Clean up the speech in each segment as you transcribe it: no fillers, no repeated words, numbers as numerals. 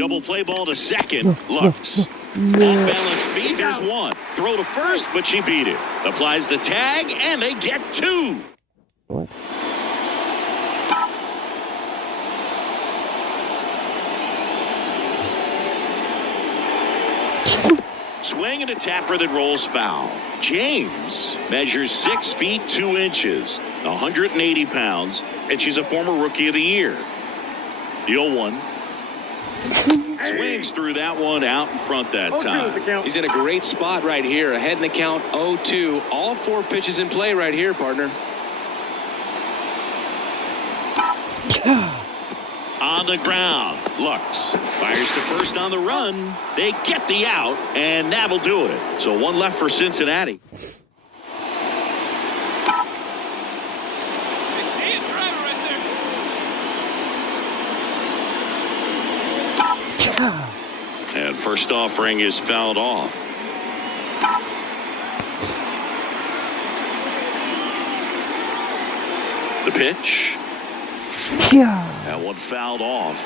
Double play ball to second. Lux. Off-balance feed. There's one. Throw to first, but she beat it. Applies the tag, and they get two. What? Swing and a tapper that rolls foul. James measures 6 feet 2 inches, 180 pounds, and she's a former Rookie of the Year. The 0-1. Swings through that one out in front that time. He's in a great spot right here. Ahead in the count, 0-2. All 4 pitches in play right here, partner. On the ground, Lux fires to first on the run. They get the out, and that'll do it. So one left for Cincinnati. They see it, driver right there. And first offering is fouled off. The pitch. That one fouled off.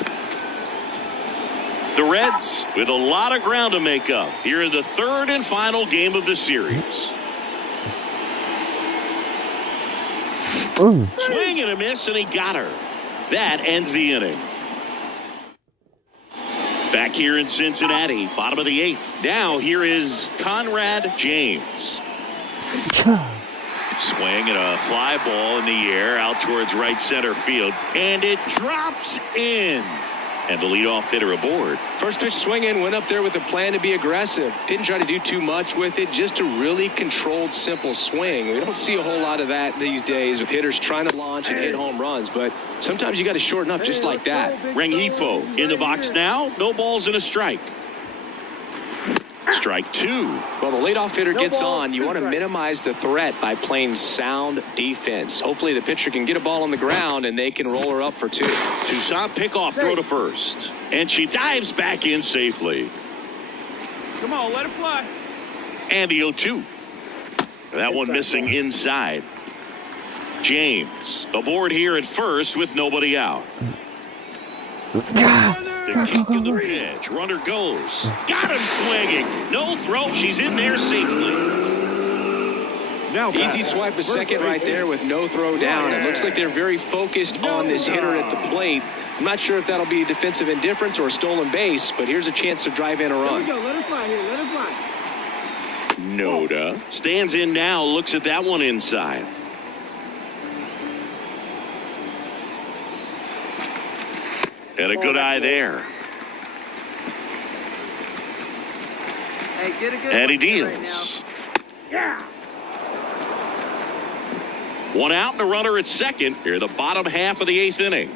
The Reds with a lot of ground to make up here in the third and final game of the series. Swing and a miss, and he got her. That ends the inning. Back here in Cincinnati, bottom of the 8th. Now here is Conrad James. Swing and a fly ball in the air out towards right center field, and it drops in. And the leadoff hitter aboard. First pitch swing in, went up there with a plan to be aggressive. Didn't try to do too much with it, just a really controlled, simple swing. We don't see a whole lot of that these days with hitters trying to launch and hit home runs, but sometimes you got to shorten up just like that. Rengifo in the box now. No balls and a strike. Strike 2. Well, the leadoff hitter gets on. You want to minimize the threat by playing sound defense. Hopefully the pitcher can get a ball on the ground and they can roll her up for 2. Toussaint pickoff throw to first. And she dives back in safely. Come on, let it fly. And the 0-2. That one missing inside. James aboard here at first with nobody out. The kick in the pitch. Runner goes. Got him swinging. No throw. She's in there safely. Easy swipe a second right there with no throw down. It looks like they're very focused on this hitter at the plate. I'm not sure if that'll be defensive indifference or a stolen base, but here's a chance to drive in a run. Let it fly here. Let it fly. Noda stands in now. Looks at that one inside. And a good eye there. Hey, get a good And he one deals. right now. One out and a runner at second. Here, the bottom half of the 8th inning.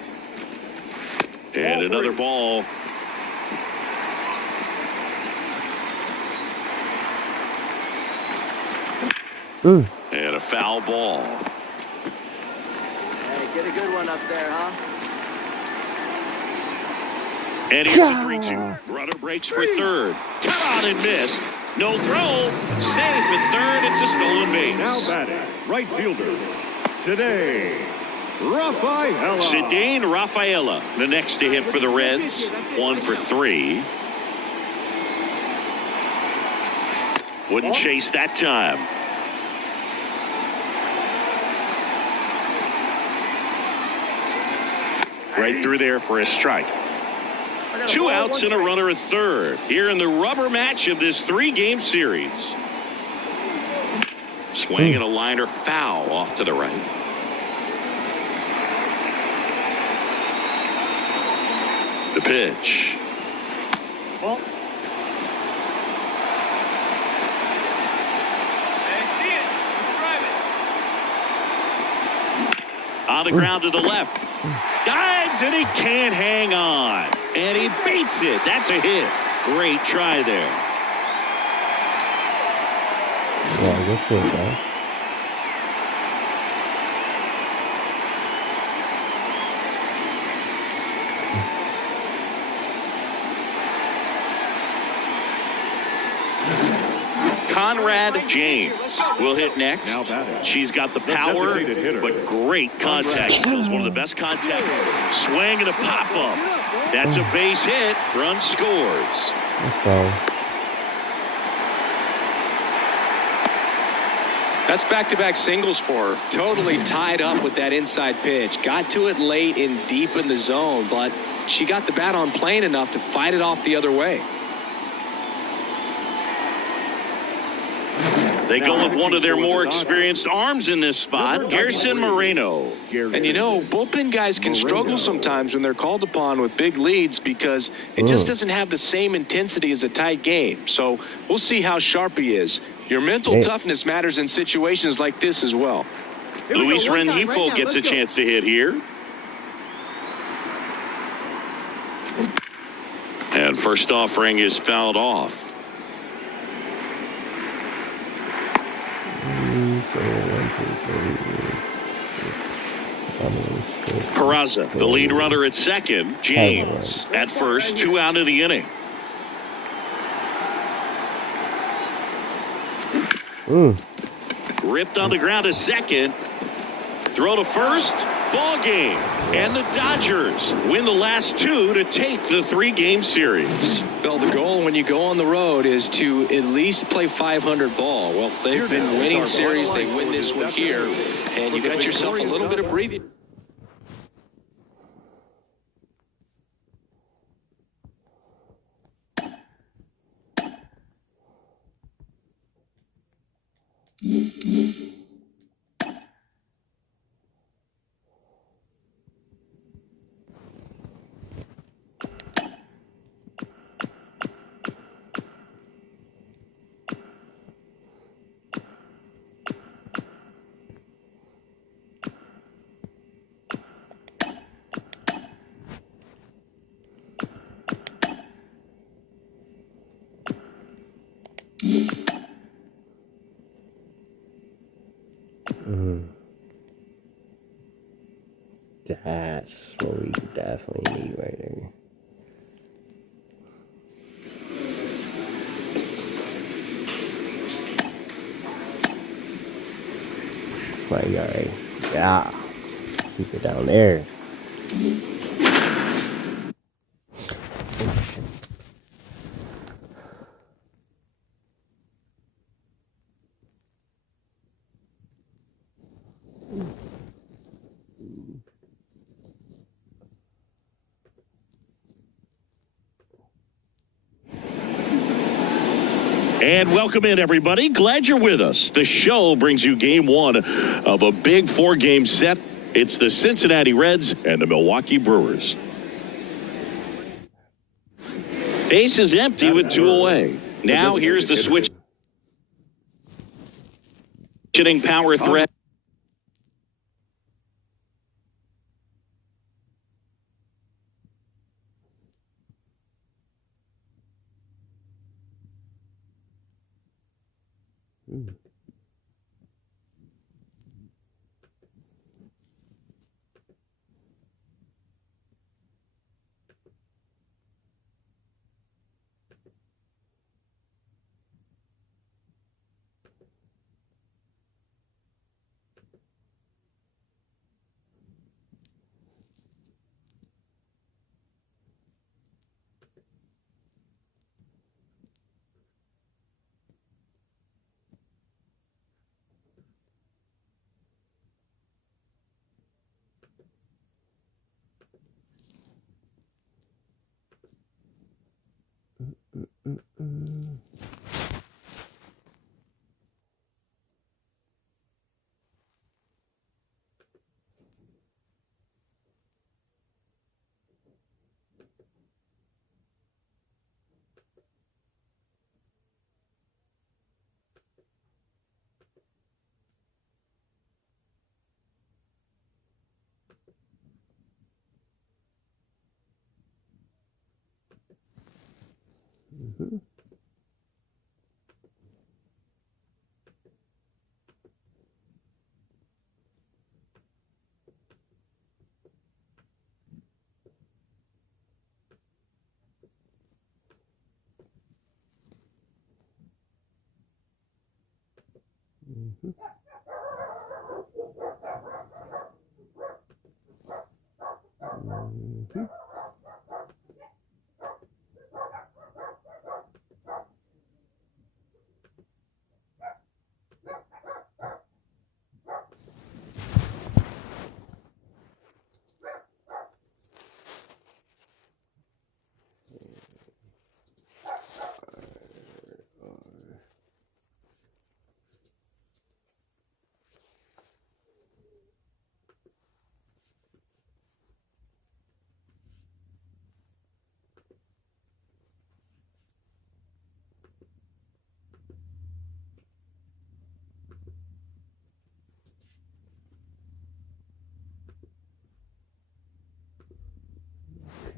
And another ball. And a foul ball. Hey, get a good one up there, huh? And here's a 3-2. Runner breaks for third. Cut on and miss. No throw. Safe at third. It's a stolen base. Now batting, right fielder, Zidane Rafaela. Zidane Rafaela, the next to hit for the Reds. 1 for 3. Wouldn't chase that time. Right through there for a strike. 2 outs and a runner at third here in the rubber match of this 3-game series. Swing and a liner foul off to the right. The pitch. They see it. Let's drive it. On the ground to the left. Dives and he can't hang on. And he beats it. That's a hit. Great try there. Yeah, that's it, guys. Conrad James will hit next. She's got the power, but great contact skills. One of the best contact. Swing and a pop-up. That's a base hit. Run scores. Let's go. That's back-to-back singles for her. Totally tied up with that inside pitch. Got to it late and deep in the zone, but she got the bat on plane enough to fight it off the other way. They go with one of their more experienced arms in this spot, Gerson Moreno. And you know, bullpen guys can struggle sometimes when they're called upon with big leads because it just doesn't have the same intensity as a tight game. So we'll see how sharp he is. Your mental toughness matters in situations like this as well. Luis Rengifo gets a chance to hit here. And first offering is fouled off. Peraza, the lead runner at second. James at first, 2 out of the inning. Ripped on the ground to second. Throw to first. Ball game. And the Dodgers win the last 2 to take the 3-game series. Well, the goal when you go on the road is to at least play 500 ball. Well, they've been winning series. They win this one here. And you got yourself a little bit of breathing. That's what we definitely need right there. My guy. Yeah. Keep it down there. And welcome in, everybody. Glad you're with us. The show brings you game 1 of a big 4-game set. It's the Cincinnati Reds and the Milwaukee Brewers. Base is empty with 2 away. Now here's the switch. Hitting power threat.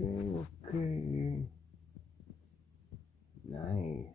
Okay. Nice.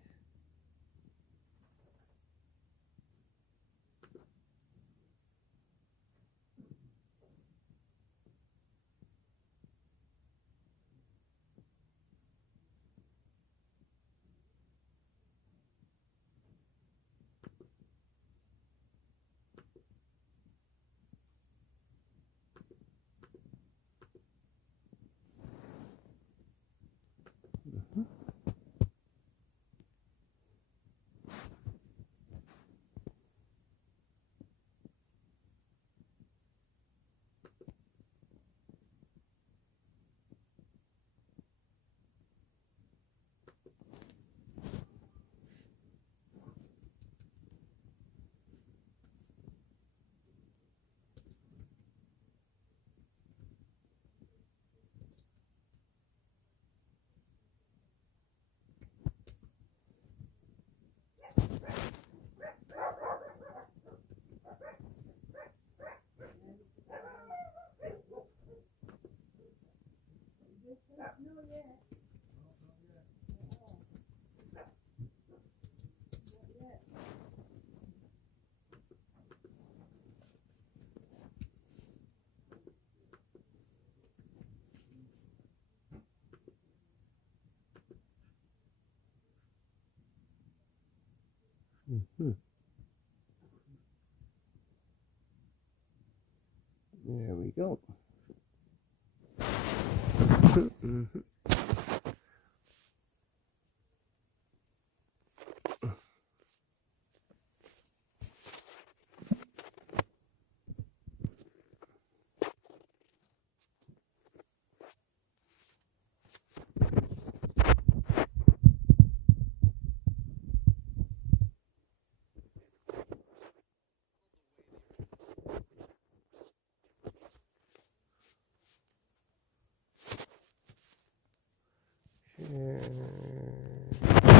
Mm-hmm. There we go. Mm-hmm. Mm-hmm.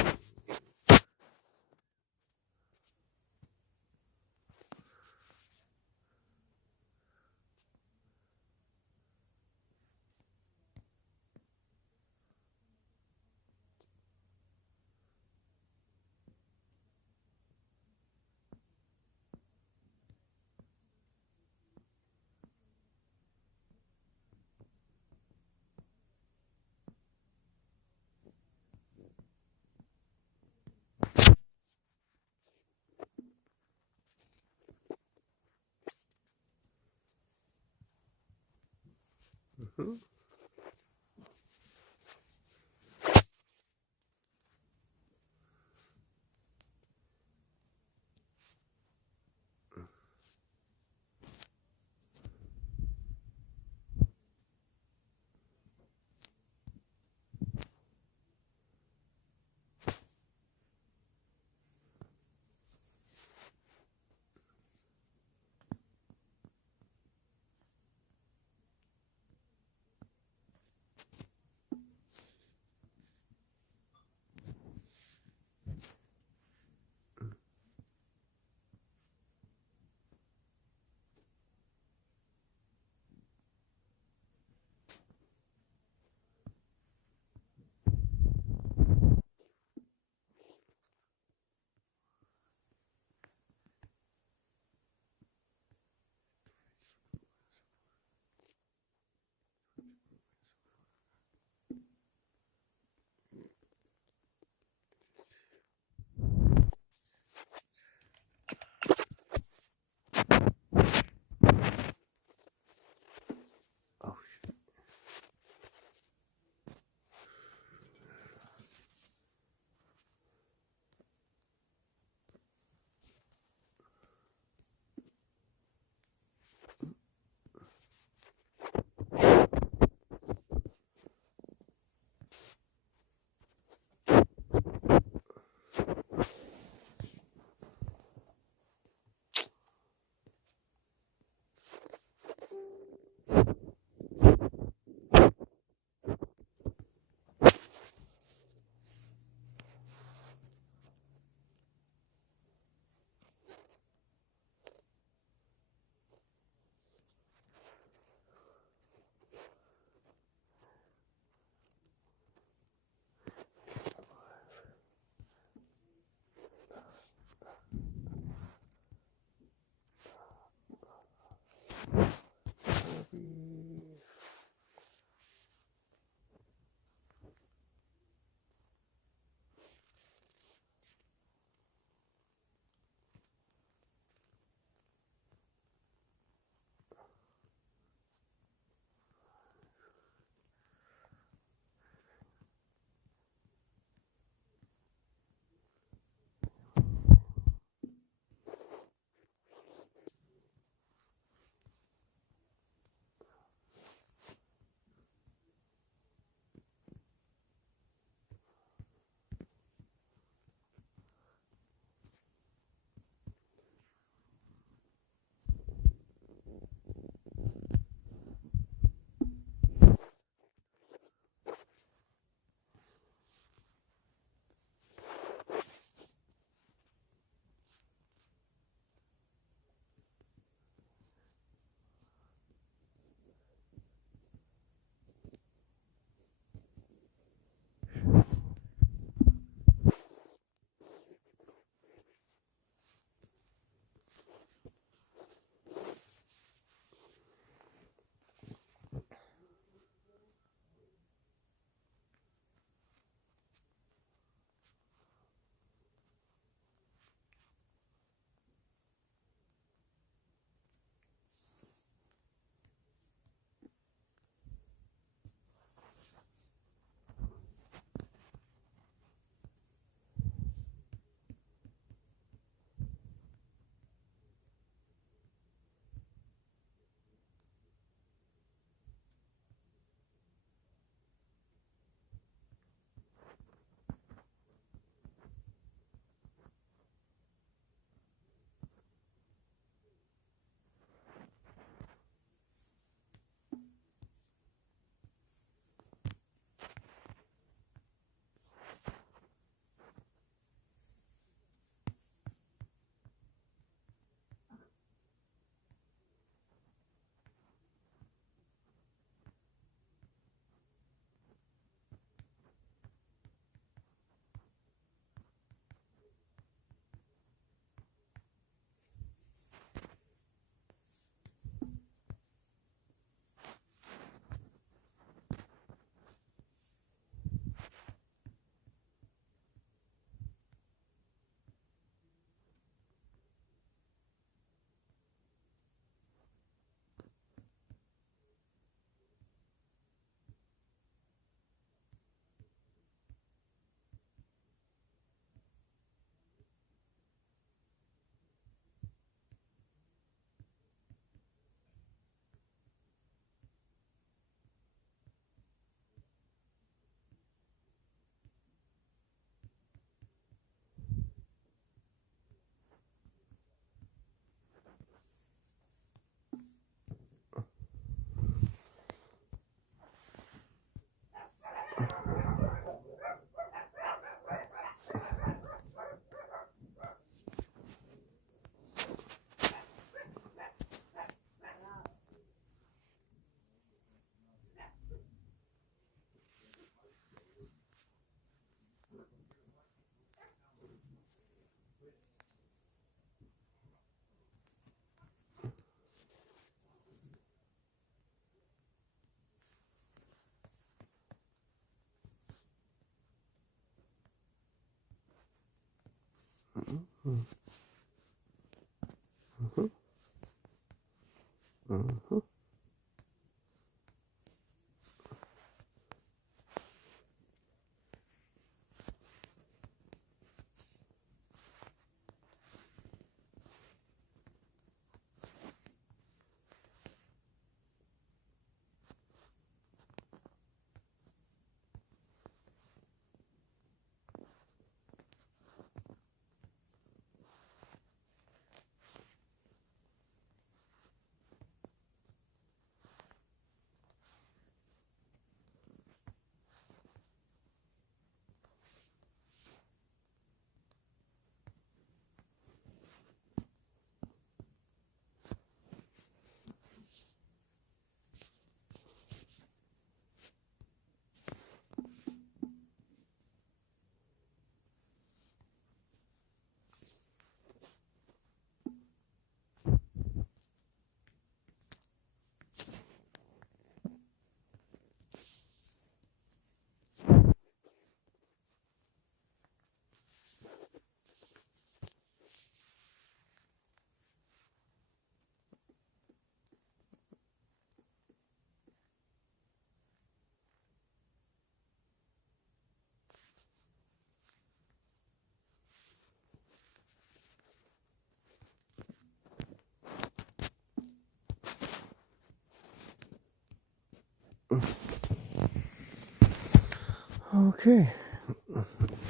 Okay.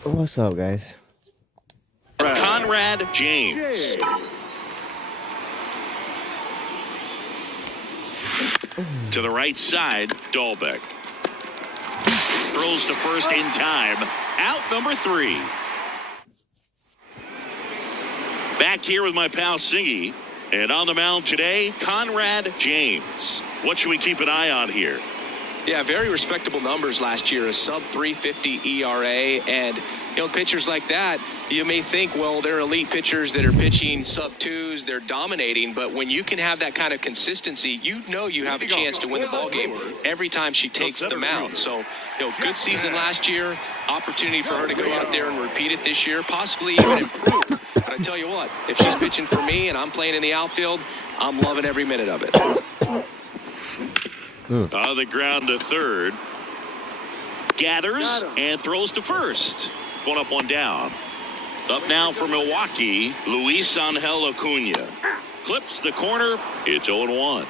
What's up, guys? Conrad James. To the right side, Dahlbeck. Throws to first in time. Out number 3. Back here with my pal Singy. And on the mound today, Conrad James. What should we keep an eye on here? Yeah, very respectable numbers last year, a sub 350 ERA. And, you know, pitchers like that, you may think, well, they're elite pitchers that are pitching sub 2s, they're dominating. But when you can have that kind of consistency, you know you have a chance to win the ball game every time she takes the mound. So, you know, good season last year, opportunity for her to go out there and repeat it this year, possibly even improve. But I tell you what, if she's pitching for me and I'm playing in the outfield, I'm loving every minute of it. On the ground to third. Gathers and throws to first. 1 up, 1 down. Up now for Milwaukee, Luis Angel Acuna. Clips the corner. It's 0-1.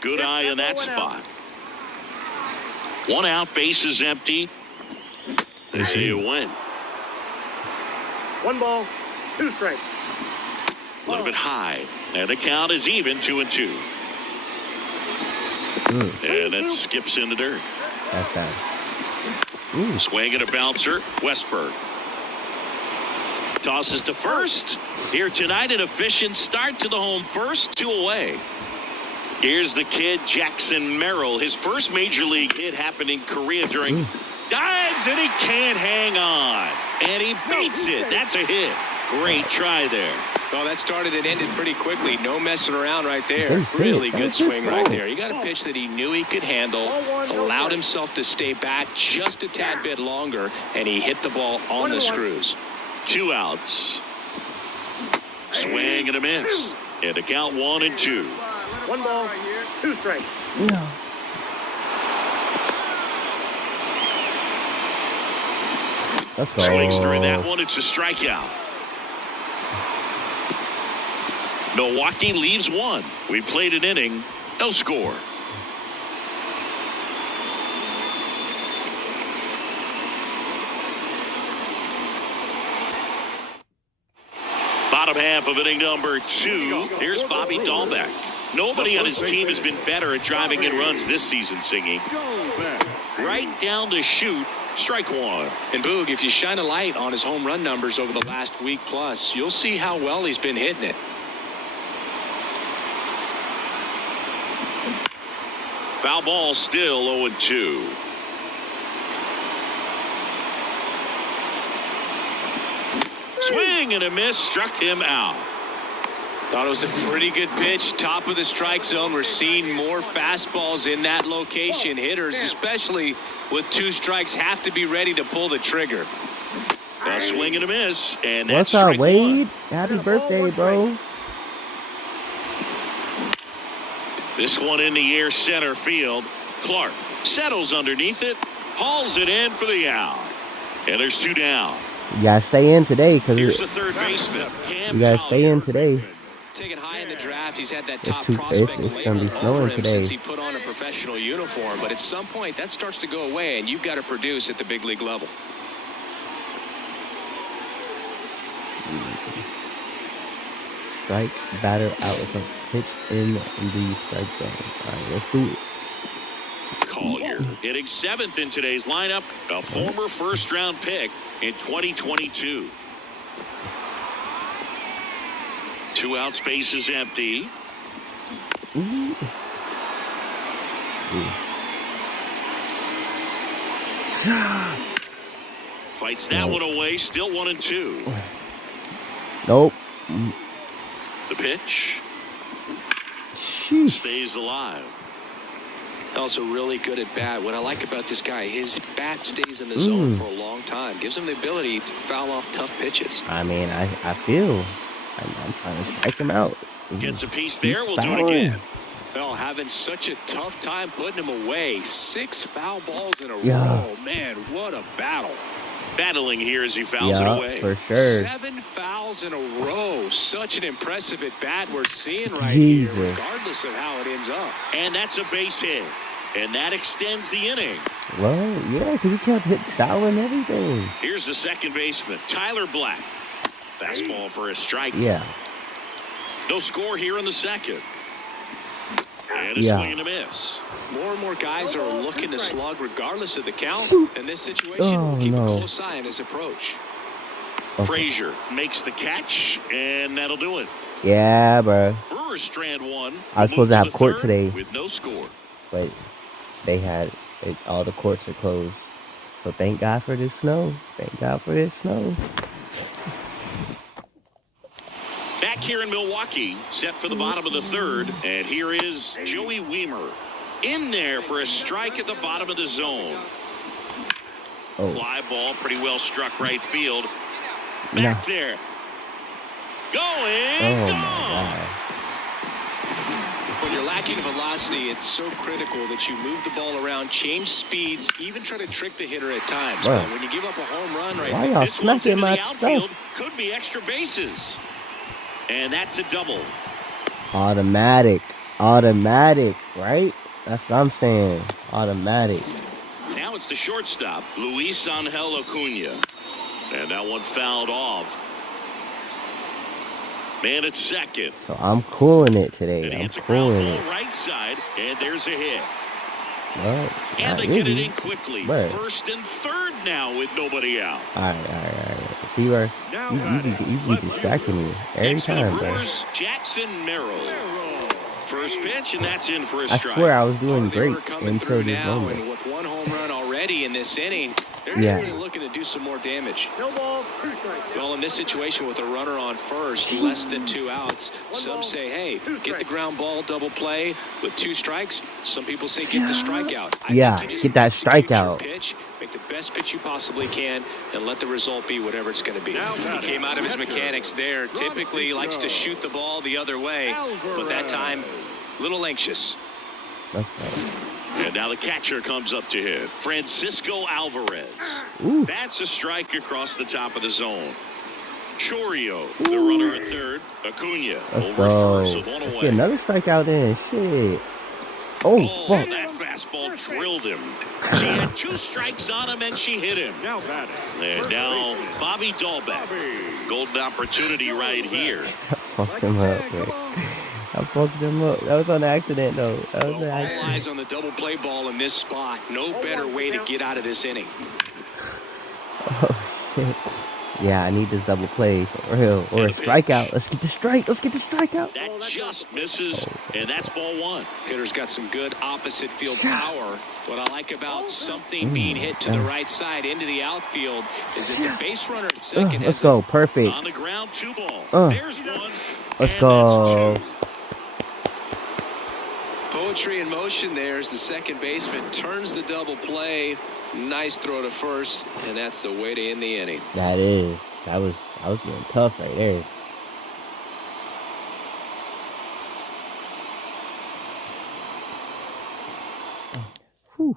Good eye in that spot. 1 out, bases empty. They say a win. 1 ball, 2 strikes. A little bit high. And the count is even, 2-2. And that skips in the dirt. That's bad. Swing and a bouncer. Westberg. Tosses to first. Here tonight, an efficient start to the home first. 2 away. Here's the kid, Jackson Merrill. His first major league hit happened in Korea during dives, and he can't hang on. And he beats it. That's a hit. Great try there. Well, that started and ended pretty quickly. No messing around right there. Really good swing right there. He got a pitch that he knew he could handle, allowed himself to stay back just a tad bit longer, and he hit the ball on the screws. 2 outs. Swing and a miss. And a count 1-2. 1 ball, 2 strikes. No. Let's go. Swings through that one. It's a strikeout. Milwaukee leaves 1. We played an inning. No score. Bottom half of inning number 2. Here's Bobby Dahlbeck. Nobody on his team has been better at driving in runs this season, Singy. right down to shoot. Strike one. And Boog, if you shine a light on his home run numbers over the last week plus, you'll see how well he's been hitting it. Foul ball, still 0-2. Swing and a miss, struck him out. Thought it was a pretty good pitch, top of the strike zone. We're seeing more fastballs in that location. Hitters, especially with 2 strikes, have to be ready to pull the trigger. A swing and a miss, and that's What's up, strike Wade? one. Happy birthday, bro. This one in the air, center field. Clark settles underneath it, hauls it in for the out. And there's 2 down. You gotta stay in today, because Here's the third baseman. you gotta stay in today. Taken high in the draft, he's had that It's top too- prospect it's labor gonna be snowing over him today. since he put on a professional uniform. But at some point, that starts to go away, and you've got to produce at the big league level. Strike, batter out with a pitch in the strike zone. All right, let's do it. Collier hitting 7th in today's lineup, a former first-round pick in 2022. 2 outs, base is empty. Fights that one away, still 1-2. Nope. The pitch Sheesh. stays alive. Also really good at bat. What I like about this guy, his bat stays in the zone for a long time. Gives him the ability to foul off tough pitches. I mean, I feel I'm trying to strike him out. Gets a piece there. He's We'll do it fouling. again. Well, having such a tough time putting him away. 6 foul balls in a Yeah. row. Man, what a battle. Battling here as he fouls it Yeah, away. for sure. 7 fouls in a row. Such an impressive at bat we're seeing right Jesus. here, regardless of how it ends up. And that's a base hit. And that extends the inning. Well, yeah, because he kept hitting foul and everything. Here's the second baseman, Tyler Black. Fastball for a strike. Yeah. No score here in the second. And a Yeah. swing and a miss. More and more guys are looking to slug regardless of the count. In this situation, Oh, we'll keep no. a close eye on his approach. Okay. Frazier makes the catch, and that'll do it. Yeah, bro. Brewers strand one. I was supposed to have Move the court third today. with no score. But all the courts are closed. So thank God for this snow. Thank God for this snow. Back here in Milwaukee, set for the bottom of the third, and here is Joey Wiemer in there for a strike at the bottom of the zone. Oh, Fly ball, pretty well struck right field. nah. Back there. Going. Oh, gone. my God. When you're lacking velocity, it's so critical that you move the ball around, change speeds, even try to trick the hitter at times. Wow. But when you give up a home run right Why now, y'all This one's smacking into my the outfield. stuff? Could be extra bases. And that's a double. Automatic, right? That's what I'm saying. Automatic. Now it's the shortstop, Luis Angel Acuna. And that one fouled off. Man at second. So I'm cooling it today. And he I'm hits a ground cooling ball it. right side, and there's a hit. Well, And not they get it really. in quickly. But- First and third now with nobody out. All right. See where Now you be distracting me every Next for the time, bro. Brewers, Jackson Merrill. First pitch, and that's in for a I strike. swear I was doing Well, they great were coming until through this now, moment. and with 1 home run already in this inning, they're Yeah. really looking to do some more damage. No ball, 2 strikes. Well, in this situation with a runner on first, less than 2 outs, some say, hey, get the ground ball, double play with 2 strikes. Some people say get the strikeout. I Yeah, think you just get that execute your strikeout. pitch, make the best pitch you possibly can, and let the result be whatever it's going to be. He came out of his mechanics there. Typically likes to shoot the ball the other way, but that time, a little anxious. That's better. And now the catcher comes up to hit. Francisco Alvarez. Ooh. That's a strike across the top of the zone. Chorio, the runner at third. Acuna Let's over go. first with one Let's away. get another strikeout in. Shit. Oh, Oh, fuck. that fastball drilled him. She had 2 strikes on him, and she hit him. Now batting. And now Bobby Dahlbeck. Golden opportunity right here. Fucked him up, man. I fucked him up. That was on accident, though. That was Well, an all accident. eyes on the double play ball in this spot. No better way to get out of this inning. Oh, shit. Yeah, I need this double play for real. Or a strikeout. Let's get the strike. Let's get the strikeout. That just misses, and that's ball one. Hitter's got some good opposite field power. What I like about something being hit to the right side into the outfield is that the base runner at second Let's go. Perfect. On the ground, 2-ball. There's one. Let's and go. that's two. Poetry in motion there as the second baseman turns the double play. Nice throw to first, and that's the way to end the inning. That is. I was getting tough right there. Whew.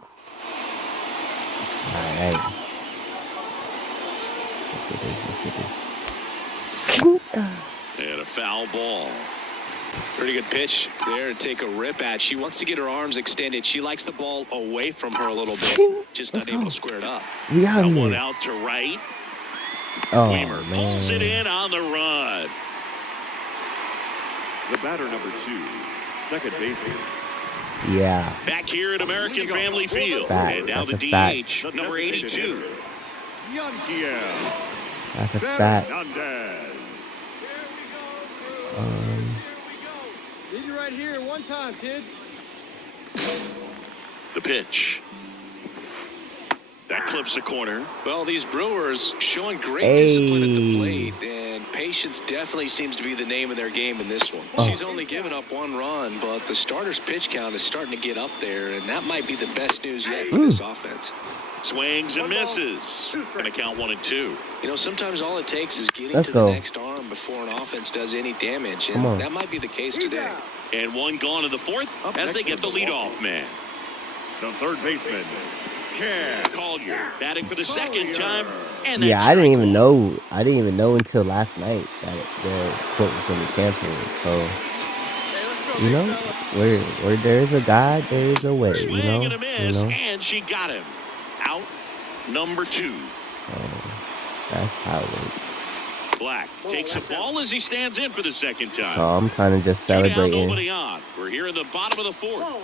All right. Let's get this. And a foul ball. Pretty good pitch there to take a rip at. She wants to get her arms extended. She likes the ball away from her a little bit. Just not able to square it up. We out That here. one out to right. Oh, Weimer pulls it in on the run. The batter number 2, second baseman. Yeah. Back here at American Family Field. Fact. And now That's the a fact. DH, number 82. Yankiel That's a fact. Fernandez. Leave you right here one time, kid. The pitch. That clips the corner. Well, these Brewers showing great Hey. discipline at the plate, and patience definitely seems to be the name of their game in this one. She's only given up one run, but the starter's pitch count is starting to get up there, and that might be the best news yet for this offense. Swings and misses. Gonna count 1 and 2. You know, sometimes all it takes is getting Let's to go. the next arm before an offense does any damage, Come on. and that might be the case today. And one gone in the fourth as they get the leadoff man. The third baseman, Cam Collier batting for the second time. And Yeah, that's I didn't strike even one. know. I didn't even know until last night that the court was going to be canceled. So, you know, where there is a God, there is a way. Swing You know, and a miss, you know. and she got him. Out number 2. That's how it works. Black takes a ball as he stands in for the second time. So I'm kind of just 2 down, celebrating. nobody on. We're here in the bottom of the 4th.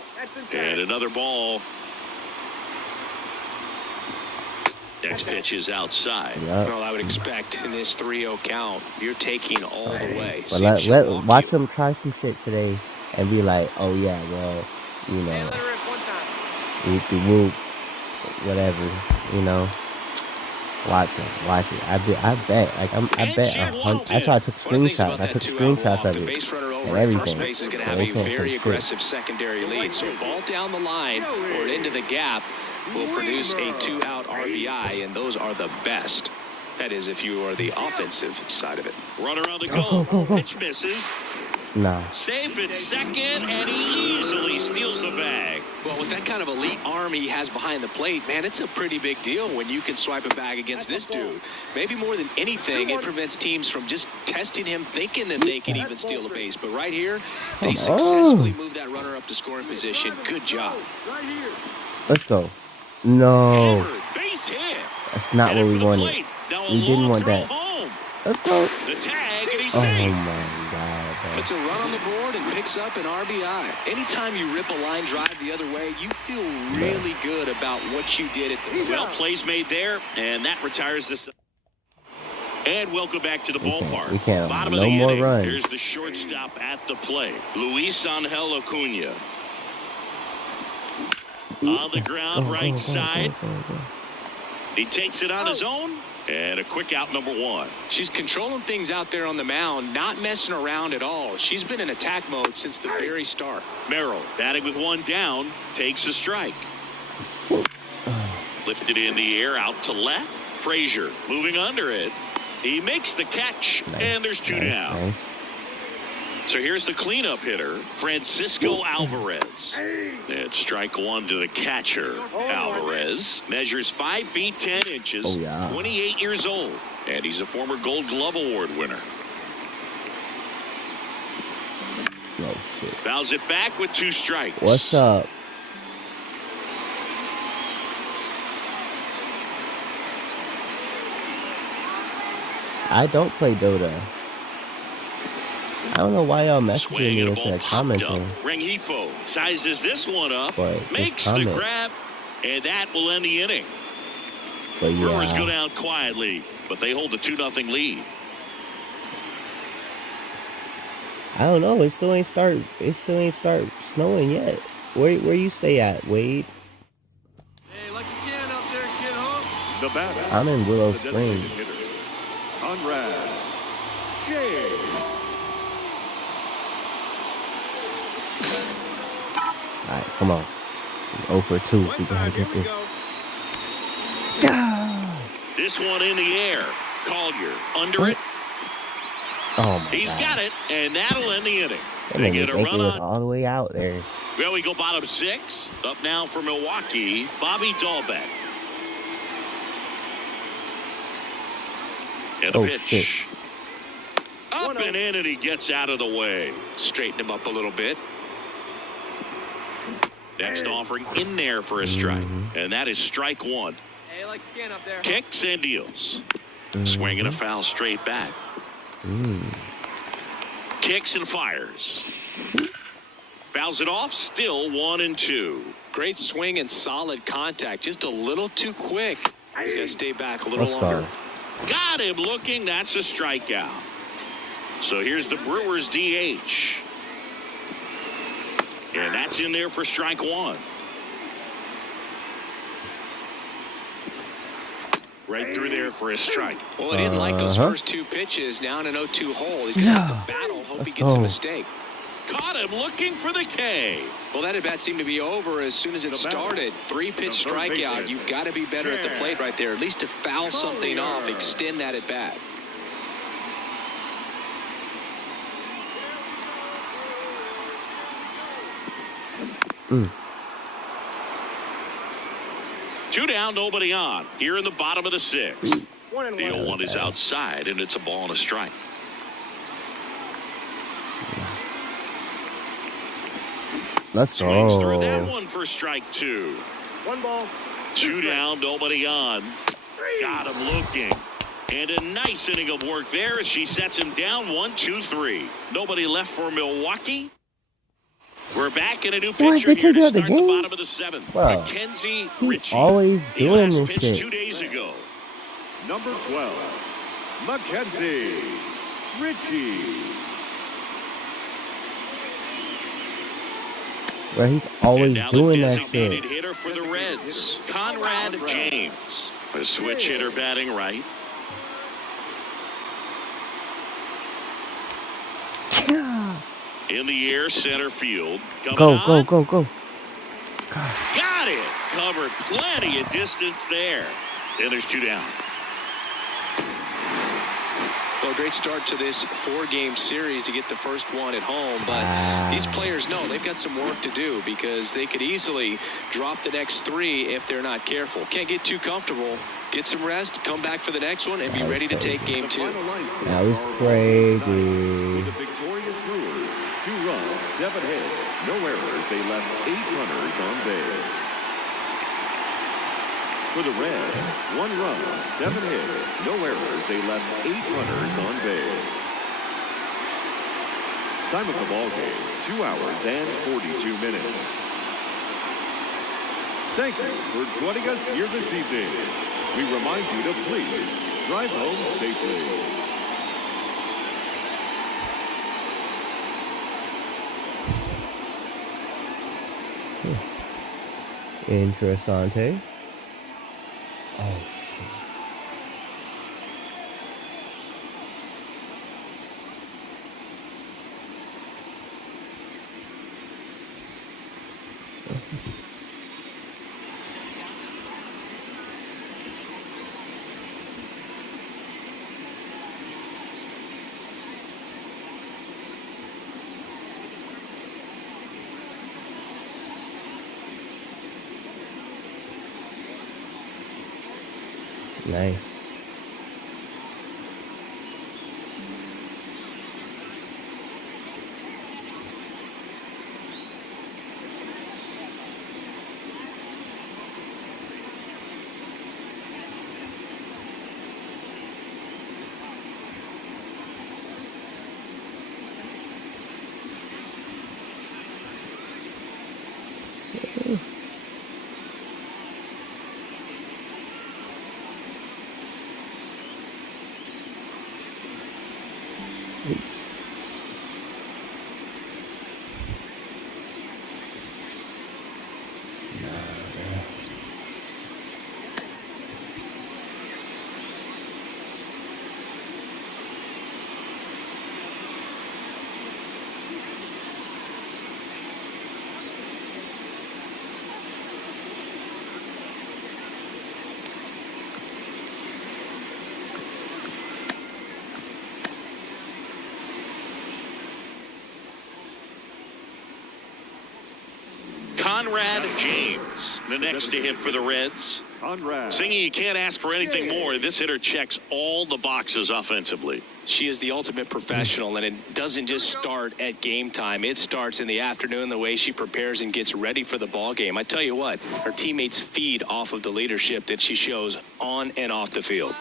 And another ball. Next pitch is outside. Yep. Well, I would expect in this 3-0 count, you're taking all the way. But See if she'll let walk watch you. them try some shit today and be like, oh yeah, well, you know, Let her rip one time. whoop de whoop, whatever, you know. Watch it. I bet. Like I And bet. she walked That's why I took One of the things screenshots. about I that took two-out screenshots walk, of the it base runner over and at everything. first base is going to So have they a can't say very shit. aggressive secondary lead. So a ball down the line or into the gap will produce a 2-out RBI, and those are the best. That is, if you are the offensive side of it. Runner on the Go. Pitch misses. Nah. Safe at second, and he easily steals the bag. Well, with that kind of elite arm he has behind the plate, man, it's a pretty big deal when you can swipe a bag against this dude. Maybe more than anything, it prevents teams from just testing him, thinking that they can even steal a base. But right here, they successfully move that runner up to scoring position. Good job. Let's go. No, Hammered, base hit. that's not Headed what we for the wanted. plate. Now a We didn't long want throw that. home. Let's go. The tag, and he's Oh safe. my God, bro. Puts a run on the board and picks up an RBI. Anytime you rip a line drive the other way, you feel really good about what you did at the Well, plays made there, and that retires this. And welcome back to the ballpark. we can't Bottom no of the more inning. runs. Here's the shortstop at the plate, Luis Angel Acuna. On the ground, right side. He takes it on his own, and a quick out, number 1. She's controlling things out there on the mound, not messing around at all. She's been in attack mode since the very start. Merrill, batting with 1 down, takes a strike. Lifted in the air, out to left. Frazier moving under it. He makes the catch, and there's 2 down. Nice. So here's the cleanup hitter, Francisco Alvarez. And strike 1 to the catcher. Alvarez measures 5 feet 10 inches, Oh, yeah. 28 years old, and he's a former Gold Glove Award winner. No shit. Fouls it back with 2 strikes. What's up? I don't play Dota. I don't know why y'all messaging Swing me and a ball instead of popped commenting. up. Rengifo sizes this one up, But just makes the comment. grab, and that will end the inning. But Brewers go yeah, down quietly, but they hold a 2-0 lead. I don't know. It still ain't start snowing yet. Where you stay at, Wade? Hey, like you can up there, kid, huh? The batter. I'm in Willow The designated Springs. hitter, Conrad Shea. All right, come on. 0 for 2. One We gotta time, here get we this. go. This one in the air. Collier under it. Oh my He's God. got it, and that'll end the inning. That They made me get a think it run was on. all the way out there. Well, we go bottom 6. Up now for Milwaukee, Bobby Dahlbeck. And the Oh, pitch. shit. Up and in, and he gets out of the way. Straighten him up a little bit. Next offering in there for a strike. Mm-hmm. And that is strike 1. Hey, like you can up there. Kicks and deals. Mm-hmm. Swinging a foul straight back. Mm. Kicks and fires. Fouls it off. Still 1-2. Great swing and solid contact. Just a little too quick. He's got to stay back a little Let's longer. go. Got him looking. That's a strikeout. So here's the Brewers DH. And that's in there for strike 1. Right through there for a strike. Well, I didn't like those Uh-huh. first 2 pitches. Now in an 0-2 hole. He's going to have to battle. Hope he Let's gets a go. mistake. Caught him looking for the K. Well, that at bat seemed to be over as soon as it The batter. started. 3-pitch The third strikeout. baseman. You've got to be better at the plate right there. At least to foul something off. Extend that at bat. Mm. 2 down, nobody on. Here in the bottom of the 6th. 1-1. The 0-1 is outside, and it's a ball and a strike. Let's Swings through that go. one for strike 2. 1 ball. 2 down, nobody on. Got him looking. And a nice inning of work there as she sets him down. 1-2-3. Nobody left for Milwaukee. We're back in a new What? pitcher They here took to out the start the game? bottom of the 7th. Bro, Mackenzie He Ritchie. always He doing last this pitched shit. 2 days ago. Number 12, Mackenzie Ritchie. Bro, he's And always now the doing that designated shit. hitter for the Reds, Conrad James. A switch hitter batting right. In the air, center field. Coming Go, on. go. Got it. Covered plenty of distance there. And there's 2 down. Well, great start to this 4-game series to get the first one at home. But these players know they've got some work to do because they could easily drop the next 3 if they're not careful. Can't get too comfortable. Get some rest, come back for the next one, and be ready to take game 2. That was crazy. For the victorious Brewers, 2 runs, 7 hits, no errors. They left 8 runners on base. For the Reds, 1 run, 7 hits, no errors. They left 8 runners on base. Time of the ball game, 2 hours and 42 minutes. Thank you for joining us here this evening. We remind you to please drive home safely. Interessante. Oh, shit. Nice. Conrad James, the next to hit for the Reds. Conrad. Singy, you can't ask for anything more. This hitter checks all the boxes offensively. She is the ultimate professional, and it doesn't just start at game time. It starts in the afternoon, the way she prepares and gets ready for the ball game. I tell you what, her teammates feed off of the leadership that she shows on and off the field.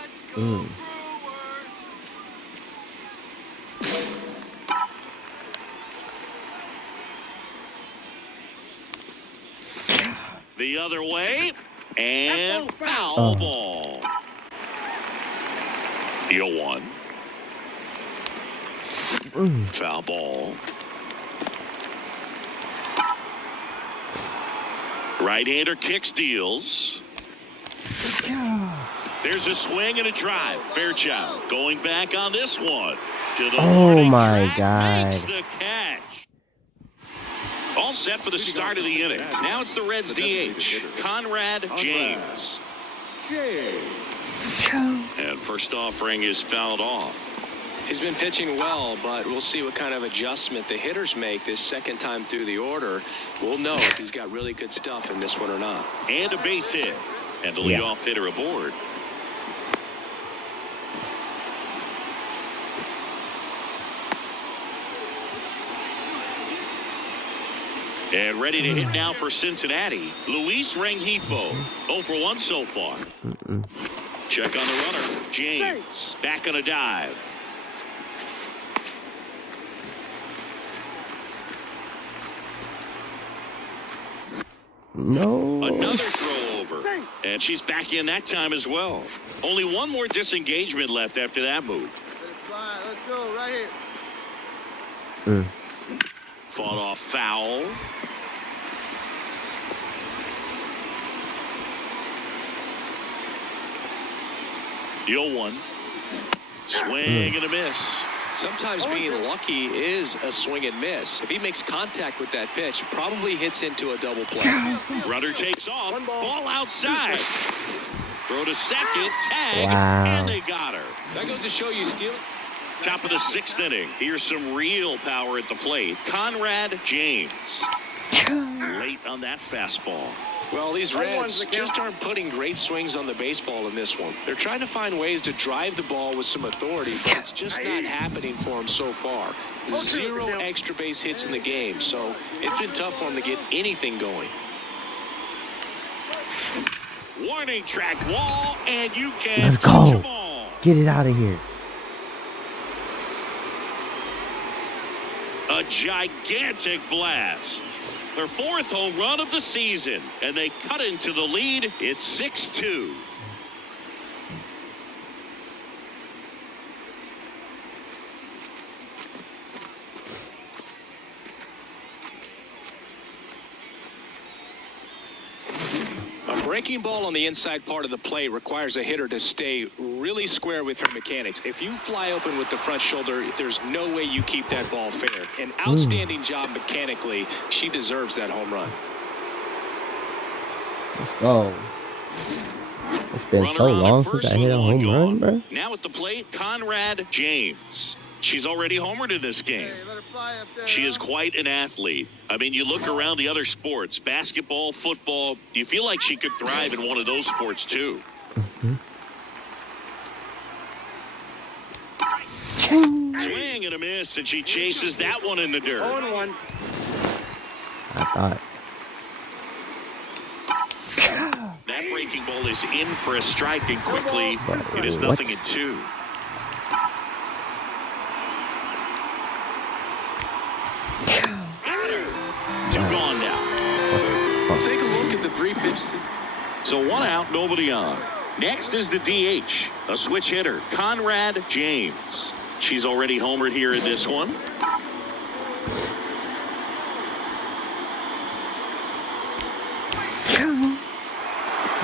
The other way, and foul ball. 0-1. Foul ball. Right-hander kicks, deals. There's a swing and a drive. Fairchild going back on this one. To the Oh my track, God. makes the catch. All set for the start of the inning. Now it's the Reds DH, Conrad James. And first offering is fouled off. He's been pitching well, but we'll see what kind of adjustment the hitters make this second time through the order. We'll know if he's got really good stuff in this one or not. And a base hit. And the leadoff hitter aboard. And ready to hit now for Cincinnati, Luis Rengifo. 0 for 1 so far. Check on the runner. James back on a dive. No. Another throw over. And she's back in that time as well. Only one more disengagement left after that move. Let's go right here. Fought off foul. The 0-1. Swing and a miss. Sometimes being lucky is a swing and miss. If he makes contact with that pitch, probably hits into a double play. Runner takes off. Ball outside. Throw to second. Tag. Wow. And they got her. That goes to show you stealing. Top of the 6th inning. Here's some real power at the plate. Conrad James. Late on that fastball. Well, these Reds just aren't putting great swings on the baseball in this one. They're trying to find ways to drive the ball with some authority, but it's just not happening for them so far. 0 extra base hits in the game, so it's been tough for them to get anything going. Warning track wall, and you can Let's touch go. them all. Get it out of here. A gigantic blast. Their 4th home run of the season, and they cut into the lead. It's 6-2. A breaking ball on the inside part of the plate requires a hitter to stay really square with her mechanics. If you fly open with the front shoulder, there's no way you keep that ball fair. An outstanding job mechanically. She deserves that home run. Let's go. It's been so Runner on long at since first I hit a with one home run, gone. bro. Now at the plate, Conrad James. She's already homered in this game. Let her fly up there. She is quite an athlete. I mean, you look around the other sports, basketball, football, you feel like she could thrive in one of those sports too. Swing and a miss, and she chases that one in the dirt. 0-1. I thought. That breaking ball is in for a strike, and quickly it is What? 0-2. Two gone now. Take a look at the 3 pitch. So 1 out, nobody on. Next is the DH, a switch hitter, Conrad James. She's already homered here in this one.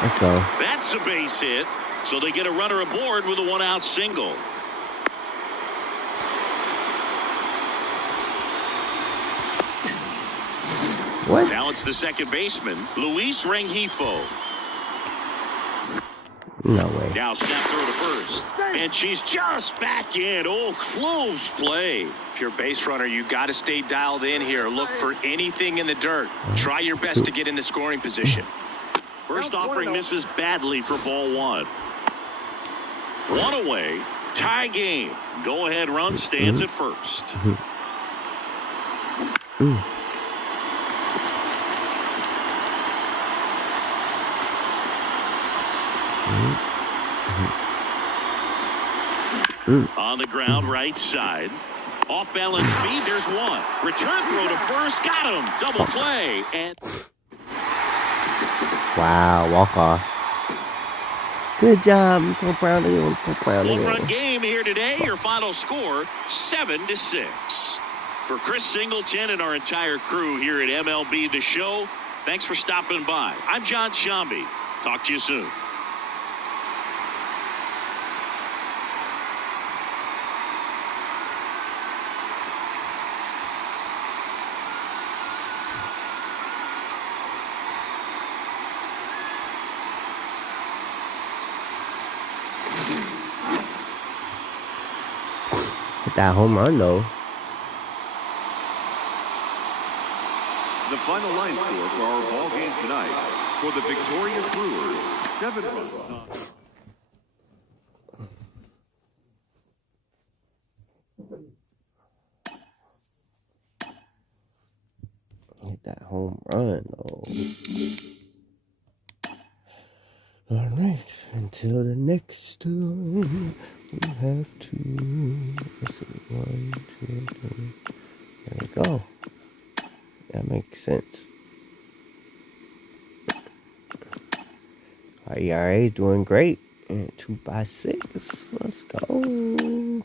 Let's go. That's a base hit. So they get a runner aboard with a 1-out single. What? Now it's the second baseman, Luis Rengifo. No way. Now snap throw to first. And she's just back in. Oh, close play. If you're a base runner, you got to stay dialed in here. Look for anything in the dirt. Try your best to get into scoring position. First offering misses badly for ball one. One away. Tie game. Go ahead run stands at first. On the ground right side. Off balance speed. There's one. Return throw to first. Got him. Double play. And Wow, walk off. Good job. I'm so proud of you. I'm so proud of you. one-run game here today. Your final score, 7-6. For Chris Singleton and our entire crew here at MLB The Show, thanks for stopping by. I'm John Shambi. Talk to you soon. Hit that home run, though. The final line score for our ball game tonight. For the victorious Brewers, 7 runs on. Hit that home run, though. All right, until the next time, we have to. Let's see, 1, 2, 3. There we go. That makes sense. Our ERA is doing great. And 2-6. Let's go.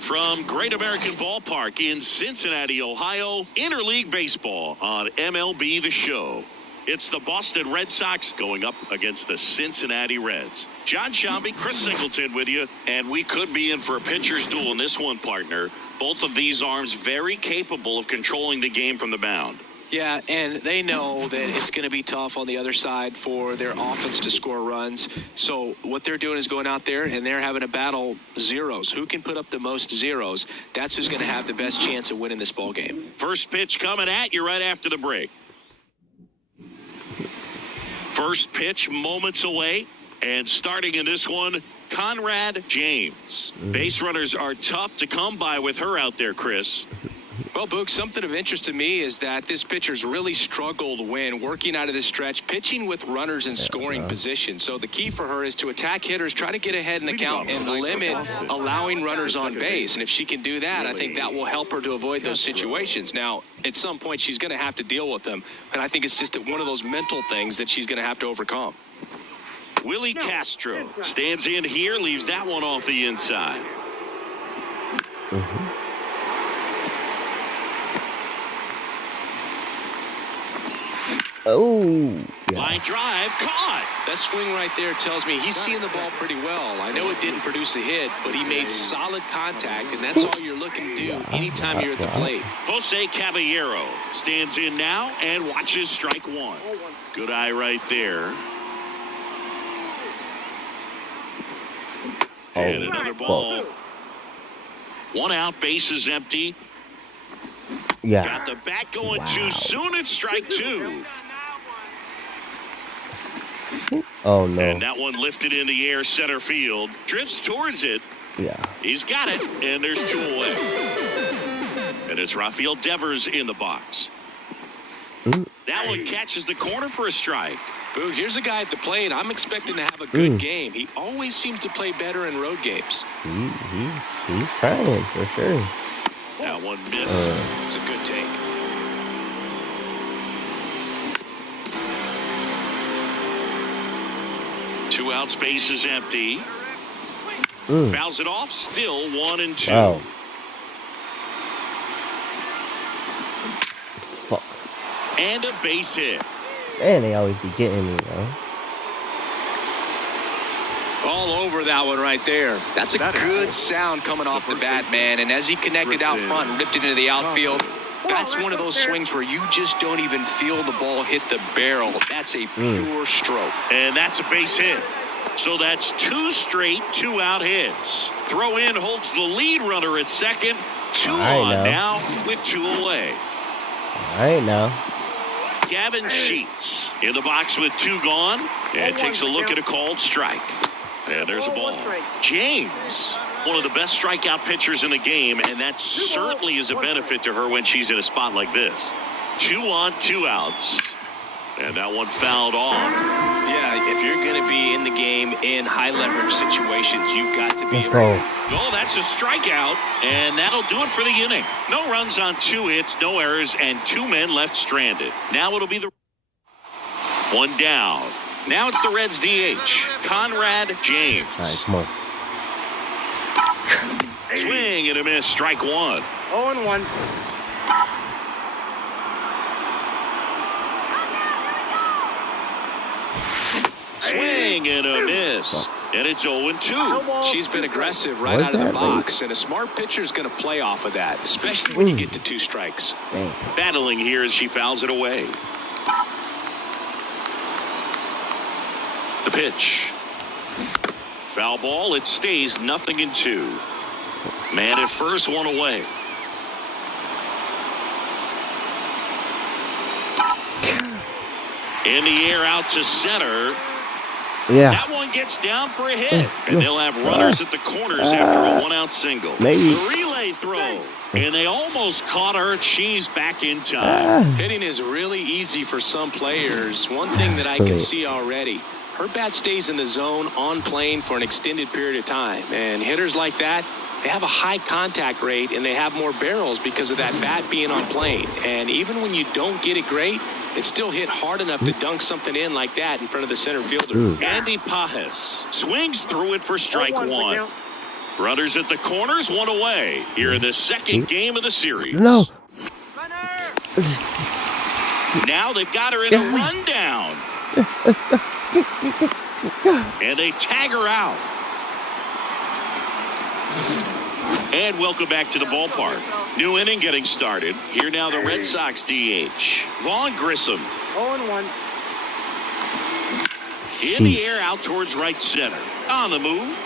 From Great American Ballpark in Cincinnati, Ohio, Interleague Baseball on MLB The Show. It's the Boston Red Sox going up against the Cincinnati Reds. John Shambi, Chris Singleton with you, and we could be in for a pitcher's duel in this one, partner. Both of these arms very capable of controlling the game from the mound. Yeah, and they know that it's going to be tough on the other side for their offense to score runs. So what they're doing is going out there and they're having to battle zeros. Who can put up the most zeros? That's who's going to have the best chance of winning this ball game. First pitch coming at you right after the break. First pitch moments away, and starting in this one, Conrad James. Base runners are tough to come by with her out there, Chris. Well, Boog, something of interest to me is that this pitcher's really struggled when working out of this stretch, pitching with runners in scoring position. So the key for her is to attack hitters, try to get ahead in the count, and limit allowing runners on base. And if she can do that, I think that will help her to avoid those situations. Now, at some point, she's going to have to deal with them. And I think it's just one of those mental things that she's going to have to overcome. Willie Castro stands in here, leaves that one off the inside. Oh, yeah. Line drive, caught. That swing right there tells me he's seeing the ball pretty well. I know it didn't produce a hit, but he made solid contact, and that's all you're looking to do anytime you're at the plate. Jose Caballero stands in now and watches strike one. Good eye right there. And another ball. One out, bases empty. Yeah. Got the bat going too soon. It's strike two. Oh, no. And that one lifted in the air center field. Drifts towards it. Yeah. He's got it, and there's two away. And it's Rafael Devers in the box. That one catches the corner for a strike. Boog, here's a guy at the plate. I'm expecting to have a good game. He always seems to play better in road games. He's trying, for sure. That one missed. It's a good take. Two outs, bases empty. Fouls it off, still 1-2. Oh. And a base hit. Man, they always be getting me, though. All over that one right there. That's a good sound coming off the bat, man. And as he connected out front and ripped it into the outfield, that's one of those swings where you just don't even feel the ball hit the barrel. That's a pure stroke. And that's a base hit. So that's 2 straight 2-out hits. Throw in holds the lead runner at second. 2 on now with 2 away. All right, now. Gavin Sheets in the box with 2 gone. And takes a look at a called strike. And there's a ball. James, one of the best strikeout pitchers in the game, and that certainly is a benefit to her when she's in a spot like this. 2 on, 2 outs. And that one fouled off. Yeah, if you're going to be in the game in high leverage situations, you've got to be. Let's go. Oh, that's a strikeout, and that'll do it for the inning. No runs on 2 hits, no errors, and 2 men left stranded. Now it'll be the 1 down. Now it's the Reds DH, Conrad James. All right, come on. Swing and a miss, strike 1. 0-1. Swing and a miss. And it's 0-2. She's been aggressive right out of the box, and a smart pitcher is going to play off of that, especially when you get to 2 strikes. Dang. Battling here as she fouls it away. The pitch. Foul ball. It stays 0-2. Man at first, 1 away. In the air out to center. Yeah. That one gets down for a hit. And they'll have runners at the corners after a 1-out single. Maybe. The relay throw. And they almost caught her. She's back in time. Hitting is really easy for some players. One thing that I can see already, her bat stays in the zone on plane for an extended period of time. And hitters like that, they have a high contact rate and they have more barrels because of that bat being on plane. And even when you don't get it great, it's still hit hard enough to dunk something in like that in front of the center fielder. Andy Pajes swings through it for strike 1. Runners at the corners, 1 away. Here in the second game of the series. No. Now they've got her in a rundown. And they tag her out. And welcome back to the ballpark. New inning getting started. Here now the Red Sox DH, Vaughn Grissom. 0-1. In the air out towards right center. On the move.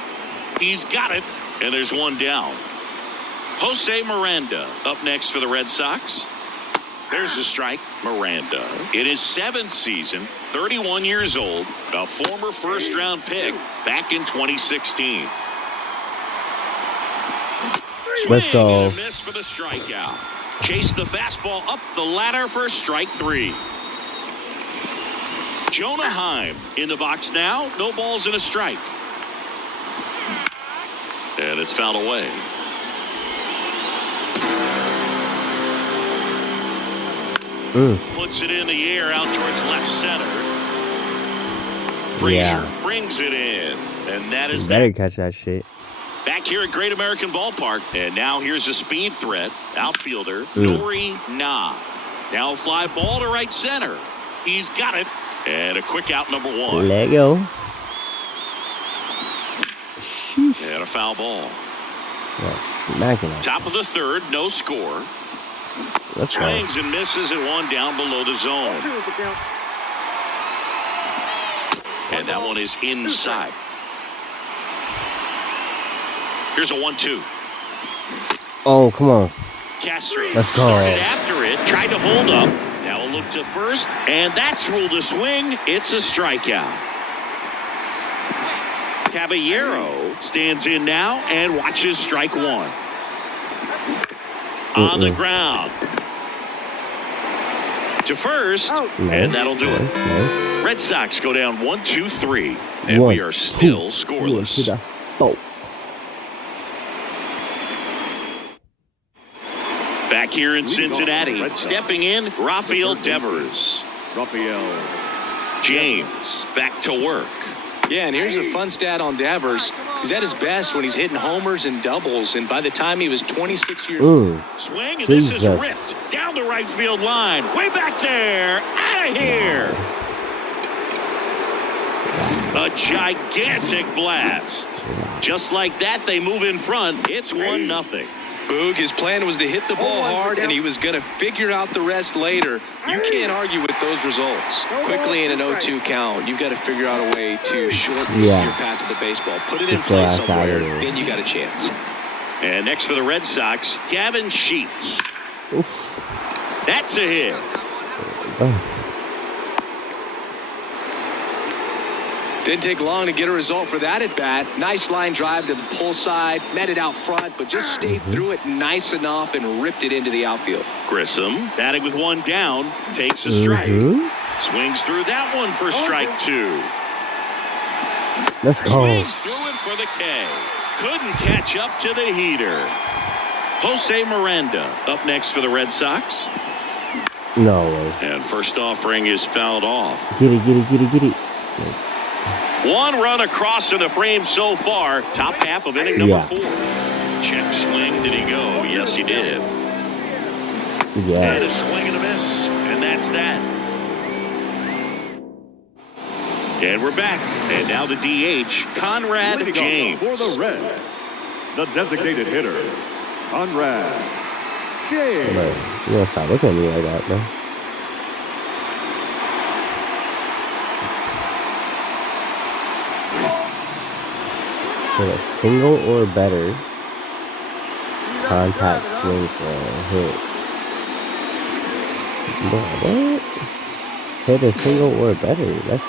He's got it. And there's 1 down. Jose Miranda up next for the Red Sox. There's the strike. Miranda in his 7th season, 31 years old, a former first-round pick back in 2016. Let's go. And a miss for the strikeout. Chase the fastball up the ladder for strike 3. Jonah Heim in the box now. No balls and a strike. And it's fouled away. Puts it in the air out towards left center. Frazier brings it in. And that is better catch that shit. Back here at Great American Ballpark. And now here's a speed threat. Outfielder Nori Na. Now a fly ball to right center. He's got it. And a quick out, number 1. Let go. And a foul ball. Smacking it. Top of the 3rd, no score. Let's go. Swings and misses and 1 down below the zone. And that one is inside. Here's a 1-2. Oh, come on. Castro Let's go. started after it, tried to hold up. Now a look to first, and that's ruled a swing. It's a strikeout. Caballero stands in now and watches strike 1. On the ground. To first, and that'll do it. Nice. Red Sox go down 1-2-3, and we are still scoreless. Back here in Cincinnati, stepping in, Rafael Devers. James back to work. Yeah, and here's a fun stat on Devers. He's at his best when he's hitting homers and doubles, and by the time he was 26 years old. Swing, and this is ripped down the right field line. Way back there. Out of here. A gigantic blast. Just like that, they move in front. It's 1-0. Boog, his plan was to hit the ball hard, and he was going to figure out the rest later. You can't argue with those results. Quickly in an 0-2 count, you've got to figure out a way to shorten your path to the baseball. Put it in play somewhere, then you got a chance. And next for the Red Sox, Gavin Sheets. Oof. That's a hit. Didn't take long to get a result for that at bat. Nice line drive to the pull side, met it out front, but just stayed through it nice enough and ripped it into the outfield. Grissom, batting with 1 down, takes a strike. Swings through that one for strike 2. Let's go. Swings through it for the K. Couldn't catch up to the heater. Jose Miranda up next for the Red Sox. No way. And first offering is fouled off. Get it. 1 run across in the frame so far. Top half of inning number 4. Check swing. Did he go? Yes, he did. Yeah. And a swing and a miss. And that's that. And we're back. And now the DH, Conrad James. For the Reds, the designated hitter, Conrad James. You gotta stop looking at me like that, man. With a single or better contact swing for a hit. What? Hit a single or better. That's.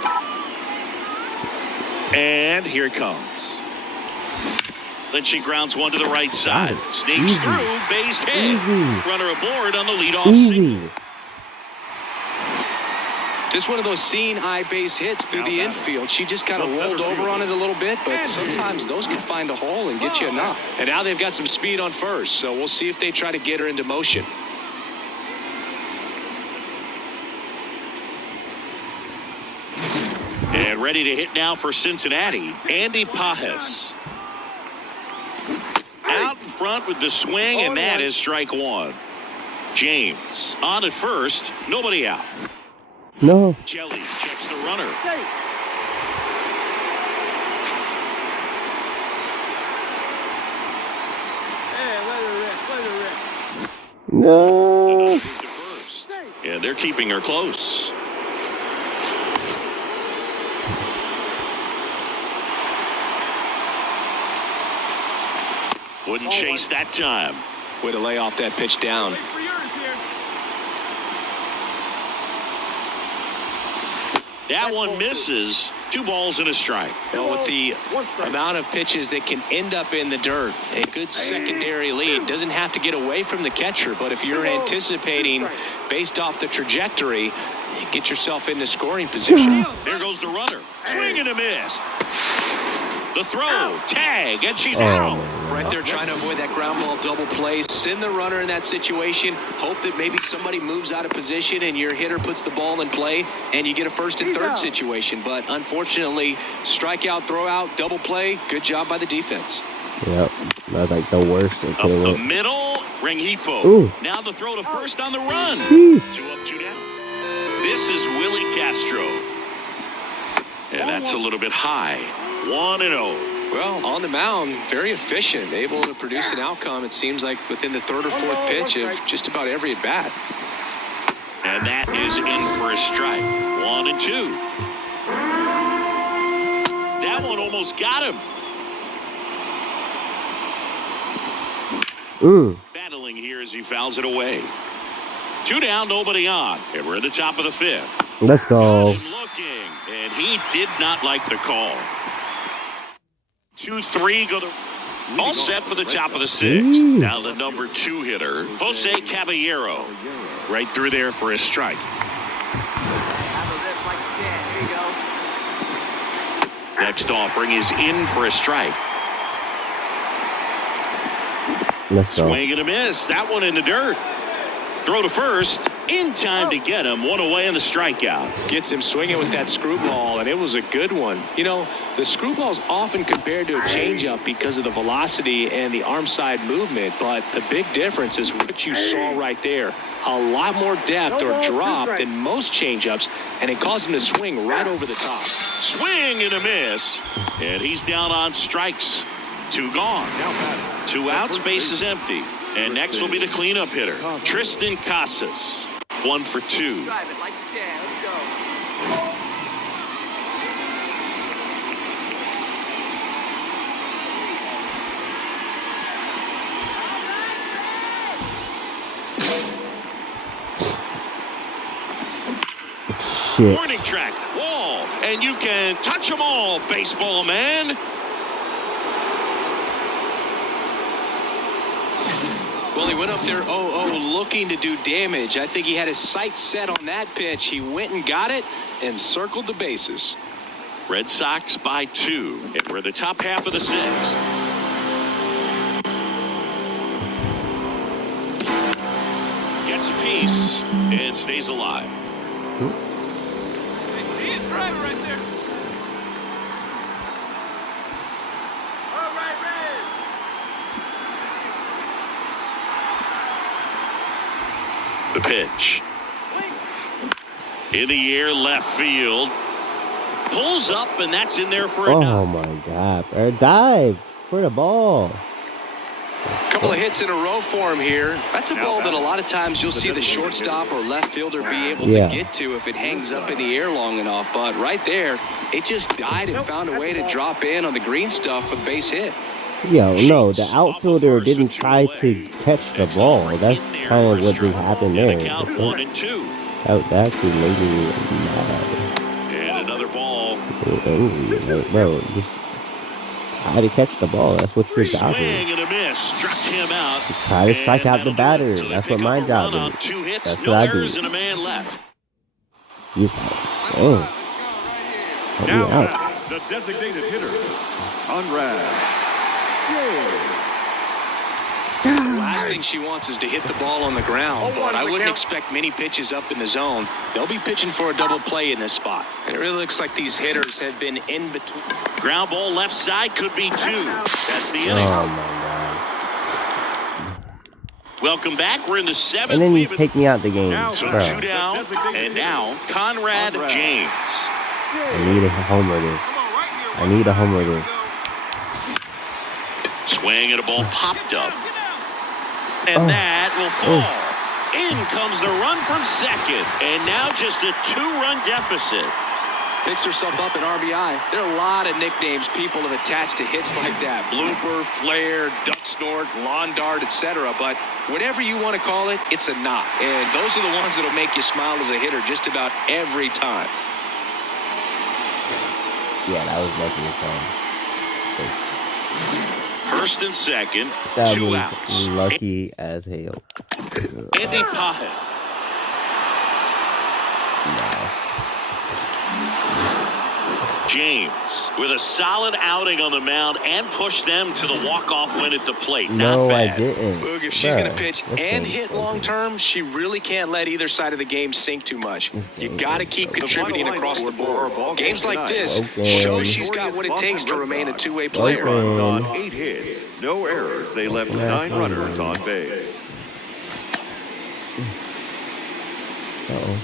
And here it comes. Then she grounds one to the right side. Sneaks through, base hit. Runner aboard on the leadoff single. Just one of those seeing eye base hits through the infield. She just kind of rolled over on it a little bit, but sometimes those can find a hole and get you enough. And now they've got some speed on first, so we'll see if they try to get her into motion. And ready to hit now for Cincinnati, Andy Pajes. Out in front with the swing, and that is strike 1. James on at first, nobody out. No. Jelly checks the runner. No. To first. Yeah, they're keeping her close. Wouldn't chase that time. Way to lay off that pitch down. That one misses. 2 balls and a strike. Well, with the amount of pitches that can end up in the dirt, a good secondary lead doesn't have to get away from the catcher, but if you're anticipating based off the trajectory, get yourself into scoring position. There goes the runner. Swing and a miss. The throw, tag, and she's out. Right there trying to avoid that ground ball double play. Send the runner in that situation. Hope that maybe somebody moves out of position and your hitter puts the ball in play and you get a first and third situation. But unfortunately, strikeout, throw out, double play. Good job by the defense. Yep. That was like the worst. Up the middle, Rengifo. Ooh. Now the throw to first on the run. Jeez. 2 up, 2 down. This is Willie Castro. And that's a little bit high. 1-0. Well, on the mound, very efficient, able to produce an outcome, it seems like, within the 3rd or 4th pitch of just about every at-bat. And that is in for a strike. 1-2. That one almost got him. Battling here as he fouls it away. 2 down, nobody on. And we're at the top of the 5th. Let's go. Looking, and he did not like the call. 2-3 go to all set for the top of the 6th. Now the number 2 hitter, Jose Caballero, right through there for a strike. Next offering is in for a strike. Let's go. Swing and a miss. That one in the dirt. Throw to first, in time to get him. One away in the strikeout. Gets him swinging with that screwball, and it was a good one. You know, the screwball is often compared to a changeup because of the velocity and the arm side movement, but the big difference is what you saw right there. A lot more depth or drop than most changeups, and it caused him to swing right over the top. Swing and a miss, and he's down on strikes. 2 gone. 2 out, space is empty. And next will be the cleanup hitter, Tristan Casas. 1 for 2. Drive it like you can. Let's go. Shit. Warning track, wall, and you can touch them all, baseball man. Well, he went up there 0-0 looking to do damage. I think he had his sights set on that pitch. He went and got it and circled the bases. Red Sox by 2, and we're the top half of the 6th. Gets a piece and stays alive. I see it. Drive it right there. All right, Red. The pitch. In the air, left field. Pulls up, and that's in there for a Oh knock. my God. Or dive for the ball. Couple of hits in a row for him here. That's a ball that a lot of times you'll see the shortstop or left fielder be able to get to if it hangs up in the air long enough. But right there, it just died and found a way to drop in on the green stuff for the base hit. Yo, no, the outfielder didn't try to catch the ball. That's kind of what just happened there. Count 1-2. That actually made me mad. And another ball. Angry. Bro, just try to catch the ball. That's what your job Swing is. and a miss. Struck him out. Try to strike out the And batter. so they That's pick what my up a job run on is. 2 hits, That's no what I do. errors, and a man left. You oh, help me Now out. back, the designated hitter, Conrad. The last thing she wants is to hit the ball on the ground, but I wouldn't expect many pitches up in the zone. They'll be pitching for a double play in this spot. And it really looks like these hitters have been in between. Ground ball left side could be 2. That's the inning. Oh my God. Welcome back. We're in the 7th. And then you We've take me out the game, so bro. 2 down, and now Conrad James. I need a homer this. I need a homer this. Swing and a ball popped up. And that will fall. In comes the run from second. And now just a 2-run deficit. Picks herself up in RBI. There are a lot of nicknames people have attached to hits like that. Blooper, flare, duck snort, lawn dart, etc. But whatever you want to call it, it's a knock. And those are the ones that'll make you smile as a hitter just about every time. Yeah, that was lucky as hell. First and second, That 2 was outs. lucky as hell. Andy Pajes. James with a solid outing on the mound and pushed them to the walk-off win at the plate. No, Not I bad. didn't. Boog, if she's Bruh, going to pitch this and game's hit broken. long term, she really can't let either side of the game sink too much. You got to keep contributing across the board. Games like this show she's got what it takes to remain a two-way player. Runs on 8 hits, no errors. They left 9 runners on base. Uh-oh.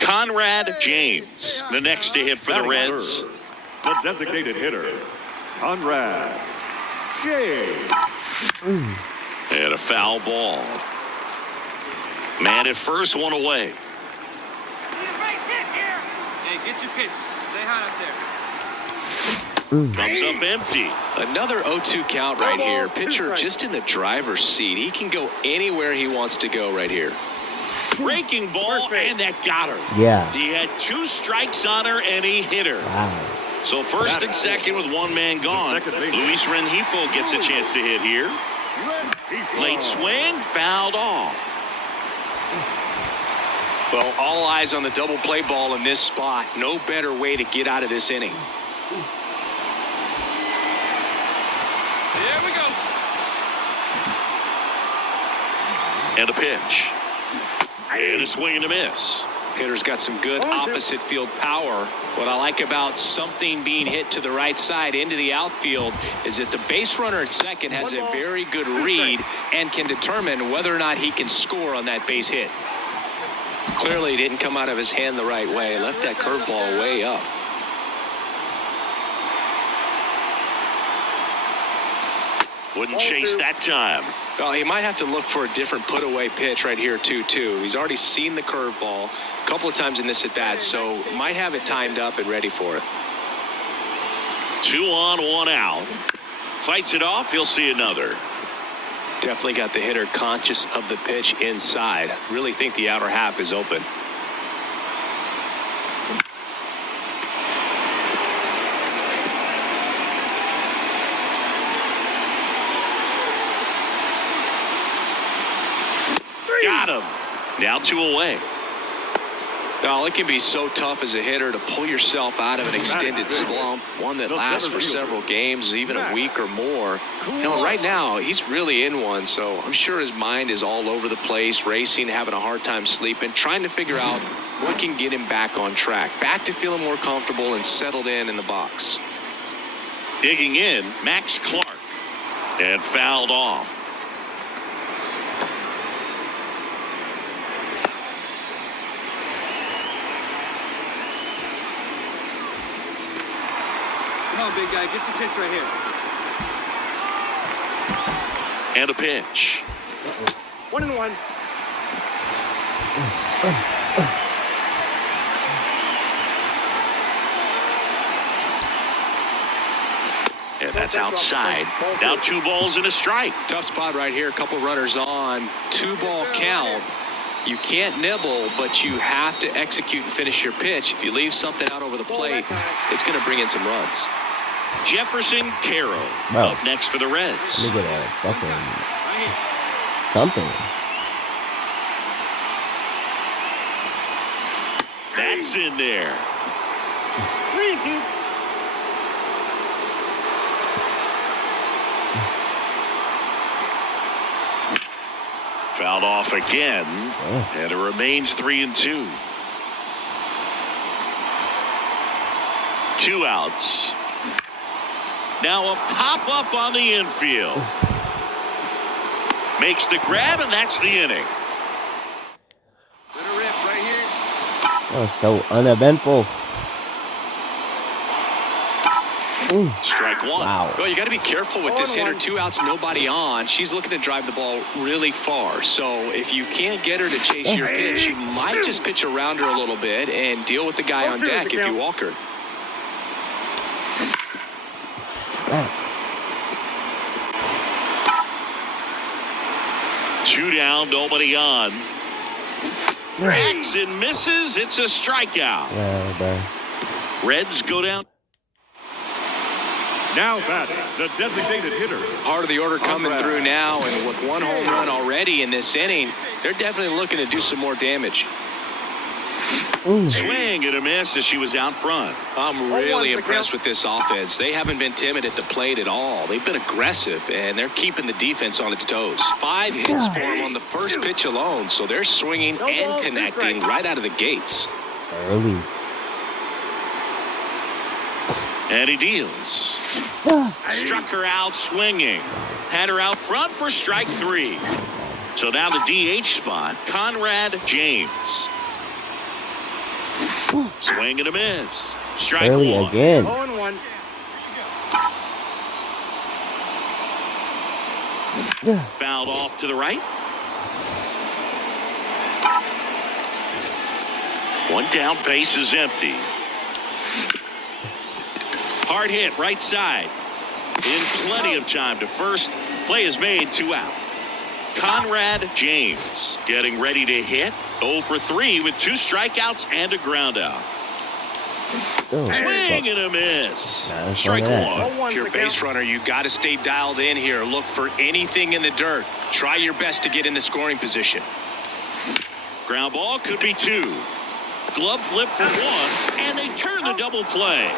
Conrad James, the next to hit for the Reds. The designated hitter, Conrad James. And a foul ball. Man at first, 1 away. Need a base hit here. Hey, get your pitch. Stay hot up there. Comes up empty. Another 0-2 count right here. Pitcher just in the driver's seat. He can go anywhere he wants to go right here. Breaking ball, and that got her. Yeah. He had 2 strikes on her, and he hit her. Wow. So first and second with 1 man gone. Luis Rengifo gets a chance to hit here. Late swing, fouled off. Well, all eyes on the double play ball in this spot. No better way to get out of this inning. Here we go. And a pitch. And a swing and a miss. Hitter's got some good opposite field power. What I like about something being hit to the right side into the outfield is that the base runner at second has a very good read and can determine whether or not he can score on that base hit. Clearly didn't come out of his hand the right way. Left that curveball way up. Wouldn't chase that time. Well, he might have to look for a different put-away pitch right here, too. He's already seen the curveball a couple of times in this at-bat, so might have it timed up and ready for it. 2 on, 1 out. Fights it off. He'll see another. Definitely got the hitter conscious of the pitch inside. Really think the outer half is open. Got him. Now 2 away. Now, it can be so tough as a hitter to pull yourself out of an extended slump, one that lasts for several games, even a week or more. You know, right now, he's really in one, so I'm sure his mind is all over the place, racing, having a hard time sleeping, trying to figure out what can get him back on track, back to feeling more comfortable and settled in the box. Digging in, Max Clark. And fouled off. Come on, big guy. Get your pitch right here. And a pitch. 1-1. And that's outside. Now 2 balls and a strike. Tough spot right here. A couple runners on. 2-ball count. You can't nibble, but you have to execute and finish your pitch. If you leave something out over the plate, it's going to bring in some runs. Jefferson Caro up next for the Reds. Let me get a fucking something. That's in there. 3-2. Fouled off again, and it remains 3-2. 2 outs. Now a pop-up on the infield. Makes the grab, and that's the inning. Let her rip right here. Oh, so uneventful. Strike 1. Wow. Well, you got to be careful with this hitter. 2 outs, nobody on. She's looking to drive the ball really far. So if you can't get her to chase your pitch, you might just pitch around her a little bit and deal with the guy on deck if you walk her. Two down, nobody on. Cracks and misses. It's a strikeout. Reds go down. Now batting, the designated hitter. Part of the order coming through now, and with 1 home run already in this inning, they're definitely looking to do some more damage. Swing and a miss as she was out front. I'm really impressed with this offense. They haven't been timid at the plate at all. They've been aggressive, and they're keeping the defense on its toes. 5 hits for them on the first pitch alone, so they're swinging and connecting right out of the gates. Early. And he deals. Struck her out swinging. Had her out front for strike 3. So now the DH spot, Conrad James. Swing and a miss. Strike Early 1. again. 0-1. Fouled off to the right. 1 down, base is empty. Hard hit, right side. In plenty of time to first. Play is made, 2 out. Conrad James getting ready to hit. 0 for 3 with 2 strikeouts and a ground out. Swing and a miss. Strike 1. If you're a base runner, you got to stay dialed in here. Look for anything in the dirt. Try your best to get into scoring position. Ground ball could be 2. Glove flip for 1, and they turn the double play.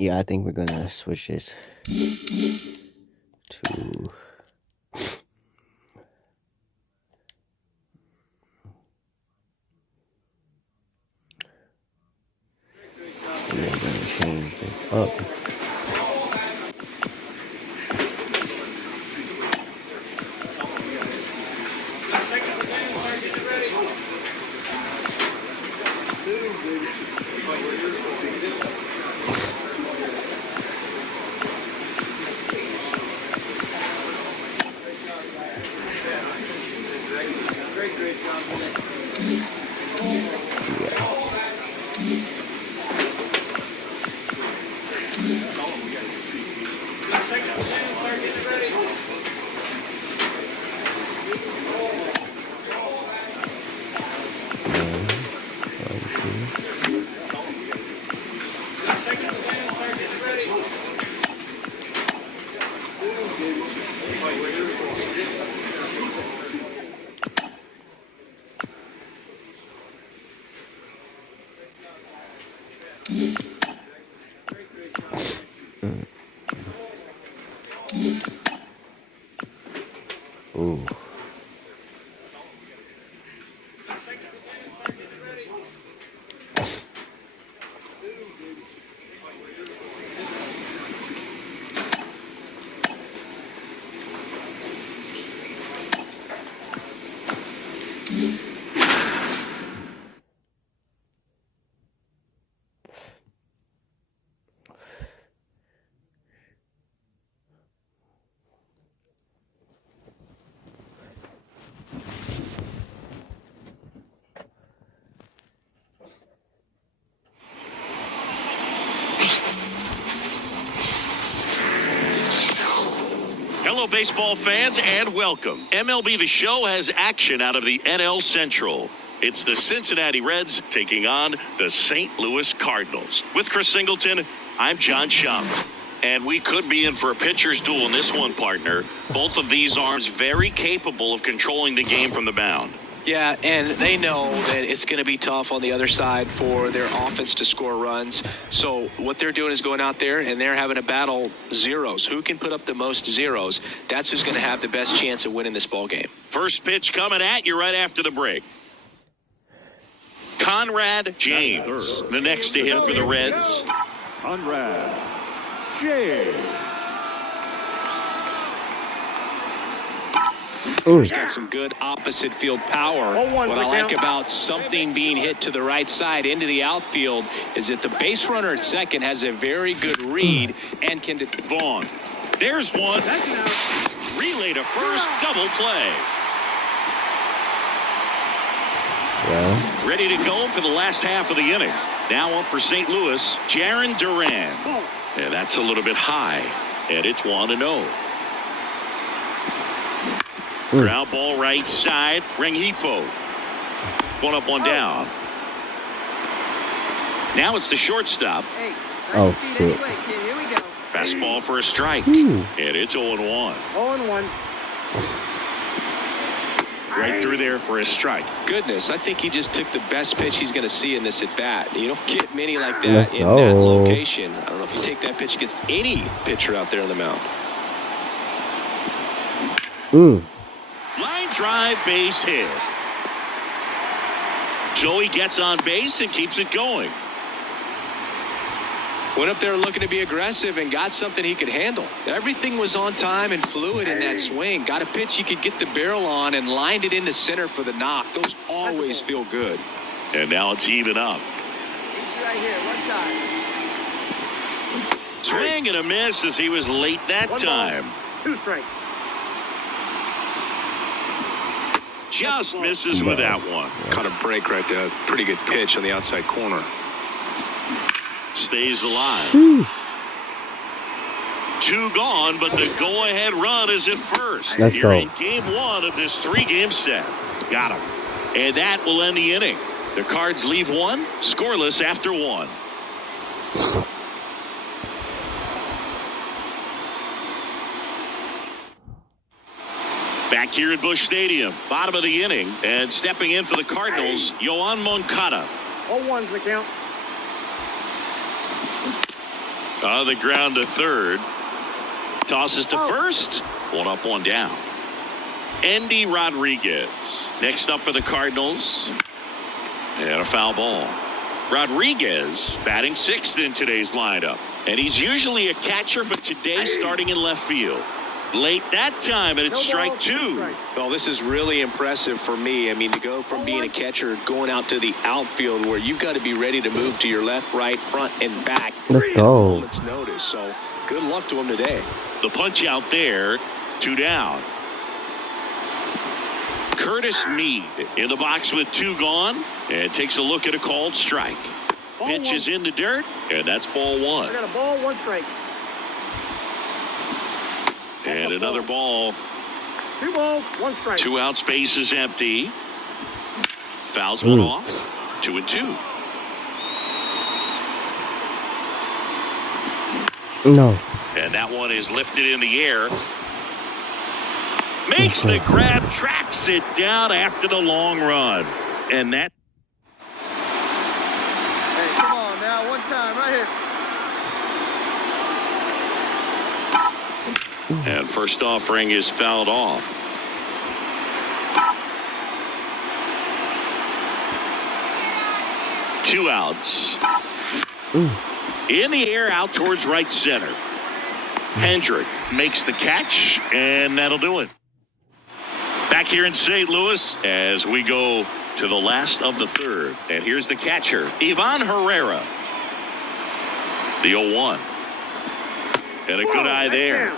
Yeah, I think we're gonna switch this to we're gonna change this up. Ooh. Hello, baseball fans, and welcome. MLB The Show has action out of the NL Central. It's the Cincinnati Reds taking on the St. Louis Cardinals. With Chris Singleton, I'm John Schaumburg. And we could be in for a pitcher's duel in this one, partner. Both of these arms very capable of controlling the game from the mound. Yeah, and they know that it's going to be tough on the other side for their offense to score runs. So what they're doing is going out there and they're having a battle zeros. Who can put up the most zeros? That's who's going to have the best chance of winning this ball game. First pitch coming at you right after the break. Conrad James, the next to hit for the Reds. Conrad James. He's got some good opposite field power. What I like count. about something being hit to the right side into the outfield is that the base runner at second has a very good read and can Vaughn. There's one. Relay to first, double play. Yeah. Ready to go for the last half of the inning. Now up for St. Louis, Jaron Duran. And that's a little bit high. And it's 1-0. Ground ball right side. Rengifo. One up, one down. Now it's the shortstop. Oh, shit. Here we go. Fastball for a strike. Ooh. And it's 0-1. 0-1. Right through there for a strike. Goodness, I think he just took the best pitch he's going to see in this at bat. You don't get many like that Let's in go. that location. I don't know if you take that pitch against any pitcher out there on the mound. Line drive, base hit. Joey gets on base and keeps it going. Went up there looking to be aggressive and got something he could handle. Everything was on time and fluid in that swing. Got a pitch he could get the barrel on and lined it into center for the knock. Those always feel good. And now it's even up. Right here, one time. Swing and a miss as he was late that time. 2 strikes. Just misses with that one. Caught a break right there. Pretty good pitch on the outside corner. Stays alive. 2 gone, but the go-ahead run is at first. Let's Here go. in game 1 of this 3-game set. Got him. And that will end the inning. The Cards leave 1 scoreless after 1. Back here at Busch Stadium, bottom of the inning, and stepping in for the Cardinals, Yoan Moncada. 0-1's the count. On the ground to third. Tosses to first. One up, one down. Andy Rodriguez. Next up for the Cardinals. And a foul ball. Rodriguez batting sixth in today's lineup. And he's usually a catcher, but today starting in left field. Late that time, and it's strike two. Well, this is really impressive for me. I mean, to go from being a catcher going out to the outfield where you've got to be ready to move to your left, right, front, and back. Let's go. Moment's notice. So good luck to him today. The punch out there, 2 down. Curtis Mead in the box with 2 gone, and takes a look at a called strike. Pitch is in the dirt, and that's ball 1. I got a ball, 1 strike. And another ball. 2 balls, 1 strike. 2 out, space is empty. Fouls one off. 2-2. No. And that one is lifted in the air. Makes the grab, tracks it down after the long run. And that. Hey, come on now, 1 time, right here. And first offering is fouled off. Two outs. In the air, out towards right center. Hendrick makes the catch, and that'll do it. Back here in St. Louis as we go to the last of the third. And here's the catcher, Ivan Herrera. The 0-1. And a good eye there.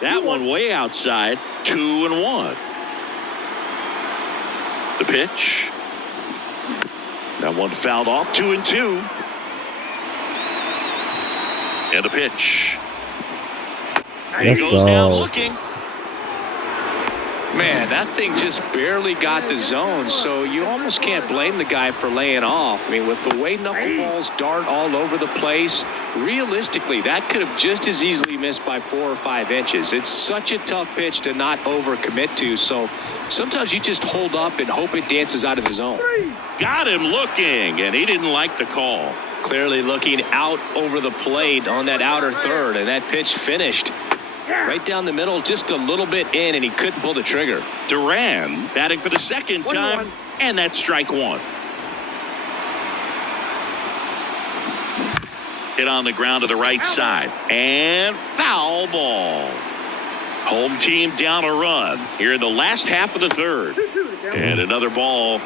That one way outside, 2-1. The pitch. That one fouled off, 2-2. And the pitch. He goes down looking. Man, that thing just barely got the zone, so you almost can't blame the guy for laying off. I mean, with the way knuckleballs dart all over the place, realistically, that could have just as easily missed by 4 or 5 inches. It's such a tough pitch to not overcommit to, so sometimes you just hold up and hope it dances out of the zone. Got him looking, and he didn't like the call. Clearly looking out over the plate on that outer third, and that pitch finished right down the middle, just a little bit in, and he couldn't pull the trigger. Duran batting for the second time, and that's strike 1. Hit on the ground to the right side, and foul ball. Home team down a run here in the last half of the third. And another ball.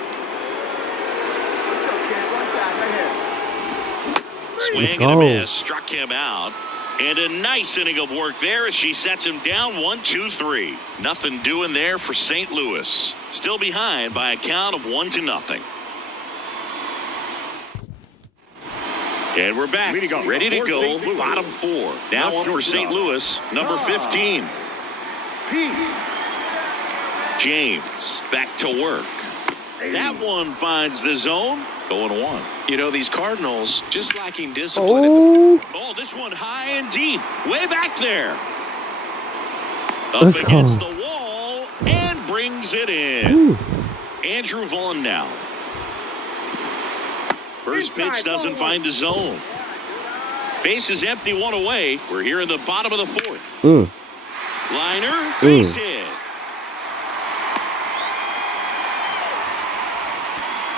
Swing and a miss, struck him out. And a nice inning of work there as she sets him down 1-2-3. Nothing doing there for St. Louis. Still behind by a count of 1-0. And we're back, ready to go. Bottom 4. Now up for St. Louis, number 15. James back to work. That one finds the zone. 0-1. You know, these Cardinals just lacking discipline. Oh, this one high and deep. Way back there. Up against the wall and brings it in. Andrew Vaughn now. First pitch doesn't find the zone. Base is empty, 1 away. We're here in the bottom of the 4th. Liner, base hit.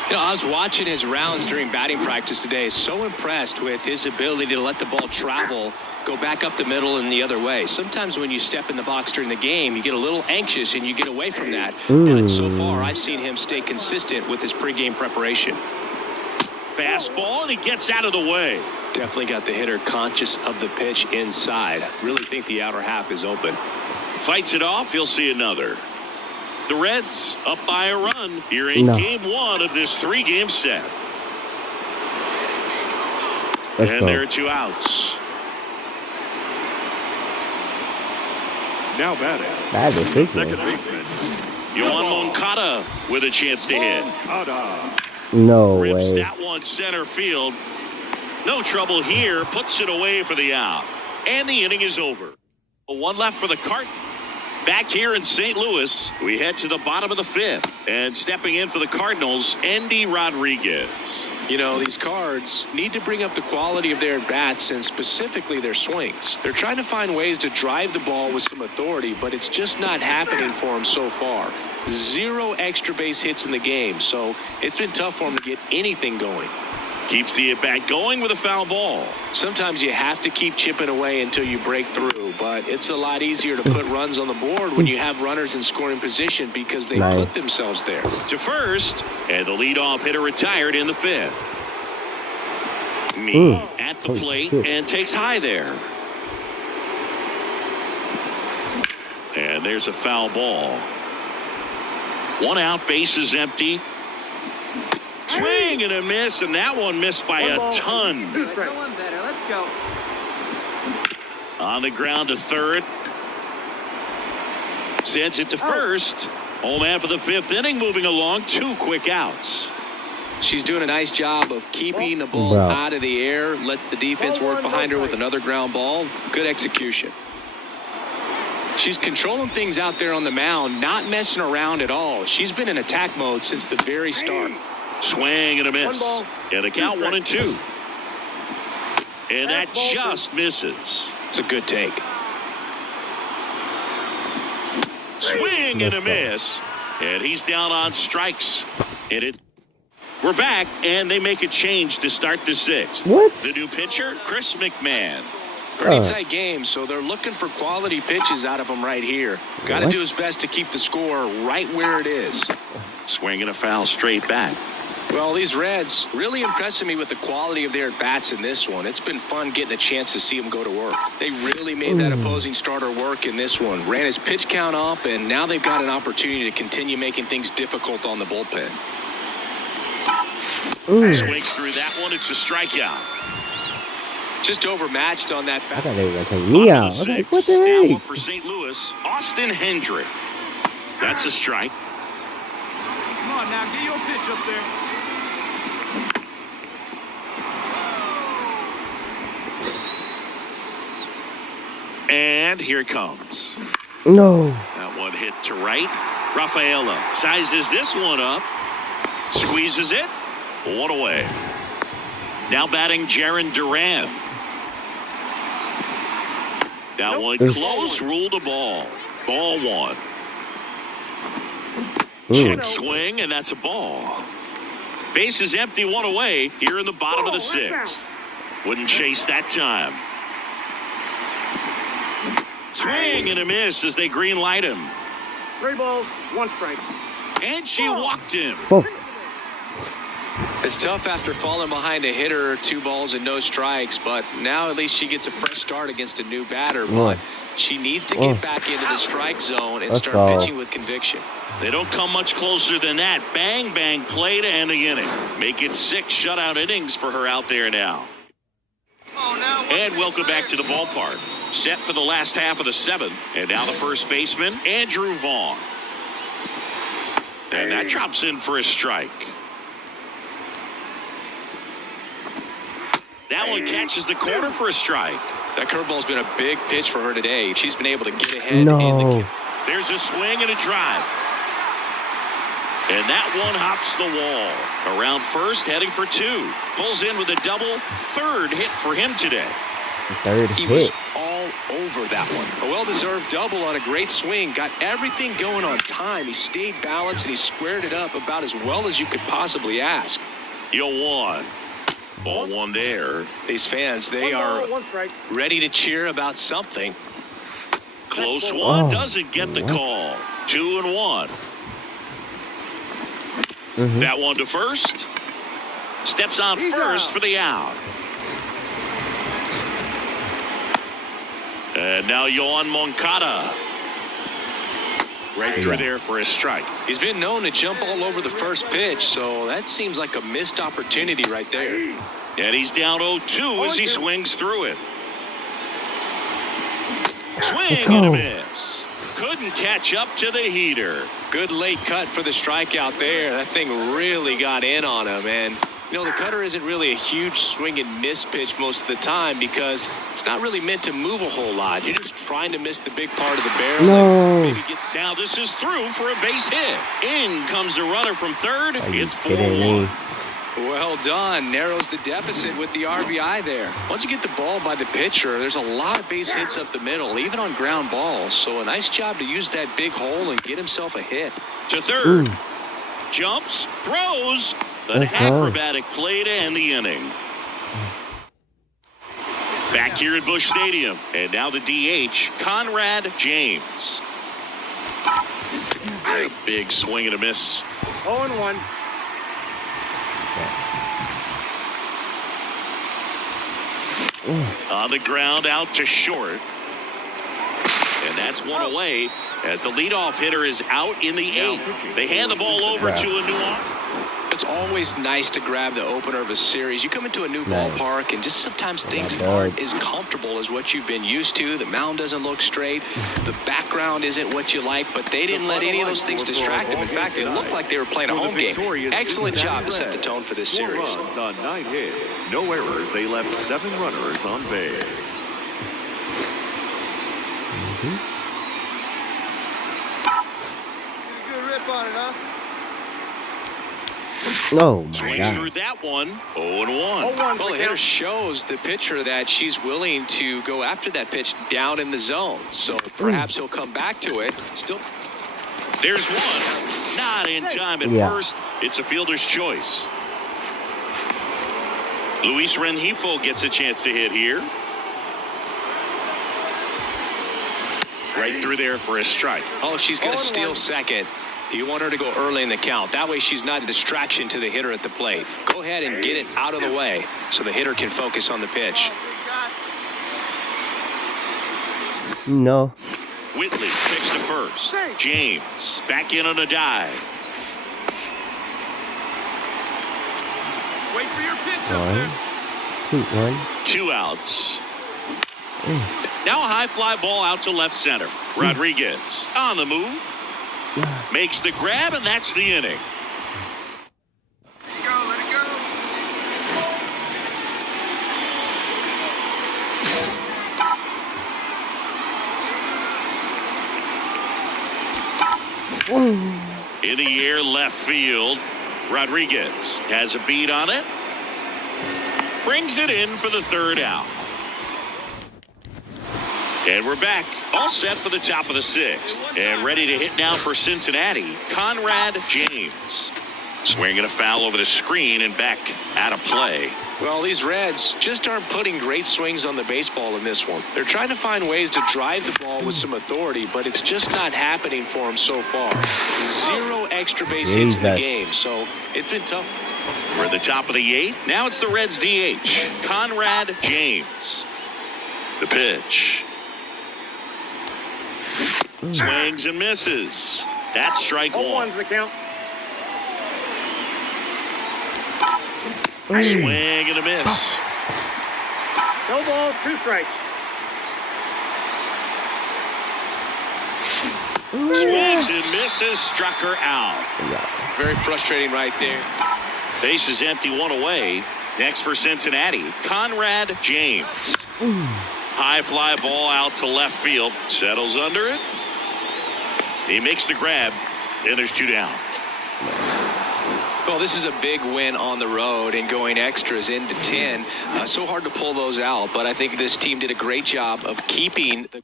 You know, I was watching his rounds during batting practice today. So impressed with his ability to let the ball travel, go back up the middle and the other way. Sometimes when you step in the box during the game, you get a little anxious and you get away from that. But so far, I've seen him stay consistent with his pregame preparation. Fastball, and he gets out of the way. Definitely got the hitter conscious of the pitch inside. Really think the outer half is open. Fights it off. He'll see another. The Reds up by a run here in game 1 of this 3-game set. There are 2 outs. Now batting. That is big. Second baseman. Yohan Moncada with a chance to hit. No Rips way. that one center field. No trouble here. Puts it away for the out. And the inning is over. 1 left for the Cardinals. Back here in St. Louis, we head to the bottom of the 5th. And stepping in for the Cardinals, Andy Rodriguez. You know, these Cards need to bring up the quality of their bats and specifically their swings. They're trying to find ways to drive the ball with some authority, but it's just not happening for them so far. 0 extra base hits in the game, so it's been tough for them to get anything going. Keeps the at-bat going with a foul ball. Sometimes you have to keep chipping away until you break through, but it's a lot easier to put runs on the board when you have runners in scoring position because they put themselves there. To first, and the leadoff hitter retired in the 5th. At the plate and takes high there. And there's a foul ball. 1 out, bases empty. Swing and a miss, and that one missed by a ton. Going better. Let's go. On the ground to third. Sends it to first. Home half of the 5th inning, moving along. 2 quick outs. She's doing a nice job of keeping the ball out of the air. Lets the defense work behind her with another ground ball. Good execution. She's controlling things out there on the mound, not messing around at all. She's been in attack mode since the very start. Swing and a miss. And the count 1-2. And that just misses. It's a good take. Swing and a miss. And he's down on strikes. And we're back, and they make a change to start the 6th. What? The new pitcher, Chris McMahon. Pretty tight game, so they're looking for quality pitches out of him right here. Got to do his best to keep the score right where it is. Swing and a foul straight back. Well, these Reds really impressing me with the quality of their bats in this one. It's been fun getting a chance to see them go to work. They really made that opposing starter work in this one. Ran his pitch count up, and now they've got an opportunity to continue making things difficult on the bullpen. Swings through that one. It's a strikeout. Just overmatched on that. I thought they were going to take me out. I was like, what the Now heck? up for St. Louis, Austin Hendrick. That's a strike. Come on now, get your pitch up there. And here it comes. No. That one hit to right. Rafaela sizes this one up. Squeezes it. 1 away. Now batting Jaron Duran. That one close. Ruled a ball. Ball 1. Check swing, and that's a ball. Base is empty, 1 away here in the bottom of the 6th. Wouldn't chase that time. Swing and a miss as they green light him. 3 balls, 1 strike. And she walked him. It's tough after falling behind a hitter, 2 balls and no strikes, but now at least she gets a fresh start against a new batter. But she needs to get back into the strike zone and start pitching with conviction. They don't come much closer than that. Bang, bang play to end the inning. Make it 6 shutout innings for her out there now. And welcome back to the ballpark. Set for the last half of the 7th. And now the first baseman, Andrew Vaughn. And that drops in for a strike. That one catches the corner for a strike. That curveball's been a big pitch for her today. She's been able to get ahead. There's a swing and a drive. And that one hops the wall. Around first, heading for 2. Pulls in with a double. 3rd hit for him today. He was all over that one. A well-deserved double on a great swing. Got everything going on time. He stayed balanced and he squared it up about as well as you could possibly ask. You'll one. Ball 1 there. These fans, they are ready to cheer about something. Close one. Doesn't get the call. 2-1. That one to first. Steps on first for the out. And now Yohan Moncada. Right through there for a strike. He's been known to jump all over the first pitch, so that seems like a missed opportunity right there. And he's down 0-2 as he swings through it. Swing and a miss. Couldn't catch up to the heater. Good late cut for the strikeout there. That thing really got in on him, and You know, the cutter isn't really a huge swing and miss pitch most of the time because it's not really meant to move a whole lot. You're just trying to miss the big part of the barrel. No. Maybe get... Now this is through for a base hit. In comes the runner from third. It's kidding me? 4-1. Well done. Narrows the deficit with the RBI there. Once you get the ball by the pitcher, there's a lot of base hits up the middle, even on ground balls. So a nice job to use that big hole and get himself a hit. To third. Jumps, throws. An acrobatic play to end the inning. Back here at Busch Stadium. And now the DH, Conrad James. A big swing and a miss. 0-1. On the ground out to short. And that's one away as the leadoff hitter is out in the eighth. They hand the ball over to a new arm. It's always nice to grab the opener of a series. You come into a new ballpark and just sometimes things aren't as comfortable as what you've been used to. The mound doesn't look straight. The background isn't what you like, but they didn't let any of those things distract them. In fact, they looked like they were playing a home game. Excellent job to set the tone for this series. 4 runs on 9 hits. No errors. They left 7 runners on base. Good rip on it, huh? Oh my Swings God. through that one. 0-1. Well, the hitter shows the pitcher that she's willing to go after that pitch down in the zone. So perhaps he'll come back to it. Still. There's one. Not in time at first. It's a fielder's choice. Luis Rengifo gets a chance to hit here. Right through there for a strike. Oh, she's going to steal second. You want her to go early in the count. That way she's not a distraction to the hitter at the plate. Go ahead and get it out of the way so the hitter can focus on the pitch. No. Whitley picks to first. James back in on a dive. Wait for your pitch up One. there. 2 outs. Now a high fly ball out to left center. Rodriguez on the move. Makes the grab, and that's the inning. Let it go, let it go. In the air left field. Rodriguez has a beat on it. Brings it in for the 3rd out. And we're back, all set for the top of the 6th. And ready to hit now for Cincinnati, Conrad James. Swinging a foul over the screen and back out of play. Well, these Reds just aren't putting great swings on the baseball in this one. They're trying to find ways to drive the ball with some authority, but it's just not happening for them so far. 0 extra base hits in the game, so it's been tough. We're at the top of the 8th. Now it's the Reds DH, Conrad James. The pitch. Swings and misses. That's strike 1. 0-1's the count. Swing and a miss. No balls, 2 strikes. Swings and misses. Struck her out. Very frustrating right there. Base is empty, 1 away. Next for Cincinnati, Conrad James. High fly ball out to left field. Settles under it. He makes the grab, and there's 2 down. Well, this is a big win on the road and going extras into 10. So hard to pull those out, but I think this team did a great job of keeping the...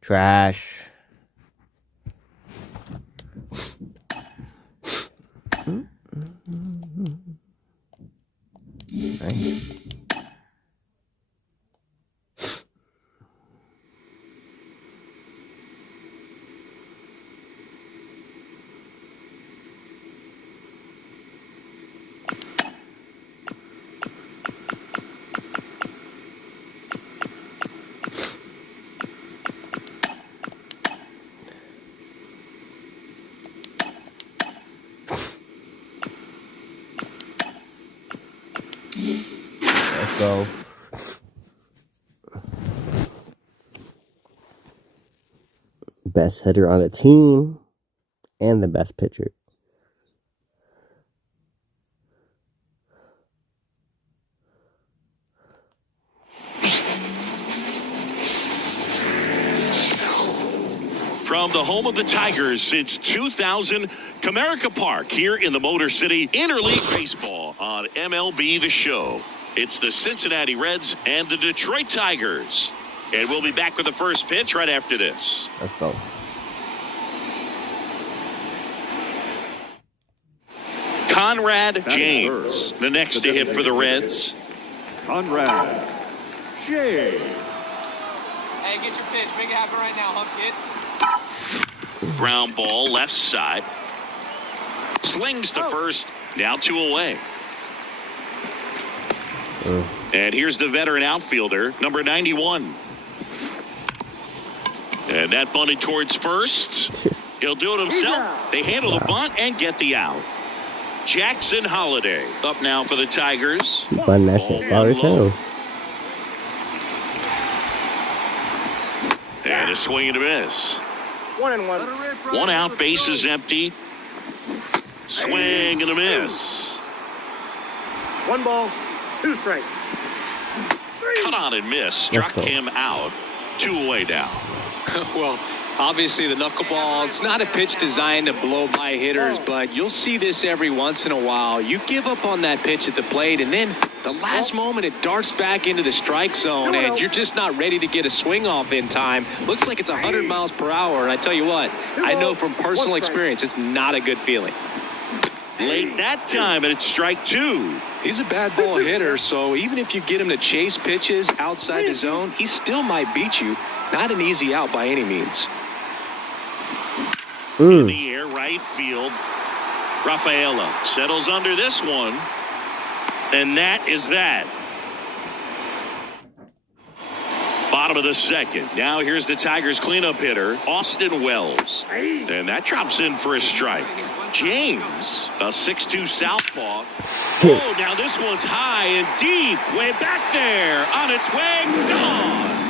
Trash. Nice. Let's go. Best hitter on a team and the best pitcher. from the home of the Tigers since 2000, Comerica Park here in the Motor City, Interleague Baseball on MLB The Show. It's the Cincinnati Reds and the Detroit Tigers. And we'll be back with the first pitch right after this. Let's go. Conrad James, the next to hit for the Reds. Conrad James. Hey, get your pitch. Make it happen right now, hump kid. Ground ball left side. Slings to first. Now 2 away. And here's the veteran outfielder, number 91. And that bunted towards first. He'll do it himself. They handle the bunt and get the out. Jackson Holiday up now for the Tigers. He buttoned that shit far as hell. And a swing and a miss. 1-1. One out, base is empty. Swing and a miss. 1 ball, 2 strikes. Cut on and miss. Struck him out. 2 away now. Well, obviously the knuckleball, it's not a pitch designed to blow by hitters, but you'll see this every once in a while. You give up on that pitch at the plate, and then the last moment it darts back into the strike zone, and you're just not ready to get a swing off in time. Looks like it's 100 miles per hour, and I tell you what, I know from personal experience it's not a good feeling. Late that time, and it's strike 2. He's a bad ball hitter, so even if you get him to chase pitches outside the zone, he still might beat you. Not an easy out by any means. In the air, right field. Rafaela settles under this one. And that is that. Bottom of the second. Now here's the Tigers cleanup hitter, Austin Wells. And that drops in for a strike. James, a 6'2 southpaw. Oh, now this one's high and deep. Way back there. On its way. Gone.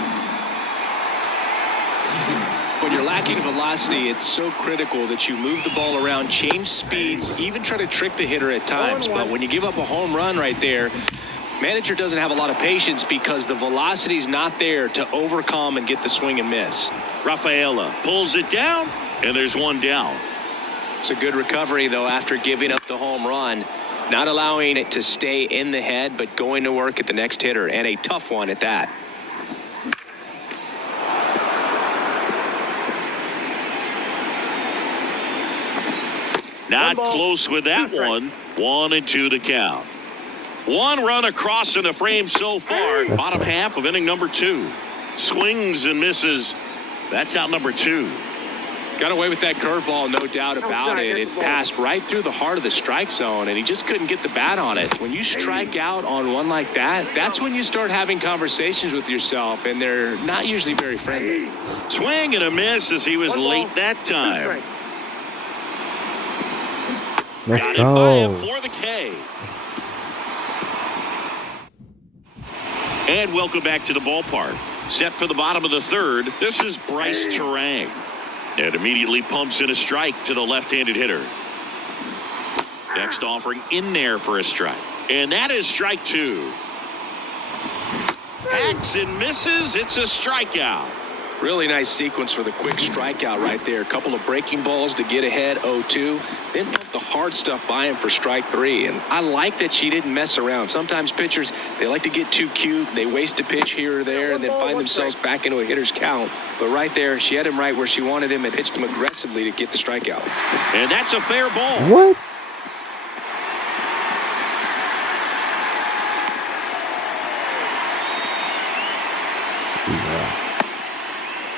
When you're lacking velocity, it's so critical that you move the ball around, change speeds, even try to trick the hitter at times. But when you give up a home run right there, manager doesn't have a lot of patience because the velocity's not there to overcome and get the swing and miss. Rafaela pulls it down, and there's one down. It's a good recovery, though, after giving up the home run. Not allowing it to stay in the head, but going to work at the next hitter, and a tough one at that. Not close with that one. 1-2 the count. 1 run across in the frame so far. Bottom half of inning number 2. Swings and misses. That's out number 2. Got away with that curveball, no doubt about it. It passed right through the heart of the strike zone, and he just couldn't get the bat on it. When you strike out on one like that, that's when you start having conversations with yourself, and they're not usually very friendly. Swing and a miss as he was late that time. Let's Got it by him go. for the K. And welcome back to the ballpark. Set for the bottom of the third. This is Bryce Terang. And immediately pumps in a strike to the left-handed hitter. Next offering in there for a strike. And that is strike 2. Hacks and misses. It's a strikeout. Really nice sequence for the quick strikeout right there. A couple of breaking balls to get ahead 0-2. Then the hard stuff by him for strike 3. And I like that she didn't mess around. Sometimes pitchers, they like to get too cute. They waste a pitch here or there and then find themselves back into a hitter's count. But right there, she had him right where she wanted him and pitched him aggressively to get the strikeout. And that's a fair ball. What?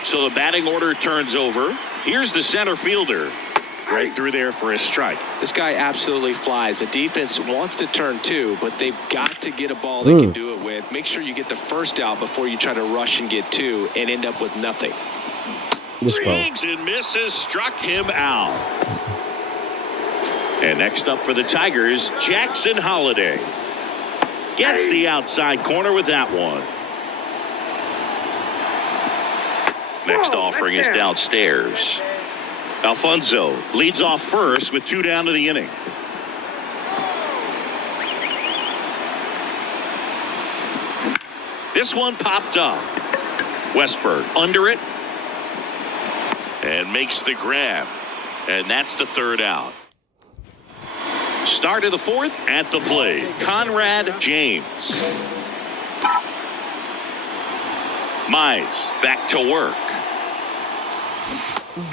So the batting order turns over. Here's the center fielder. Right through there for a strike. This guy absolutely flies. The defense wants to turn 2, but they've got to get a ball they can do it with. Make sure you get the first out before you try to rush and get 2 and end up with nothing. Swings and misses, struck him out. And next up for the Tigers, Jackson Holiday. Gets the outside corner with that one. Next offering is downstairs. Alfonso leads off first with 2 down to the inning. This one popped up. Westberg under it. and makes the grab. And that's the third out. Start of the fourth at the plate. Conrad James. Mize back to work.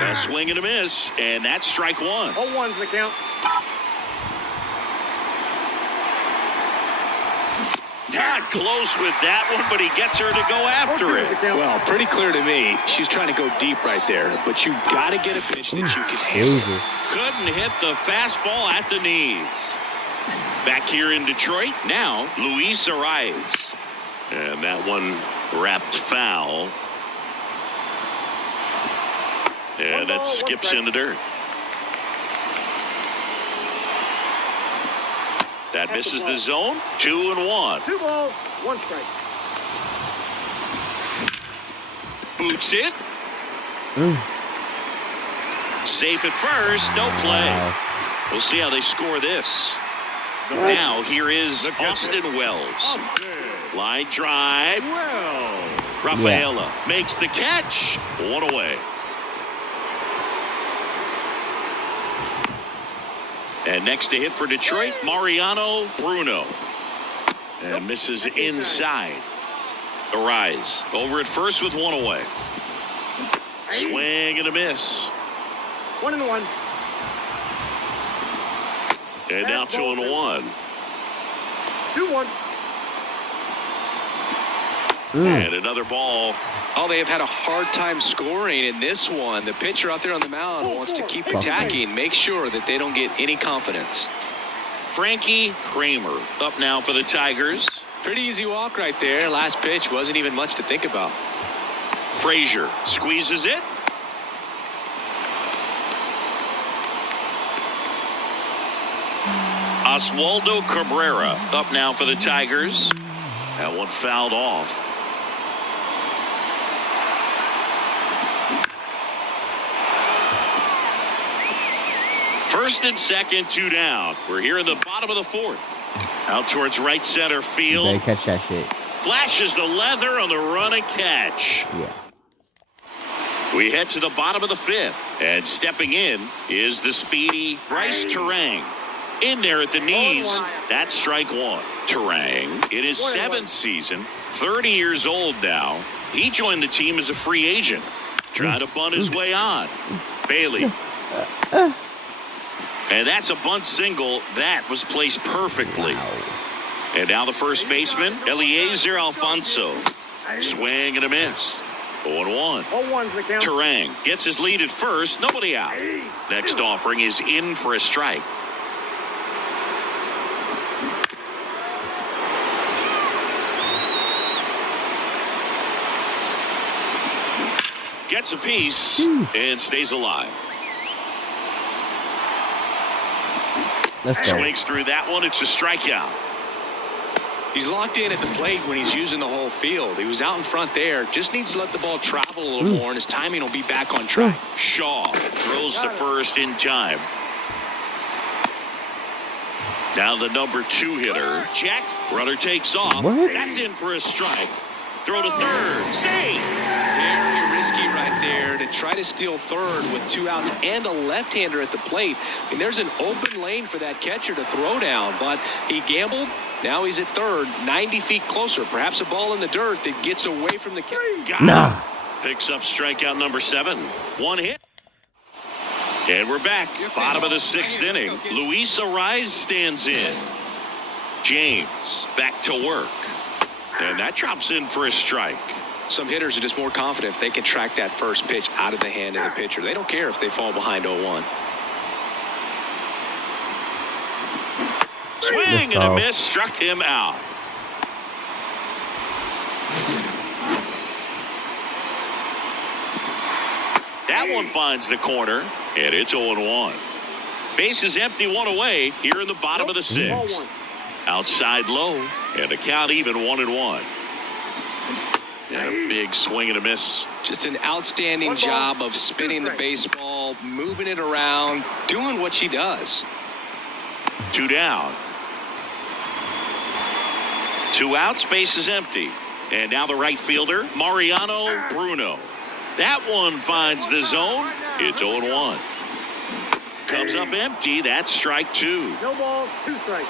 A swing and a miss, and that's strike one. 0-1's the count. Not close with that one, but he gets her to go after it. Well, pretty clear to me. She's trying to go deep right there, but you got to get a pitch that you can handle. Couldn't hit the fastball at the knees. Back here in Detroit, now Luis Arias. And that one wrapped foul. And that skips in the dirt. That misses the zone. 2-1. 2 balls, 1 strike. Boots it. Safe at first. No play. We'll see how they score this. Now here is Austin Wells. Line drive. Rafaela makes the catch. 1 away. And next to hit for Detroit, Mariano Bruno. And misses inside. Arise over at first with 1 away. Swing and a miss. 1-1. And now 2-1. 2-1. And another ball. Oh, they have had a hard time scoring in this one. The pitcher out there on the mound wants to keep attacking, make sure that they don't get any confidence. Frankie Kramer up now for the Tigers. Pretty easy walk right there. Last pitch wasn't even much to think about. Frazier squeezes it. Oswaldo Cabrera up now for the Tigers. That one fouled off. First and second, 2 down. We're here in the bottom of the fourth. Out towards right center field. They catch that shit. Flashes the leather on the run and catch. Yeah. We head to the bottom of the fifth. And stepping in is the speedy Bryce Terang. In there at the knees. That's strike one. Terang in his 7th season. 30 years old now. He joined the team as a free agent. Trying to bunt his way on. Bailey. And that's a bunt single. That was placed perfectly. And now the first baseman, Eliezer Alfonso. Swing and a miss. 0-1. 0-1's the count. Terang gets his lead at first. Nobody out. Next offering is in for a strike. Gets a piece and stays alive. Let's go. Swings through that one. It's a strikeout. He's locked in at the plate when he's using the whole field. He was out in front there. Just needs to let the ball travel a little more, and his timing will be back on track. Shaw throws to first in time. Now the number 2 hitter. Jack. Runner takes off. What? That's in for a strike. Throw to third. Safe. Very risky right there to try to steal third with 2 outs and a left-hander at the plate. I mean, there's an open lane for that catcher to throw down, but he gambled. Now he's at third, 90 feet closer. Perhaps a ball in the dirt that gets away from the catcher. Nah. Picks up strikeout number 7. 1 hit. And we're back. Bottom of the 6th inning. Luis Arias stands in. James back to work. And that drops in for a strike. Some hitters are just more confident if they can track that first pitch out of the hand of the pitcher. They don't care if they fall behind 0-1. Swing and a miss, struck him out. That one finds the corner, and it's 0-1. Base is empty, 1 away here in the bottom of the 6th. Outside low, and the count even 1-1. And a big swing and a miss. Just an outstanding job of spinning the baseball, moving it around, doing what she does. 2 down. 2 outs, base is empty. And now the right fielder, Mariano Bruno. That one finds the zone, It's 0-1. Comes up empty. That's strike 2. No ball, 2 strikes.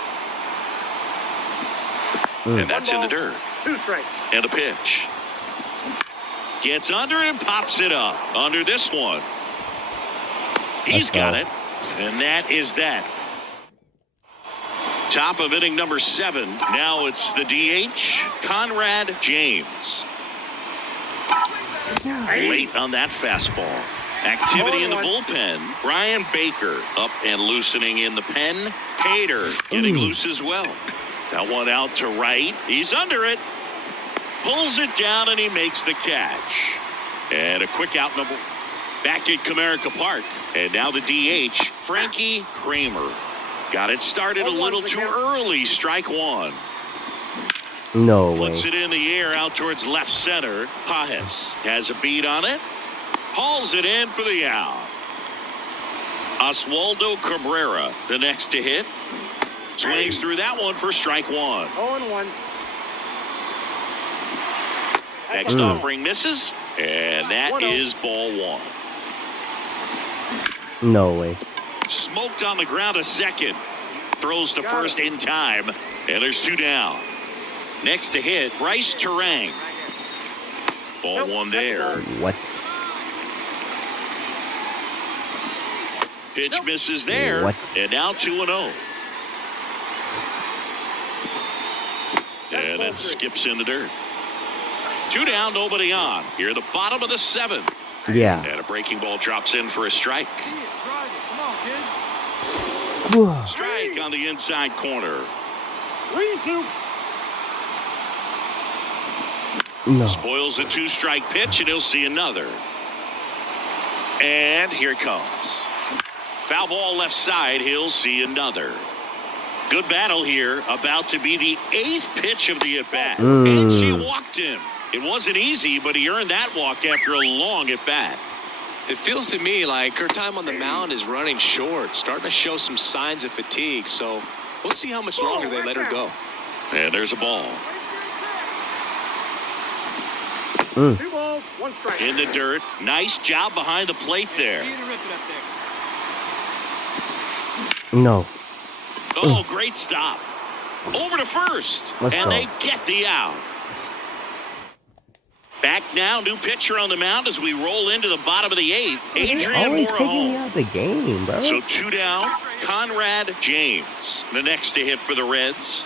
And that's in the dirt. 2 strikes. And a pitch. Gets under it and pops it up. Under this one. He's got it. And that is that. Top of inning number 7. Now it's the DH, Conrad James. Late on that fastball. Activity in the bullpen. Brian Baker up and loosening in the pen. Tater getting loose as well. That one out to right. He's under it. Pulls it down and he makes the catch. And a quick out number back at Comerica Park. And now the DH, Frankie Kramer. Got it started a little too early. Strike 1. No way. Flips it in the air out towards left center. Pajes has a beat on it. Hauls it in for the out. Oswaldo Cabrera, the next to hit. Swings through that one for strike 1. 0-1. Next offering misses. And that is ball 1. No way. Smoked on the ground a second. Throws to first in time. And there's 2 down. Next to hit, Bryce Terang. Ball 1 there. What? Pitch misses there. What? And now 2-0. And it skips in the dirt. 2 down, nobody on. Here at the bottom of the 7th. Yeah. And a breaking ball drops in for a strike. Strike on the inside corner. 3-2. No. Spoils the 2-strike pitch, and he'll see another. And here it comes. Foul ball left side. He'll see another. Good battle here. About to be the 8th pitch of the at-bat. And she walked him. It wasn't easy, but he earned that walk after a long at-bat. It feels to me like her time on the mound is running short, starting to show some signs of fatigue. So we'll see how much longer they let her go. And there's a ball. 2 balls, 1 strike. In the dirt. Nice job behind the plate there. No. Oh, great stop. Over to first. Let's and go. they get the out. Back now, new pitcher on the mound as we roll into the bottom of the 8th. Adrian Always taking me Moreau. out the game, bro. So 2 down. Conrad James, the next to hit for the Reds.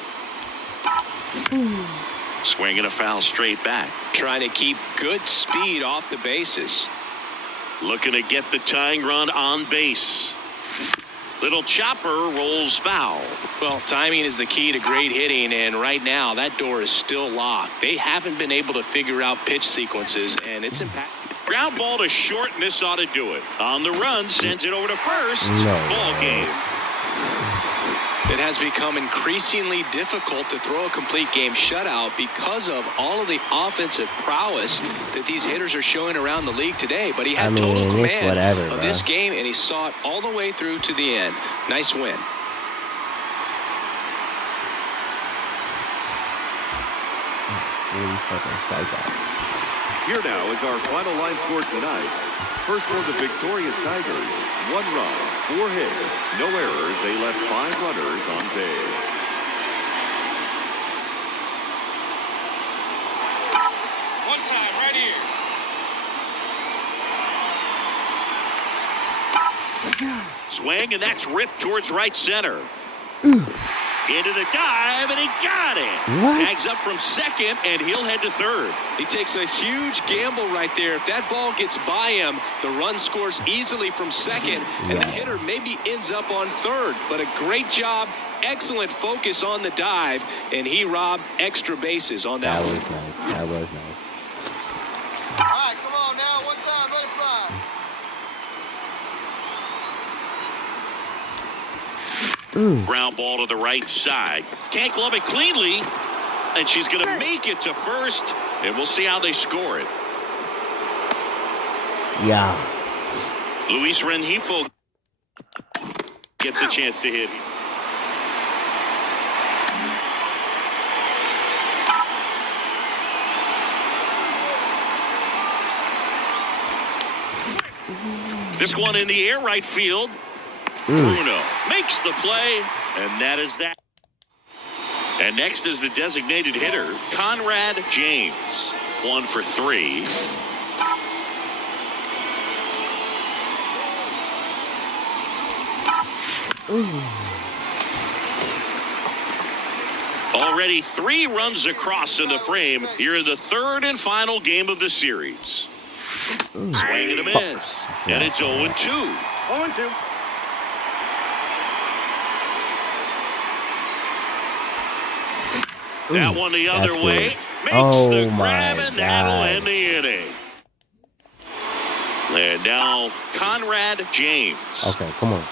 Swinging a foul straight back. Trying to keep good speed off the bases. Looking to get the tying run on base. Little chopper rolls foul. Well, timing is the key to great hitting, and right now that door is still locked. They haven't been able to figure out pitch sequences, and it's impactful. Ground ball to short, and this ought to do it. On the run, sends it over to first. No. Ball game. It has become increasingly difficult to throw a complete game shutout because of all of the offensive prowess that these hitters are showing around the league today. But he had total it's command whatever, of bro. this game, and he saw it all the way through to the end. Nice win. Here now is our final line score tonight. First for the victorious Tigers, 1 run, 4 hits, no errors. They left 5 runners on base. One time, right here. Swing, and that's ripped towards right center. Into the dive, and he got it. What? Tags up from second, and he'll head to third. He takes a huge gamble right there. If that ball gets by him, the run scores easily from second, and the hitter maybe ends up on third. But a great job, excellent focus on the dive, and he robbed extra bases on that one. was nice. That was nice. All right, come on now. 1 time, let it fly. Ground ball to the right side. Can't glove it cleanly. And she's going to make it to first. And we'll see how they score it. Yeah. Luis Rengifo gets a chance to hit. This one in the air, right field. Bruno makes the play, and that is that. And next is the designated hitter, Conrad James. 1 for 3. Already 3 runs across in the frame here in the 3rd and final game of the series. Swing and a miss. And it's 0-2. 0-2. That one the other That's way. good. Makes the Oh, grab, my and that'll God. end the inning. And now Conrad James. Okay, come on.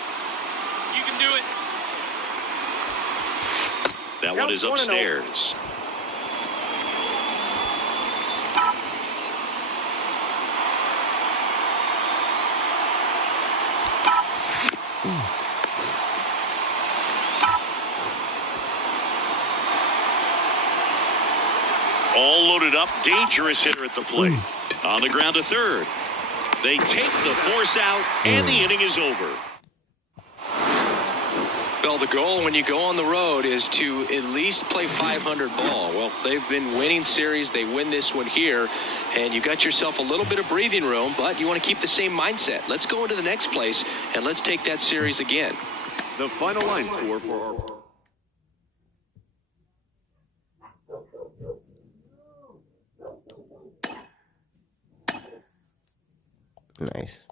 You can do it. That one is upstairs. All loaded up, dangerous hitter at the plate. On the ground to third. They take the force out, and the inning is over. Well, the goal when you go on the road is to at least play 500 ball. Well, they've been winning series. They win this one here, and you got yourself a little bit of breathing room, but you want to keep the same mindset. Let's go into the next place, and let's take that series again. The final line score for our... Nice.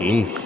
Sheesh.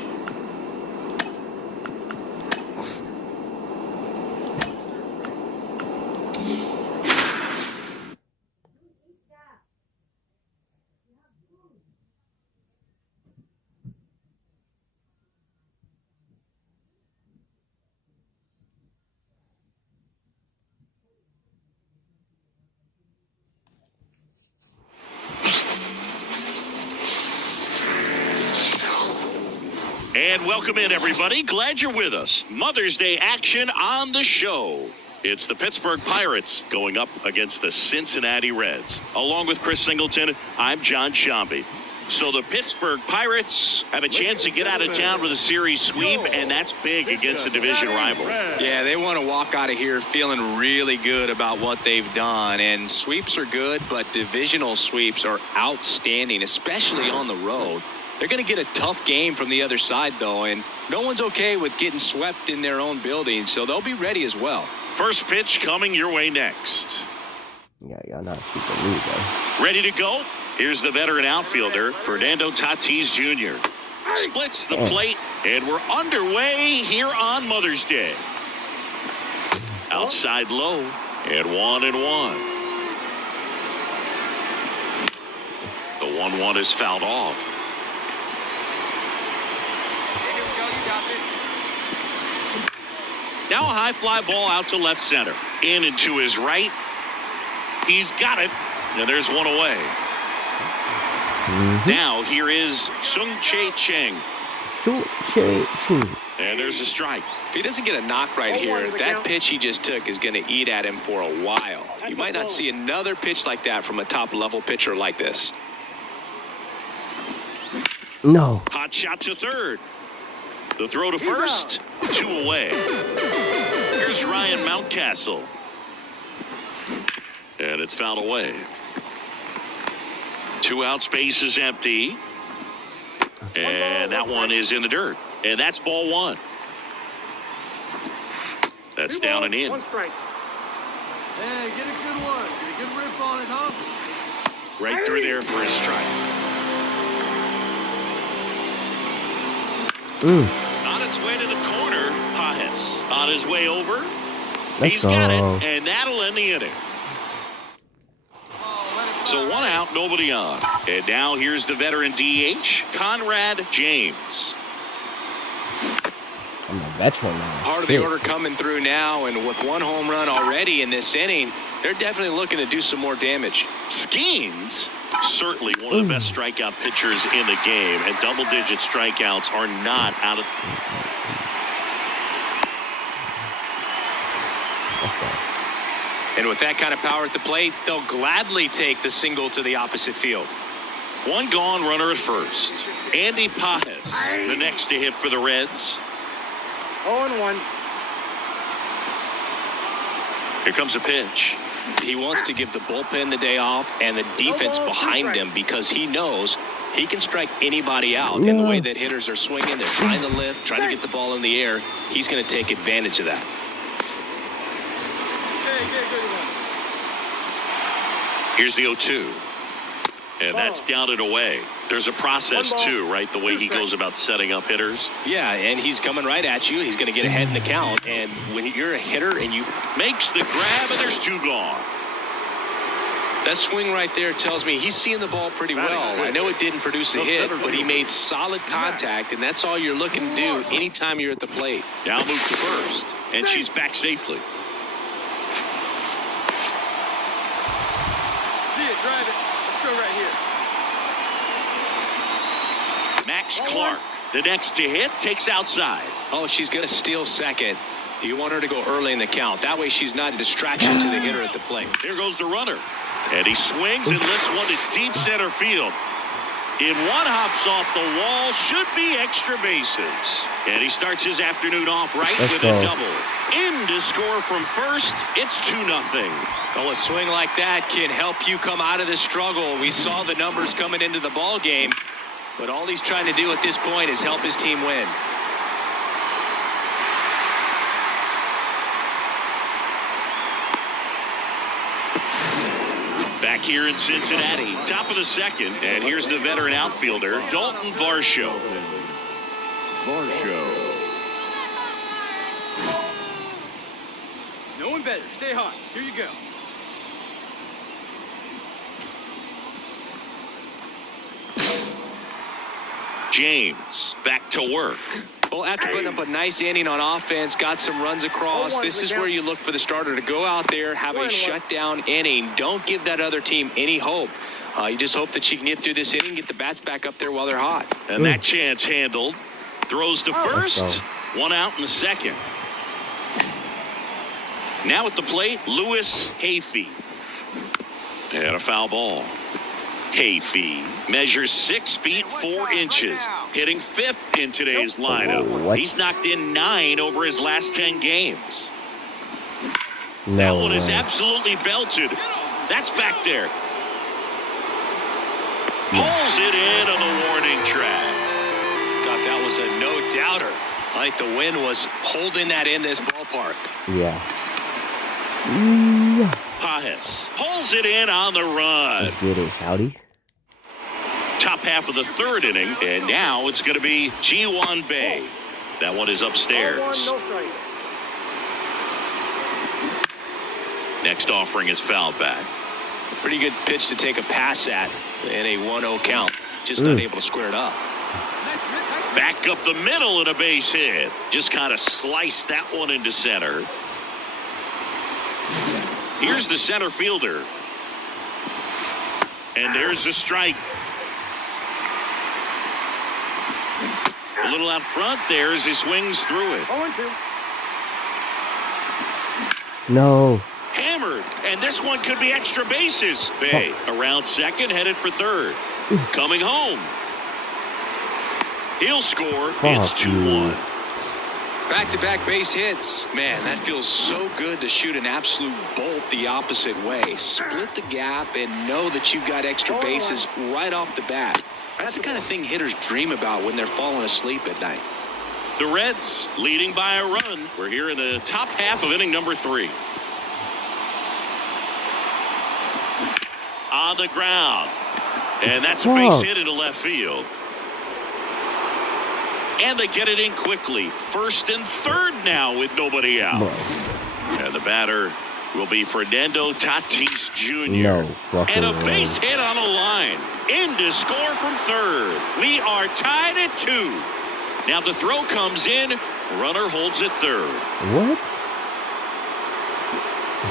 And welcome in, everybody. Glad you're with us. Mother's Day action on the show. It's the Pittsburgh Pirates going up against the Cincinnati Reds. Along with Chris Singleton, I'm John Shambi. So the Pittsburgh Pirates have a chance to get out of town with a series sweep, and that's big against a division rival. Yeah, they want to walk out of here feeling really good about what they've done. And sweeps are good, but divisional sweeps are outstanding, especially on the road. They're going to get a tough game from the other side, though, and no one's okay with getting swept in their own building, so they'll be ready as well. First pitch coming your way next. Yeah, y'all not sweeping me, though. Ready to go? Here's the veteran outfielder, Fernando Tatis Jr. Splits the plate, and we're underway here on Mother's Day. Outside low, and 1-1. The 1-1 is fouled off. Now a high fly ball out to left center. In and to his right. He's got it. And there's one away. Now here is Sung-Chae Cheng. And there's a strike. If he doesn't get a knock right here, that pitch he just took is going to eat at him for a while. You might not see another pitch like that from a top-level pitcher like this. No. Hot shot to third. The throw to first. 2 away. Here's Ryan Mountcastle. And it's fouled away. 2 out, space is empty. And that one is in the dirt. And that's ball 1. That's down and in. 1 strike. Hey, get a good one. Get a good rip on it, huh? Right through there for his strike. On its way to the corner, Pajes. On his way over. He's got it, and that'll end the inning. So 1 out, nobody on. And now here's the veteran DH, Conrad James. I'm a veteran now. Part of the order coming through now, and with one home run already in this inning, they're definitely looking to do some more damage. Skeens, certainly one of the best strikeout pitchers in the game, and double-digit strikeouts are not out of... And with that kind of power at the plate, they'll gladly take the single to the opposite field. One gone, runner at first. Andy Pajes, the next to hit for the Reds. 0-1. Here comes a pitch. He wants to give the bullpen the day off and the defense behind him because he knows he can strike anybody out. In the way that hitters are swinging, they're trying to lift, trying to get the ball in the air. He's going to take advantage of that. Here's the 0-2. And that's down and away. There's a process, too, right? The way he goes about setting up hitters. Yeah, and he's coming right at you. He's going to get ahead in the count. And when you're a hitter and you... Makes the grab, and there's 2 gone. That swing right there tells me he's seeing the ball pretty well. I know it didn't produce a hit, but he made solid contact, and that's all you're looking to do anytime you're at the plate. Now move to first, and she's back safely. See it, drive it. Let's go right here. Max Clark, the next to hit, takes outside. Oh, she's going to steal second. You want her to go early in the count. That way she's not a distraction to the hitter at the plate. Here goes the runner. And he swings and lifts one to deep center field. In one hops off the wall, should be extra bases. And he starts his afternoon off right with a double. In to score from first, it's 2-0. Well, a swing like that can help you come out of the struggle. We saw the numbers coming into the ball game, but all he's trying to do at this point is help his team win. Back here in Cincinnati, top of the second, and here's the veteran outfielder, Dalton Varsho. No one better. Stay hot. Here you go. James, back to work. Well, after putting up a nice inning on offense, got some runs across, this is where you look for the starter to go out there, have a shutdown inning. Don't give that other team any hope. You just hope that she can get through this inning, get the bats back up there while they're hot. And that chance handled. Throws to first. One out in the second. Now at the plate, Lewis Hayfie. And a foul ball. Hayfie measures 6 feet 4 inches, hitting 5th in today's lineup. He's knocked in 9 over his last 10 games. That one is absolutely belted. That's back there. Pulls it in on the warning track. Thought that was a no-doubter. I think the wind was holding that in this ballpark. Yeah. Pajes pulls it in on the run. Let's get it, Howdy. Top half of the 3rd inning, and now it's going to be Ji-Hwan Bae. That one is upstairs. Next offering is fouled back. Pretty good pitch to take a pass at in a 1-0 count. Just not able to square it up. Back up the middle and a base hit. Just kind of sliced that one into center. Here's the center fielder. And there's the strike. A little out front there as he swings through it. 0-2. No. Hammered, and this one could be extra bases. Bae around second, headed for third. Coming home. He'll score. It's 2-1. Back-to-back base hits. Man, that feels so good to shoot an absolute bolt the opposite way. Split the gap and know that you've got extra bases right off the bat. That's the kind of thing hitters dream about when they're falling asleep at night. The Reds leading by a run. We're here in the top half of inning number 3. On the ground. And that's a base hit into left field. And they get it in quickly. First and third now with nobody out. And the batter will be Fernando Tatis Jr. And a base hit on the line. In to score from third. We are tied at 2. Now the throw comes in Runner holds at third. What?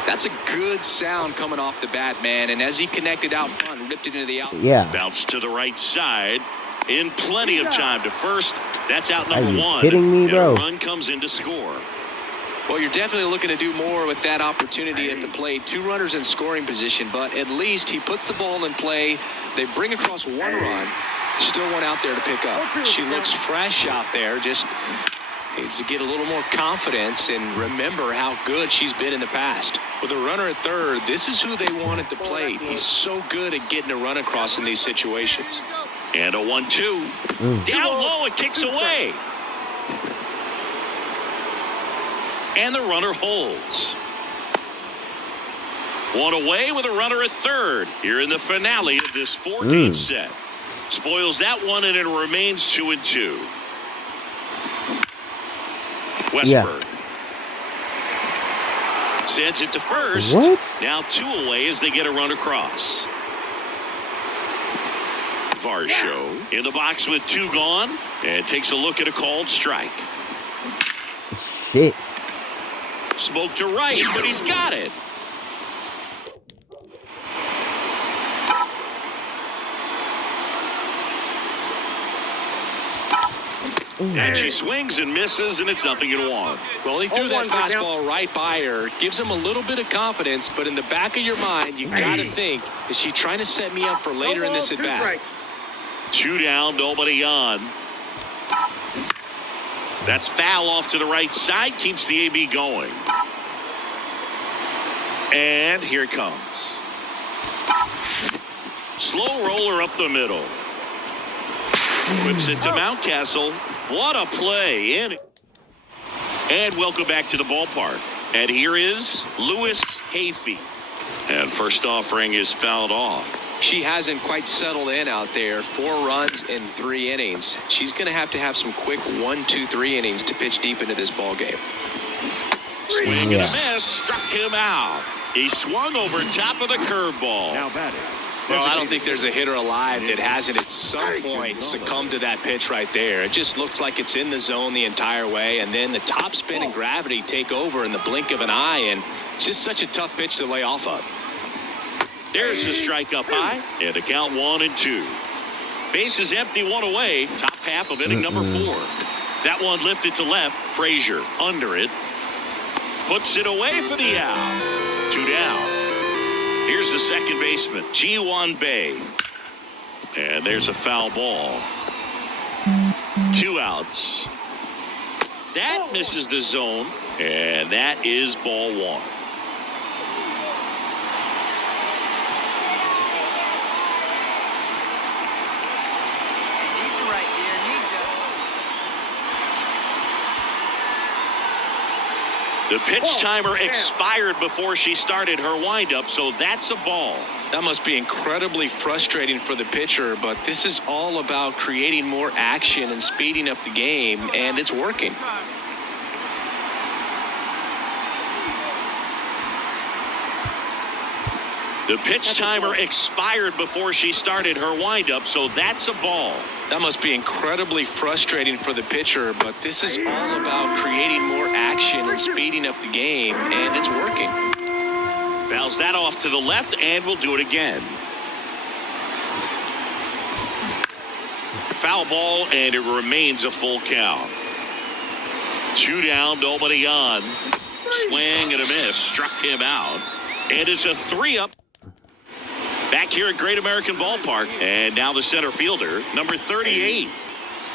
That's a good sound coming off the bat, man. And as he connected out front, ripped it into the out. Yeah. Bounce to the right side. In plenty of time to first. That's out number Are you one. kidding me, and bro? a run comes in to score. Well, you're definitely looking to do more with that opportunity at the plate. 2 runners in scoring position, but at least he puts the ball in play. They bring across 1 run. Still one out there to pick up. She looks fresh out there. Just needs to get a little more confidence and remember how good she's been in the past. With a runner at third, this is who they want at the plate. He's so good at getting a run across in these situations. And a 1-2. Down low, it kicks away. And the runner holds. One away with a runner at third here in the finale of this 4-game set. Spoils that one, and it remains 2-2. Westberg. Sends it to first. What? Now 2 away as they get a run across. Varsho in the box with 2 gone and takes a look at a called strike. Shit. Smoke to right, but he's got it. And she swings and misses, and it's 0-1. Well, he threw that fastball right by her. Gives him a little bit of confidence, but in the back of your mind, you got to think, is she trying to set me up for later in this at-bat? 2 down, nobody on. That's foul off to the right side, keeps the AB going. And here it comes. Slow roller up the middle. Whips it to Mountcastle. What a play in it. And welcome back to the ballpark. And here is Lewis Hayfie. And first offering is fouled off. She hasn't quite settled in out there. 4 runs in 3 innings. She's going to have some quick 1, 2, 3 innings to pitch deep into this ball game. Swing and a miss. Struck him out. He swung over top of the curveball. Now batting. Well, I don't think there's a hitter alive that hasn't at some point succumbed to that pitch right there. It just looks like it's in the zone the entire way, and then the top spin and gravity take over in the blink of an eye, and it's just such a tough pitch to lay off of. There's the strike up high, and the count 1-2. Bases empty, 1 away. Top half of inning number 4. That one lifted to left. Frazier under it. Puts it away for the out. 2 down. Here's the second baseman, Ji-Hwan Bae. And there's a foul ball. 2 outs. That misses the zone, and that is ball 1. The pitch timer expired before she started her windup, so that's a ball. That must be incredibly frustrating for the pitcher, but this is all about creating more action and speeding up the game, and it's working. The pitch timer expired before she started her windup, so that's a ball. That must be incredibly frustrating for the pitcher, but this is all about creating more action and speeding up the game, and it's working. Fouls that off to the left, and we'll do it again. Foul ball, and it remains a full count. 2 down, nobody on. Swing and a miss, struck him out. And it's a 3-up. Back here at Great American Ballpark, and now the center fielder, number 38.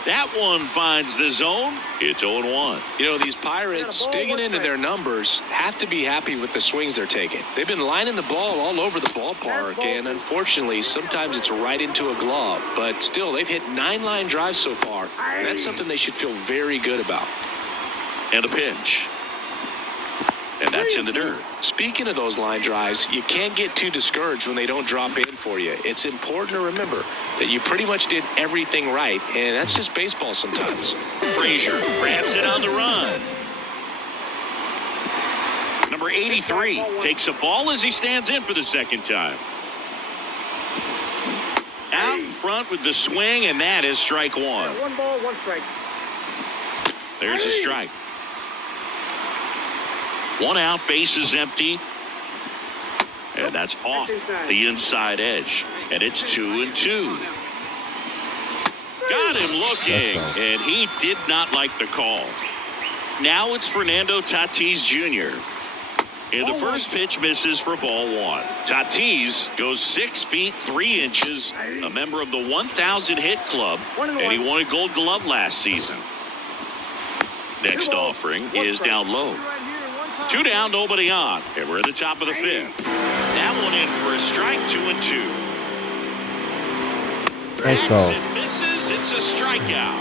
That one finds the zone. It's 0-1. You know, these Pirates, digging into their numbers, have to be happy with the swings they're taking. They've been lining the ball all over the ballpark, and unfortunately, sometimes it's right into a glove. But still, they've hit 9 line drives so far. And that's something they should feel very good about. And a pitch. And that's in the dirt. Speaking of those line drives, you can't get too discouraged when they don't drop in for you. It's important to remember that you pretty much did everything right, and that's just baseball sometimes. Frazier grabs it on the run. Number 83 takes a ball as he stands in for the second time. Out in front with the swing, and that is strike 1. 1 ball, 1 strike. There's a strike. 1 out, bases empty. And that's off the inside edge. And it's 2-2. Got him looking, and he did not like the call. Now it's Fernando Tatis Jr. And the first pitch misses for ball 1. Tatis goes 6 feet 3 inches, a member of the 1,000 hit club, and he won a Gold Glove last season. Next offering is down low. 2 down, nobody on, and we're at the top of the 5th. That one in for a strike, 2-2. Let's go. It misses, it's a strikeout.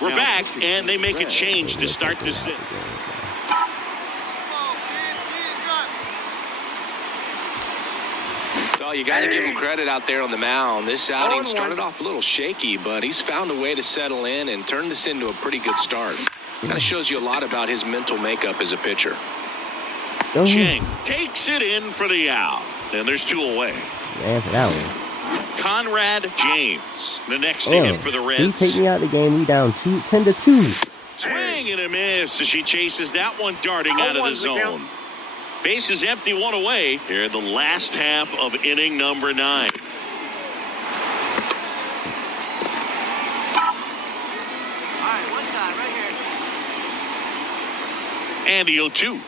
We're back, and they make a change to start the 6th. So you got to give him credit out there on the mound. This outing started off a little shaky, but he's found a way to settle in and turn this into a pretty good start. Kind of shows you a lot about his mental makeup as a pitcher. Chang takes it in for the out, and there's 2 away. Man, for that one. Conrad James, the next to hit for the Reds. She take me out the game. We down 10-2. Swing and a miss as she chases that one darting out of the zone. Base is empty, 1 away here in the last half of inning number 9. All right, one time right here. And the 0-2.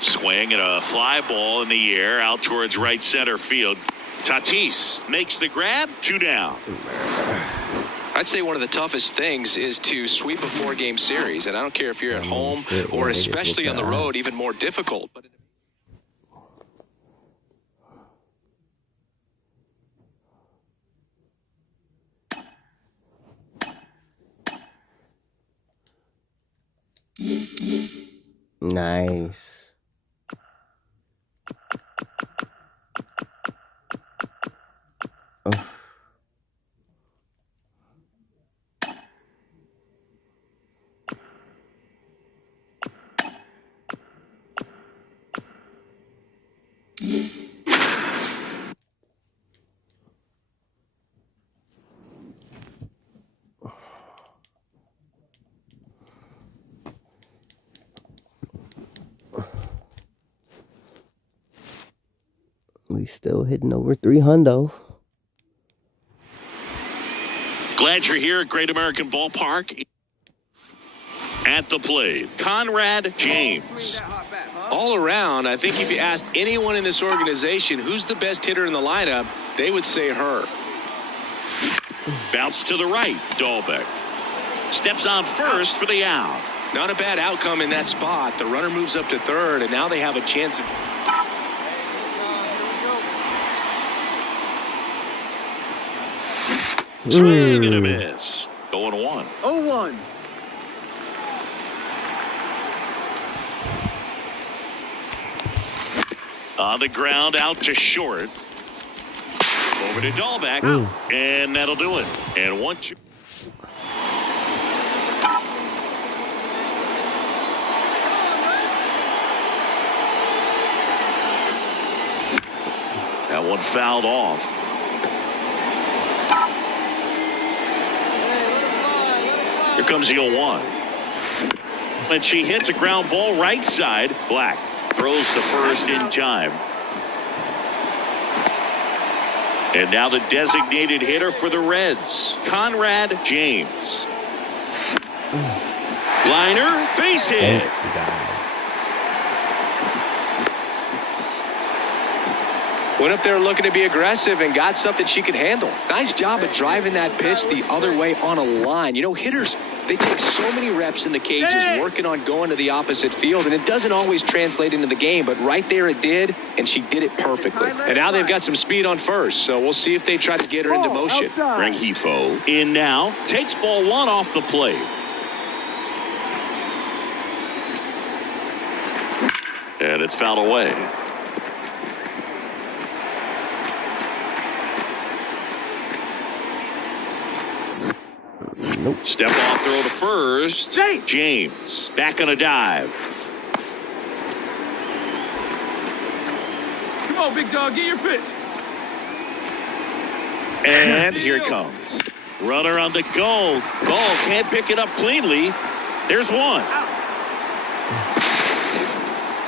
Swing and a fly ball in the air out towards right center field. Tatis makes the grab, 2 down. I'd say one of the toughest things is to sweep a 4-game series, and I don't care if you're at home or especially on the road, even more difficult. But Nice. Oh. We still hitting over 300. Glad you're here at Great American Ballpark. At the plate, Conrad James. all around, I think if you asked anyone in this organization who's the best hitter in the lineup, they would say her. Bounce to the right, Dahlbeck. Steps on first for the out. Not a bad outcome in that spot. The runner moves up to third, and now they have a chance of... Swing and a miss. 0-1. 0-1. On the ground, out to short. Over to Dahlbeck, and that'll do it. And 1-2. That one fouled off. Here comes the 0-1. And she hits a ground ball right side. Black throws the first in time. And now the designated hitter for the Reds, Conrad James. Liner, base hit. Went up there looking to be aggressive and got something she could handle. Nice job of driving that pitch the other way on a line. You know, hitters, they take so many reps in the cages working on going to the opposite field, and it doesn't always translate into the game, but right there it did, and she did it perfectly. And now they've got some speed on first, so we'll see if they try to get her into motion. Rengifo in now, takes ball one off the plate. And it's fouled away. Nope. Step off throw to first. James back on a dive. Come on, big dog, get your pitch. And here it comes. Runner on the go. Ball can't pick it up cleanly. There's one.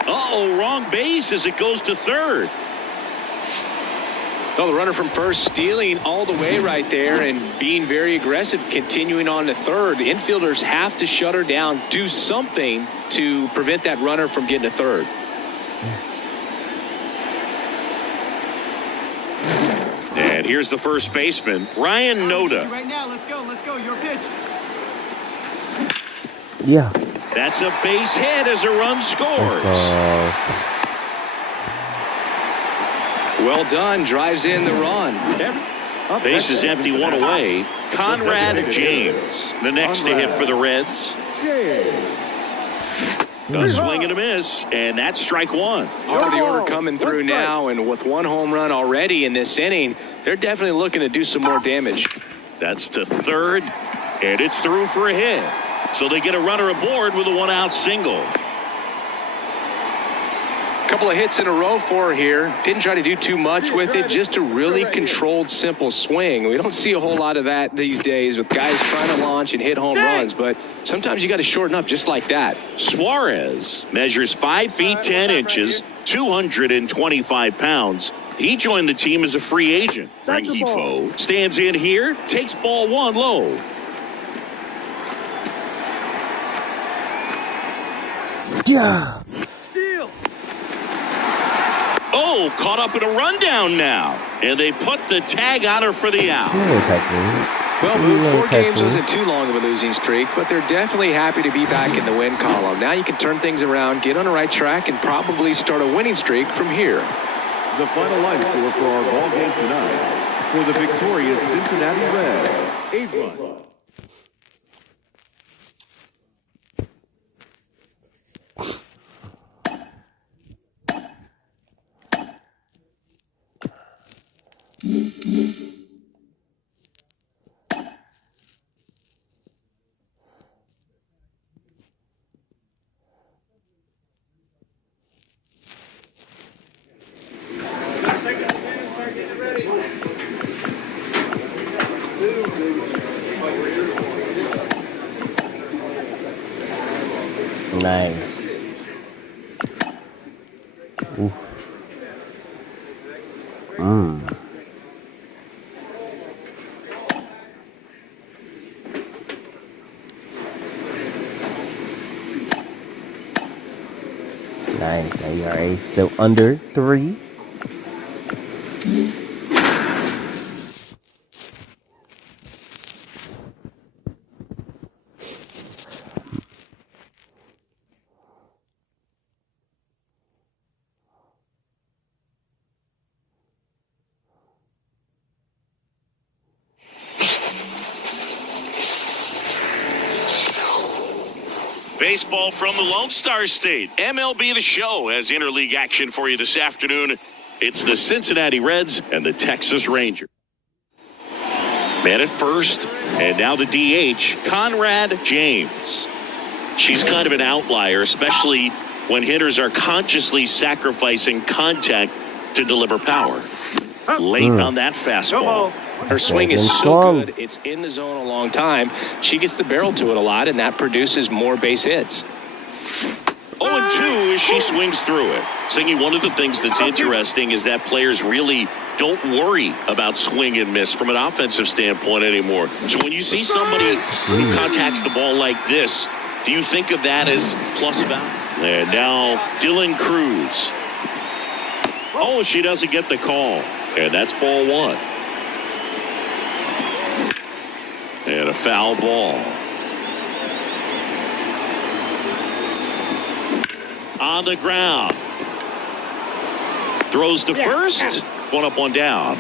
Uh-oh, wrong base as it goes to third. Well, the runner from first stealing all the way right there and being very aggressive, continuing on to third. The infielders have to shut her down, do something to prevent that runner from getting to third. And here's the first baseman, Ryan Noda. Right now, let's go. Your pitch. Yeah. That's a base hit as a run scores. Well done. Drives in the run. Base is empty, one away. Conrad James, the next to hit for the Reds. A swing and a miss, and that's strike one. Part of the order coming through now, and with one home run already in this inning, they're definitely looking to do some more damage. That's to third, and it's through for a hit. So they get a runner aboard with a one-out single. Couple of hits in a row for her here. Didn't try to do too much with it, just a really controlled, simple swing. We don't see a whole lot of that these days with guys trying to launch and hit home runs, but sometimes you got to shorten up just like that. Suarez measures 5 feet 10 inches, 225 pounds. He joined the team as a free agent. Rengifo stands in here, takes ball one low. Yeah. Steal. Oh, caught up in a rundown now. And they put the tag on her for the out. Well, Luke, 4 games wasn't too long of a losing streak, but they're definitely happy to be back in the win column. Now you can turn things around, get on the right track, and probably start a winning streak from here. The final line score for our ball game tonight. For the victorious Cincinnati Reds, 8 runs. Nice. Ooh. Nice. Now ERA still under 3. Baseball from the Lone Star State. MLB The Show has interleague action for you this afternoon. It's the Cincinnati Reds and the Texas Rangers. Man at first, and now the DH, Conrad James. She's kind of an outlier, especially when hitters are consciously sacrificing contact to deliver power. Late on that fastball. Her swing is so good, it's in the zone a long time. She gets the barrel to it a lot, and that produces more base hits. 0-2 as she swings through it. Singy, one of the things that's interesting is that players really don't worry about swing and miss from an offensive standpoint anymore. So when you see somebody who contacts the ball like this, do you think of that as plus value? And now Dylan Cruz. Oh, she doesn't get the call. And that's ball one. And a foul ball. On the ground. Throws to first. One up, one down.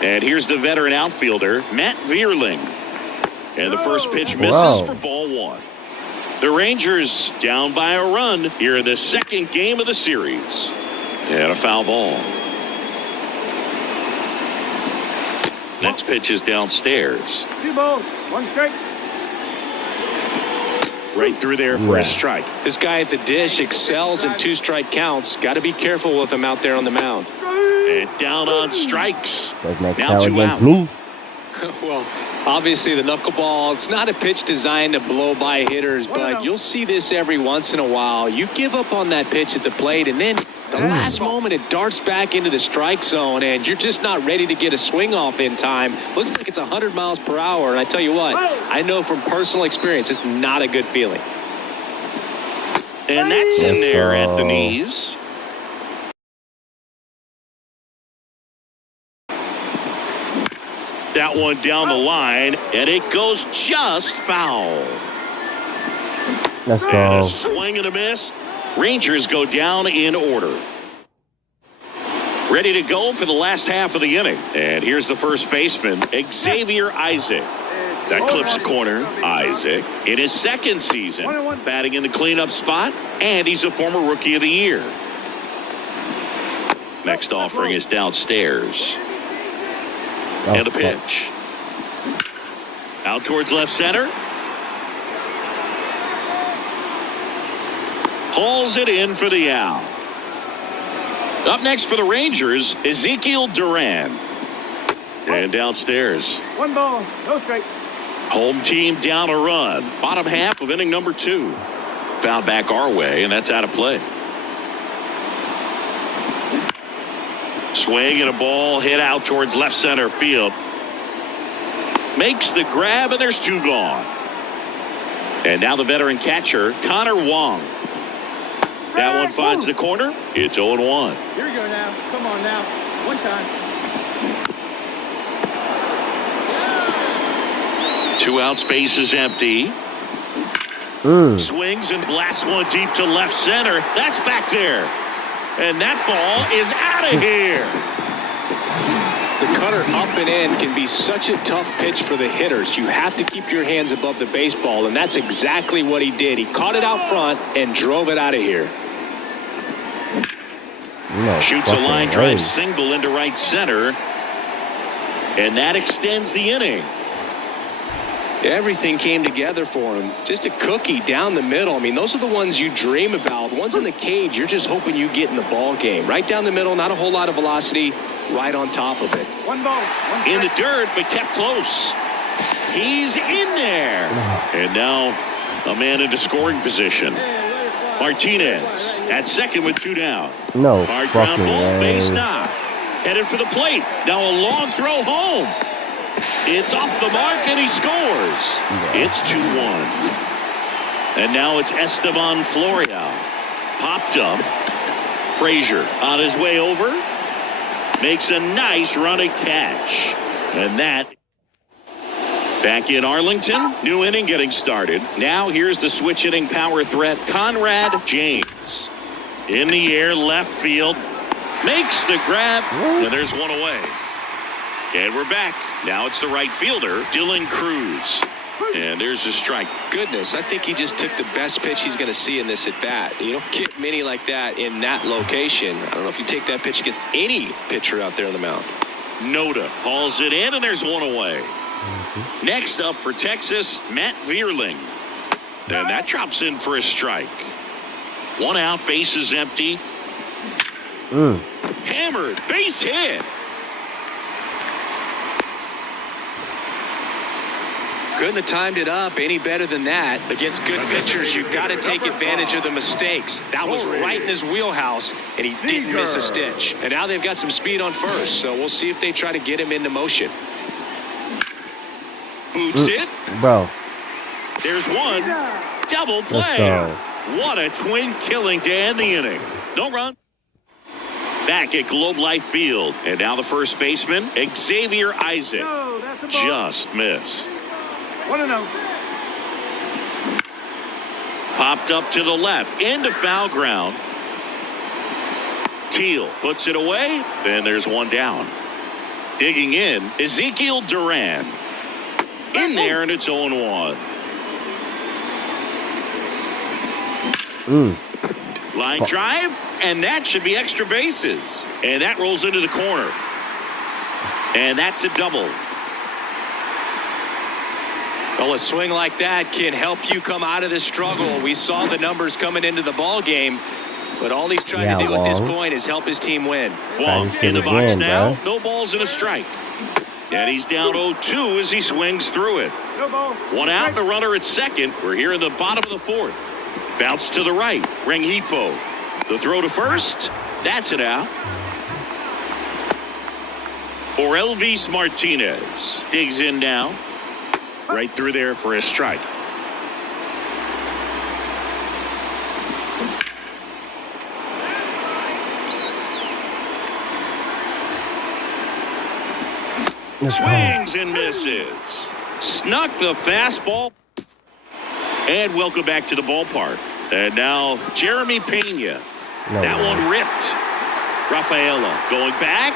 And here's the veteran outfielder, Matt Vierling. And the first pitch misses for ball one. The Rangers down by a run here in the second game of the series. And a foul ball. Next pitch is downstairs. 2 balls, 1 strike. Right through there for a strike. This guy at the dish excels in 2-strike counts. Got to be careful with him out there on the mound. And down on strikes. Does next Now out 2 against out. me. Well, obviously the knuckleball, it's not a pitch designed to blow by hitters, but you'll see this every once in a while. You give up on that pitch at the plate, and then the last moment it darts back into the strike zone, and you're just not ready to get a swing off in time. Looks like it's 100 miles per hour, and I tell you what, I know from personal experience it's not a good feeling. And that's in there at the knees. That one down the line, and it goes just foul. Let's And go. a swing and a miss. Rangers go down in order. Ready to go for the last half of the inning. And here's the first baseman, Xavier Isaac. That clips the corner. Isaac in his second season, batting in the cleanup spot, and he's a former Rookie of the Year. Next offering is downstairs. And the pitch. Out towards left center. Hauls it in for the out. Up next for the Rangers, Ezekiel Duran. And downstairs. 1 ball, no strike. Home team down a run. Bottom half of inning number 2. Fouled back our way, and that's out of play. Swing and a ball hit out towards left center field. Makes the grab, and there's 2 gone. And now the veteran catcher, Connor Wong. That one finds the corner. It's 0-1. Here we go now. Come on now. 1 time. 2 out, space is empty. Swings and blasts one deep to left center. That's back there. And that ball is out of here. The cutter up and in can be such a tough pitch for the hitters. You have to keep your hands above the baseball, and that's exactly what he did. He caught it out front and drove it out of here. Shoots a line drive single into right center. And that extends the inning. Everything came together for him. Just a cookie down the middle. I mean, those are the ones you dream about. The ones in the cage, you're just hoping you get in the ball game. Right down the middle, not a whole lot of velocity, right on top of it. 1 ball, 1 In the dirt, but kept close. He's in there. And now a man into scoring position. Martinez at second with 2 down. No Hard ground fucking ball, way. base knock. Headed for the plate. Now a long throw home. It's off the mark, and he scores. It's 2-1. And now it's Esteban Florio. Popped up. Frazier on his way over. Makes a nice running catch. And that back in Arlington. New inning getting started. Now here's the switch hitting power threat, Conrad James. In the air, left field. Makes the grab. And there's one away. And we're back. Now it's the right fielder, Dylan Cruz. And there's a strike. Goodness, I think he just took the best pitch he's going to see in this at bat. You don't get many like that in that location. I don't know if you take that pitch against any pitcher out there on the mound. Noda hauls it in, and there's one away. Next up for Texas, Matt Vierling. And that drops in for a strike. 1 out, bases empty. Hammered, base hit. Couldn't have timed it up any better than that. Against good pitchers, you've got to take advantage of the mistakes. That was right in his wheelhouse, and he didn't miss a stitch. And now they've got some speed on first, so we'll see if they try to get him into motion. Boots it. Bro. There's one. Double play. What a twin killing to end the inning. No run. Back at Globe Life Field. And now the first baseman, Xavier Isaac. No, that's a ball. Just missed. 1-0. Popped up to the left. Into foul ground. Teal puts it away. And there's one down. Digging in, Ezekiel Duran. In there, and it's 0-1. Line drive, and that should be extra bases. And that rolls into the corner. And that's a double. Well, a swing like that can help you come out of this struggle. We saw the numbers coming into the ball game, but all he's trying to do at this point is help his team win. Wong in the box now. No balls and a strike. And he's down 0-2 as he swings through it. No ball. One out and a runner at second. We're here in the bottom of the fourth. Bounce to the right. Rengifo. The throw to first. That's it out. Or Elvis Martinez digs in now. Right through there for a strike. Swings and misses. Snuck the fastball. And welcome back to the ballpark. And now Jeremy Pena. That one ripped. Rafaela going back.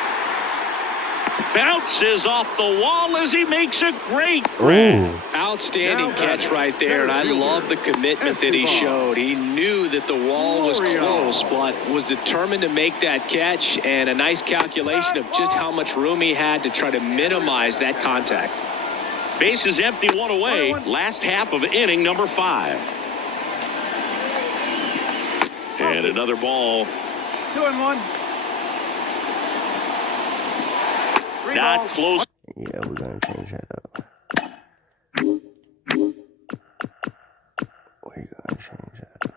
Bounces off the wall as he makes a great grab. Outstanding catch right there, and I love the commitment that he showed. He knew that the wall was close, but was determined to make that catch, and a nice calculation of just how much room he had to try to minimize that contact. Bases empty, one away. Last half of inning number 5. And another ball. 2-1. Not close. Yeah, we're gonna change that up. We're gonna change that up.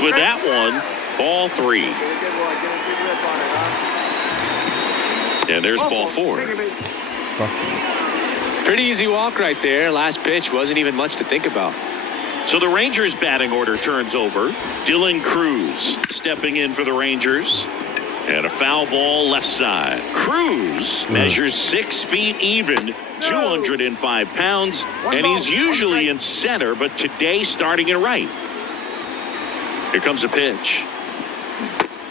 With that one, ball 3. And there's ball 4. Pretty easy walk right there. Last pitch wasn't even much to think about. So the Rangers batting order turns over. Dylan Cruz stepping in for the Rangers. And a foul ball left side. Cruz measures 6 feet even, 205 pounds, and he's usually in center, but today starting in right. Here comes a pitch.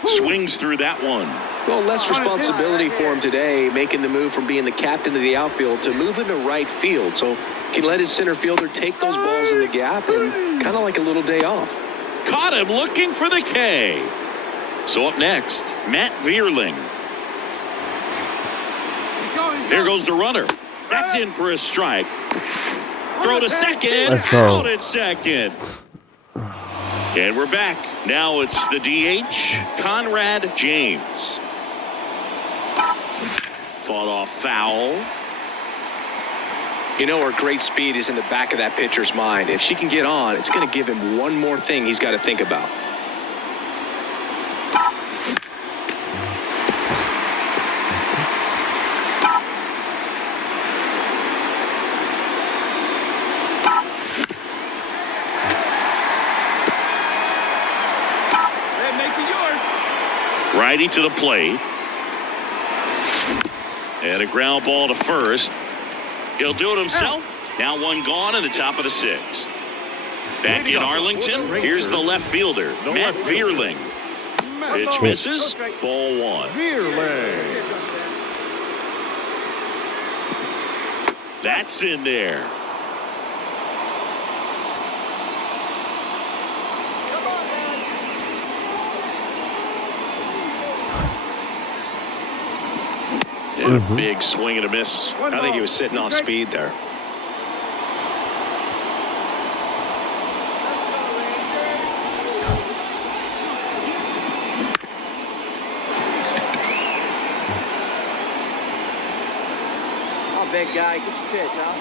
Swings through that one. Well, less responsibility for him today, making the move from being the captain of the outfield to move into right field. So he can let his center fielder take those balls in the gap and kind of like a little day off. Caught him looking for the K. So up next, Matt Vierling. There goes the runner. That's in for a strike. Throw to second. Let's go. Out at second. And we're back. Now it's the DH, Conrad James. Fought off foul. You know her great speed is in the back of that pitcher's mind. If she can get on, it's going to give him one more thing he's got to think about. Righty to the plate. And a ground ball to first. He'll do it himself. Now one gone in the top of the 6th. Back in Arlington, here's the left fielder, Matt Vierling. Pitch misses. Ball 1. That's in there. And a big swing and a miss. I think he was sitting off speed there. Oh, big guy, get your pitch, huh?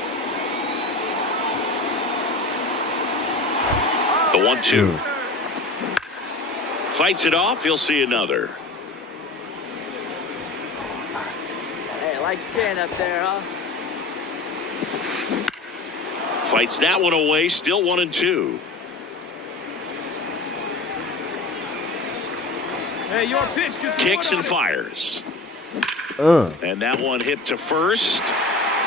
The 1-2. Fights it off. He'll see another. like getting up there, huh? Fights that one away. Still 1-2. Hey, your pitch. Kicks and fires. And that one hit to first.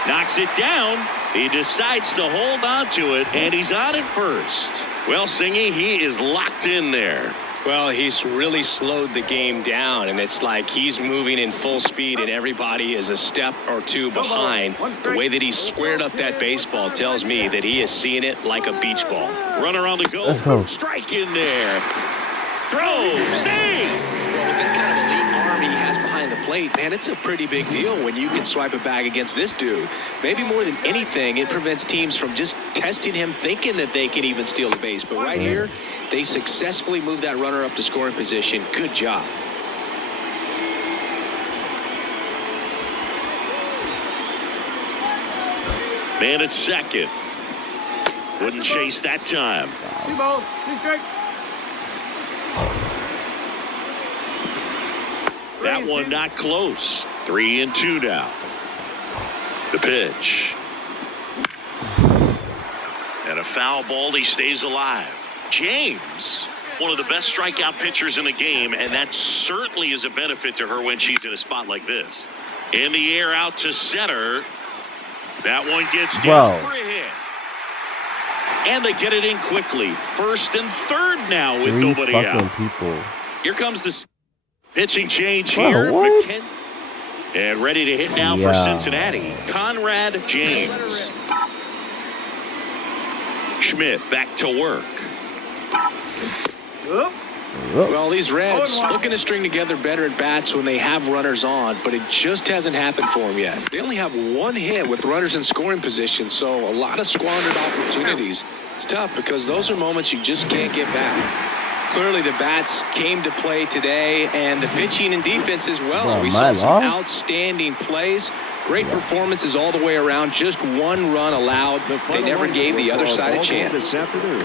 Knocks it down. He decides to hold on to it, and he's on at first. Well, Singy, he is locked in there. Well, he's really slowed the game down, and it's like he's moving in full speed, and everybody is a step or two behind. The way that he squared up that baseball tells me that he is seeing it like a beach ball. Runner on the go. Let's go. Strike in there. Throw. Save. Well, with that kind of elite arm he has behind the plate, man, it's a pretty big deal when you can swipe a bag against this dude. Maybe more than anything, it prevents teams from just testing him, thinking that they can even steal the base. But right here, they successfully moved that runner up to scoring position. Good job. Man at second. Wouldn't chase that time. Two balls. Two strikes. That one not close. 3-2 now. The pitch. And a foul ball. He stays alive. James, one of the best strikeout pitchers in the game, and that certainly is a benefit to her when she's in a spot like this. In the air out to center. That one gets down for a hit. And they get it in quickly. First and third now with nobody out. People. Here comes the pitching change Wow, here. what? And ready to hit now for Cincinnati. Conrad James. Schmidt back to work. Well, these Reds looking to string together better at bats when they have runners on, but it just hasn't happened for them yet. They only have one hit with runners in scoring position, so a lot of squandered opportunities. It's tough because those are moments you just can't get back. Clearly, the bats came to play today, and the pitching and defense as well. Bro, we saw some outstanding plays. Great performances all the way around. Just one run allowed. They never gave the other side a chance. This afternoon.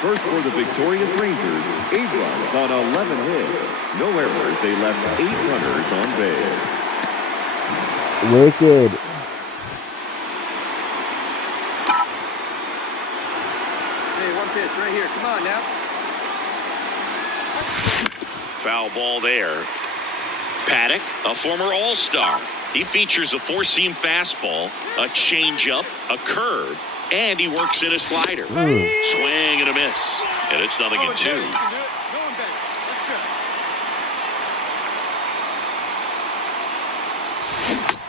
First for the victorious Rangers, 8 runs on 11 hits. No errors. They left 8 runners on base. Wicked. Hey, one pitch right here. Come on now. Foul ball there. Paddock, a former All-Star. He features a 4-seam fastball, a changeup, a curve, and he works in a slider. Swing and a miss. And it's 0-2.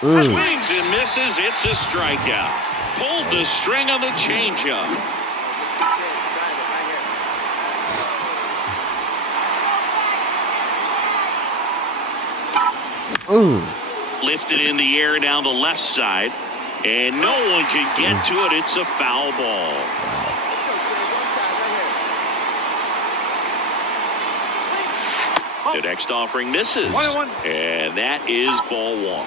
Swings and misses. It's a strikeout. Pulled the string on the changeup. Lifted in the air down the left side, and no one can get to it. It's a foul ball. The next offering misses, and that is ball 1.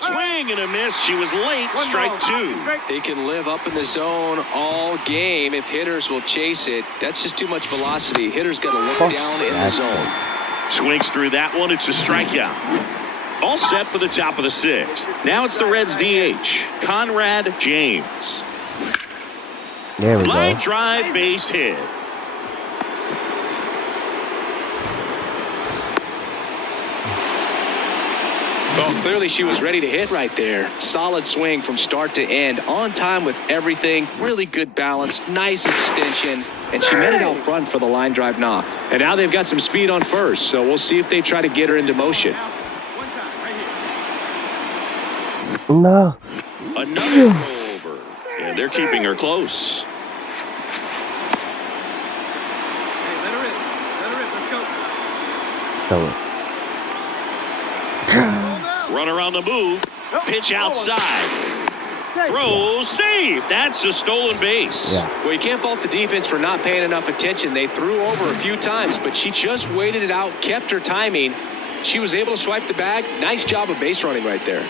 Swing and a miss. She was late. Strike 2. They can live up in the zone all game if hitters will chase it. That's just too much velocity. Hitters got to look down in the zone. Swings through that one. It's a strikeout. All set for the top of the 6th. Now it's the Reds DH, Conrad James. There we go. Line drive, base hit. Well, clearly she was ready to hit right there. Solid swing from start to end. On time with everything. Really good balance. Nice extension. And she made it out front for the line drive knock. And now they've got some speed on first. So we'll see if they try to get her into motion. No. Another throw over. And they're keeping her close. Hey, let her rip. Let her rip. Let's go. Show it. Runner on the move. Pitch outside. Throw, save. That's a stolen base. Yeah. Well, you can't fault the defense for not paying enough attention. They threw over a few times, but she just waited it out, kept her timing. She was able to swipe the bag. Nice job of base running right there.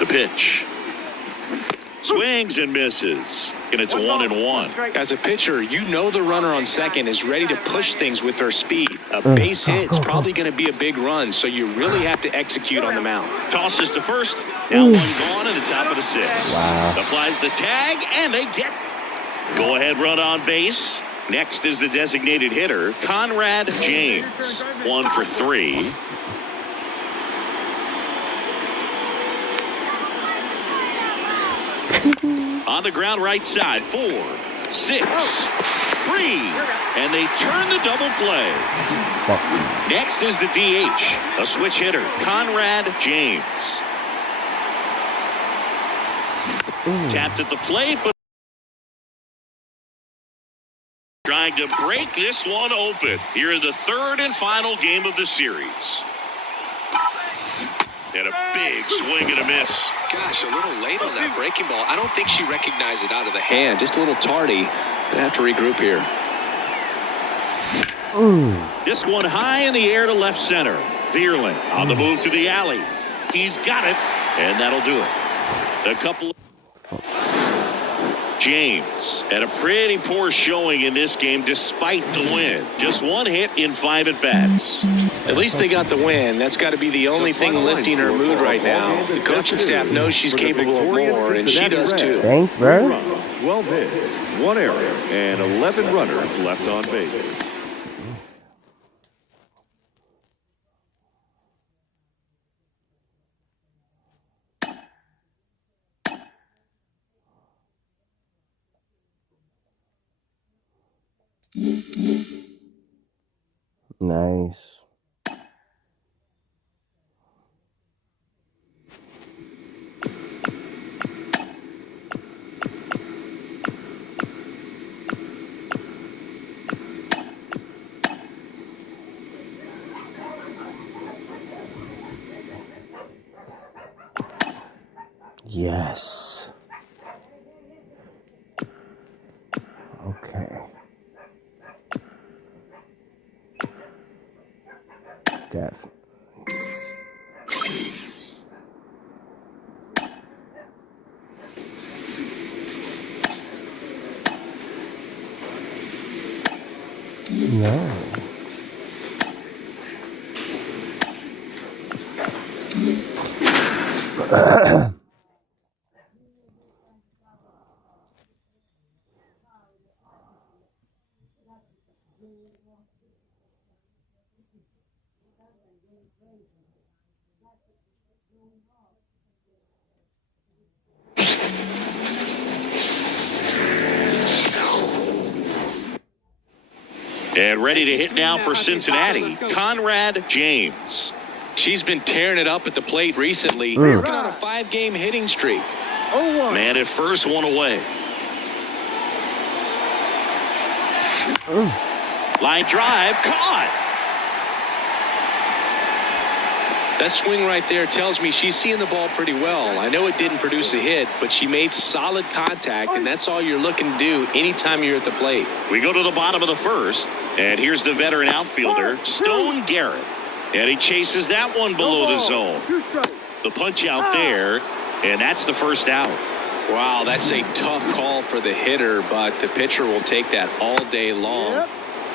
The pitch. Swings and misses. And it's 1-1. As a pitcher, you know the runner on second is ready to push things with her speed. A base hit's probably going to be a big run, so you really have to execute on the mound. Tosses to first. Now one gone in the top of the 6th. Wow. Applies the tag, and they get go ahead run on base. Next is the designated hitter, Conrad James. 1 for 3. On the ground right side, 4, 6, 3, and they turn the double play. Next is the DH, a switch hitter, Conrad James. Tapped at the plate, but trying to break this one open here in the 3rd and final game of the series. And a big swing and a miss. Gosh, a little late on that breaking ball. I don't think she recognized it out of the hand. Just a little tardy. Gonna have to regroup here. This one high in the air to left center. Vierling on the move to the alley. He's got it, and that'll do it. A couple. James had a pretty poor showing in this game despite the win. Just 1 hit in 5 at-bats. At least they got the win. That's got to be the only thing lifting her mood right now. The coaching staff knows she's capable of more, and she does too. Thanks, bro. 12 hits, 1 error, and 11 runners left on base. Nice. Yes. Okay. Definitely. No. And ready to hit now for Cincinnati, Conrad James. She's been tearing it up at the plate recently. Working on a 5-game hitting streak. Man at first, 1 away. Line drive, caught. That swing right there tells me she's seeing the ball pretty well. I know it didn't produce a hit, but she made solid contact, and that's all you're looking to do anytime you're at the plate. We go to the bottom of the 1st, and here's the veteran outfielder, Stone Garrett. And he chases that one below the zone. The punch out there, and that's the 1st out. Wow, that's a tough call for the hitter, but the pitcher will take that all day long.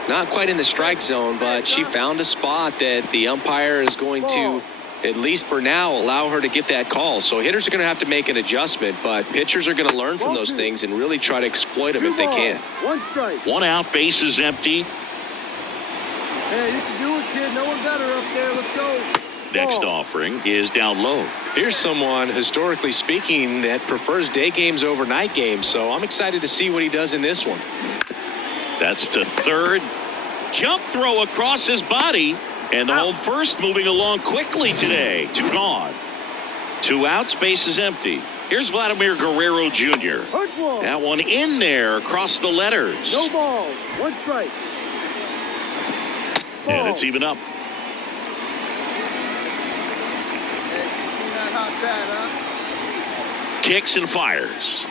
Not quite in the strike zone, but she found a spot that the umpire is going to, at least for now, allow her to get that call. So hitters are going to have to make an adjustment, but pitchers are going to learn from those things and really try to exploit them if they can. 1 out, base is empty. Hey, you can do it, kid. No one better up there. Let's go. Next offering is down low. Here's someone, historically speaking, that prefers day games over night games, so I'm excited to see what he does in this one. That's to 3rd. Jump throw across his body. And the home first moving along quickly today. 2 gone. 2 outs, base is empty. Here's Vladimir Guerrero Jr. That one in there across the letters. No ball. 1 strike. And it's even up. Kicks and fires.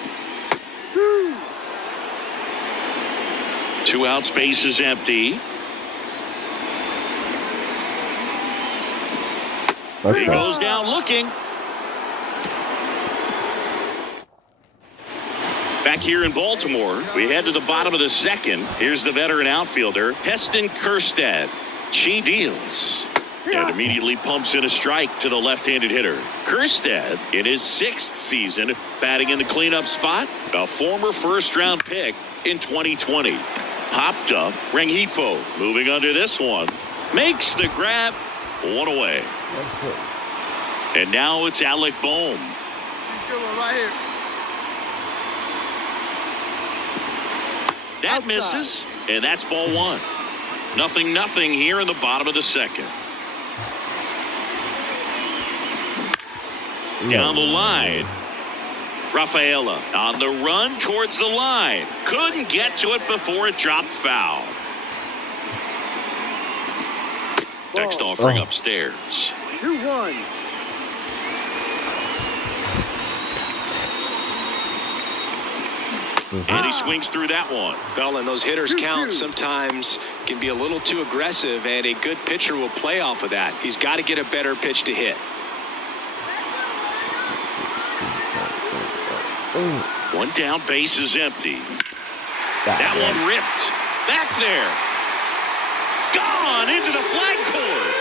2 outs, base is empty. He goes down looking. Back here in Baltimore, we head to the bottom of the second. Here's the veteran outfielder, Heston Kjerstad. She deals and immediately pumps in a strike to the left-handed hitter. Kjerstad, in his 6th season, batting in the cleanup spot, a former first-round pick in 2020. Popped up, Rengifo moving under this one. Makes the grab, 1 away. And now it's Alec Bohm. Right here. That misses, and that's ball 1. 0-0 here in the bottom of the second. Down the line. Rafaela on the run towards the line. Couldn't get to it before it dropped foul. Next offering upstairs. 2-1. And he swings through that one. Well, and those hitters count sometimes can be a little too aggressive, and a good pitcher will play off of that. He's got to get a better pitch to hit. One down, base is empty. That one ripped. Back there. Gone into the flag court.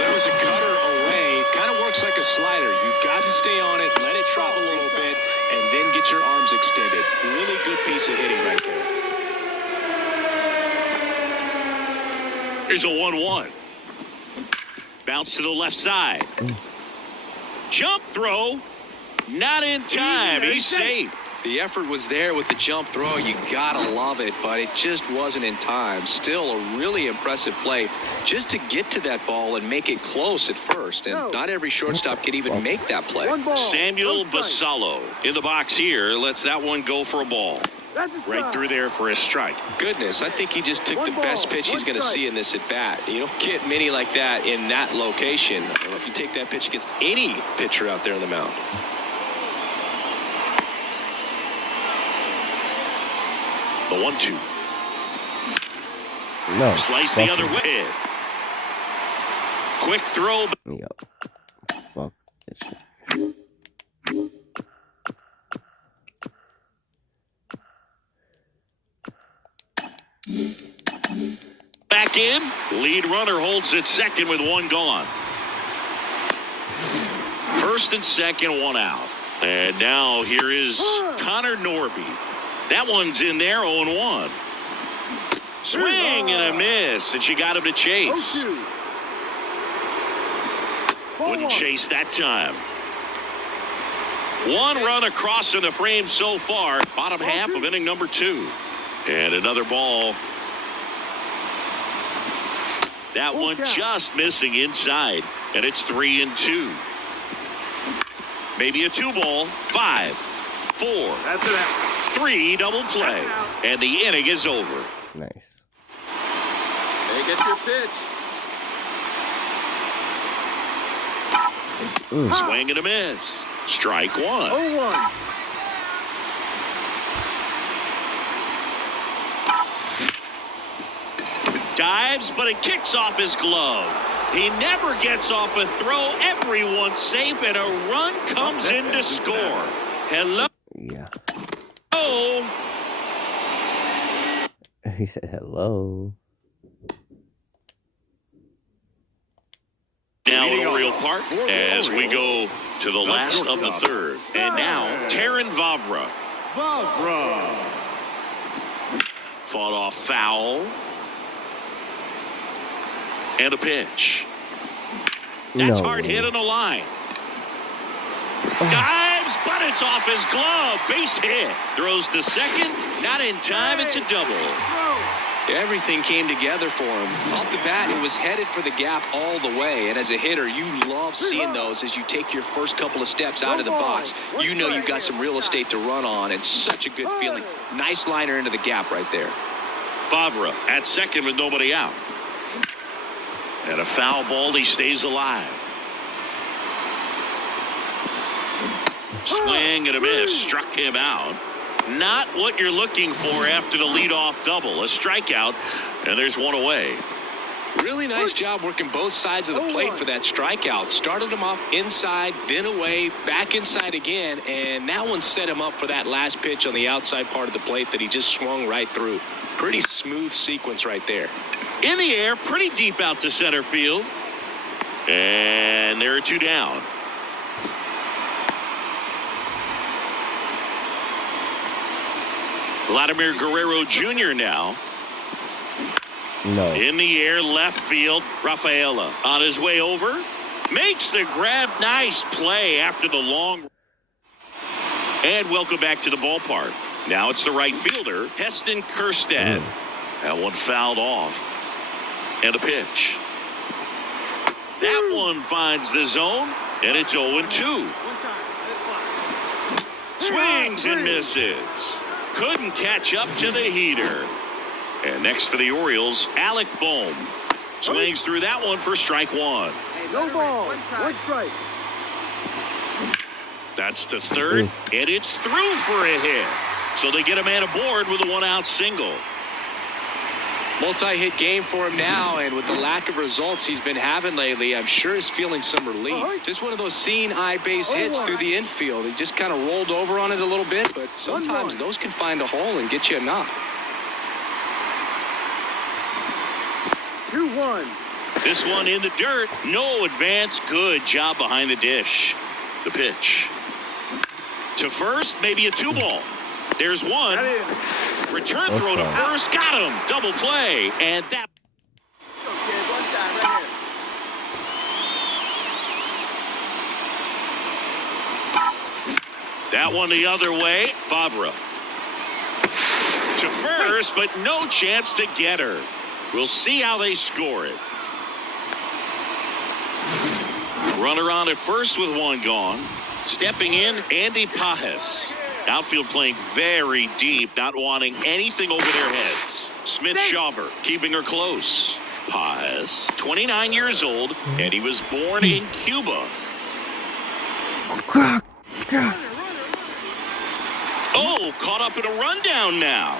There was a cutter away. Kind of works like a slider. You've got to stay on it, let it drop a little bit, and then get your arms extended. Really good piece of hitting right there. Here's a 1-1. Bounce to the left side. Jump throw. Not in time. He's safe. The effort was there with the jump throw. You gotta love it, but it just wasn't in time. Still a really impressive play just to get to that ball and make it close at first. And not every shortstop can even make that play. Samuel Basallo in the box here lets that one go for a ball. Right through there for a strike. Goodness, I think he just took the best pitch he's going to see in this at bat. You don't get many like that in that location. I don't know if you take that pitch against any pitcher out there on the mound. The 1-2. No. Slice the other way. Quick throw. Yo. Fuck this shit. Back in. Lead runner holds at second with 1 gone. First and second, 1 out. And now here is Connor Norby. That one's in there, 0-1. Swing and a miss, and she got him to chase. Wouldn't chase that time. 1 run across in the frame so far. Bottom half of inning number 2. And another ball. That one just missing inside, and it's 3-2. Maybe a 2-ball. 5, 4. That's it. 3 double play, and the inning is over. Nice. Hey, get your pitch. Swing and a miss. Strike 1. 0-1. Dives, but it kicks off his glove. He never gets off a throw. Everyone's safe, and a run comes in to score. Hello. Yeah. Oh. He said hello. Now at Oriole Park as we go to the last of the third. And now, Taran Vavra. Fought off foul. And a pitch. That's hard hit on the line. Dives, but it's off his glove. Base hit. Throws to second. Not in time. It's a double. Everything came together for him. Off the bat, it was headed for the gap all the way. And as a hitter, you love seeing those as you take your first couple of steps out of the box. You know you've got some real estate to run on, and such a good feeling. Nice liner into the gap right there. Vavra at second with nobody out. And a foul ball. He stays alive. Swing and a miss. Struck him out. Not what you're looking for after the leadoff double. A strikeout, and there's 1 away. Really nice job working both sides of the plate for that strikeout. Started him off inside, then away, back inside again, and that one set him up for that last pitch on the outside part of the plate that he just swung right through. Pretty smooth sequence right there. In the air, pretty deep out to center field. And there are 2 down. Vladimir Guerrero Jr. now. No. In the air, left field. Rafaela on his way over. Makes the grab. Nice play after the long. And welcome back to the ballpark. Now it's the right fielder, Heston Kjerstad. That one fouled off. And a pitch. That one finds the zone, and it's 0-2. Swings and misses. Couldn't catch up to the heater. And next for the Orioles, Alec Bohm. Swings through that one for strike 1. No ball. 1 strike. That's to third, and it's through for a hit. So they get a man aboard with a 1-out single. Multi-hit game for him now, and with the lack of results he's been having lately, I'm sure he's feeling some relief. Just one of those seeing eye base hits through the infield. He just kind of rolled over on it a little bit, but sometimes those can find a hole and get you a knock. 2-1. This one in the dirt. No advance. Good job behind the dish. The pitch. To first, maybe a 2-ball. There's one. Return throw to first. Got him. Double play. And that. That one the other way. Vavra. To first, but no chance to get her. We'll see how they score it. Runner on at first with 1 gone. Stepping in, Andy Pajes. Outfield playing very deep, not wanting anything over their heads. Smith-Shawver keeping her close. Pajes, 29 years old, and he was born in Cuba. Oh, caught up in a rundown now.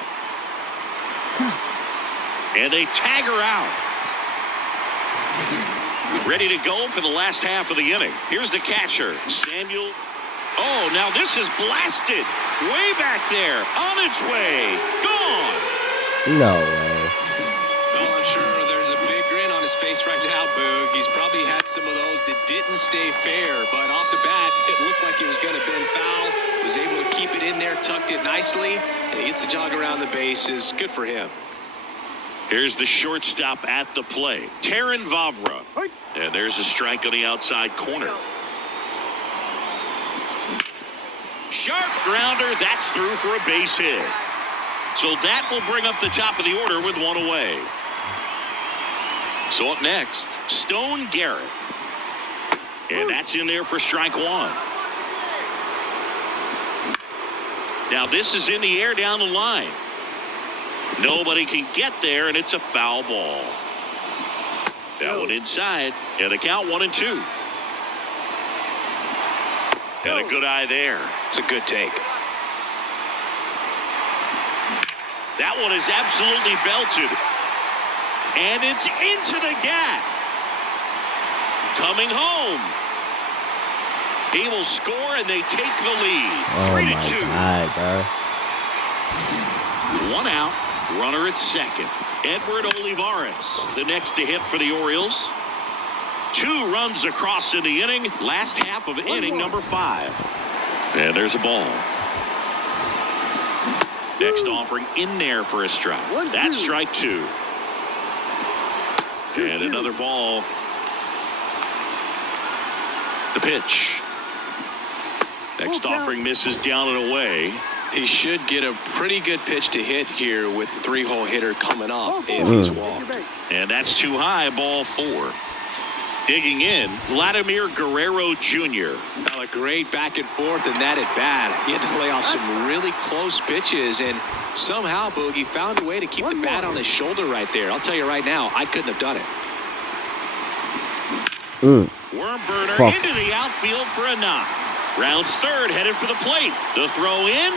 And they tag her out. Ready to go for the last half of the inning. Here's the catcher, Samuel. Oh, now this is blasted. Way back there. On its way. Gone. No way. Well, I'm sure there's a big grin on his face right now, Boog. He's probably had some of those that didn't stay fair, but off the bat, it looked like he was going to bend foul. Was able to keep it in there, tucked it nicely, and he gets the jog around the bases. Good for him. Here's the shortstop at the plate, Taran Vavra. And there's a strike on the outside corner. Sharp grounder. That's through for a base hit. So that will bring up the top of the order with 1 away. So up next, Stone Garrett. And that's in there for strike 1. Now this is in the air down the line. Nobody can get there, and it's a foul ball. That one inside, and the count 1-2. And a good eye there. It's a good take. That one is absolutely belted. And it's into the gap. Coming home. He will score, and they take the lead. 3-2. God, bro. 1 out. Runner at second. Edward Olivares, the next to hit for the Orioles. 2 runs across in the inning. Last half of inning number 5. And there's a ball. Next offering in there for a strike. That's strike 2. And another ball. The pitch. Next offering misses down and away. He should get a pretty good pitch to hit here with the 3-hole hitter coming up if he's walked. And that's too high, ball 4. Digging in, Vladimir Guerrero Jr. Now a great back and forth in that at bat. He had to lay off some really close pitches, and somehow Boogie found a way to keep the bat on his shoulder right there. I'll tell you right now, I couldn't have done it. Worm burner into the outfield for a knock. Rounds third, headed for the plate. The throw in,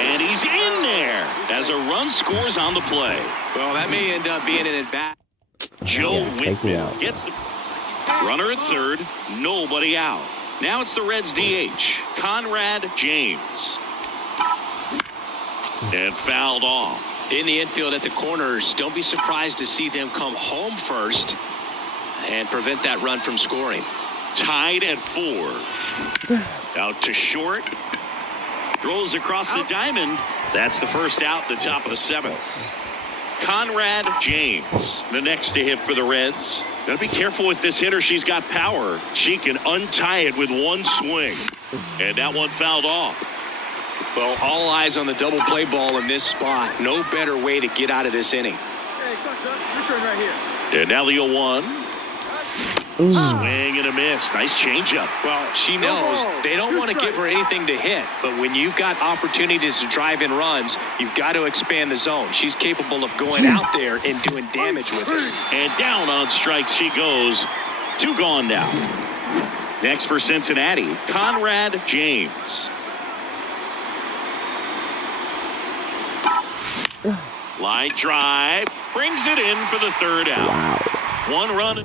and he's in there as a run scores on the play. Well, that may end up being an at-bat. Joe Yeah, take me Whitman out. gets the runner at third, nobody out. Now it's the Reds DH, Conrad James. And fouled off. In the infield at the corners, don't be surprised to see them come home first and prevent that run from scoring. Tied at 4. Out to short. Throws across the diamond. That's the first out, the top of the 7th. Conrad James, the next to hit for the Reds. Got to be careful with this hitter. She's got power. She can untie it with one swing. And that one fouled off. Well, all eyes on the double play ball in this spot. No better way to get out of this inning. Hey, come on, Chuck. Your turn right here. And now the 0-1. Swing and a miss. Nice changeup. Well, she knows they don't want to give her anything to hit, but when you've got opportunities to drive in runs, you've got to expand the zone. She's capable of going out there and doing damage with it. And down on strikes she goes. 2 gone now. Next for Cincinnati, Conrad James. Line drive. Brings it in for the 3rd out. 1 run.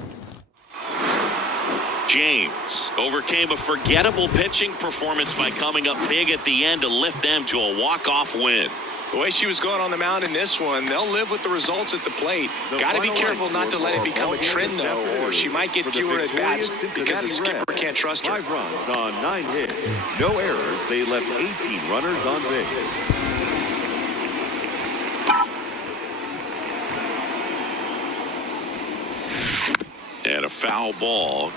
James overcame a forgettable pitching performance by coming up big at the end to lift them to a walk-off win. The way she was going on the mound in this one, they'll live with the results at the plate. Got to be careful not to let it become a trend, though, or she might get fewer at-bats because the skipper can't trust her. 5 runs on 9 hits. No errors. They left 18 runners on base. And a foul ball.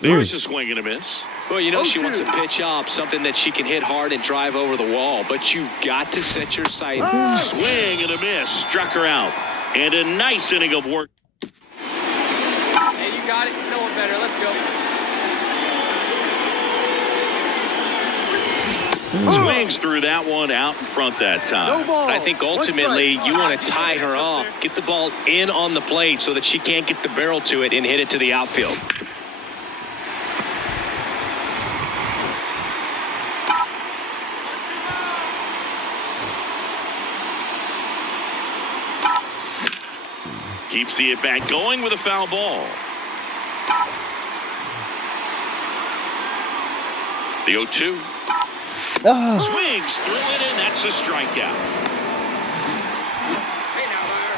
There's a swing and a miss. Well, you know she wants to pitch up, something that she can hit hard and drive over the wall, but you've got to set your sights. Swing and a miss. Struck her out. And a nice inning of work. Hey, you got it. No one better. Let's go. Swings through that one out in front that time. I think ultimately you want to tie her up, get the ball in on the plate so that she can't get the barrel to it and hit it to the outfield. Keeps the at-bat going with a foul ball. The 0-2. Swings through it, and that's a strikeout. Hey now, there.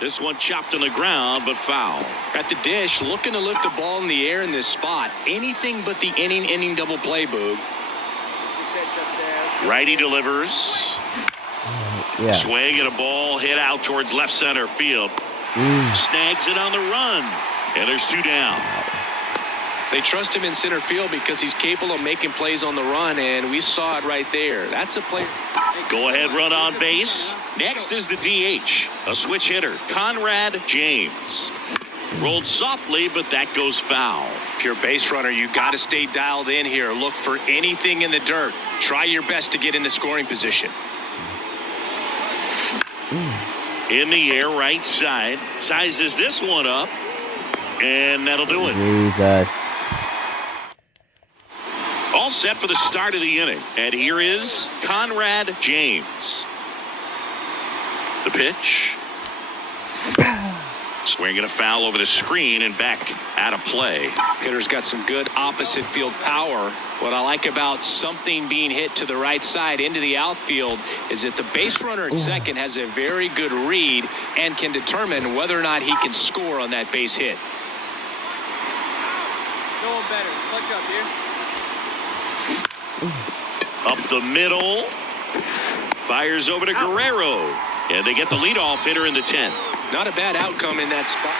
This one chopped on the ground, but foul. At the dish, looking to lift the ball in the air in this spot. Anything but the inning double play, Boog. Righty delivers. Yeah. Swing and a ball hit out towards left center field. Snags it on the run. And there's 2 down. They trust him in center field because he's capable of making plays on the run, and we saw it right there. That's a play. Go ahead run on base. Next is the DH. A switch hitter, Conrad James. Rolled softly, but that goes foul. If you're a base runner, you got to stay dialed in here. Look for anything in the dirt. Try your best to get into scoring position. In the air, right side. Sizes this one up. And that'll do it. Jesus. All set for the start of the inning. And here is Conrad James. The pitch. Swinging a foul over the screen and back out of play. Hitter's got some good opposite field power. What I like about something being hit to the right side into the outfield is that the base runner at second has a very good read and can determine whether or not he can score on that base hit. No one better. Clutch up, Up dear. the middle. Fires over to Guerrero. And they get the leadoff hitter in the 10th. Not a bad outcome in that spot.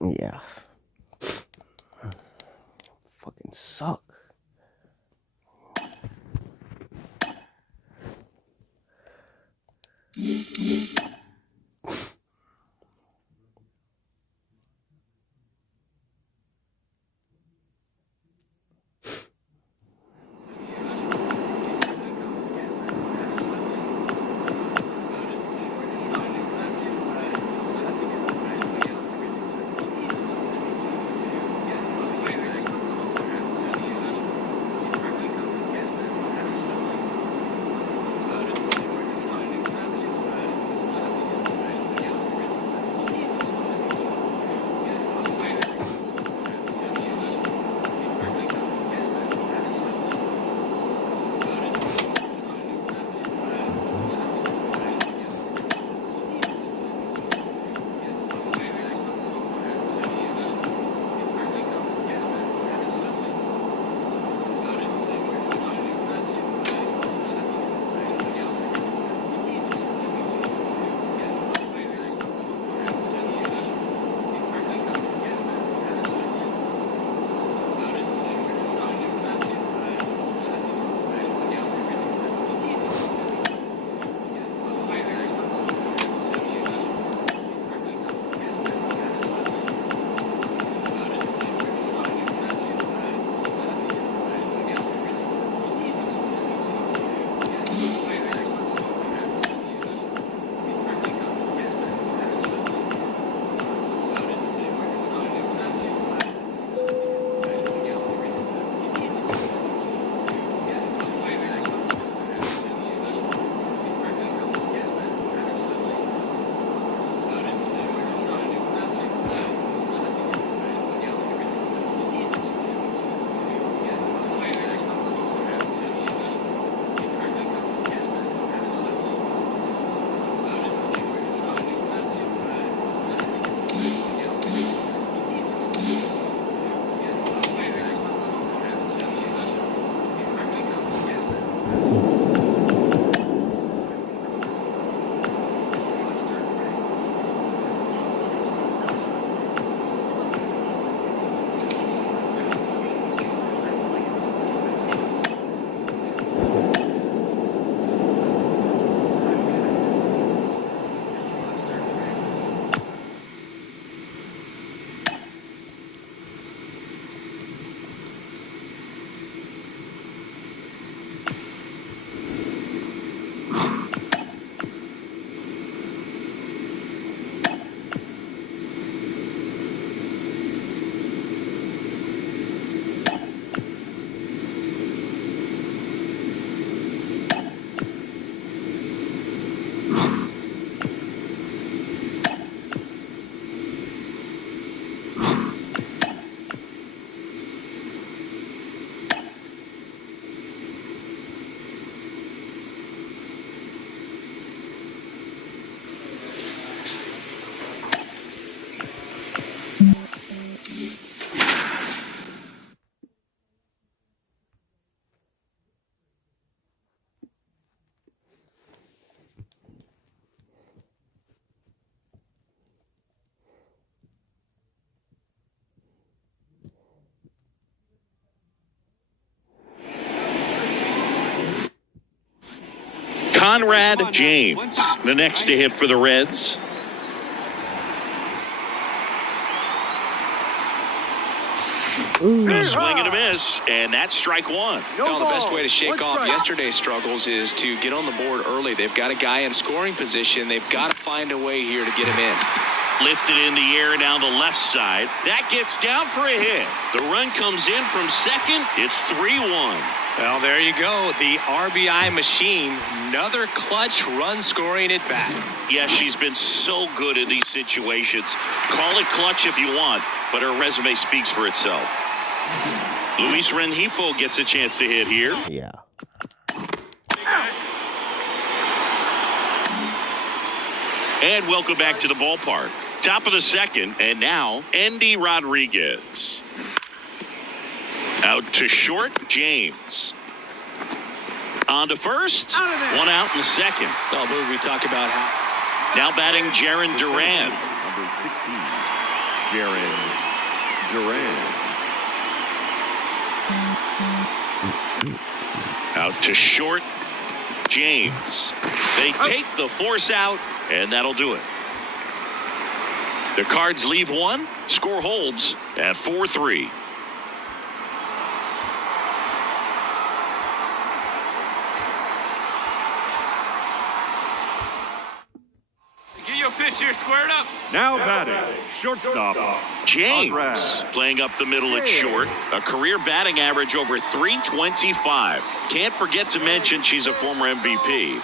Yeah. Fucking suck. Conrad James, the next to hit for the Reds. A swing and a miss, and that's strike one. Well, the best way to shake off yesterday's struggles is to get on the board early. They've got a guy in scoring position. They've got to find a way here to get him in. Lifted in the air down the left side. That gets down for a hit. The run comes in from second. It's 3-1. Well, there you go. The RBI machine. Another clutch run scoring at bat. Yeah, she's been so good in these situations. Call it clutch if you want, but her resume speaks for itself. Luis Rengifo gets a chance to hit here. Yeah. And welcome back to the ballpark. Top of the second, and now Andy Rodriguez. Out to short, James. On to first, one out in the second. Well, move we talk about how. Now batting Jaron Duran. Number 16, Jaron Duran. Out to short, James. They take the force out, and that'll do it. The Cards leave one. Score holds at 4-3. Get your pitch here, squared up. Now batting, shortstop, James playing up the middle at short. A career batting average over 325. Can't forget to mention she's a former MVP.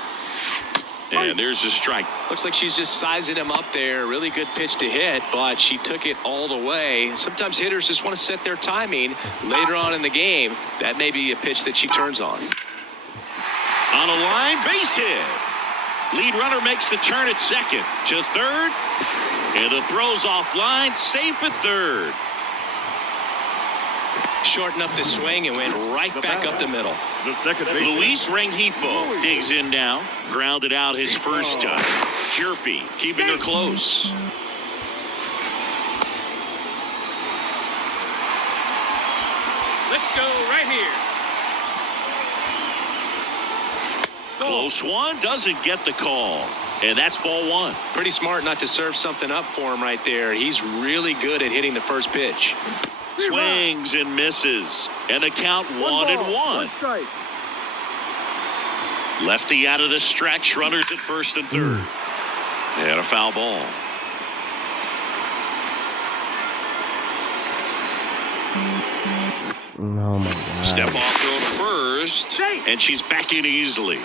And there's a strike. Looks like she's just sizing him up there. Really good pitch to hit, but she took it all the way. Sometimes hitters just want to set their timing later on in the game. That may be a pitch that she turns on. On a line, base hit. Lead runner makes the turn at second to third. And the throw's offline, safe at third. Shortened up the swing and went right back up the middle. the second baseman. Luis Rengifo digs in now. Grounded out his first time. Chirpy keeping her close. Let's go right here. Close one, doesn't get the call. And that's ball one. Pretty smart not to serve something up for him right there. He's really good at hitting the first pitch. Swings and misses. And the count 1-1. Lefty out of the stretch. Runners at first and third. And a foul ball. Oh my God. Step off throw to first. And she's back in easily.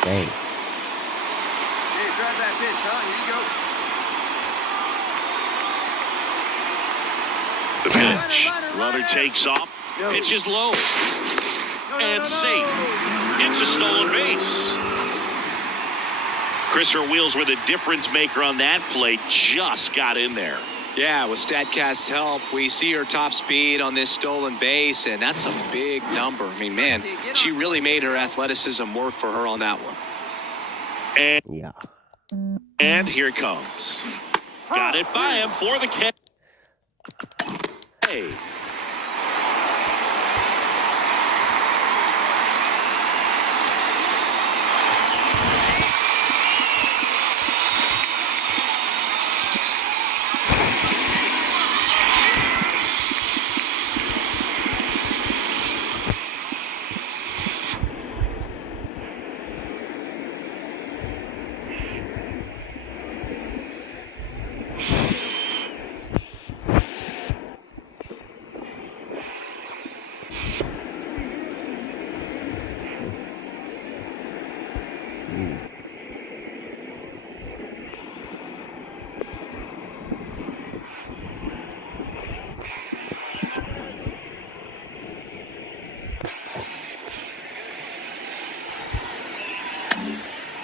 Thanks. Hey, drive that pitch, huh? The Here you go. pitch. Runner takes off. Pitch is low. And safe. It's a stolen base. Christopher Wheels with a difference maker on that play. Just got in there. Yeah, with StatCast's help, we see her top speed on this stolen base, and that's a big number. I mean, man, she really made her athleticism work for her on that one. And here it comes. Got it by him for the catch. Hey.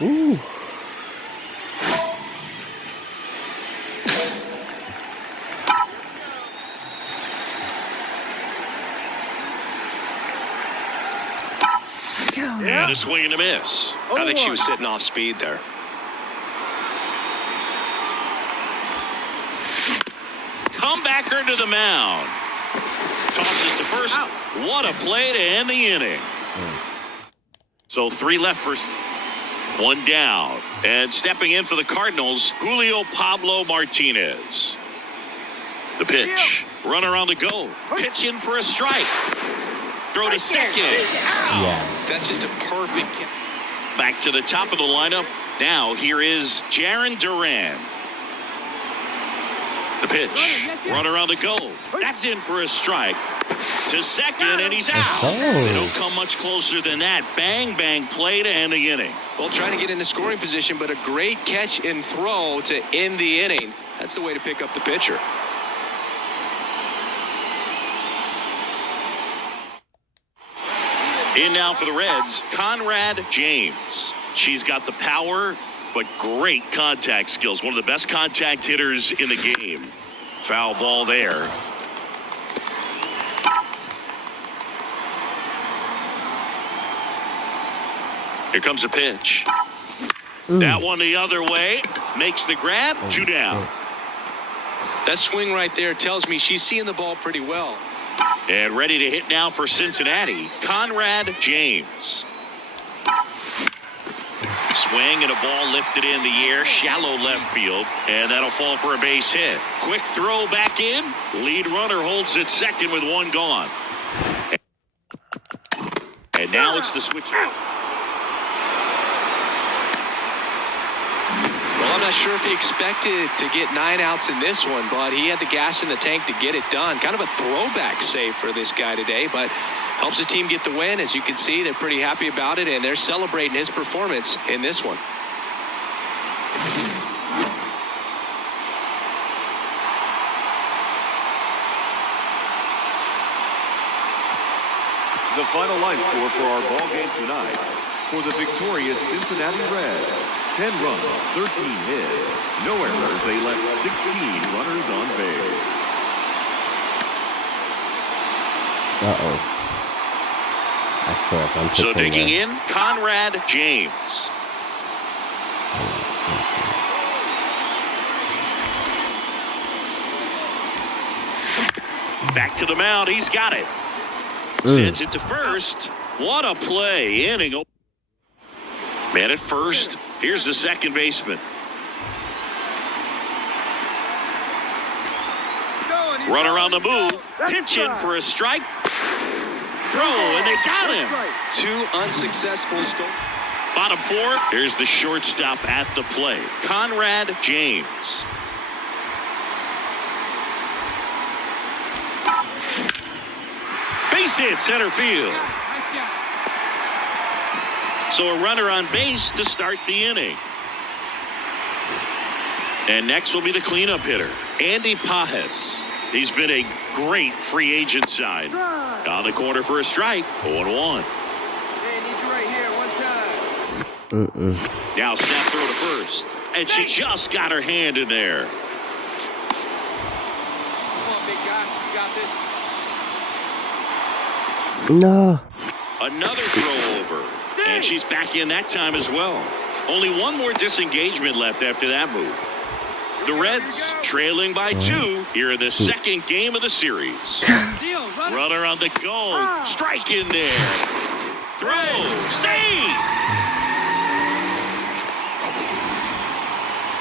Ooh. And a swing and a miss. I think she was sitting off speed there. Comebacker to the mound. Tosses to first. What a play to end the inning. So 3 left for One down. And stepping in for the Cardinals, Julio Pablo Martinez. The pitch. Runner on the go. Pitch in for a strike. Throw to second. Yeah. That's just a perfect catch. Back to the top of the lineup. Now here is Jarren Duran. The pitch. Runner on the go. That's in for a strike. To second, and he's out. They don't come much closer than that. Bang, bang play to end the inning. Well, trying to get in the scoring position, but a great catch and throw to end the inning. That's the way to pick up the pitcher. In now for the Reds, Conrad James. She's got the power, but great contact skills. One of the best contact hitters in the game. Foul ball there. Here comes a pitch. That one the other way. Makes the grab. 2 down. That swing right there tells me she's seeing the ball pretty well. And ready to hit now for Cincinnati, Conrad James. Swing and a ball lifted in the air, shallow left field, and that'll fall for a base hit. Quick throw back in. Lead runner holds it second with 1 gone. And now it's the switch. Well, I'm not sure if he expected to get 9 outs in this one, but he had the gas in the tank to get it done. Kind of a throwback save for this guy today, but helps the team get the win. As you can see, they're pretty happy about it, and they're celebrating his performance in this one. The final line score for our ball game tonight. For the victorious Cincinnati Reds, 10 runs, 13 hits, no errors. They left 16 runners on base. I swear if I'm So digging in, Conrad James. Back to the mound. He's got it. Sends it to first. What a play. Inning. Man at first. Here's the second baseman. Runner on the move. Pitch in for a strike. Throw, and they got him. 2 unsuccessful starts. Bottom 4. Here's the shortstop at the plate, Conrad James. Base hit center field. So a runner on base to start the inning. And next will be the cleanup hitter, Andy Pajes. He's been a great free agent sign. On the corner for a strike. 0-1. Hey, need you right here, one time. Now snap throw to first. And she just got her hand in there. Come on, big guy. You got this. No. Another throw over. And she's back in that time as well. Only one more disengagement left after that move. The Reds trailing by 2 here in the second game of the series. Runner on the go. Strike in there. Throw. Save.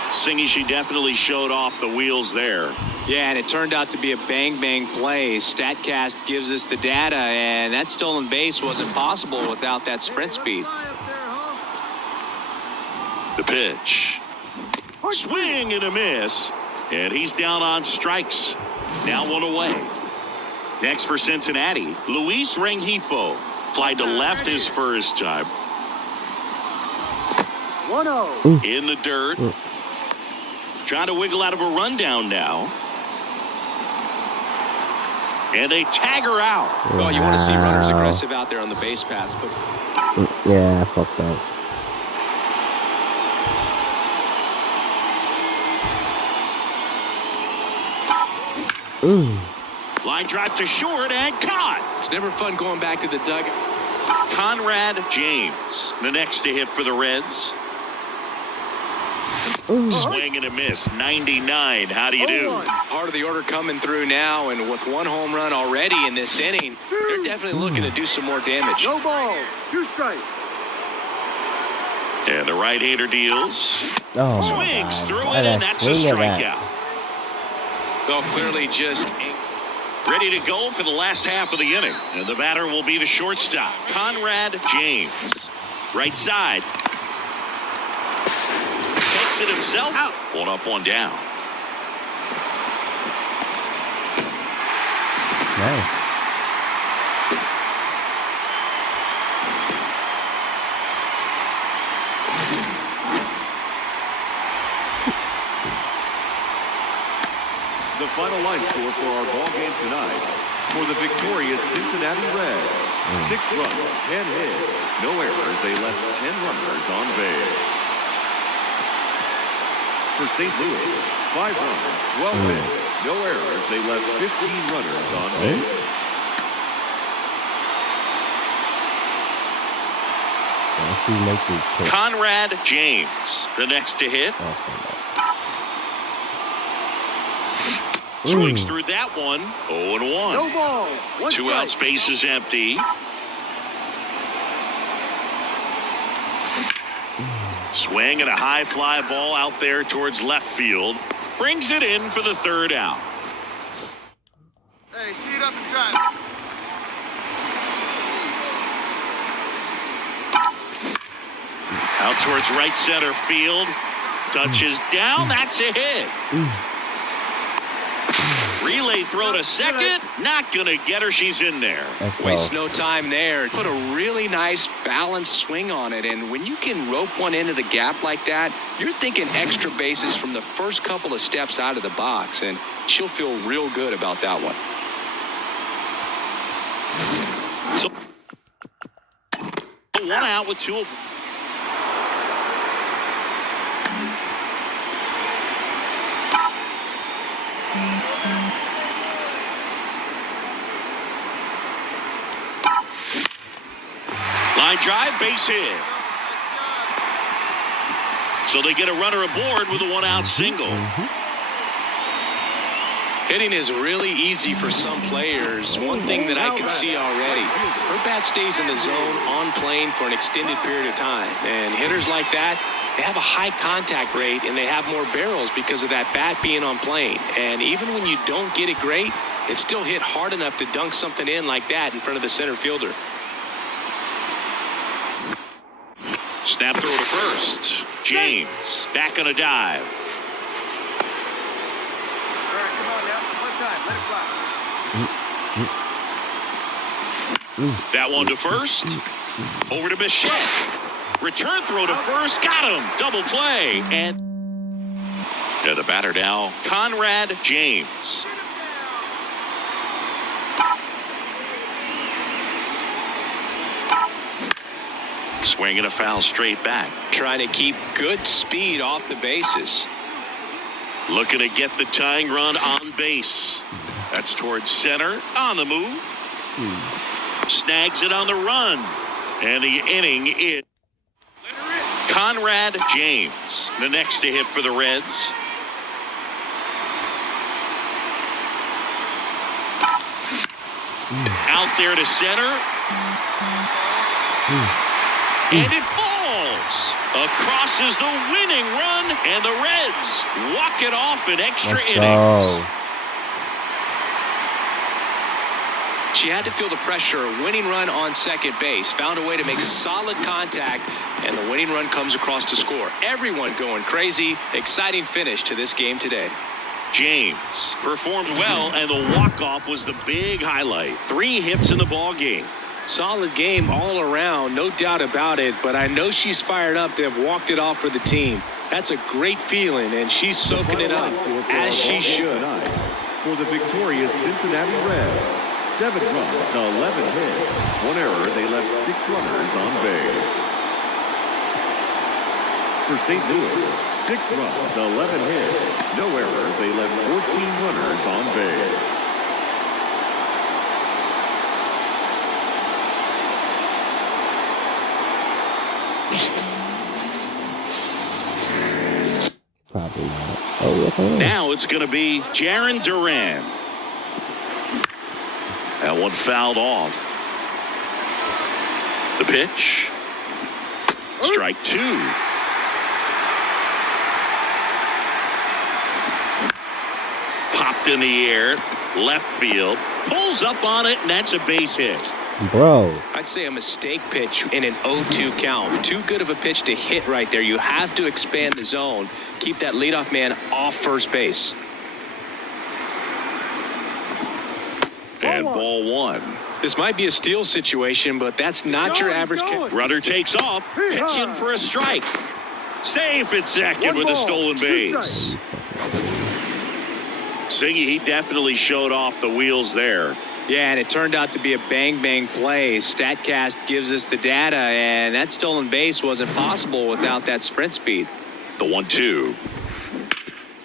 Singy, she definitely showed off the wheels there. Yeah, and it turned out to be a bang-bang play. StatCast gives us the data, and that stolen base wasn't possible without that sprint speed. The pitch. Swing and a miss. And he's down on strikes. Now 1 away. Next for Cincinnati, Luis Rengifo. Flied to left his first time. 1-0. In the dirt. Trying to wiggle out of a rundown now. And they tag her out. Well, you want to see runners aggressive out there on the base paths, but Yeah, fuck that. Line drive to short and caught. it's never fun going back to the dugout. Conrad James, the next to hit for the Reds. Swing and a miss. 99. How do you do? Part of the order coming through now, and with 1 home run already in this inning, they're definitely looking to do some more damage. No ball. 2 strikes. And the right-hander deals. Oh, Swings through it, Why did I and that's a swing at that? strikeout. Well, clearly just Ready to go for the last half of the inning. And the batter will be the shortstop, Conrad James. Right side. Takes it himself. Out. One up, one down. Nice. The final line score for our ball game tonight. For the victorious Cincinnati Reds, 6 runs, 10 hits, no errors. They left 10 runners on base. For St. Louis, 5 runs, 12 hits, no errors. They left 15 runners on base. Conrad James, the next to hit. Swings through that one. 0-1. No ball. 2 outs, base is empty. Swing and a high fly ball out there towards left field. Brings it in for the 3rd out. Hey, heat up and drive. Out towards right center field. Touches down. That's a hit. Relay throw to second. Not going to get her. She's in there. Waste no time there. Put a really nice balanced swing on it. And when you can rope one into the gap like that, you're thinking extra bases from the first couple of steps out of the box. And she'll feel real good about that one. So, 1 out with 2. Line drive, base hit. So they get a runner aboard with a 1-out single. Hitting is really easy for some players. One thing that I can see already, her bat stays in the zone on plane for an extended period of time. And hitters like that, they have a high contact rate and they have more barrels because of that bat being on plane. And even when you don't get it great, it still hit hard enough to dunk something in like that in front of the center fielder. Snap throw to first. James back on a dive. All right, come on now. One time. Let it fly. That one to first. Over to Bichette. Return throw to first. Got him. Double play. And the batter now, Conrad James. Swinging a foul straight back. Trying to keep good speed off the bases. Looking to get the tying run on base. That's towards center. On the move. Snags it on the run. And the inning is Conrad James, the next to hit for the Reds. Out there to center. And it falls. Across is the winning run, and the Reds walk it off in extra innings. She had to feel the pressure. Winning run on second base. Found a way to make solid contact, and the winning run comes across to score. Everyone going crazy. Exciting finish to this game today. James performed well, and the walk-off was the big highlight. 3 hits in the ball game. Solid game all around, no doubt about it, but I know she's fired up to have walked it off for the team. That's a great feeling, and she's soaking it up, as she should. For the victorious Cincinnati Reds, 7 runs, 11 hits, 1 error. They left 6 runners on base. For St. Louis, 6 runs, 11 hits, no errors. They left 14 runners on base. Probably not. Oh, yes, I am. Now it's going to be Jarren Duran. That one fouled off. The pitch. Strike 2. Popped in the air, left field, pulls up on it, and that's a base hit. Bro. I'd say a mistake pitch in an 0-2 count. Too good of a pitch to hit right there. You have to expand the zone. Keep that leadoff man off first base. And ball 1. This might be a steal situation, but that's not your average kick. Runner takes off, pitching for a strike. Safe at second with a stolen base. Siggy, he definitely showed off the wheels there. Yeah, and it turned out to be a bang-bang play. StatCast gives us the data, and that stolen base wasn't possible without that sprint speed. The 1-2.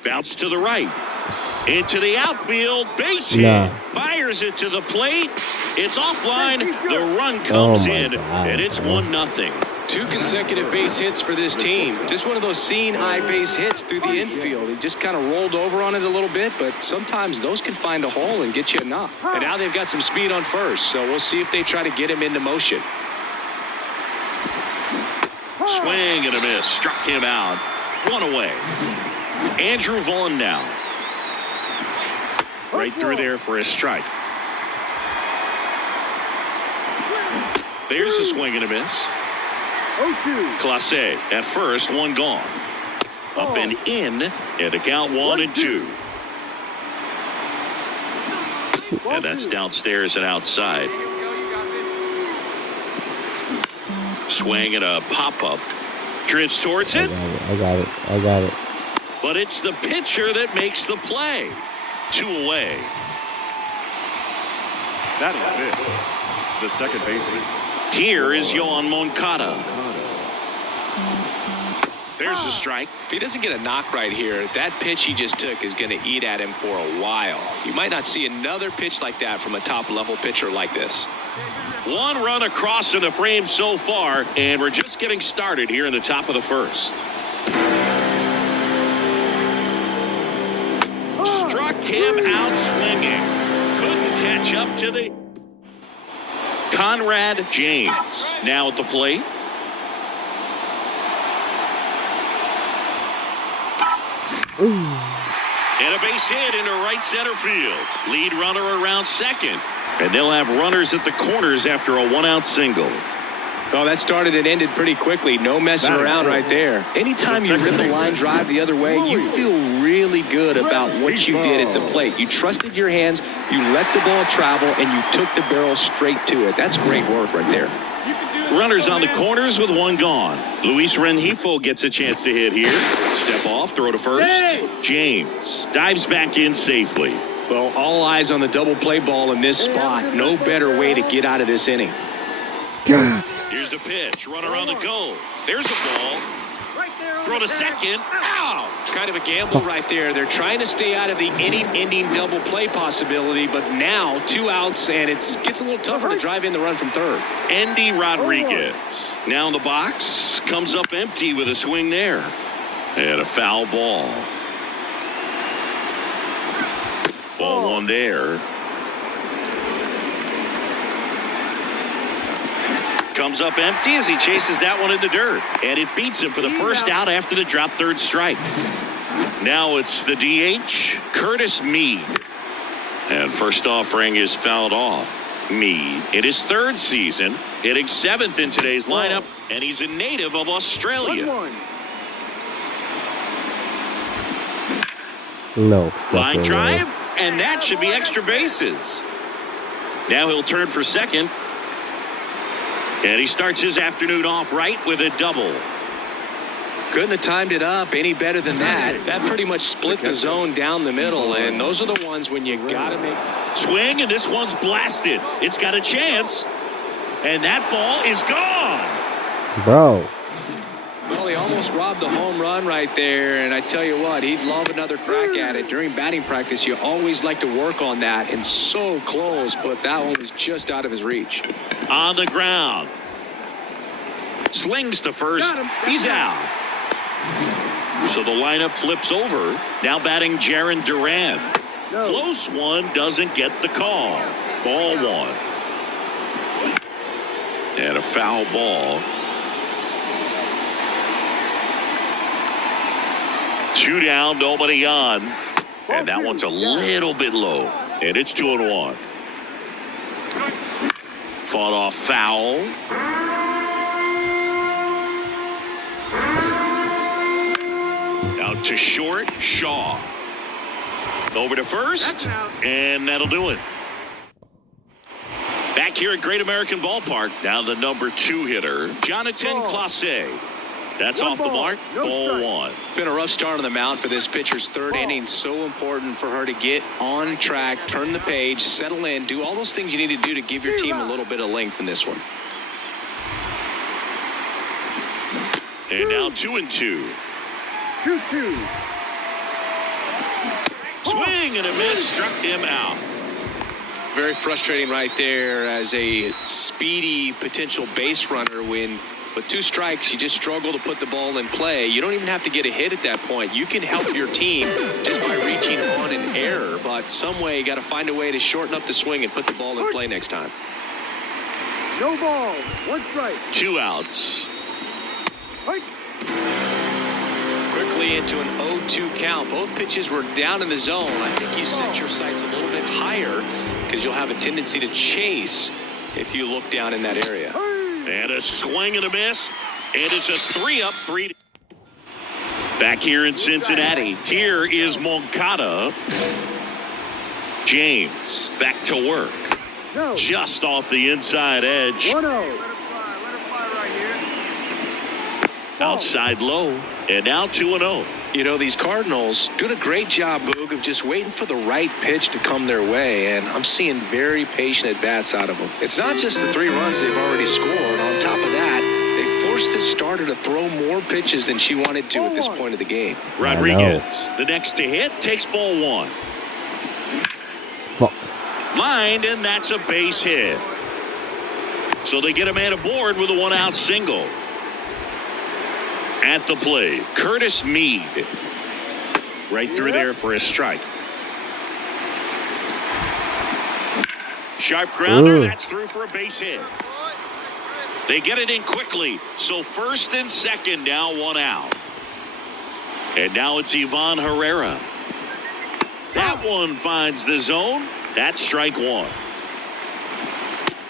Bounce to the right. Into the outfield. Base hit. Fires it to the plate. It's offline. The run comes in, and it's 1-0. 2 consecutive base hits for this team. Just one of those seeing eye base hits through the infield. He just kind of rolled over on it a little bit, but sometimes those can find a hole and get you a knock. And now they've got some speed on first, so we'll see if they try to get him into motion. Swing and a miss. Struck him out. 1 away. Andrew Vaughn now. Right through there for a strike. There's a swing and a miss. Clase at first, 1 gone. Up and in, and a count 1-2. And that's downstairs and outside. Swing and a pop-up. Drifts towards it. I got it. But it's the pitcher that makes the play. 2 away. That is it. The second baseman. Here is Yohan Moncada. There's a strike. If he doesn't get a knock right here, that pitch he just took is going to eat at him for a while. You might not see another pitch like that from a top-level pitcher like this. 1 run across in the frame so far, and we're just getting started here in the top of the first. Struck him out swinging. Couldn't catch up to the... Conrad James now at the plate. And a base hit into right center field. Lead runner around second. And they'll have runners at the corners after a 1-out single. Oh, that started and ended pretty quickly. No messing around right there. Anytime you rip the line drive the other way, you feel really good about what you did at the plate. You trusted your hands, you let the ball travel, and you took the barrel straight to it. That's great work right there. Runners on the corners with 1 gone. Luis Rengifo gets a chance to hit here. Step off, throw to first. James dives back in safely. Well, all eyes on the double play ball in this spot. No better way to get out of this inning. Here's the pitch. Runner on the go. There's a ball. Throw to second. Ow! Kind of a gamble right there. They're trying to stay out of the inning-ending double play possibility, but now 2 outs, and it gets a little tougher to drive in the run from third. Andy Rodriguez now in the box. Comes up empty with a swing there. And a foul ball. Ball 1 there. Comes up empty as he chases that one in the dirt. And it beats him for the first out after the drop third strike. Now it's the DH, Curtis Mead. And first offering is fouled off. Mead in his 3rd season, hitting 7th in today's lineup, and he's a native of Australia. No. Line drive, and that should be extra bases. Now he'll turn for second. And he starts his afternoon off right with a double. Couldn't have timed it up any better than that. That pretty much split the zone down the middle, and those are the ones when you got to make... Swing, and this one's blasted. It's got a chance, and that ball is gone. Bro. Well, he almost robbed the home run right there, and I tell you what, he'd love another crack at it. During batting practice, you always like to work on that, and so close, but that one was just out of his reach. On the ground. Slings to first. He's out. So the lineup flips over. Now batting Jarren Duran. Close one, doesn't get the call. Ball 1. And a foul ball. 2 down, nobody on. And that one's a little bit low. And it's 2-1. Fought off foul. Out to short, Shaw. Over to first, and that'll do it. Back here at Great American Ballpark, now the number 2 hitter, Jonathan Clase. That's off the mark, ball 1. Been a rough start on the mound for this pitcher's 3rd inning. So important for her to get on track, turn the page, settle in, do all those things you need to do to give your team a little bit of length in this one. And now 2-2. 2-2. Swing and a miss, struck him out. Very frustrating right there as a speedy potential base runner when with 2 strikes, you just struggle to put the ball in play. You don't even have to get a hit at that point. You can help your team just by reaching on an error. But some way, you got to find a way to shorten up the swing and put the ball in play next time. No ball. 1 strike. 2 outs. Quickly into an 0-2 count. Both pitches were down in the zone. I think you set your sights a little bit higher because you'll have a tendency to chase if you look down in that area. And a swing and a miss. And it's a 3-up, 3. Back here in Cincinnati, here is Moncada. James back to work. No. Just off the inside edge. 1-0. Let her fly right here. Outside low. And now 2-0. You know, these Cardinals doing a great job, Boog, of just waiting for the right pitch to come their way, and I'm seeing very patient at-bats out of them. It's not just the 3 runs they've already scored. On top of that, they forced this starter to throw more pitches than she wanted to at this point of the game. Rodriguez, the next to hit, takes ball 1. Fuck. Lined, and that's a base hit. So they get a man aboard with a 1-out single. At the plate, Curtis Mead. Right through there for a strike. Sharp grounder, that's through for a base hit. They get it in quickly. So first and second, now 1 out. And now it's Ivan Herrera. That one finds the zone. That's strike 1.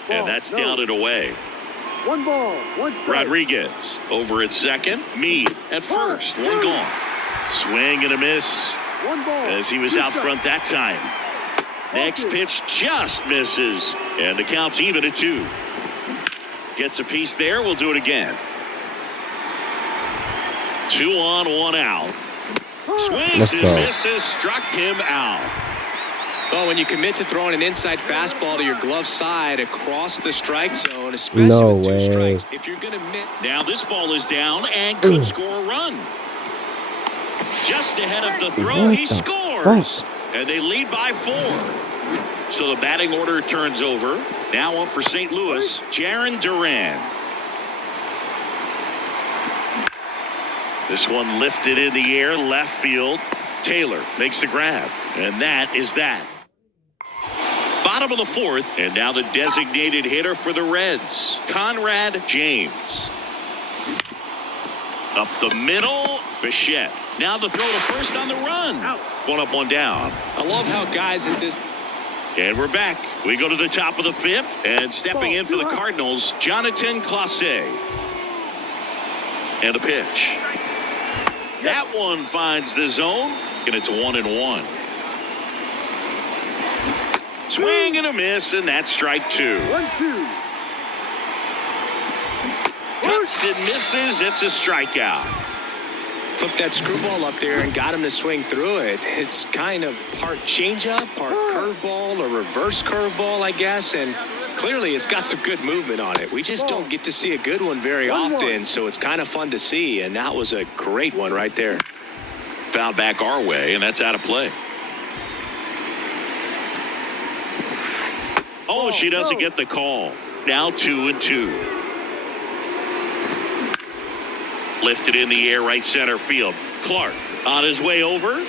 And that's down and away. 1 ball. 1 strike. Rodriguez over at second. Mead at first. 1 gone. Swing and a miss 1 ball. as he was out front that time. Next pitch just misses. And the count's even at 2. Gets a piece there. We'll do it again. 2 on, 1 out. Swings and misses. Struck him out. Well, when you commit to throwing an inside fastball to your glove side across the strike zone, especially with 2 strikes, if you're going to miss. Now this ball is down and could score a run. Just ahead of the throw, he scores. And they lead by 4. So the batting order turns over. Now up for St. Louis, Jarren Duran. This one lifted in the air, left field. Taylor makes the grab. And that is that. Bottom of the 4th, and now the designated hitter for the Reds, Conrad James. Up the middle, Bichette. Now the throw to first on the run. 1 up, 1 down. I love how guys at this. And we're back. We go to the top of the 5th, and stepping in for the Cardinals, Jonathan Clase. And a pitch. That one finds the zone, and it's 1-1. Swing and a miss, and that's strike 2. 1-2. Cuts and misses. It's a strikeout. Flipped that screwball up there and got him to swing through it. It's kind of part changeup, part curveball, or reverse curveball, I guess. And clearly it's got some good movement on it. We just don't get to see a good one very often, so it's kind of fun to see. And that was a great one right there. Fouled back our way, and that's out of play. Oh, she doesn't get the call. Now 2-2. Lifted in the air, right center field. Clark on his way over.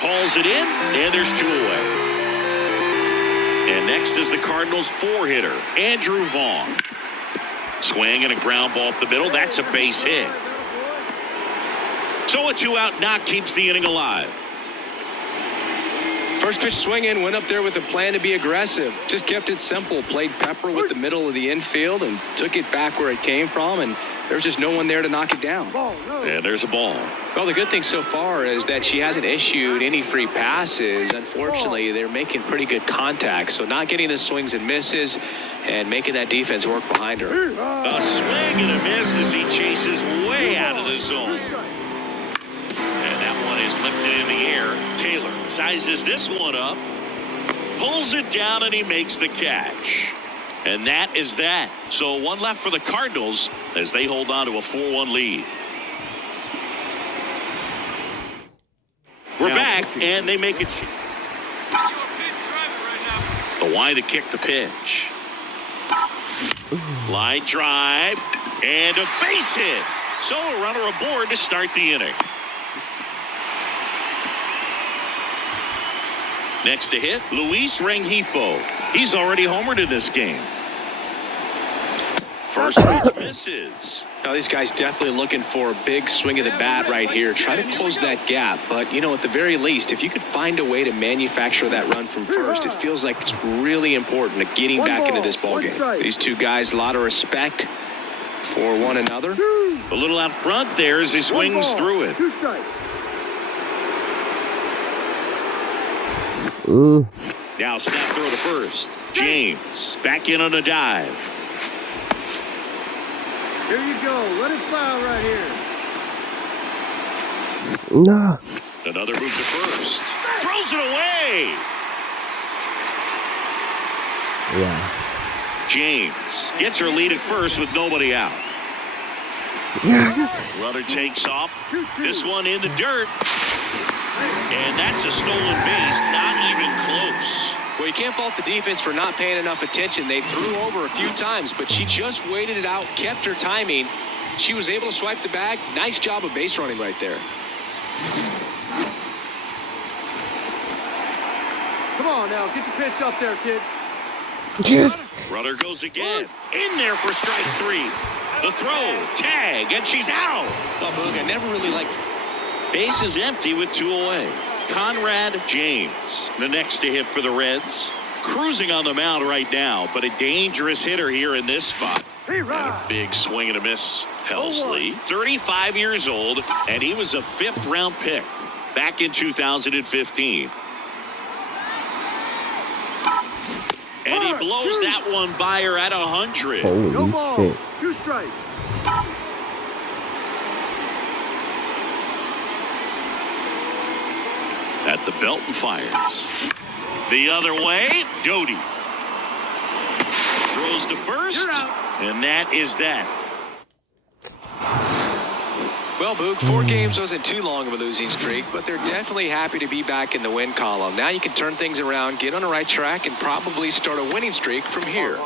Hauls it in, and there's 2 away. And next is the Cardinals' 4-hitter, Andrew Vaughn. Swing and a ground ball up the middle. That's a base hit. So a 2-out knock keeps the inning alive. First pitch swinging, went up there with a plan to be aggressive. Just kept it simple. Played pepper with the middle of the infield and took it back where it came from. And there was just no one there to knock it down. And there's a ball. Well, the good thing so far is that she hasn't issued any free passes. Unfortunately, they're making pretty good contact. So not getting the swings and misses and making that defense work behind her. A swing and a miss as he chases way out of the zone. And that one is lifted in the air. Taylor sizes this one up, pulls it down, and he makes the catch. And that is that. So one left for the Cardinals as they hold on to a 4-1 lead. We're back, and they make it. The line to kick the pitch. Line drive, and a base hit. So a runner aboard to start the inning. Next to hit, Luis Rengifo. He's already homered in this game. First pitch misses. Now these guys definitely looking for a big swing of the bat right here. Try to close that gap. But, you know, at the very least, if you could find a way to manufacture that run from first, it feels like it's really important to getting back into this ballgame. These two guys, a lot of respect for one another. A little out front there as he swings through it. Ooh. Now snap throw to first. James back in on a dive. Here you go. Let it fly right here. Nah. Another move to first. Throws it away. Yeah. James gets her lead at first with nobody out. Yeah. Runner takes off. This one in the dirt. And that's a stolen base. Not even close. Well, you can't fault the defense for not paying enough attention. They threw over a few times, but she just waited it out, kept her timing. She was able to swipe the bag. Nice job of base running right there. Come on now, get your pitch up there, kid. Runner goes again. In there for strike 3. The throw, tag, and she's out. Oh, Boog, I never really liked. Base is empty with 2 away. Conrad James, the next to hit for the Reds. Cruising on the mound right now, but a dangerous hitter here in this spot. And a big swing and a miss. Helsley, 35 years old, and he was a 5th-round pick back in 2015. And he blows that one by her at 100. Holy shit. 2 strikes. At the belt and fires. The other way, Doty. Throws to first, and that is that. Well, Boog, 4 games wasn't too long of a losing streak, but they're definitely happy to be back in the win column. Now you can turn things around, get on the right track, and probably start a winning streak from here.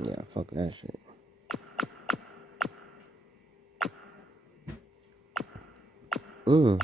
Yeah, fuck that shit. Ooh.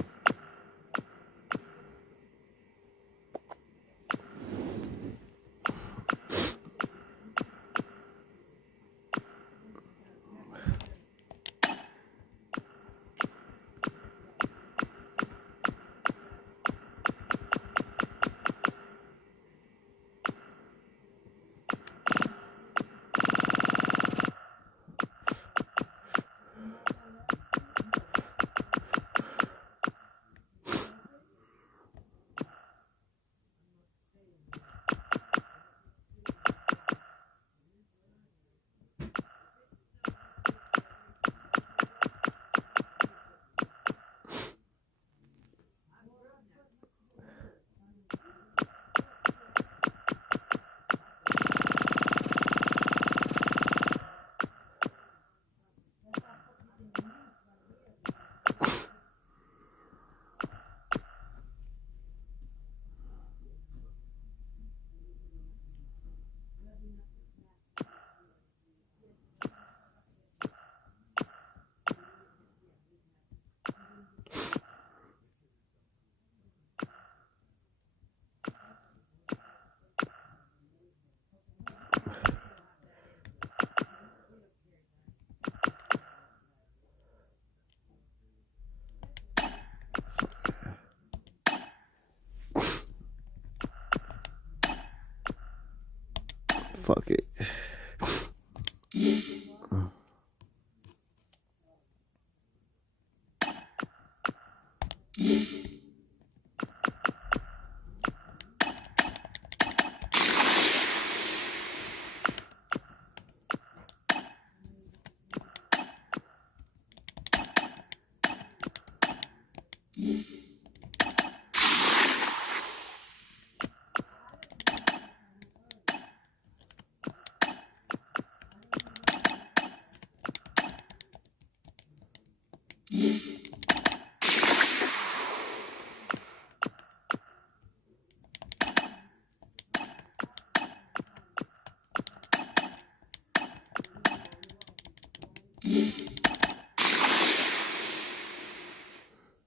fuck it.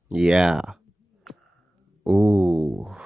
Yeah. Ooh.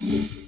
Mm-hmm.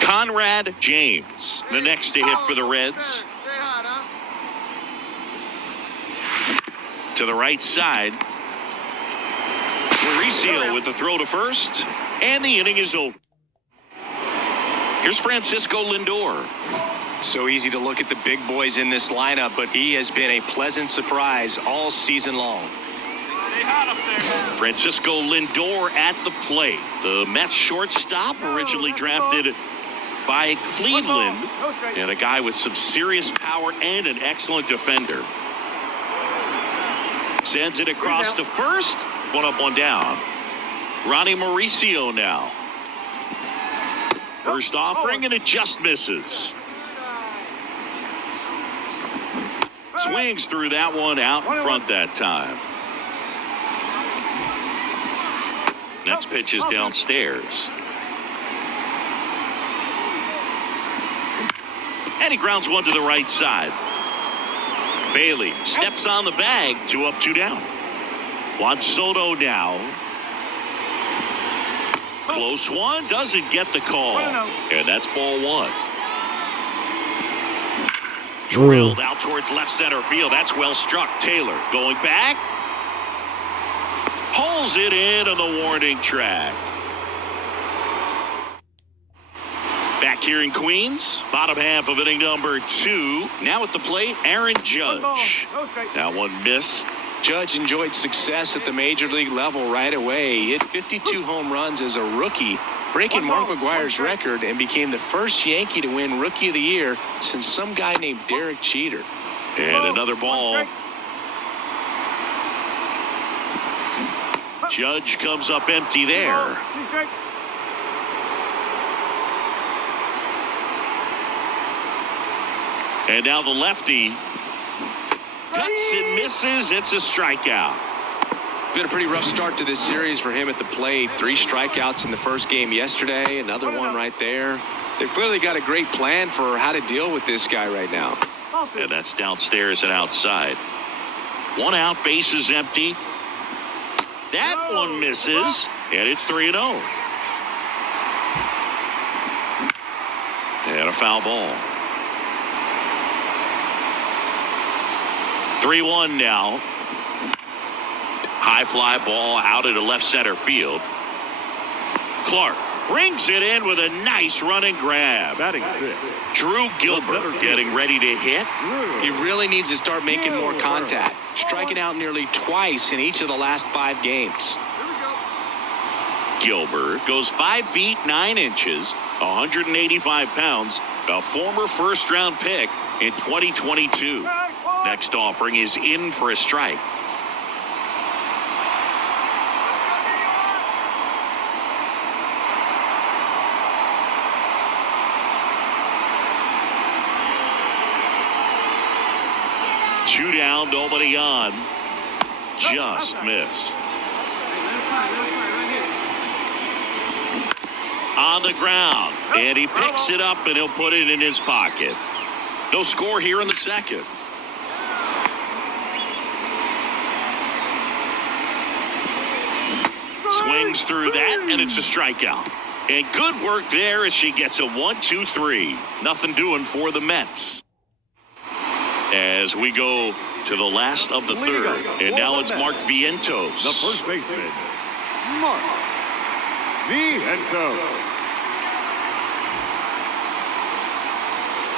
Conrad James, the next to hit for the Reds. To the right side. Mauricio with the throw to first. And the inning is over. Here's Francisco Lindor. So easy to look at the big boys in this lineup, but he has been a pleasant surprise all season long. Francisco Lindor at the plate. The Mets shortstop, originally drafted by Cleveland, and a guy with some serious power and an excellent defender. Sends it across to first. One up, one down. Ronnie Mauricio now. First offering, and it just misses. Swings through that one out in front that time. Next pitch is downstairs. And he grounds one to the right side. Bailey steps on the bag. 2 up, 2 down. Juan Soto now. Close one. Doesn't get the call. And that's ball 1. Drilled out towards left center field. That's well struck. Taylor going back. Pulls it in on the warning track. Back here in Queens, bottom half of inning number 2. Now at the plate, Aaron Judge. That one missed. Judge enjoyed success at the major league level right away. He hit 52 home runs as a rookie, breaking Mark McGwire's record, and became the first Yankee to win Rookie of the Year since some guy named Derek Jeter. And another ball. Judge comes up empty there. And now the lefty cuts and misses. It's a strikeout. Been a pretty rough start to this series for him at the plate. 3 strikeouts in the first game yesterday. Another one right there. They've clearly got a great plan for how to deal with this guy right now. And that's downstairs and outside. 1 out, bases empty. That one misses. And it's 3-0. And a foul ball. 3-1 now. High fly ball out into left center field. Clark brings it in with a nice running grab. Batting 6. Drew Gilbert getting ready to hit. He really needs to start making more contact, striking out nearly twice in each of the last 5 games. Gilbert goes 5 feet 9 inches, 185 pounds, a former first-round pick in 2022. Next offering is in for a strike. Two down, nobody on. Just missed. on the ground. And he picks it up, and he'll put it in his pocket. No score here in the second. Swings through that, and it's a strikeout. And good work there as she gets a 1-2-3. Nothing doing for the Mets. As we go to the last of the third. And now it's Mark Vientos. The first baseman, Mark Vientos.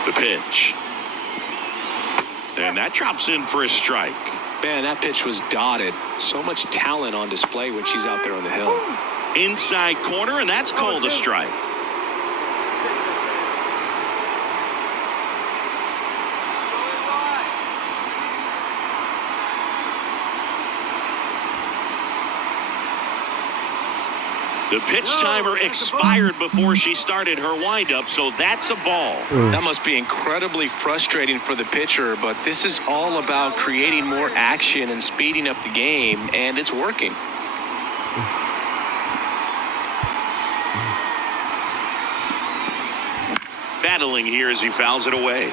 The pitch. And that drops in for a strike. Man, that pitch was dotted. So much talent on display when she's out there on the hill. Inside corner, and that's called a strike. The pitch timer expired before she started her windup, so that's a ball. That must be incredibly frustrating for the pitcher, but this is all about creating more action and speeding up the game, and it's working. Battling here as he fouls it away.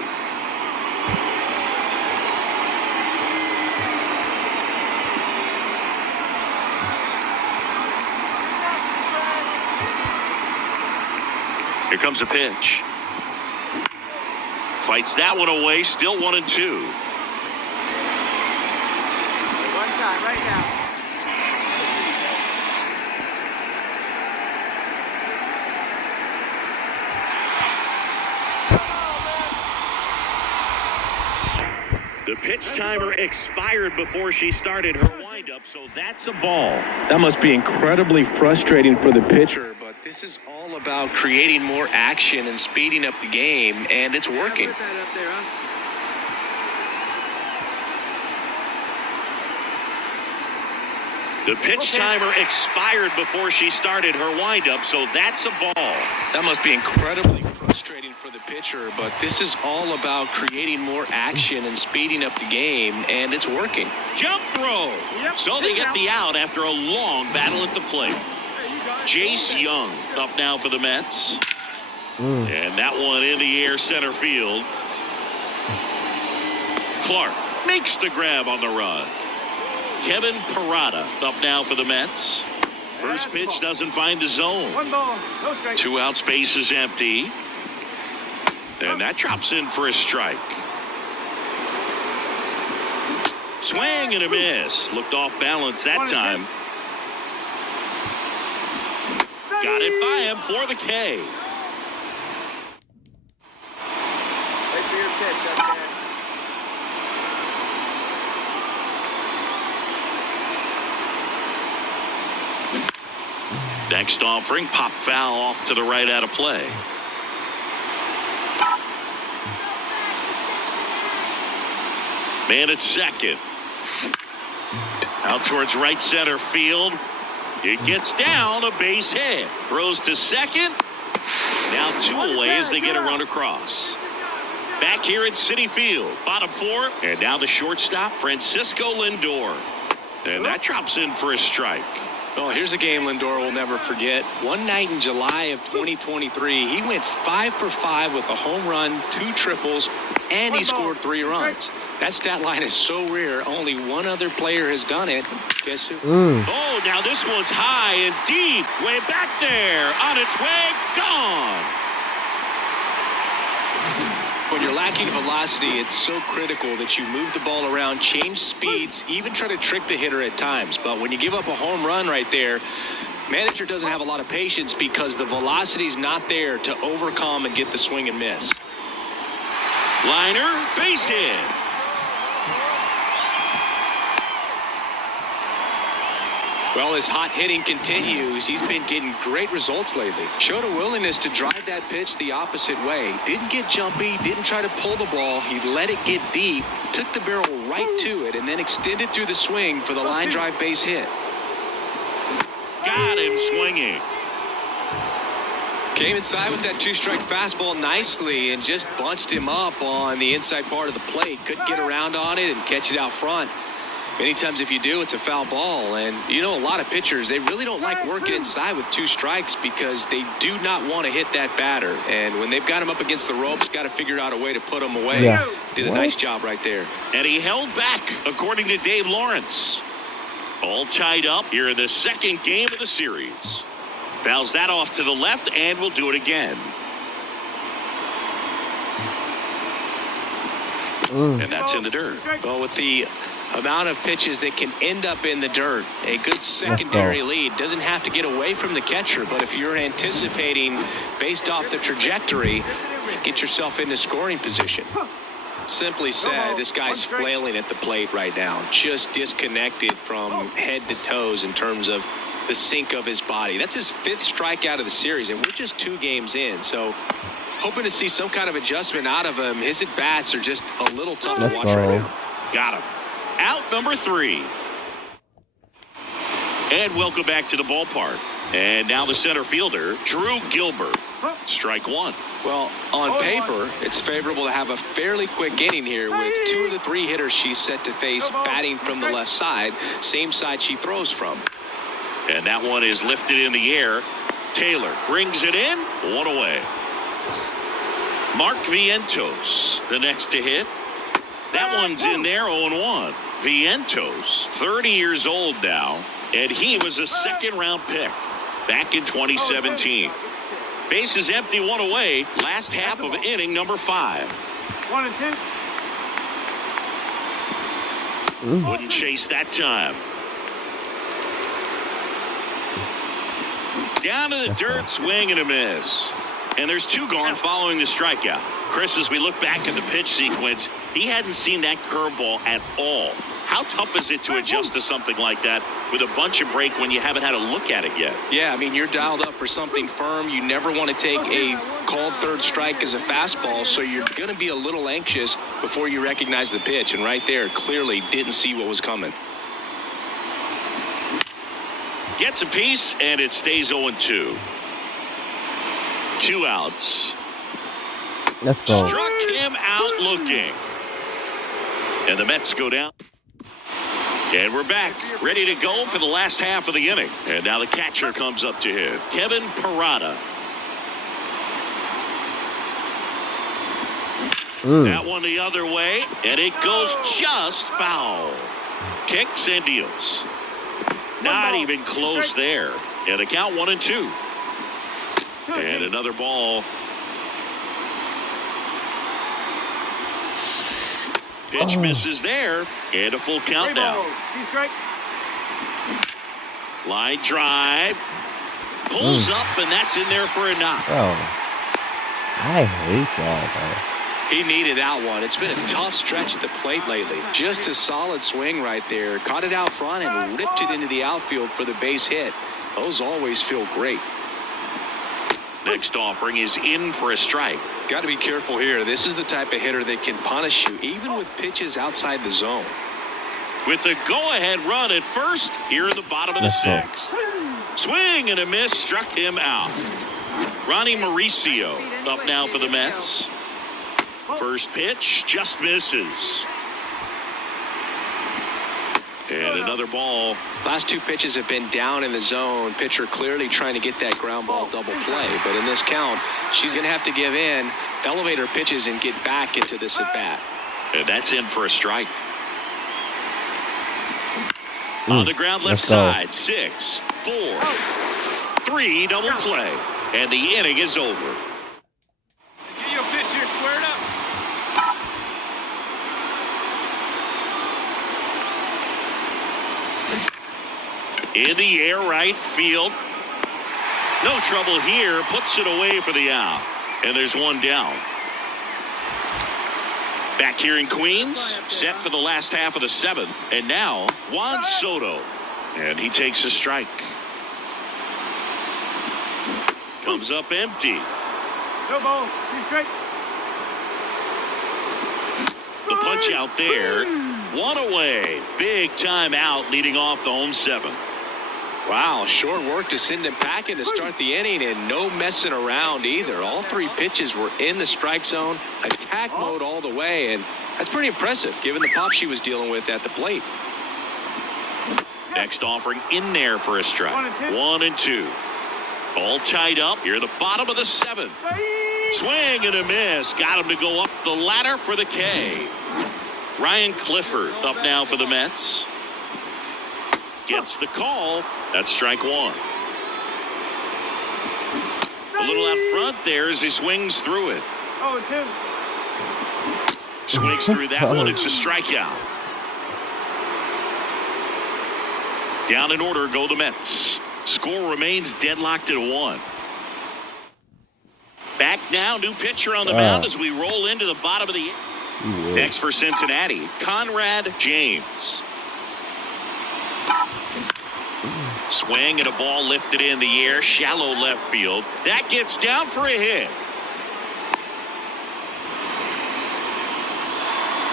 Here comes a pitch. Fights that one away. Still 1-2. One time, right now. The pitch timer expired before she started her windup, so that's a ball. That must be incredibly frustrating for the pitcher, but this is all about creating more action and speeding up the game, and it's working. Put that up there, huh? The pitch timer expired before she started her windup, so that's a ball. That must be incredibly frustrating for the pitcher, but this is all about creating more action and speeding up the game, and it's working. Jump throw. Yep. So they get the out after a long battle at the plate. Jace Young up now for the Mets. And that one in the air center field. Clark makes the grab on the run. Kevin Parada up now for the Mets. First pitch doesn't find the zone. One ball, no strike. 2 out, space is empty. And that drops in for a strike. Swing and a miss. Looked off balance that time. Got it by him for the K. Wait for your pitch up there. Next offering, pop foul off to the right out of play. Man at second. Out towards right center field. It gets down, a base hit. Throws to second. Now 2 away as they get a run across. Back here at Citi Field, bottom 4. And now the shortstop, Francisco Lindor. And that drops in for a strike. Oh, here's a game Lindor will never forget. One night in July of 2023, he went 5 for 5 with a home run, 2 triples, and he scored 3 runs. That stat line is so rare. Only one other player has done it. Guess who? Oh, now this one's high and deep. Way back there. On its way. Gone. When you're lacking velocity, it's so critical that you move the ball around, change speeds, even try to trick the hitter at times. But when you give up a home run right there, manager doesn't have a lot of patience because the velocity's not there to overcome and get the swing and miss. Liner, base hit. Well, as hot hitting continues, he's been getting great results lately. Showed a willingness to drive that pitch the opposite way. Didn't get jumpy, didn't try to pull the ball. He let it get deep, took the barrel right to it, and then extended through the swing for the line drive base hit. Got him swinging. Came inside with that 2-strike fastball nicely and just bunched him up on the inside part of the plate. Couldn't get around on it and catch it out front. Many times if you do, it's a foul ball. And, you know, a lot of pitchers, they really don't like working inside with 2 strikes because they do not want to hit that batter. And when they've got him up against the ropes, got to figure out a way to put him away. Yeah. Did a nice job right there. And he held back, according to Dave Lawrence. All tied up here in the second game of the series. Fouls that off to the left, and we'll do it again. And that's in the dirt. Well, with the amount of pitches that can end up in the dirt, a good secondary lead doesn't have to get away from the catcher, but if you're anticipating based off the trajectory, get yourself into scoring position. Simply said, this guy's flailing at the plate right now, just disconnected from head to toes in terms of the sink of his body. That's his 5th strikeout of the series, and we're just 2 games in, so hoping to see some kind of adjustment out of him. His at-bats are just a little tough to watch right now. Got him. Out number 3. And welcome back to the ballpark. And now the center fielder, Drew Gilbert. Strike 1. Well, on paper, it's favorable to have a fairly quick inning here with 2 of the 3 hitters she's set to face batting from the left side, same side she throws from. And that one is lifted in the air. Taylor brings it in. 1 away. Mark Vientos, the next to hit. That one's in there, 0-1. Vientos, 30 years old now, and he was a second-round pick back in 2017. Bases empty, 1 away. Last half of inning number 5. 1 and 10. Wouldn't chase that time. Down to the dirt, swing and a miss. And there's 2 gone following the strikeout. Chris, as we look back at the pitch sequence, he hadn't seen that curveball at all. How tough is it to adjust to something like that with a bunch of break when you haven't had a look at it yet? Yeah, I mean, you're dialed up for something firm. You never want to take a called 3rd strike as a fastball, so you're going to be a little anxious before you recognize the pitch. And right there, clearly didn't see what was coming. Gets a piece, and it stays 0-2. 2 outs. Let's go. Struck him out looking. And the Mets go down. And we're back, ready to go for the last half of the inning. And now the catcher comes up to hit. Kevin Parada. That one the other way, and it goes just foul. Kicks and deals. Not even close there. And the count 1-2. And another ball. Pitch misses there, and a full count now. Line drive. Pulls up, and that's in there for a knock. Oh, I hate that. He needed that one. It's been a tough stretch at the plate lately. Just a solid swing right there. Caught it out front and ripped it into the outfield for the base hit. Those always feel great. Next offering is in for a strike. Got to be careful here. This is the type of hitter that can punish you even with pitches outside the zone. With the go-ahead run at first here in the bottom of the 6th. Swing and a miss, struck him out. Ronnie Mauricio up now for the Mets. First pitch just misses. And another ball. Last 2 pitches have been down in the zone. Pitcher clearly trying to get that ground ball double play. But in this count, she's going to have to give in, elevate her pitches, and get back into this at bat. And that's in for a strike. On the ground left side. 6, 4, 3, double play. And the inning is over. Get your pitch here squared up. In the air, right field. No trouble here. Puts it away for the out. And there's 1 down. Back here in Queens, set for the last half of the 7th. And now, Juan Soto. And he takes a strike. Comes up empty. No ball. Straight. The punch out there. 1 away. Big time out leading off the home 7th. Wow, short work to send him packing to start the inning, and no messing around either. All 3 pitches were in the strike zone, attack mode all the way, and that's pretty impressive given the pop she was dealing with at the plate. Next offering in there for a strike. 1-2. All tied up. Here at the bottom of the 7th. Swing and a miss. Got him to go up the ladder for the K. Ryan Clifford up now for the Mets. Gets the call. That's strike 1. A little out front there as he swings through it. Swings through that one. It's a strikeout. Down in order go the Mets. Score remains deadlocked at 1. Back now, new pitcher on the mound as we roll into the bottom of the 8th. Next for Cincinnati, Conrad James. Swing and a ball lifted in the air, shallow left field. That gets down for a hit.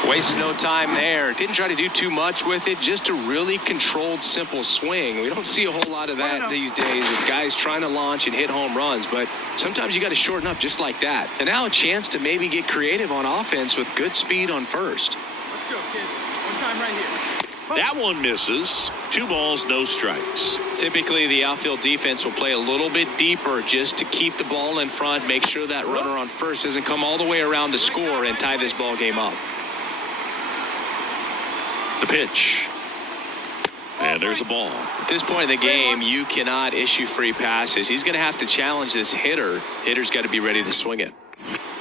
Waste no time there. Didn't try to do too much with it. Just a really controlled, simple swing. We don't see a whole lot of that these days with guys trying to launch and hit home runs. But sometimes you got to shorten up just like that. And now a chance to maybe get creative on offense with good speed on first. Let's go, kid. One time right here. That one misses. 2 balls, no strikes. Typically, the outfield defense will play a little bit deeper just to keep the ball in front, make sure that runner on first doesn't come all the way around to score and tie this ball game up. The pitch. And there's a ball. At this point in the game, you cannot issue free passes. He's going to have to challenge this hitter. Hitter's got to be ready to swing it.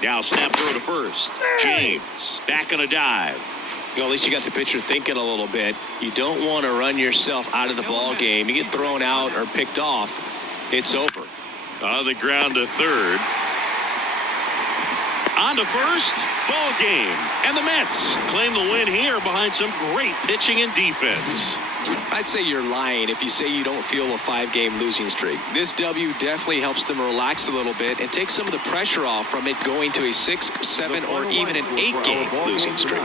Now snap throw to first. James back on a dive. Well, at least you got the pitcher thinking a little bit. You don't want to run yourself out of the ball game. You get thrown out or picked off, it's over. On the ground to third. On to first. Ball game. And the Mets claim the win here behind some great pitching and defense. I'd say you're lying if you say you don't feel a 5-game losing streak. This W definitely helps them relax a little bit and take some of the pressure off from it going to a 6, 7, or even an 8-game losing streak.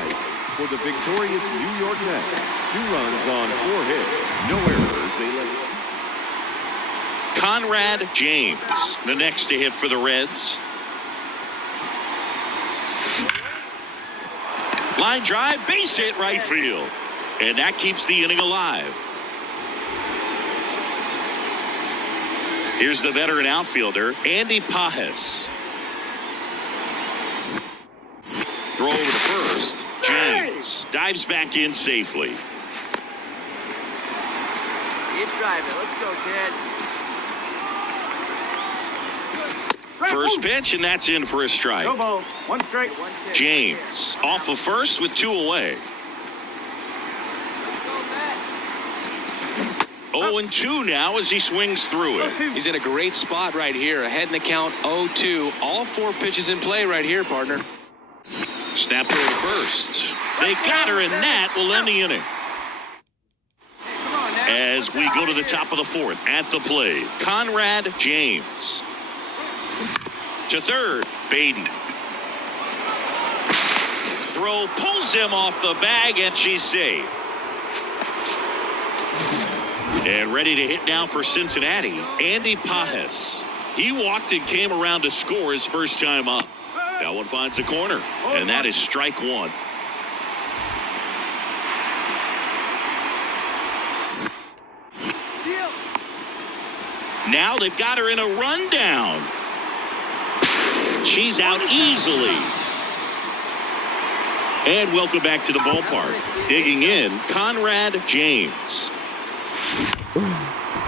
For the victorious New York Mets, 2 runs on 4 hits, no errors. They let Conrad James, the next to hit for the Reds. Line drive, base hit right field. And that keeps the inning alive. Here's the veteran outfielder, Andy Pajes. Throw over to first. James dives back in safely. Keep driving. Let's go, kid. First pitch, and that's in for a strike. No ball. 1 strike. James off of first with 2 away. 0-2 now as he swings through it. He's in a great spot right here. Ahead in the count, 0-2. All 4 pitches in play right here, partner. Snap throw to first. They got her, and that will end the inning. As we go to the top of the 4th, at the plate, Conrad James. To third, Baden. Throw pulls him off the bag, and she's safe. And ready to hit now for Cincinnati, Andy Pajes. He walked and came around to score his first time up. That one finds the corner, and that is strike 1. Now they've got her in a rundown. She's out easily. And welcome back to the ballpark. Digging in, Conrad James.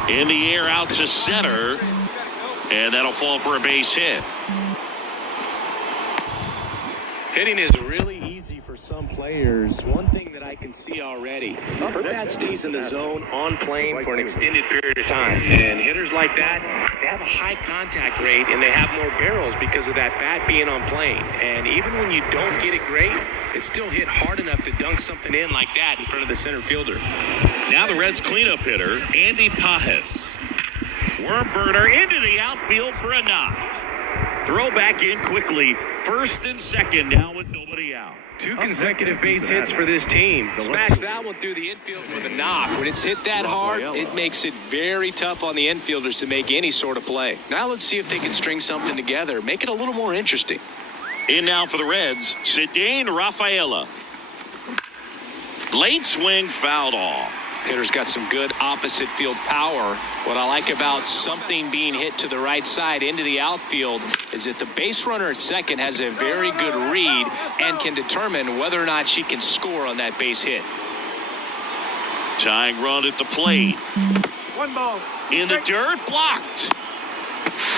In the air out to center. And that'll fall for a base hit. Hitting is really easy for some players. One thing that I can see already, her bat stays in the zone on plane for an extended period of time. And hitters like that, they have a high contact rate and they have more barrels because of that bat being on plane. And even when you don't get it great, it still hit hard enough to dunk something in like that in front of the center fielder. Now the Reds cleanup hitter, Andy Pajes. Worm burner into the outfield for a knock. Throw back in quickly. First and second now with nobody out. 2 consecutive base hits for this team. Smash that one through the infield for the knock. When it's hit that hard, it makes it very tough on the infielders to make any sort of play. Now let's see if they can string something together. Make it a little more interesting. In now for the Reds, Cedane Rafaela. Late swing fouled off. Hitter's got some good opposite field power. What I like about something being hit to the right side into the outfield is that the base runner at second has a very good read and can determine whether or not she can score on that base hit. Tying run at the plate. 1 ball. In the dirt, blocked.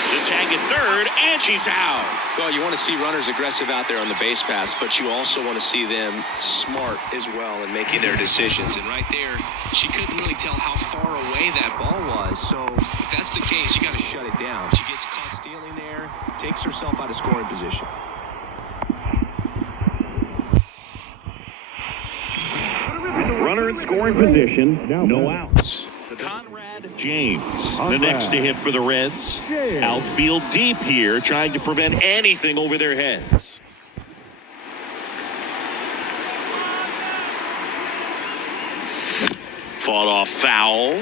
The tag at third, and she's out. Well, you want to see runners aggressive out there on the base paths, but you also want to see them smart as well in making their decisions. And right there, she couldn't really tell how far away that ball was. So if that's the case, you got to shut it down. She gets caught stealing there, takes herself out of scoring position. Runner in scoring position, no outs. Conrad James, the next to hit for the Reds. Outfield deep here, trying to prevent anything over their heads. Fought off foul.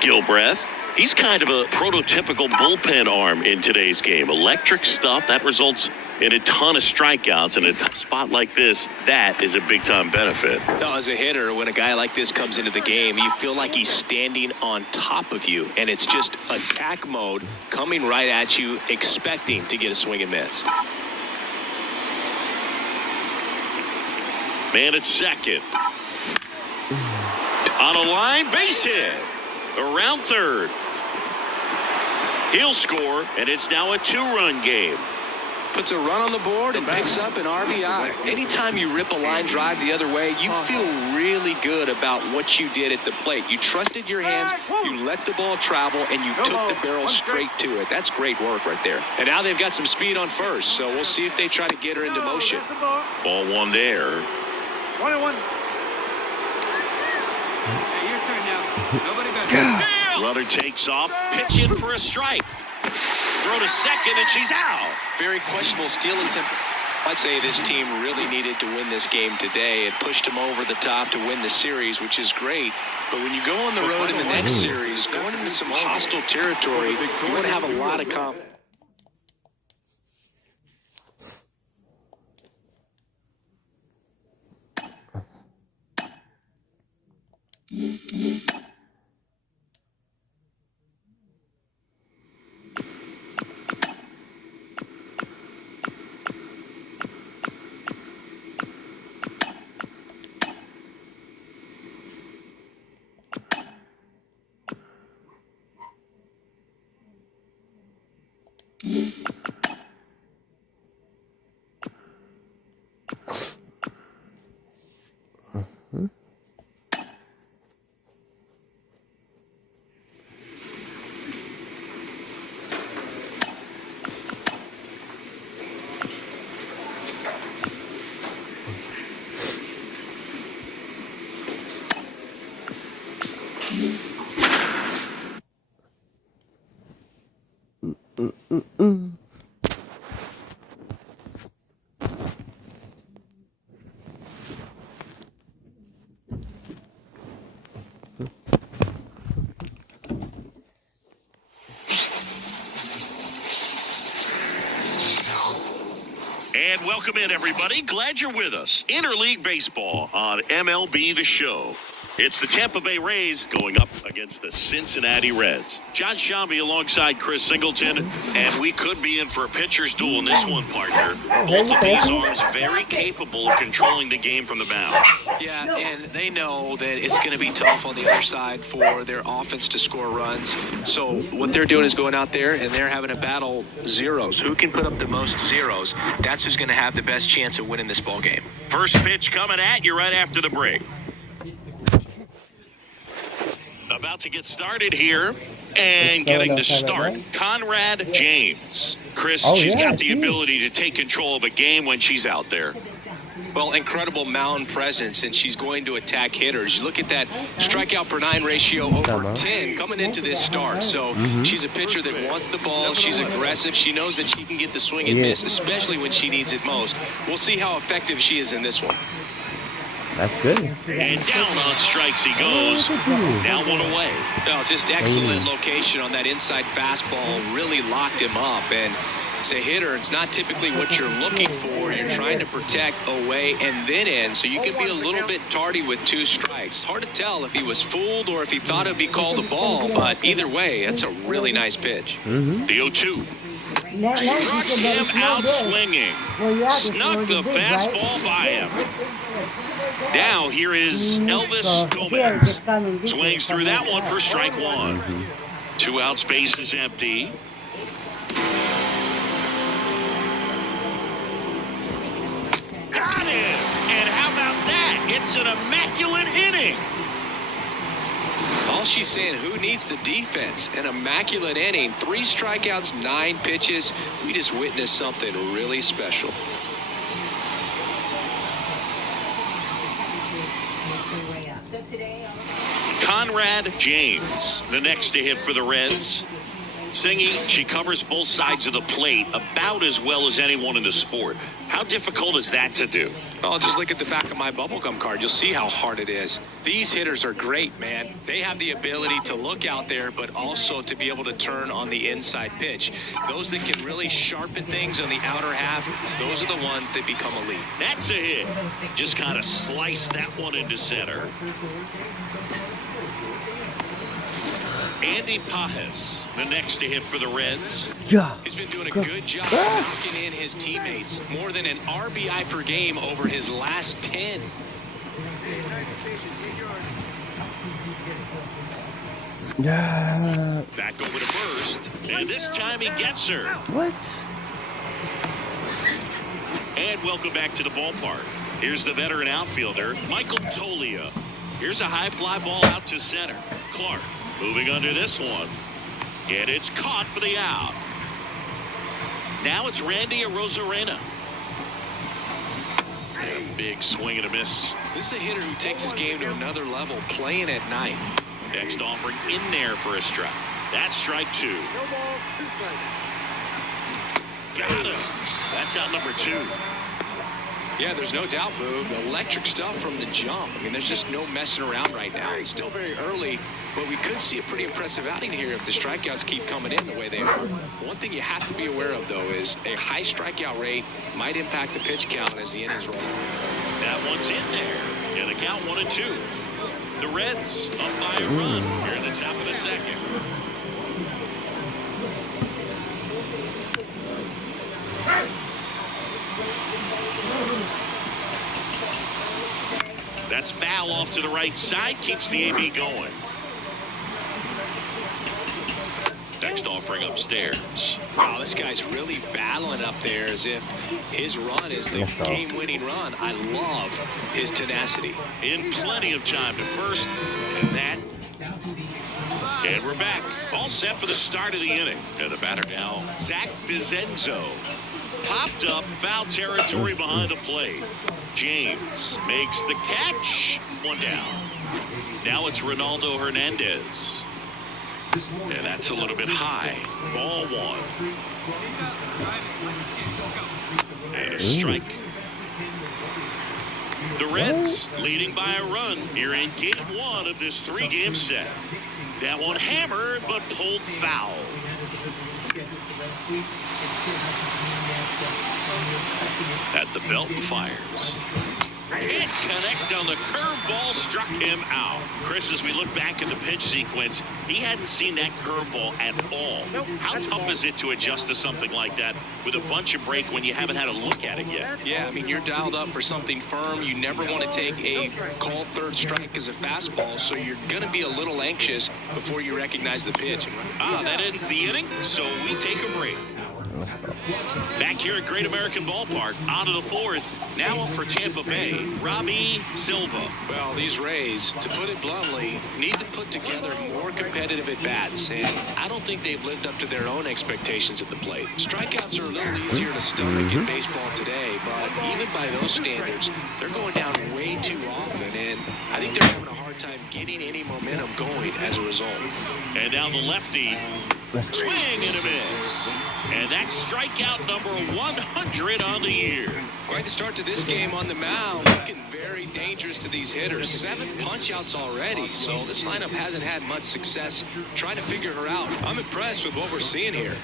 Gilbreth. He's kind of a prototypical bullpen arm in today's game. Electric stuff that results in a ton of strikeouts. In a tough spot like this, that is a big-time benefit. Now, as a hitter, when a guy like this comes into the game, you feel like he's standing on top of you, and it's just attack mode coming right at you, expecting to get a swing and miss. Man at second. On a line, base hit. Around third. He'll score, and it's now a 2-run game. Puts a run on the board and picks up an RBI. Anytime you rip a line drive the other way, you feel really good about what you did at the plate. You trusted your hands, you let the ball travel, and you took the barrel straight to it. That's great work right there. And now they've got some speed on first, so we'll see if they try to get her into motion. Ball one there. 1-1. Hey, your turn now. Nobody better. Runner takes off, pitch in for a strike. Throw to second, and she's out. Very questionable steal attempt. I'd say this team really needed to win this game today. It pushed them over the top to win the series, which is great. But when you go on the road in the next series, going into some hostile territory, you want to have a lot of confidence. And welcome in, everybody. Glad you're with us. Interleague Baseball on MLB The Show. It's the Tampa Bay Rays going up against the Cincinnati Reds. John Shambi alongside Chris Singleton, and we could be in for a pitcher's duel in this one, partner. Both of these arms very capable of controlling the game from the mound. Yeah, and they know that it's going to be tough on the other side for their offense to score runs. So what they're doing is going out there and they're having to battle zeros. Who can put up the most zeros? That's who's going to have the best chance of winning this ball game. First pitch coming at you right after the break. About to get started here and getting to start. Conrad James. Chris, she's got the ability to take control of a game when she's out there. Well, incredible mound presence, and she's going to attack hitters. You look at that strikeout per 9 ratio over 10 coming into this start. So she's a pitcher that wants the ball. She's aggressive. She knows that she can get the swing and miss, especially when she needs it most. We'll see how effective she is in this one. That's good. And down on strikes he goes. Now one away. No, just excellent location on that inside fastball. Really locked him up. And As a hitter, it's not typically what you're looking for. You're trying to protect away and then in, so you can be a little bit tardy with 2 strikes. Hard to tell if he was fooled or if he thought it'd be called a ball, but either way, that's a really nice pitch. The 0-2. Struck him out swinging. Snuck the fastball by him. Now here is Elvis Gomez. Swings through that one for strike 1. 2 outs, base is empty. Got him! And how about that? It's an immaculate inning. All she's saying, who needs the defense? An immaculate inning. 3 strikeouts, 9 pitches. We just witnessed something really special. Conrad James, the next to hit for the Reds. Singing, she covers both sides of the plate about as well as anyone in the sport. How difficult is that to do? Oh, just look at the back of my bubblegum card. You'll see how hard it is. These hitters are great, man. They have the ability to look out there, but also to be able to turn on the inside pitch. Those that can really sharpen things on the outer half, those are the ones that become elite. That's a hit. Just kind of slice that one into center. Andy Pajes, the next to hit for the Reds. Yeah. He's been doing a good job knocking in his teammates. More than an RBI per game over his last 10. Yeah. Back over to first, and this time he gets her. What? And welcome back to the ballpark. Here's the veteran outfielder, Michael Toglia. Here's a high fly ball out to center. Clark moving under this one. And it's caught for the out. Now it's Randy Arozarena. And a big swing and a miss. This is a hitter who takes his game to another level, playing at night. Next offering in there for a strike. That's strike 2. Got him. That's out number 2. Yeah, there's no doubt, Boo. Electric stuff from the jump. I mean, there's just no messing around right now. It's still very early, but we could see a pretty impressive outing here if the strikeouts keep coming in the way they are. One thing you have to be aware of, though, is a high strikeout rate might impact the pitch count as the innings roll. That one's in there. Yeah, the count 1-2. The Reds up by a run here in the top of the second. That's foul off to the right side, keeps the AB going. Next offering upstairs. Wow, this guy's really battling up there as if his run is the game-winning run. I love his tenacity. In plenty of time to first, and that. And we're back. All set for the start of the inning. And the batter now, Zach DeZenzo. Popped up, foul territory behind the plate. James makes the catch. 1 down. Now it's Ronaldo Hernandez. And that's a little bit high. Ball 1. And a strike. The Reds leading by a run here in game 1 of this 3-game set. That one hammered but pulled foul. At the belt and fires. Can't connect on the curveball, struck him out. Chris, as we look back in the pitch sequence, he hadn't seen that curveball at all. How tough is it to adjust to something like that with a bunch of break when you haven't had a look at it yet? Yeah, I mean, you're dialed up for something firm. You never want to take a called third strike as a fastball, so you're going to be a little anxious before you recognize the pitch. That ends the inning, so we take a break. Back here at Great American Ballpark, on to the 4th. Now up for Tampa Bay, Robbie Silva. Well, these Rays, to put it bluntly, need to put together more competitive at-bats, and I don't think they've lived up to their own expectations at the plate. Strikeouts are a little easier to stomach in baseball today, but even by those standards, they're going down way too often, and I think they're having a hard time getting any momentum going as a result. And now the lefty. Swing and a miss. And that's strikeout number 100 on the year. Quite the start to this game on the mound. Looking very dangerous to these hitters. 7 punch-outs already, so this lineup hasn't had much success trying to figure her out. I'm impressed with what we're seeing here.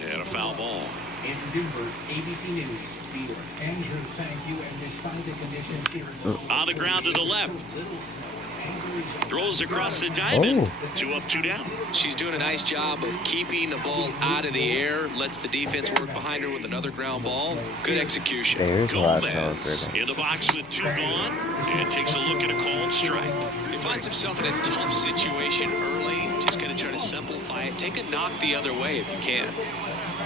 And a foul ball. Andrew Dewberg, ABC News, New York. Andrew, thank you. And despite the conditions here, on the ground to the left. Throws across the diamond. 2 up, 2 down. She's doing a nice job of keeping the ball out of the air. Lets the defense work behind her with another ground ball. Good execution. Gomez in the box with 2 gone. And takes a look at a called strike. He finds himself in a tough situation early. Just going to try to simplify it. Take a knock the other way if you can.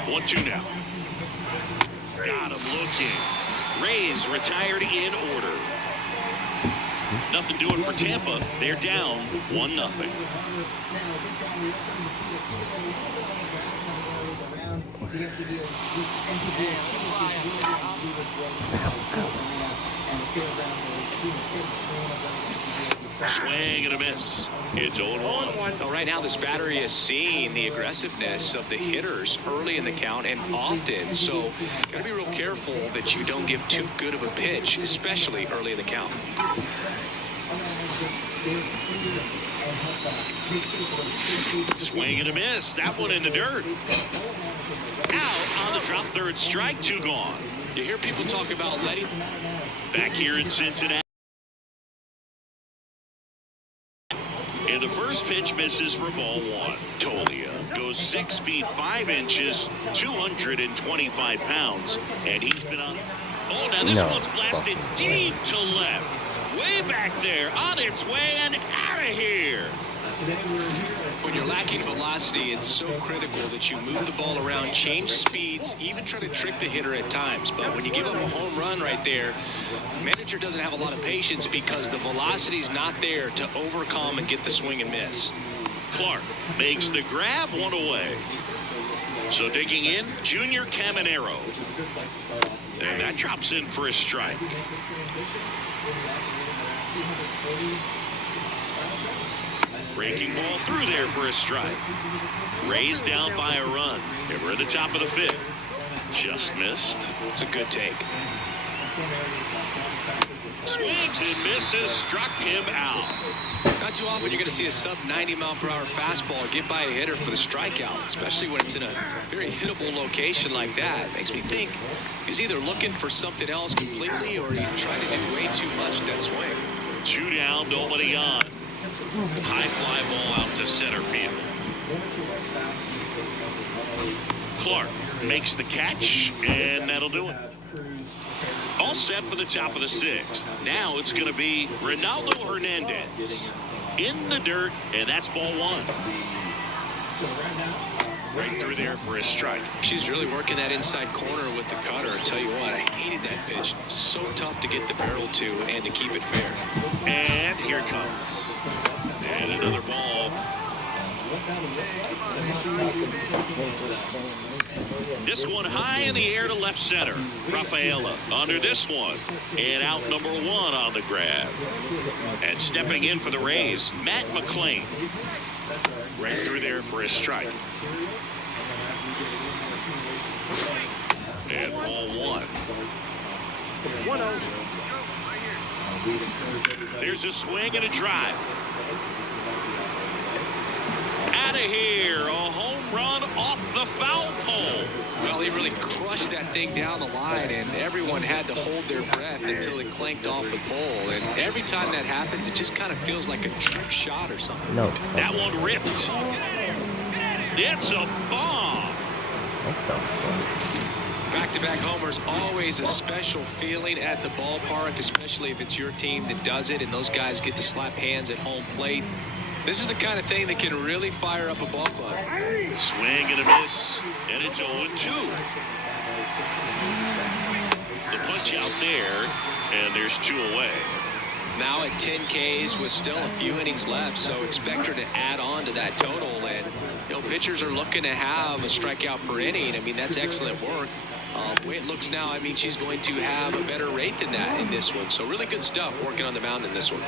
1-2 now. Got him looking. Rays retired in order. Nothing doing for Tampa. They're down 1-0. Swing and a miss. It's 0-1. Well, right now, this battery is seeing the aggressiveness of the hitters early in the count and often. So, got to be real careful that you don't give too good of a pitch, especially early in the count. Swing and a miss. That one in the dirt. Out on the drop, 3rd strike, 2 gone. You hear people talk about letting. Back here in Cincinnati. And the first pitch misses for ball 1. Tolia goes 6 feet 5 inches, 225 pounds, and he's been on. Oh, now this one's blasted deep to left. Way back there, on its way and out of here. When you're lacking velocity, it's so critical that you move the ball around, change speeds, even try to trick the hitter at times. But when you give up a home run right there, the manager doesn't have a lot of patience because the velocity's not there to overcome and get the swing and miss. Clark makes the grab, 1 away. So digging in, Junior Caminero. And that drops in for a strike. Breaking ball through there for a strike. Rays down by a run. And we're at the top of the 5th. Just missed. It's a good take. Swings and misses. Struck him out. Not too often you're going to see a sub-90-mile-per-hour fastball get by a hitter for the strikeout, especially when it's in a very hittable location like that. Makes me think he's either looking for something else completely or he's trying to do way too much with that swing. 2 down, nobody on. High fly ball out to center field. Clark makes the catch, and that'll do it. All set for the top of the 6th. Now it's going to be Ronaldo Hernandez in the dirt, and that's ball 1. Right through there for a strike. She's really working that inside corner with the cutter. I tell you what, I hated that pitch. So tough to get the barrel to and to keep it fair. And here it comes. And another ball. This one high in the air to left center. Rafaela under this one. And out number 1 on the grab. And stepping in for the Rays, Matt McClain. Right through there for a strike. And ball 1. There's a swing and a drive. Out of here, a home run off the foul pole. Well, he really crushed that thing down the line, and everyone had to hold their breath until it clanked off the pole. And every time that happens, it just kind of feels like a trick shot or something. No. That one ripped. It's a bomb. What the fuck? Back-to-back homers, always a special feeling at the ballpark, especially if it's your team that does it and those guys get to slap hands at home plate. This is the kind of thing that can really fire up a ball club. Swing and a miss, and it's 0-2. The punch out there, and there's 2 away. Now at 10 Ks with still a few innings left, so expect her to add on to that total. And, you know, pitchers are looking to have a strikeout per inning. I mean, that's excellent work. The way it looks now, I mean, she's going to have a better rate than that in this one. So really good stuff working on the mound in this one.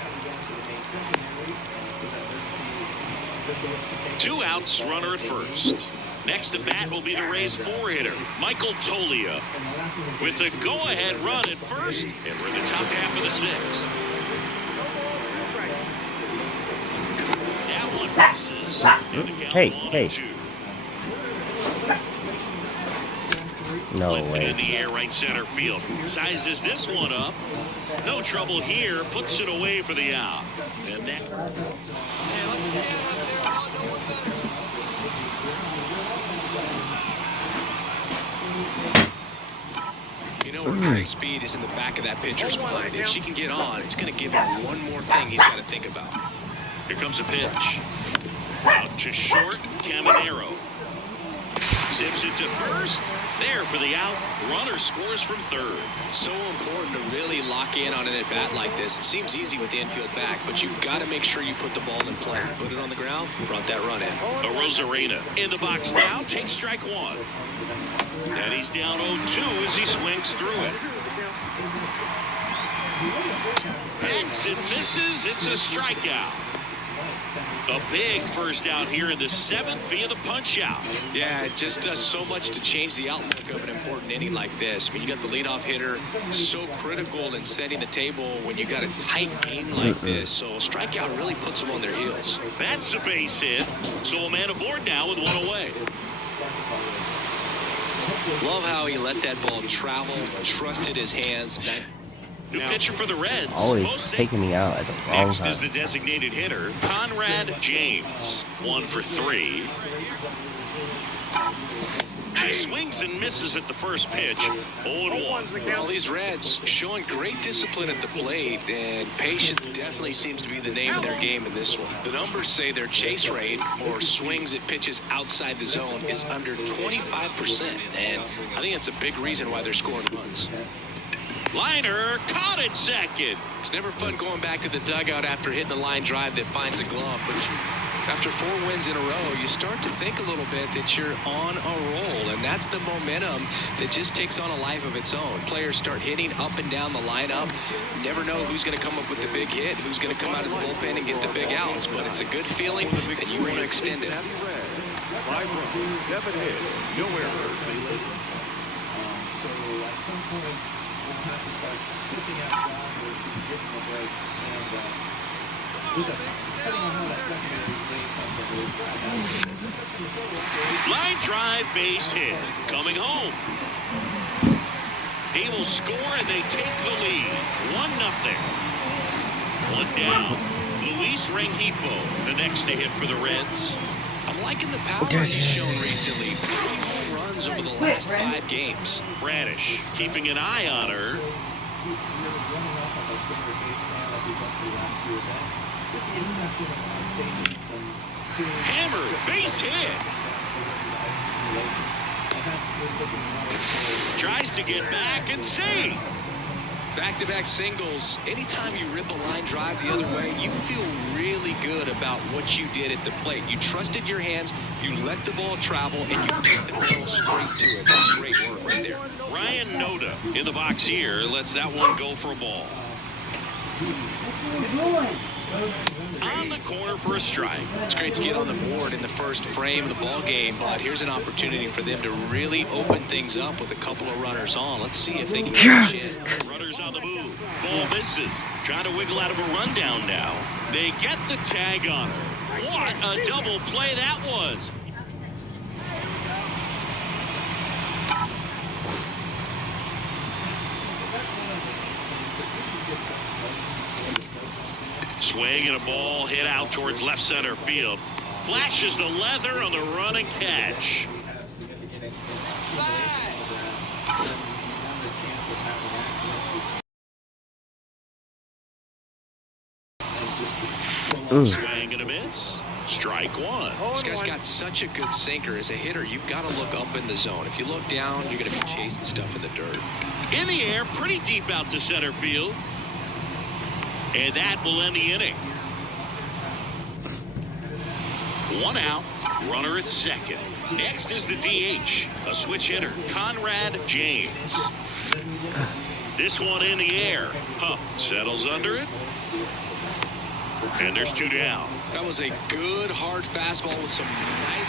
2 outs, runner at first. Next to bat will be the Rays 4-hitter, Michael Tolia, with the go-ahead run at first, and we're in the top half of the 6th. That one misses. Hey. No Lifted way. in the air, right center field. Sizes this one up. No trouble here. Puts it away for the out. And that. You know, her great speed is in the back of that pitcher's mind. If she can get on, it's going to give him one more thing he's got to think about. Here comes a pitch. Out to short, Caminero. Zips it to first. There for the out. Runner scores from third. So important to really lock in on an at-bat like this. It seems easy with the infield back, but you've got to make sure you put the ball in play. Put it on the ground, brought that run in. A Rosarena in the box now. Takes strike one. And he's down 0-2 as he swings through it. Hacks and misses. It's a strikeout. A big first out here in the 7th via the punch out. Yeah, it just does so much to change the outlook of an important inning like this. I mean, you got the leadoff hitter, so critical in setting the table when you got a tight game like this. So a strikeout really puts them on their heels. That's a base hit. So a man aboard now with one away. Love how he let that ball travel, trusted his hands. New pitcher for the Reds. Always taking me out at the wrong Next time. is the designated hitter, Conrad James. 1 for 3. She swings and misses at the first pitch. 0-1. Well, these Reds showing great discipline at the plate, and patience definitely seems to be the name of their game in this one. The numbers say their chase rate, or swings at pitches outside the zone, is under 25%, and I think that's a big reason why they're scoring runs. Liner caught at second. It's never fun going back to the dugout after hitting a line drive that finds a glove, but after 4 wins in a row, you start to think a little bit that you're on a roll, and that's the momentum that just takes on a life of its own. Players start hitting up and down the lineup. You never know who's going to come up with the big hit, who's going to come out of the bullpen and get the big outs, but it's a good feeling, and you want to extend it. 5 runs, 7 hits, no errors. So at some point, we'll have to start tipping out grounders and giving a break. And with us, depending on how that secondary play comes up with. Line drive base hit. Coming home. He will score and they take the lead. 1-0. 1 down. Luis Rengifo, the next to hit for the Reds. I'm liking the power he's shown recently. 3 home runs over the last 5 games. Bradish keeping an eye on her. Hammer, base hit. Tries to get back and save. Back-to-back singles. Anytime you rip a line drive the other way, you feel really good about what you did at the plate. You trusted your hands, you let the ball travel, and you took the barrel straight to it. That's great work right there. Ryan Noda in the box here lets that one go for a ball. On the corner for a strike. It's great to get on the board in the first frame of the ball game, but here's an opportunity for them to really open things up with a couple of runners on. Let's see if they can catch it. Runners on the move. Ball misses. Trying to wiggle out of a rundown now. They get the tag on her. What a double play that was. Swing and a ball hit out towards left center field. Flashes the leather on the run and catch. Swing and a miss. Strike one. This guy's got such a good sinker. As a hitter, you've got to look up in the zone. If you look down, you're going to be chasing stuff in the dirt. In the air, pretty deep out to center field. And that will end the inning. 1 out, runner at second. Next is the DH, a switch hitter, Conrad James. This one in the air. Settles under it. And there's 2 down. That was a good, hard fastball with some nice.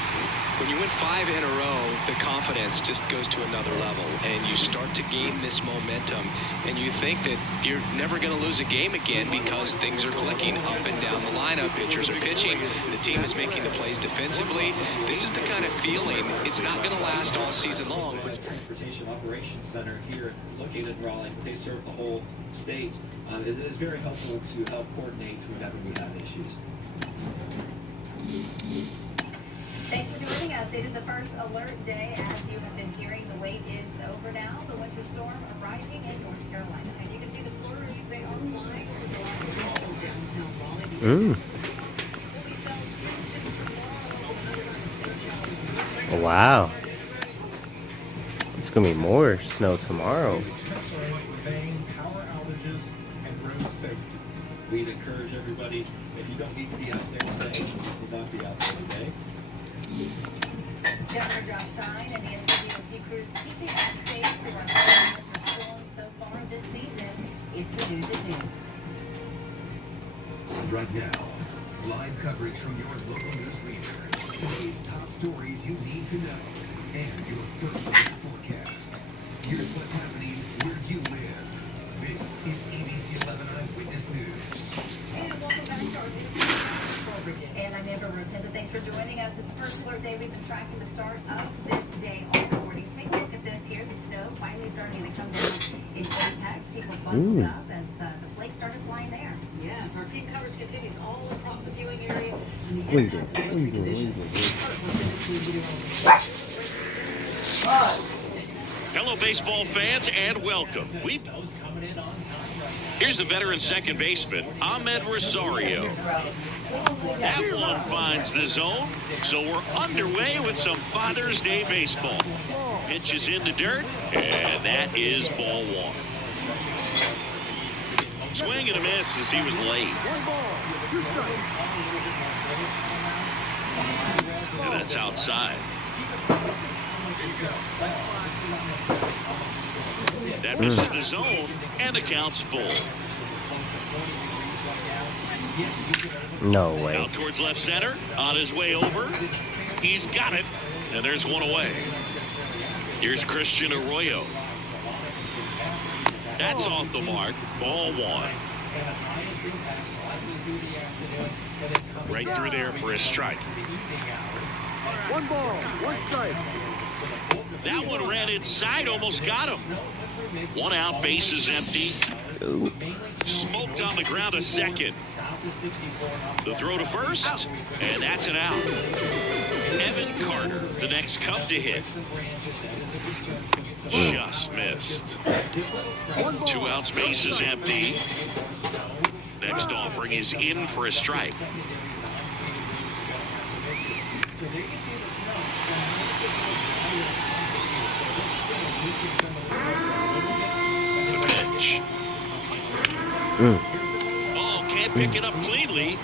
When you win 5 in a row, the confidence just goes to another level, and you start to gain this momentum, and you think that you're never going to lose a game again because things are clicking up and down the lineup. Pitchers are pitching. The team is making the plays defensively. This is the kind of feeling. It's not going to last all season long. But Operations Center here located in Raleigh. They serve the whole state. It is very helpful to help coordinate whenever we have issues. Thanks for joining us. It is the first alert day. As you have been hearing, the wait is over now. The winter storm arriving in North Carolina. And you can see the flurries. They are flying downtown Raleigh. Wow. It's going to be more snow tomorrow. Power outages and road safety. We'd encourage everybody, if you don't need to be out there today, do not be out there today. Governor Josh Stein and the NCDOT crews keeping us safe through our winter storm so far this season. It's the news at noon. Right now, live coverage from your local news leader. Today's top stories you need to know, and your first forecast. Here's what's happening where you live. This is ABC 11 Eyewitness News. And welcome back to our news program. And I'm Amber Rupenda. Thanks for joining us. It's First Alert Day. We've been tracking the start of this day all morning. Take a look at this here. The snow finally starting to come down in Apex. People bundled up as the flakes started flying there. Yes, our team coverage continues all across the viewing area. And the impact of wintry conditions. Hello, baseball fans, and welcome. Here's the veteran second baseman, Ahmed Rosario. That one finds the zone, so we're underway with some Father's Day baseball. Pitches in the dirt, and that is ball one. Swing and a miss as he was late. And that's outside. That misses the zone, and the count's full. No way. Out towards left center, on his way over. He's got it, and there's one away. Here's Christian Arroyo. That's off the mark. Ball one. Right through there for a strike. One ball, one strike. That one ran inside, almost got him. One out, bases empty. Smoked on the ground a second. The throw to first, and that's an out. Evan Carter, the next Cub to hit. Just missed. 2 outs, bases empty. Next offering is in for a strike. The pitch. Oh, can't pick it up cleanly.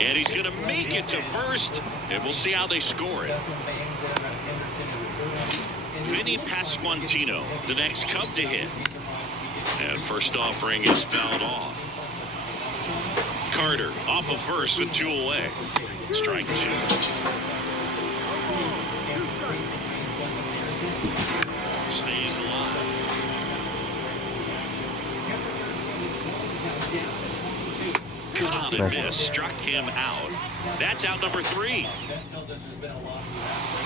And he's going to make it to first, and we'll see how they score it. Vinny Pasquantino, the next Cub to hit. And first offering is fouled off. Carter off of first with 2 away. Strike 2. Stays alive. Cut out and miss. Struck him out. That's out number 3.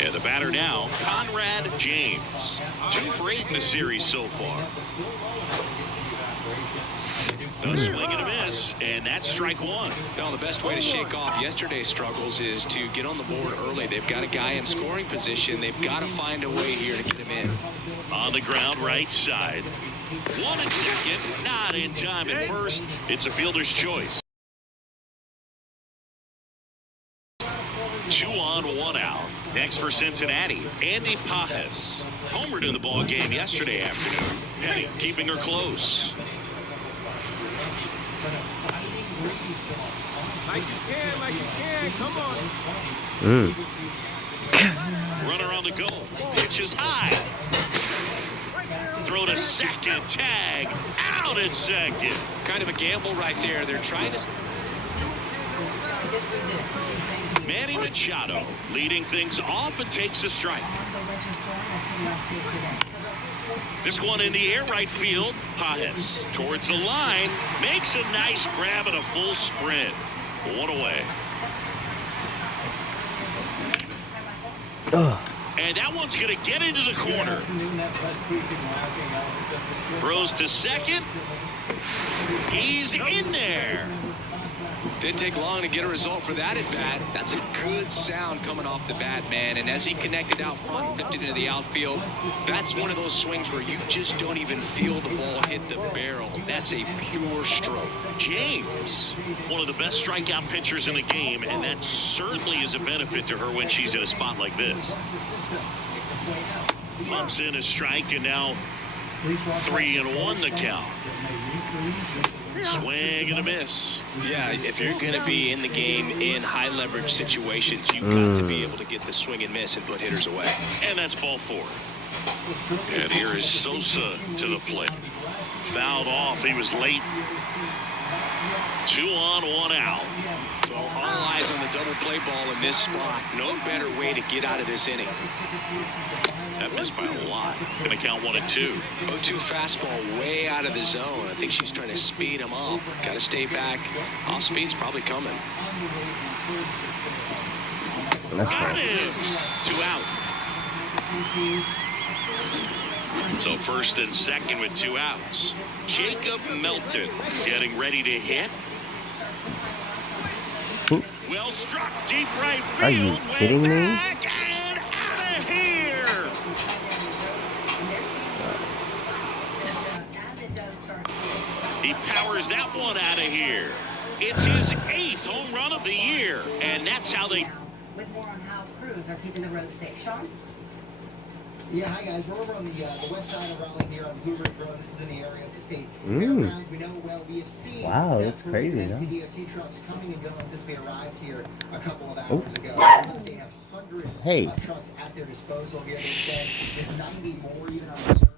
And the batter now, Conrad James. 2 for 8 in the series so far. A swing and a miss, and that's strike 1. Well, the best way to shake off yesterday's struggles is to get on the board early. They've got a guy in scoring position. They've got to find a way here to get him in. On the ground, right side. 1 at second, not in time at first. It's a fielder's choice. 2 on, 1 out. Next for Cincinnati, Andy Pajes. Homered in the ball game yesterday afternoon. Petty keeping her close. Like you can, come on. Runner on the go. Pitch is high. Throw to second. Tag. Out at second. Kind of a gamble right there. They're trying to... Manny Machado leading things off and takes a strike. This one in the air right field. Pajes towards the line. Makes a nice grab and a full sprint. 1 away. And that one's going to get into the corner. Throws to second. He's in there. Didn't take long to get a result for that at bat. That's a good sound coming off the bat, man. And as he connected out front and lifted into the outfield, that's one of those swings where you just don't even feel the ball hit the barrel. That's a pure stroke. James, one of the best strikeout pitchers in the game, and that certainly is a benefit to her when she's in a spot like this. Pumps in a strike, and now 3-1 the count. Swing and a miss. Yeah, if you're going to be in the game in high leverage situations, you've got to be able to get the swing and miss and put hitters away. And that's ball 4. And here is Sosa to the plate. Fouled off. He was late. 2 on, 1 out. So all eyes on the double play ball in this spot. No better way to get out of this inning. That missed by a lot. Gonna count 1 and 2. 0-2 fastball way out of the zone. I think she's trying to speed him up. Got to stay back. Off speed's probably coming. Got him. 2 out. So first and second with 2 outs. Jacob Melton getting ready to hit. Well struck, deep right field. Are you kidding me? Back and out of here. He powers that one out of here. It's his 8th home run of the year, and that's how they. With more on how crews are keeping the road safe, Sean. Yeah, hi guys. We're over on the west side of Raleigh here on Blue Ridge Road. This is in the area of the state fairgrounds. We know well. We have seen that's crazy, huh? NCDOT trucks coming and going since we arrived here a couple of hours ago. They have hundreds of trucks at their disposal here. They said there's 90 more even on reserve.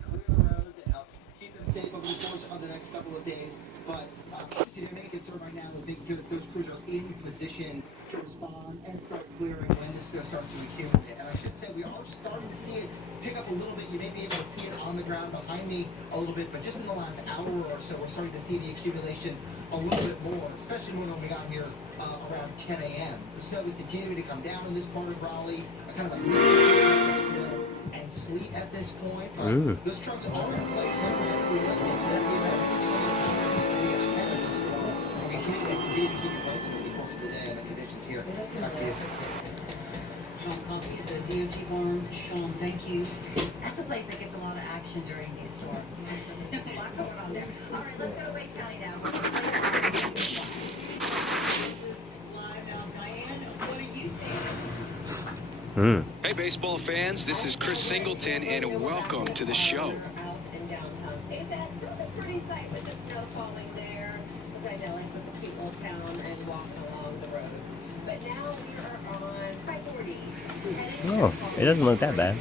Clear the roads and help keep them safe over the course of the next couple of days. But obviously, the main concern right now is making sure that those crews are in position to respond and start clearing when this starts to accumulate. And I should say we are starting to see it pick up a little bit. You may be able to see it on the ground behind me a little bit, but just in the last hour or so, we're starting to see the accumulation a little bit more, especially when we got here around 10 a.m. The snow is continuing to come down in this part of Raleigh, a kind of a mix of snow and sleet at this point. But those trucks are in place. We let them set the event. We ahead of the storm, and we continue to keep you posted over the course of the day on the conditions here. Back to you. Sean Coffey at the DOG barn. Sean, thank you. That's a place that gets a lot of action during these storms. A lot going on there. All right, let's go to Wake County now. Live now, Diane. What are you seeing? Hey, baseball fans. This is Chris Singleton, and welcome to the show. Out in downtown. Hey, that's a pretty sight with the snow falling there. Look idyllic with the people of town and walking along the roads. But now we are on 540. Oh, it doesn't look that bad.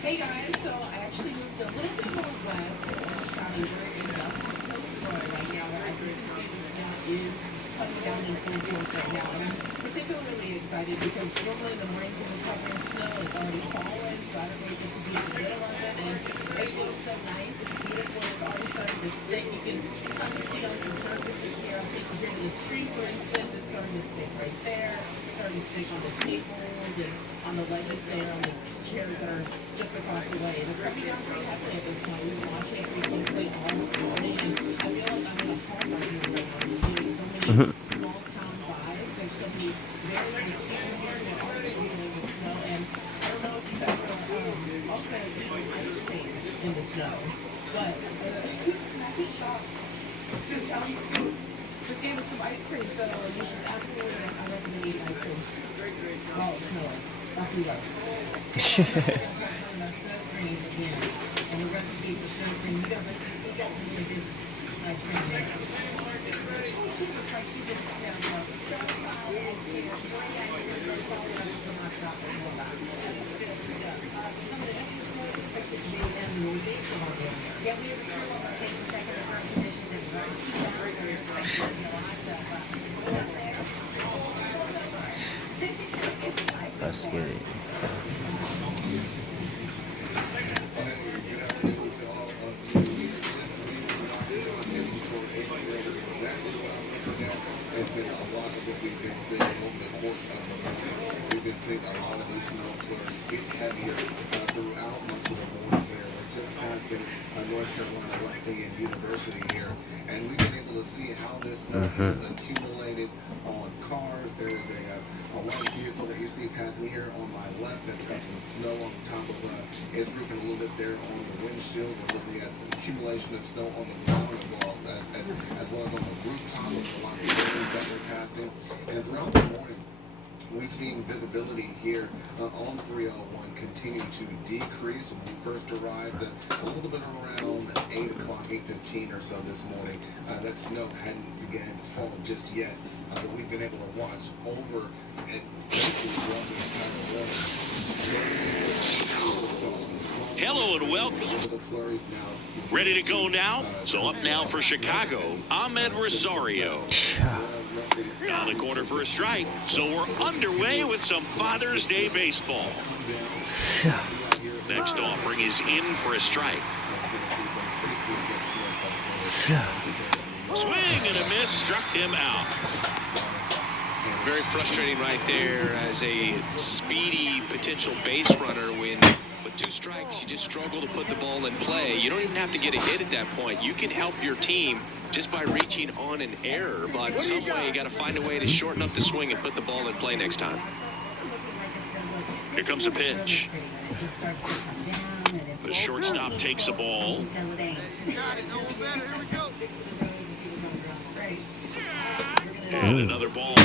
Hey guys, so I actually moved a little bit more west in Australia. We're in Belfast, Florida right now, where I think the snow is coming down in full force right now. And I'm particularly excited because normally in the mornings when we're covering snow, it's already fallen, so I don't really get to be in the middle of it. And it looks so nice, it's beautiful, it's already starting to stick. You can kind of see on the surfaces here. I'm thinking here to the street, for instance, it's starting to stick right there. It's starting to stick on the tables and on the ledges there, on the chairs that are just across the way. And it's coming down pretty heavily at this point. We've been watching it pretty closely all morning, and I feel like I'm in a Hallmark movie right now. There's getting so many small town vibes. There's so many very nice people here, and they're already dealing with snow. And I cream, so you should absolutely, I recommend eating ice cream. Oh, no. Off you go. Snow cream again. And the recipe for snow cream, you got some really good ice cream there. She looks like she's in the snow. So fine and cute. Enjoy the ice cream. Let's follow up with some hot chocolate. Some of the extra snow is expected to be in the northeast of our area. Yeah, we have a crew on location checking the current conditions and rocky mountains. We're expecting to be a lot of Let's get it. It's been a lot of what we've been seeing over the course of the morning. We've been seeing a lot of these snow flurries get heavier throughout much of the morning there. We're just passing North Carolina Wesleyan University here, and we've been able to see how this snow has accumulated on cars. There is a white vehicle that you see passing here on my left that's got some snow on the top of its roof and a little bit there on the windshield. We're looking at an accumulation of snow on the ground as well as on the rooftop of the line of buildings that we're passing. And throughout the morning, we've seen visibility here on 301 continue to decrease. When we first arrived a little bit around 8 o'clock, 8:15 or so this morning, that snow hadn't began to fall just yet. But we've been able to watch over basically throughout the entire morning. Hello and welcome. Ready to go now? So up now for Chicago, Ahmed Rosario. On the corner for a strike. So we're underway with some Father's Day baseball. Next offering is in for a strike. Swing and a miss, struck him out. Very frustrating right there as a speedy potential base runner when with 2 strikes you just struggle to put the ball in play. You don't even have to get a hit at that point. You can help your team just by reaching on an error, but some way you got to find a way to shorten up the swing and put the ball in play next time. Here comes a pitch. The shortstop takes a ball. And another ball.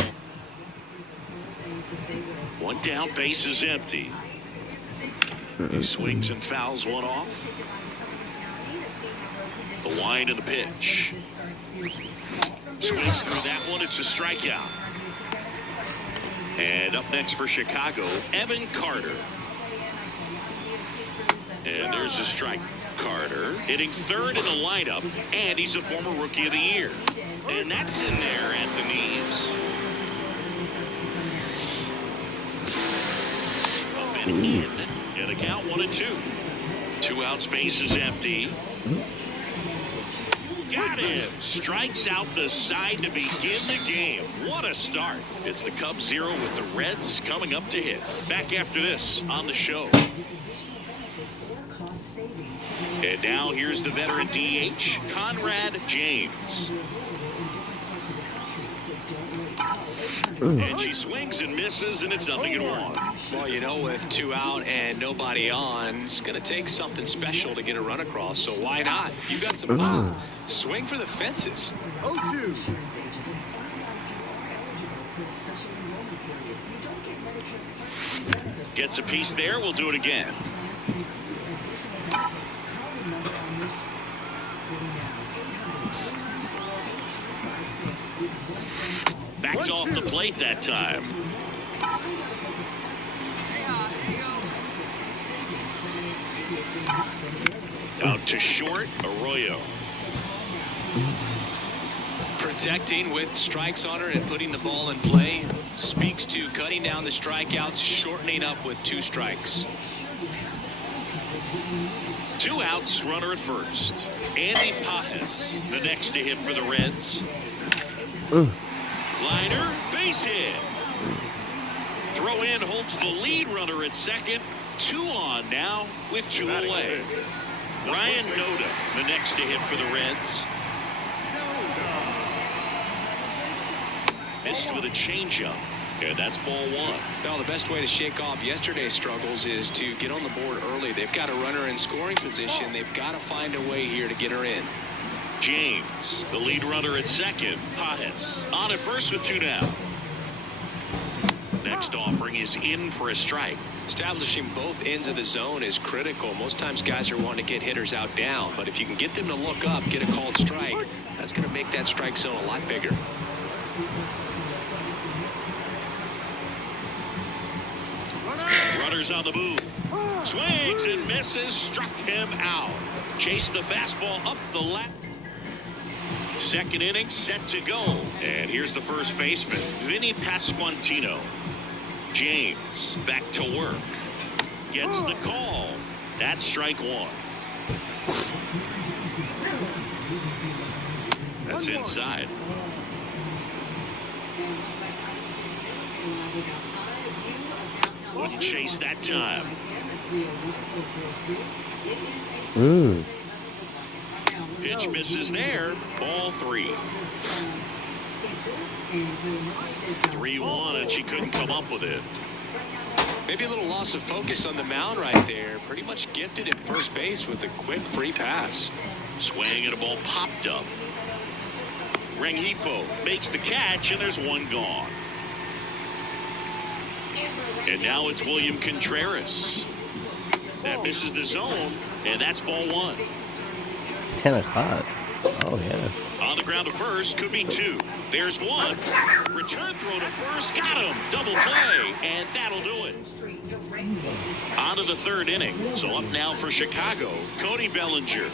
One down, base is empty. He swings and fouls one off. The wind of the pitch. Swings through that one. It's a strikeout. And up next for Chicago, Evan Carter. And there's a strike. Carter hitting third in the lineup, and he's a former Rookie of the Year. And that's in there at the knees. Up and in. And the count 1-2. 2 outs, base is empty. Got him. Strikes out the side to begin the game. What a start. It's the Cubs 0 with the Reds coming up to hit. Back after this on the show. And now here's the veteran DH, Conrad James. And she swings and misses, and it's 0-1. Well, you know, with 2 out and nobody on, it's going to take something special to get a run across, so why not? You got some pop. Swing for the fences. 0-2. Gets a piece there. We'll do it again. Backed off the plate that time. Out to short, Arroyo. Protecting with strikes on her and putting the ball in play speaks to cutting down the strikeouts, shortening up with 2 strikes. 2 outs, runner at first. Andy Pajes, the next to hit for the Reds. Liner, base hit. Throw in holds the lead runner at second. 2 on now with 2 away. Ryan Noda, the next to hit for the Reds. Missed with a changeup. And that's ball 1. Well, the best way to shake off yesterday's struggles is to get on the board early. They've got a runner in scoring position. They've got to find a way here to get her in. James, the lead runner at second. Pajes on at first with 2 down. Next offering is in for a strike. Establishing both ends of the zone is critical. Most times guys are wanting to get hitters out down, but if you can get them to look up, get a called strike, that's going to make that strike zone a lot bigger. Runners on the move. Swings and misses. Struck him out. Chased the fastball up the lap. Second inning set to go. And here's the first baseman, Vinny Pasquantino. James back to work. Gets the call. That's strike 1. That's inside. Wouldn't chase that time. Pitch misses there. Ball 3. 3-1, and she couldn't come up with it. Maybe a little loss of focus on the mound right there. Pretty much gifted at first base with a quick free pass. Swing and a ball popped up. Rengifo makes the catch, and there's 1 gone. And now it's William Contreras. That misses the zone, and that's ball 1. 10 o'clock. Oh, yeah. On the ground to first, could be 2. There's 1. Return throw to first, got him. Double play, and that'll do it. On to the 3rd inning. So up now for Chicago, Cody Bellinger.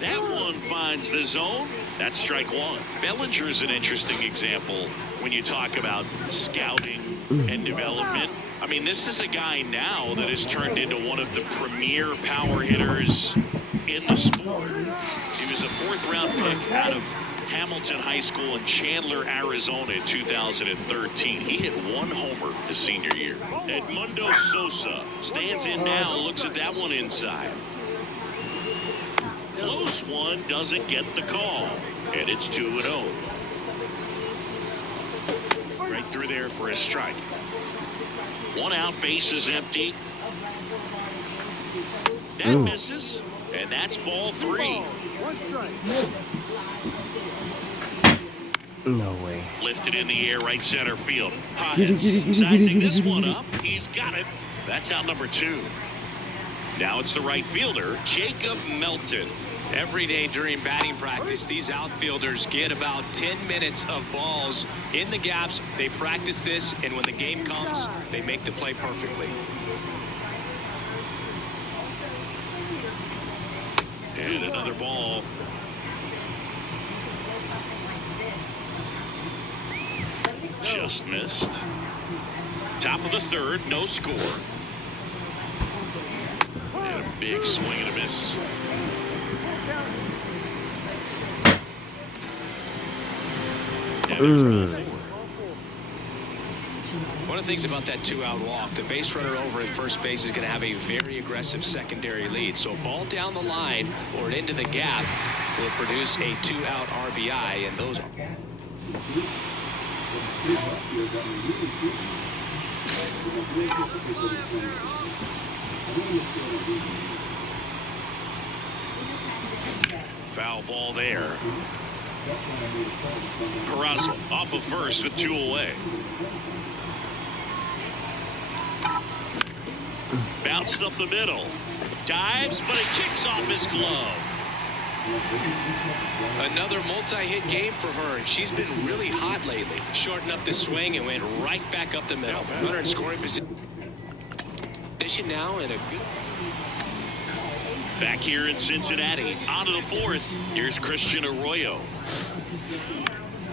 That one finds the zone. That's strike 1. Bellinger's an interesting example when you talk about scouting and development. I mean, this is a guy now that has turned into one of the premier power hitters in the sport. He was a 4th-round pick out of Hamilton High School in Chandler, Arizona in 2013. He hit 1 homer his senior year. Edmundo Sosa stands in now, looks at that one inside. Close one, doesn't get the call, and it's 2-0. Right through there for a strike. 1 out, base is empty. That misses, and that's ball 3. No way. Lifted in the air, right center field. Pajes sizing this one up. He's got it. That's out number 2. Now it's the right fielder, Jacob Melton. Every day during batting practice, these outfielders get about 10 minutes of balls in the gaps. They practice this, and when the game comes, they make the play perfectly. And another ball. Just missed. Top of the 3rd, no score. And a big swing and a miss. One of the things about that 2-out walk, the base runner over at first base is going to have a very aggressive secondary lead. So a ball down the line or into the gap will produce a 2-out RBI, and those Foul ball there. Carrasco off of first with 2 away. Bounced up the middle. Dives, but it kicks off his glove. Another multi-hit game for her, and she's been really hot lately. Shortened up the swing and went right back up the middle. Runner in scoring position now, and a good... Back here in Cincinnati, on to the 4th. Here's Christian Arroyo.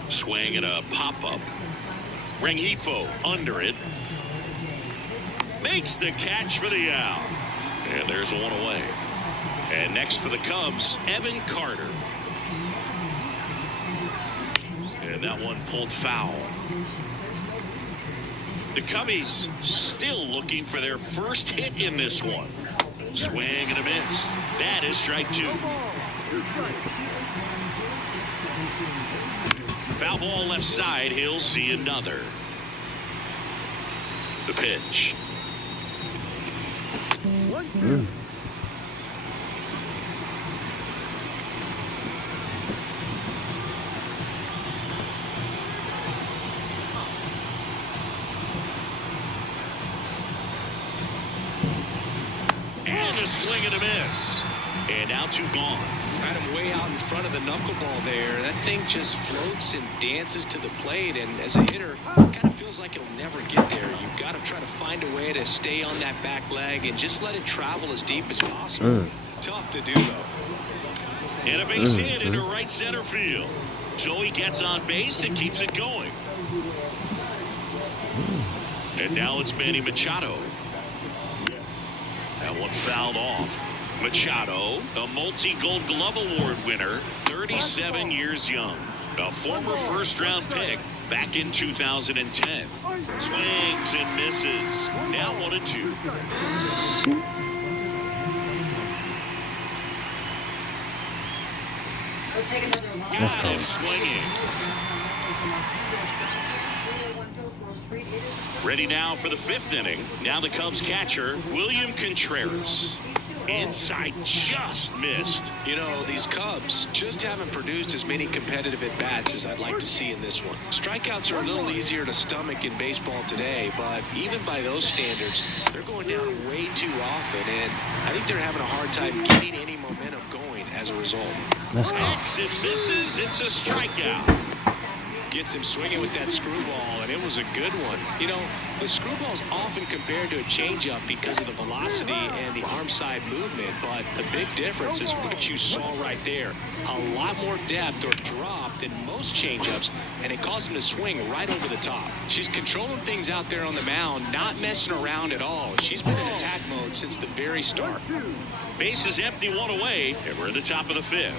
Swing and a pop-up. Rengifo under it. Makes the catch for the out. And there's 1 away. And next for the Cubs, Evan Carter. And that one pulled foul. The Cubbies still looking for their first hit in this one. Swing and a miss. That is strike 2. Foul ball left side. He'll see another. The pitch. a swing and a miss. And now 2 gone. Had him way out in front of the knuckleball there. That thing just floats and dances to the plate. And as a hitter, it kind of feels like it'll never get there. You've got to try to find a way to stay on that back leg and just let it travel as deep as possible. Tough to do, though. And a base hit into right center field. Joey gets on base and keeps it going. And now it's Manny Machado. That one fouled off. Machado, a multi-Gold Glove Award winner, 37 years young. A former first-round pick back in 2010. Swings and misses. Now 1-2. Got him swinging. Ready now for the 5th inning. Now the Cubs catcher, William Contreras. Inside, just missed. You know, these Cubs just haven't produced as many competitive at-bats as I'd like to see in this one. Strikeouts are a little easier to stomach in baseball today, but even by those standards, they're going down way too often, and I think they're having a hard time getting any momentum going as a result. Let's go. It misses. It's a strikeout. Gets him swinging with that screwball, and it was a good one. You know, the screwball is often compared to a changeup because of the velocity and the arm side movement, but the big difference is what you saw right there. A lot more depth or drop than most changeups, and it caused him to swing right over the top. She's controlling things out there on the mound, not messing around at all. She's been in attack mode since the very start. Base is empty, 1 away, and we're at the top of the 5th.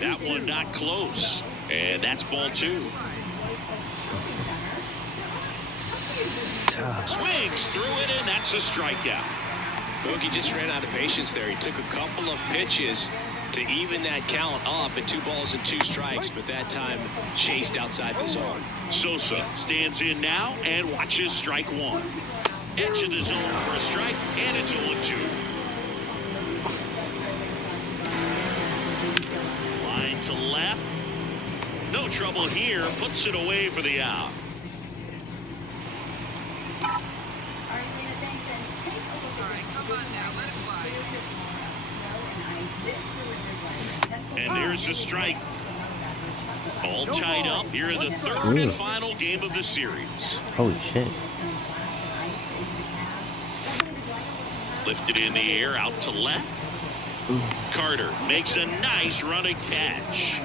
That one not close. And that's ball 2. Swings through it, and that's a strikeout. Boogie just ran out of patience there. He took a couple of pitches to even that count up at 2 balls and 2 strikes, but that time chased outside the zone. Sosa stands in now and watches strike 1. Edge of the zone for a strike, and it's 0-2. Line to left. No trouble here. Puts it away for the out. And there's the strike. All tied up here in the 3rd and final game of the series. Holy shit. Lifted in the air, out to left. Carter makes a nice running catch.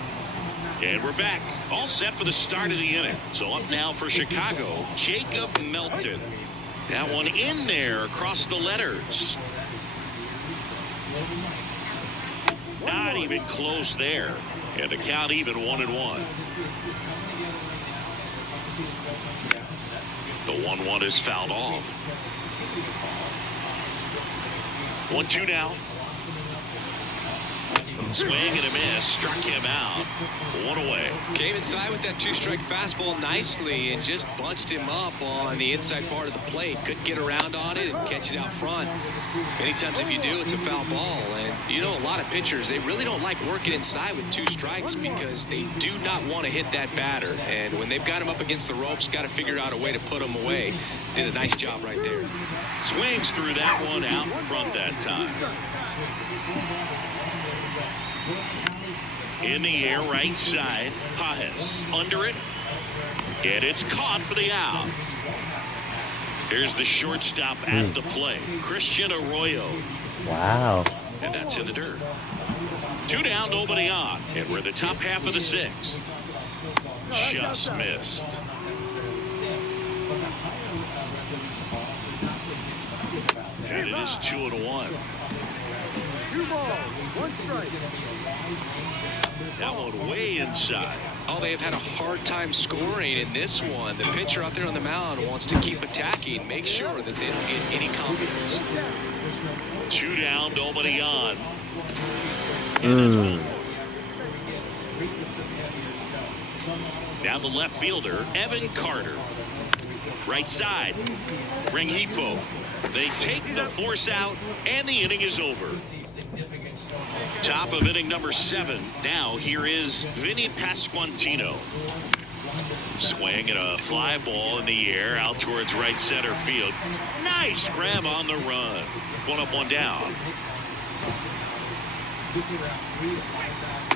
And we're back, all set for the start of the inning. So up now for Chicago, Jacob Melton. That one in there across the letters. Not even close there. And the count even 1-1. The 1-1 is fouled off. 1-2 now. Swing and a miss, struck him out. 1 away. Came inside with that 2-strike fastball nicely and just bunched him up on the inside part of the plate. Couldn't get around on it and catch it out front. Many times if you do, it's a foul ball. And you know, a lot of pitchers, they really don't like working inside with 2 strikes because they do not want to hit that batter. And when they've got him up against the ropes, got to figure out a way to put him away. Did a nice job right there. Swings through that one out in front that time. In the air, right side. Pajes under it. And it's caught for the out. Here's the shortstop at the play. Christian Arroyo. Wow. And that's in the dirt. 2 down, nobody on. And we're the top half of the 6th. Just missed. And it is 2-1. 2 balls, 1 strike. That one way inside. Oh, they have had a hard time scoring in this one. The pitcher out there on the mound wants to keep attacking, make sure that they don't get any confidence. 2 down, nobody on. Now the left fielder, Evan Carter. Right side, Rengifo. They take the force out, and the inning is over. Top of inning number 7. Now here is Vinny Pasquantino. Swing and a fly ball in the air out towards right center field. Nice grab on the run. one up, one down.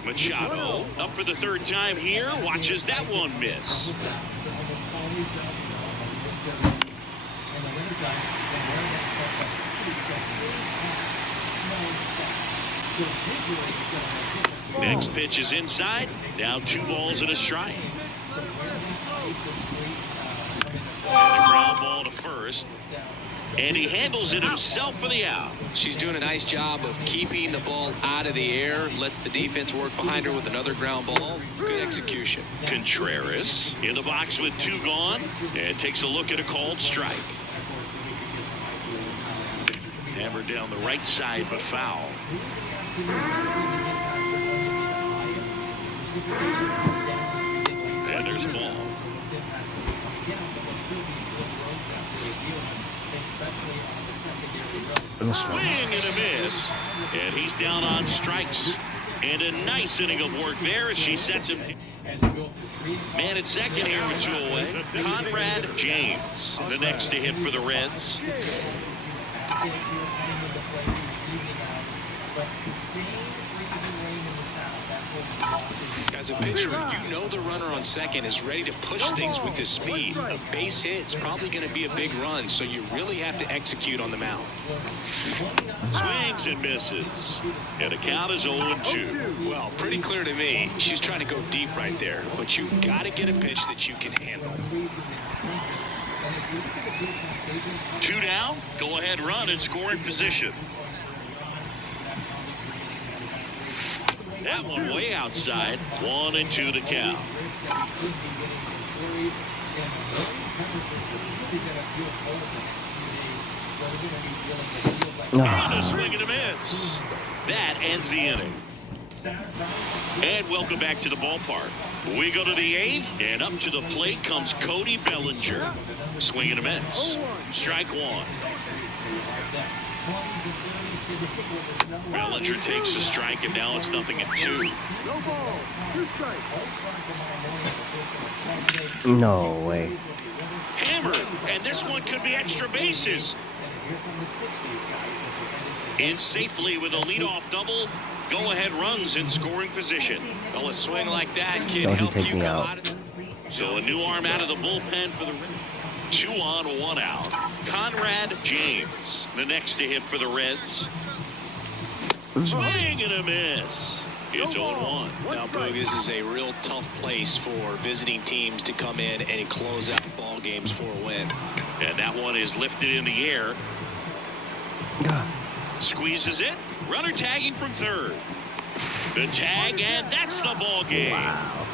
Machado up for the third time here. Watches that one miss. Next pitch is inside. Now 2 balls and a strike. And a ground ball to first. And he handles it himself for the out. She's doing a nice job of keeping the ball out of the air. Lets the defense work behind her with another ground ball. Good execution. Contreras in the box with 2 gone. And takes a look at a called strike. Hammered down the right side, but foul. And there's a ball. Swing and a miss. And he's down on strikes. And a nice inning of work there as she sets him. Man at second here with 2 away. Conrad James, the next to hit for the Reds. As a pitcher, you know the runner on second is ready to push things with his speed. A base hit's probably going to be a big run, so you really have to execute on the mound. Swings and misses. And the count is 0-2. Well, pretty clear to me. She's trying to go deep right there, but you got to get a pitch that you can handle. 2 down. Go ahead run in scoring position. That one way outside. 1-2 to count. And a swing and a miss. That ends the inning. And welcome back to the ballpark. We go to the 8th, and up to the plate comes Cody Bellinger. Swing and a miss. Strike 1. Bellinger takes the strike, and now it's 0-2. No way. Hammered, and this one could be extra bases. In safely with a leadoff double. Go-ahead runs in scoring position. Well, a swing like that can Don't help take you me come out. out of. So a new arm out of the bullpen for the 2 on, 1 out. Conrad James, the next to hit for the Reds. Swing and a miss. It's 0-1. Now, Boog, this is a real tough place for visiting teams to come in and close out ball games for a win. And that one is lifted in the air. Squeezes it. Runner tagging from third. The tag, and that's the ball game. Wow.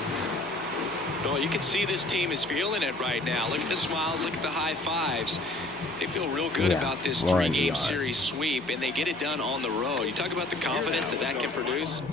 Well, you can see this team is feeling it right now. Look at the smiles. Look at the high fives. They feel real good about this 3-game series sweep, and they get it done on the road. You talk about the confidence that that can produce.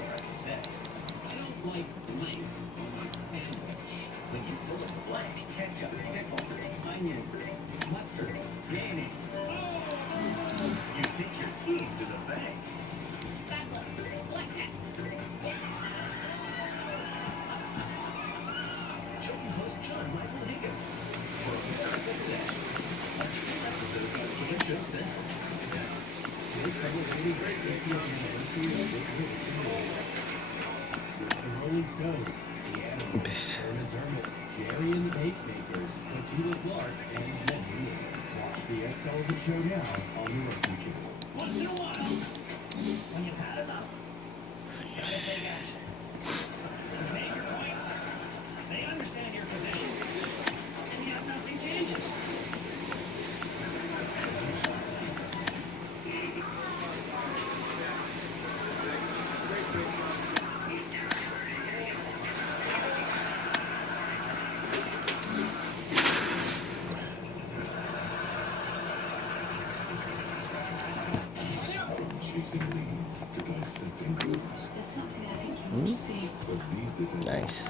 Nice.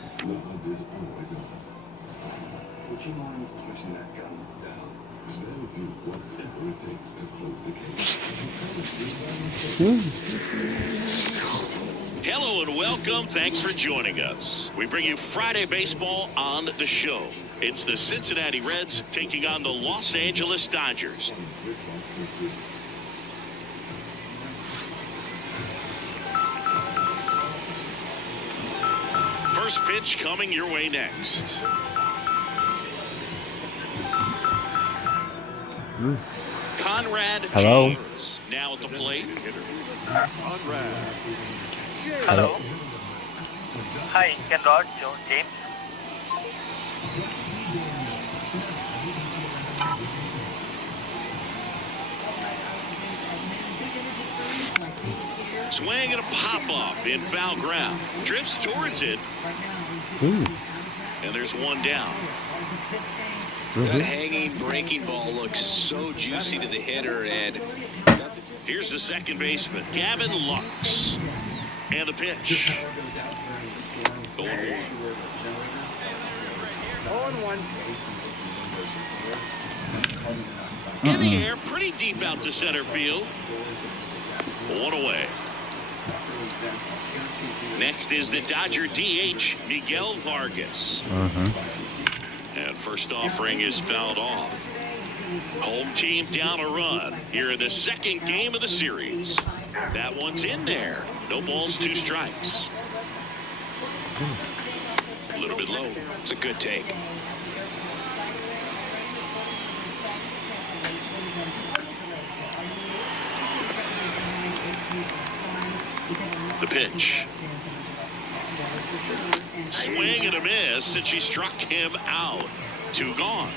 Would you mind pushing that gun down? Bear with you whatever it takes to close the case. Hello and welcome. Thanks for joining us. We bring you Friday baseball on the show. It's the Cincinnati Reds taking on the Los Angeles Dodgers. First pitch coming your way next. Conrad Hello. James now at the plate. Conrad. Hello. Hi, Conrad James. Swing and a pop-up in foul ground. Drifts towards it. Ooh. And there's one down. That hanging breaking ball looks so juicy to the hitter. And here's the second baseman, Gavin Lux. And the pitch. 0-1. 0-1. In the air, pretty deep out to center field. One away. Next is the Dodger DH, Miguel Vargas. And first offering is fouled off. Home team down a run here in the second game of the series. That one's in there. No balls, 2 strikes. A little bit low. it's a good take. The pitch. Swing and a miss, and she struck him out. 2 gone.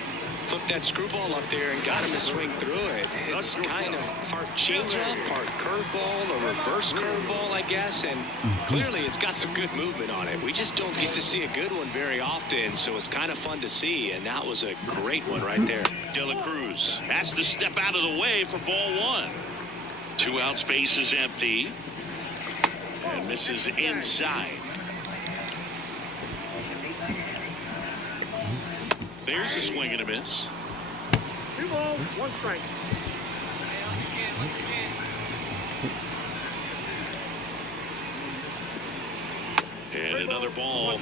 Flipped that screwball up there and got him to swing through it. It's kind of part changeup, part curveball, a reverse curveball, I guess. And clearly it's got some good movement on it. We just don't get to see a good one very often, so it's kind of fun to see. And that was a great one right there. De La Cruz has to step out of the way for ball 1. 2 outs, base is empty. And misses inside. There's a swing and a miss. 2 balls, 1 strike. And another ball.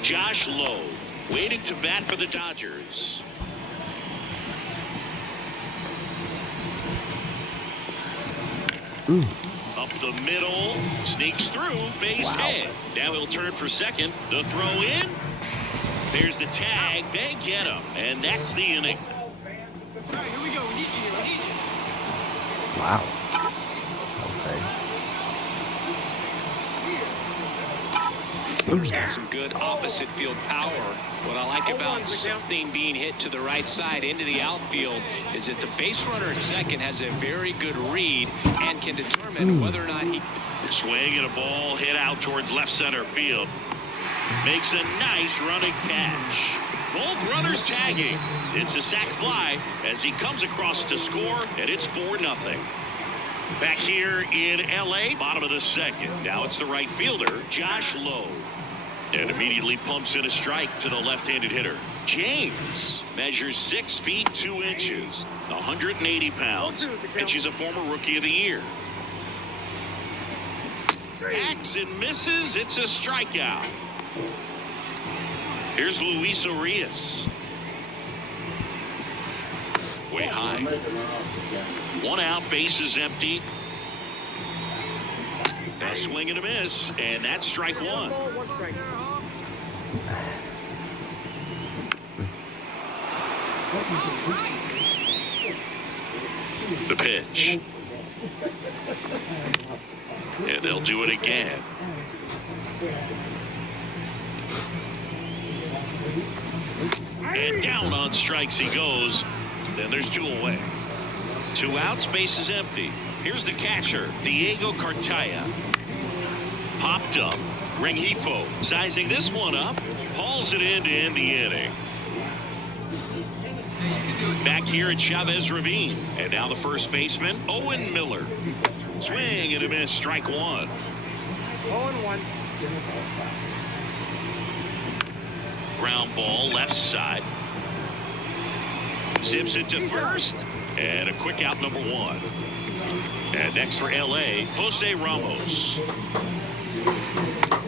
Josh Lowe waiting to bat for the Dodgers. Up the middle, sneaks through, base hit. Now he'll turn for second. The throw in. There's the tag. They get him, and that's the inning. All right, here we go. We need you here. We need you. Wow. Hitter's got some good opposite field power. What I like about something being hit to the right side into the outfield is that the base runner at second has a very good read and can determine whether or not he... Swing and a ball hit out towards left center field. Makes a nice running catch. Both runners tagging. It's a sac fly as he comes across to score, and it's 4-0. Back here in L.A., bottom of the second. Now it's the right fielder, Josh Lowe. And immediately pumps in a strike to the left-handed hitter. James measures 6 feet 2 inches, 180 pounds, and she's a former Rookie of the Year. Hacks and misses. It's a strikeout. Here's Luis Urias. Way high. 1 out, base is empty. A swing and a miss, and that's strike 1. The pitch. And they'll do it again. And down on strikes he goes. Then there's 2 away. 2 outs, base is empty. Here's the catcher, Diego Cartaya. Popped up. Rengifo sizing this one up. Hauls it in to end the inning. Back here at Chavez Ravine. And now the first baseman, Owen Miller. Swing and a miss, strike 1. 0-1. Ground ball left side. Zips it to first. And a quick out, number 1. And next for L.A., Jose Ramos.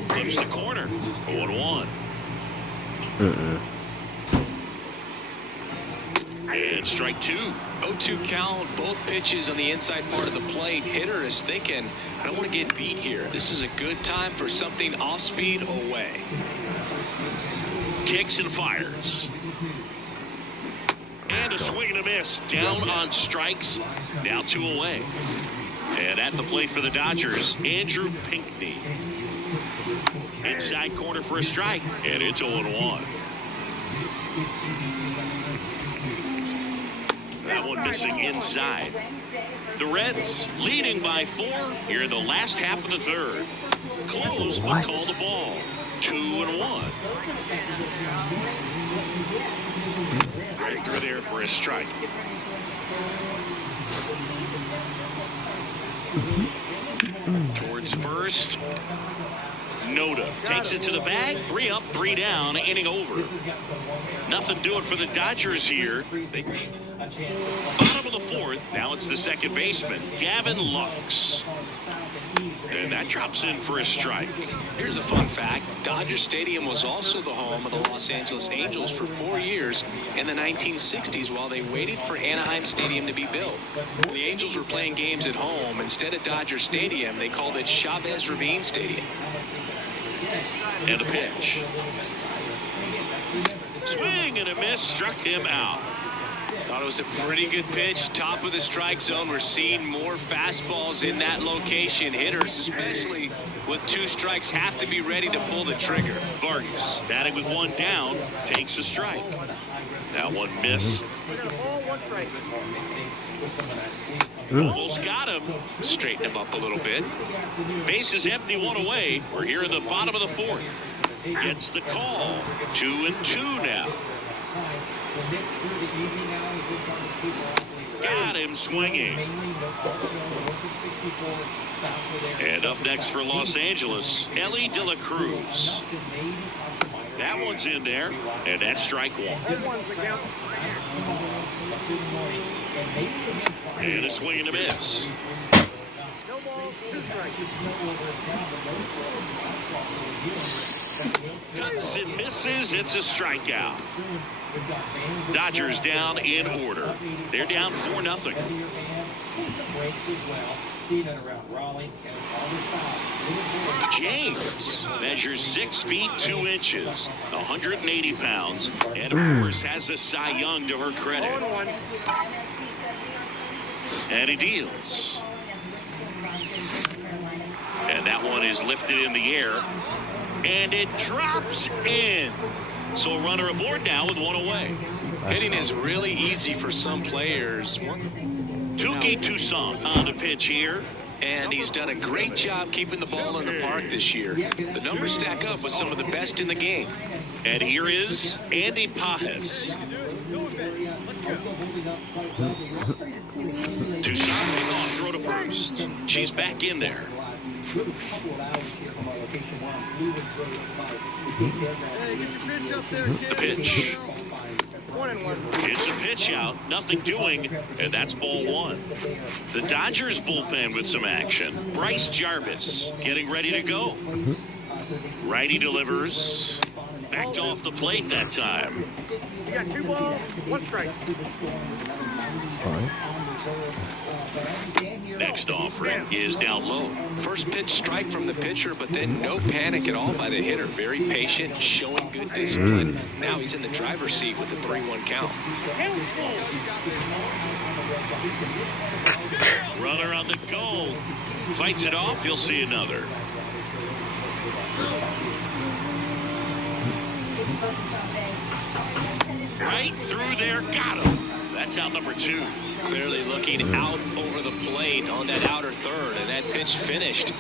Clips the corner. 0-1. And And strike two. 0-2 count, both pitches on the inside part of the plate. Hitter is thinking, I don't want to get beat here. This is a good time for something off speed away. Kicks and fires. And a swing and a miss. Down on strikes. Now 2 away. And at the plate for the Dodgers, Andrew Pinckney. Inside corner for a strike. And it's 0-1. That one missing inside. The Reds leading by 4 here in the last half of the third. Close would call the ball. 2-1. Right through there for a strike. Towards first. Noda takes it to the bag. 3 up, 3 down. Inning over. Nothing doing for the Dodgers here. Bottom of the 4th. Now it's the second baseman, Gavin Lux. And that drops in for a strike. Here's a fun fact. Dodger Stadium was also the home of the Los Angeles Angels for 4 years in the 1960s while they waited for Anaheim Stadium to be built. When the Angels were playing games at home, instead of Dodger Stadium, they called it Chavez Ravine Stadium. And a pitch. Swing and a miss, struck him out. Thought it was a pretty good pitch. Top of the strike zone. We're seeing more fastballs in that location. Hitters, especially with 2 strikes, have to be ready to pull the trigger. Vargas batting with 1 down, takes a strike. That one missed. Almost got him. Straighten him up a little bit. Base is empty, 1 away. We're here in the bottom of the 4th. Gets the call. 2-2 now. Got him swinging. And up next for Los Angeles, Ellie De La Cruz. That one's in there, and that's strike 1. And a swing and a miss. Cuts and misses. It's a strikeout. Dodgers down in order. They're down 4-0. James measures 6 feet 2 inches, 180 pounds, and of course has a Cy Young to her credit. And he deals. And that one is lifted in the air. And it drops in. So a runner aboard now with 1 away. Hitting is really easy for some players. Touki Toussaint on the pitch here. And he's done a great job keeping the ball in the park this year. The numbers stack up with some of the best in the game. And here is Andy Pajes. Toussaint make off, throw to first. She's back in there. The pitch. It's a pitch out, nothing doing, and that's ball 1. The Dodgers bullpen with some action. Bryce Jarvis getting ready to go. Righty delivers. Backed off the plate that time. You got 2 balls, 1 strike. Next offering is down low. First pitch strike from the pitcher, but then no panic at all by the hitter. Very patient, showing good discipline. Now he's in the driver's seat with the 3-1 count. Runner on the go. Fights it off. You'll see another. Right through there. Got him. That's out number 2. Clearly looking out over the plate on that outer third, and that pitch finished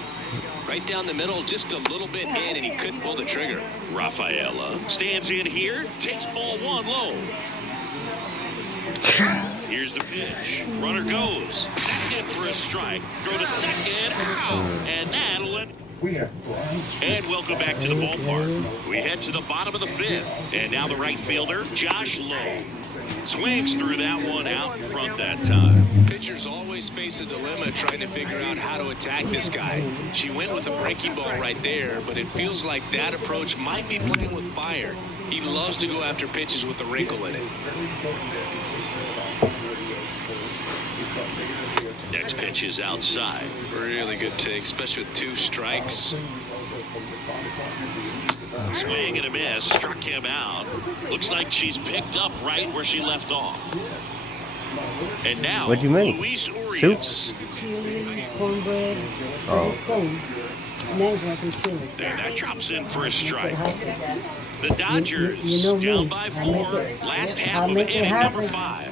right down the middle, just a little bit in, and he couldn't pull the trigger. Rafaela stands in here, takes ball 1 low. Here's the pitch. Runner goes. That's it for a strike. Throw to second. Out. And that'll end. And welcome back to the ballpark. We head to the bottom of the 5th. And now the right fielder, Josh Lowe. Swings through that one out in front that time. Pitchers always face a dilemma trying to figure out how to attack this guy. She went with a breaking ball right there, but it feels like that approach might be playing with fire. He loves to go after pitches with a wrinkle in it. Next pitch is outside. Really good take, especially with 2 strikes. Swing and a miss. Struck him out. Looks like she's picked up right where she left off. And now, what'd you make? Luis Soup? Urias. Cornbread. Oh. And that drops in for a strike. The Dodgers down by 4. Last half of inning number 5.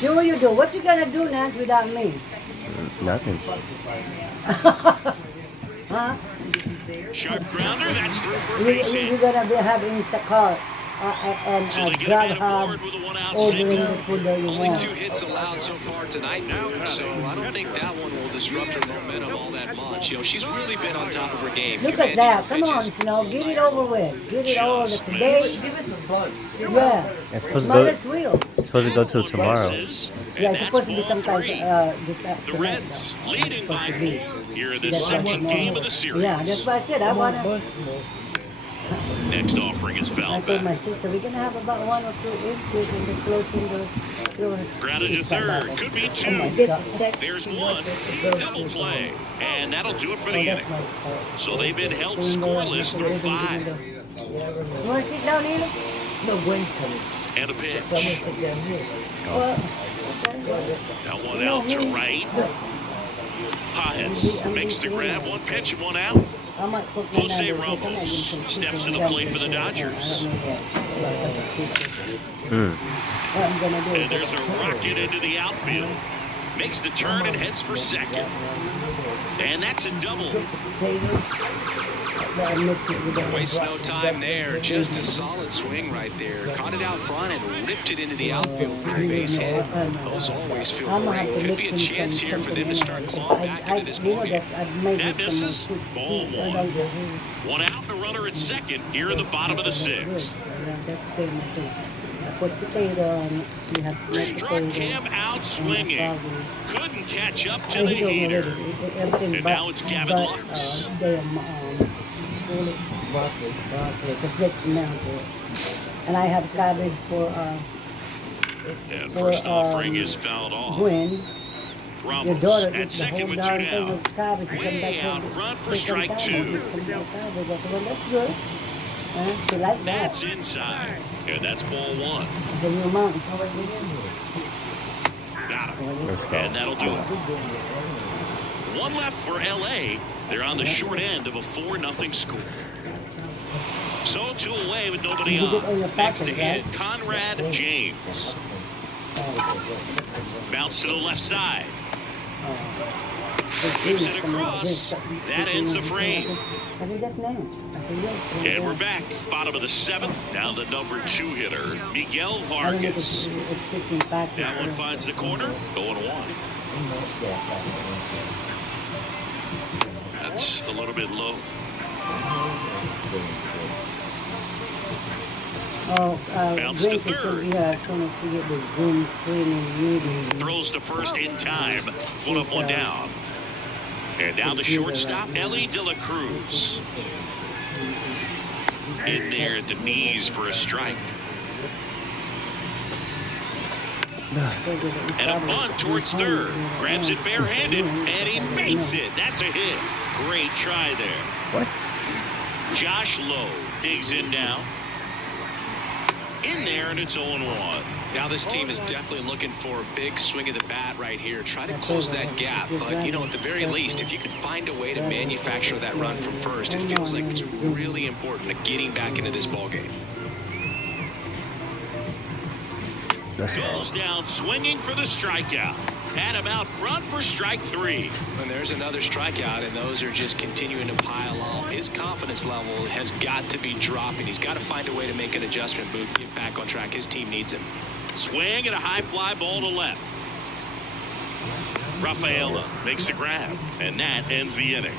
Sure you do. What you gonna do, Nance, without me? Nothing. Huh? Sharp grounder. That's through for a You, base you, hit. you're gonna have Instacart and So they get a grab man hard aboard with a 1-out ordering single. the food that you Only want. 2 hits allowed so far tonight, Boog, so I don't think that one will disrupt her momentum all that much. You know, she's really been on top of her game. Look at that. Come on, Snow. Get it over with. Get it over with today. Yeah. It's supposed to Mother's go. wheel. It's supposed to go till tomorrow. Yeah, it's supposed to be sometime this The afternoon. Reds leading by 4 here in the second game of the series. Yeah, that's what I said. I want to. Next offering is I fouled told back. my sister, we're going to have about 1 or 2 inches in the close in the. Grounded to third. Could be 2. Oh my goodness. There's 1. Double play. And that'll do it for the inning. So they've been held scoreless through 5. You want to sit down here? No, Gwen's coming. And a pitch. So I'm going to sit down here. Well, Now 1 out to right. Paez makes the grab. 1 pitch and 1 out. I might put my Jose number, Ramos I might give him some steps to the chicken plate for the Dodgers. What I'm gonna do And there's a rocket into the outfield. Makes the turn and heads for second. And that's a double. Waste no time there. Just a solid swing right there. Caught it out front and ripped it into the outfield for a base hit. Those always feel great. Could be a chance here for them to start clawing back into this ballgame. That misses. Ball 1. 1 out and a runner at second here in the bottom of the 6th. Put potato on it. You have to Struck him out swinging. Couldn't catch up to the heater. And now it's Gavin Lux. Because that's now good. And I have cabbage for And first offering is fouled off. Gwen. Your Ramos daughter at gets the second whole with 2 darn thing down. of cabbage. Way out run for strike 2. That's good. She like that. That's inside. And that's ball 1. The new mountain. Got him. And that'll do it. 1 left for LA. They're on the short end of a 4-0 score. So 2 away with nobody on. Next to hit, Conrad James. Bounce to the left side. Whips it across. That ends the frame. And we're back. Bottom of the 7th. Down the number 2 hitter, Miguel Vargas. That one finds the corner. 0-1. That's a little bit low. Bounce to third. Throws to first in time. 1 up, 1 down. And now the shortstop, Ellie De La Cruz. In there at the knees for a strike. And a bunt towards third. Grabs it barehanded, and he makes it. That's a hit. Great try there. What? Josh Lowe digs in now. In there, and it's 0-1. Now this team is definitely looking for a big swing of the bat right here. Try to close that gap. But, you know, at the very least, if you can find a way to manufacture that run from first, it feels like it's really important to getting back into this ballgame. Goes down swinging for the strikeout. Had him out front for strike 3. And there's another strikeout, and those are just continuing to pile on. His confidence level has got to be dropping. He's got to find a way to make an adjustment, Boog, get back on track. His team needs him. Swing and a high fly ball to left. Rafaela makes the grab, and that ends the inning.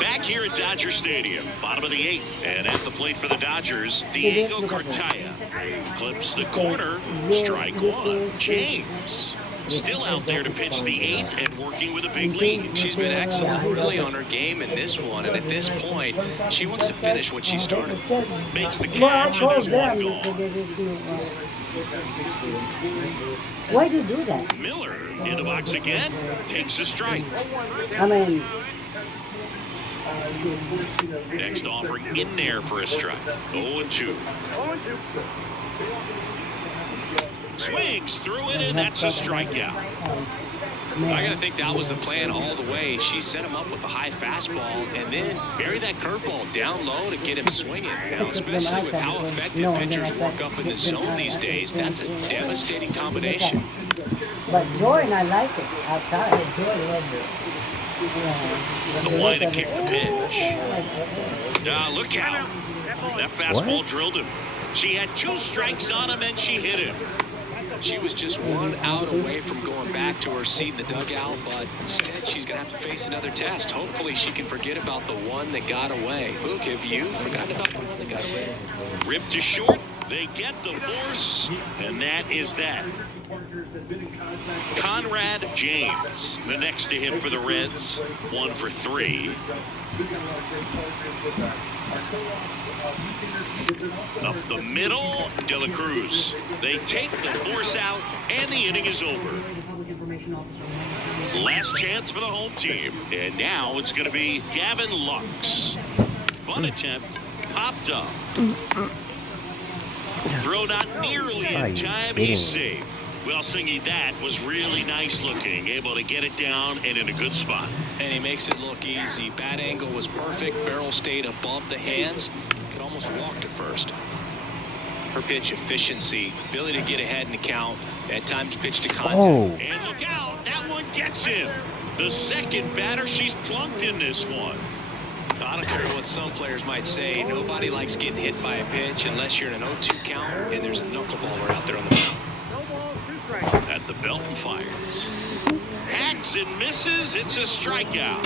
Back here at Dodger Stadium, bottom of the 8th, and at the plate for the Dodgers, Diego Cartaya clips the corner, strike 1. James. Still out there to pitch the 8th and working with a big lead. She's been excellent really on her game in this one, and at this point, she wants to finish what she started. Makes the catch, and there's one gone. Why do you do that? Miller in the box again, takes a strike. I mean, Next offering in there for a strike. 0-2. Swings through it, and that's a strikeout. I got to think that was the plan all the way. She set him up with a high fastball and then bury that curveball down low to get him swinging. Now, especially with how effective pitchers work up in the zone these days, that's a devastating combination. but Jordan, I like it outside. The line to kick the pitch. Look out. That fastball drilled him. She had 2 strikes on him, and she hit him. She was just 1 out away from going back to her seat in the dugout, but instead she's going to have to face another test. Hopefully she can forget about the one that got away. Luke, have you forgotten about the one that got away? Ripped to short. They get the force, and that is that. Conrad James, the next to hit for the Reds. 1 for 3. Up the middle, De La Cruz. They take the force out, and the inning is over. Last chance for the home team. And now it's going to be Gavin Lux. Bunt attempt, popped up. Throw not nearly in time, he's safe. Well, Singy, that was really nice looking. Able to get it down and in a good spot. And he makes it look easy. Bat angle was perfect. Barrel stayed above the hands. Could almost walk to first. Her pitch efficiency, ability to get ahead in the count, at times pitch to contact. And look out, that one gets him. The second batter she's plunked in this one. I don't care what some players might say. Nobody likes getting hit by a pitch unless you're in an 0-2 count and there's a knuckleballer out there on the mound. At the belt and fires. Hacks and misses. It's a strikeout.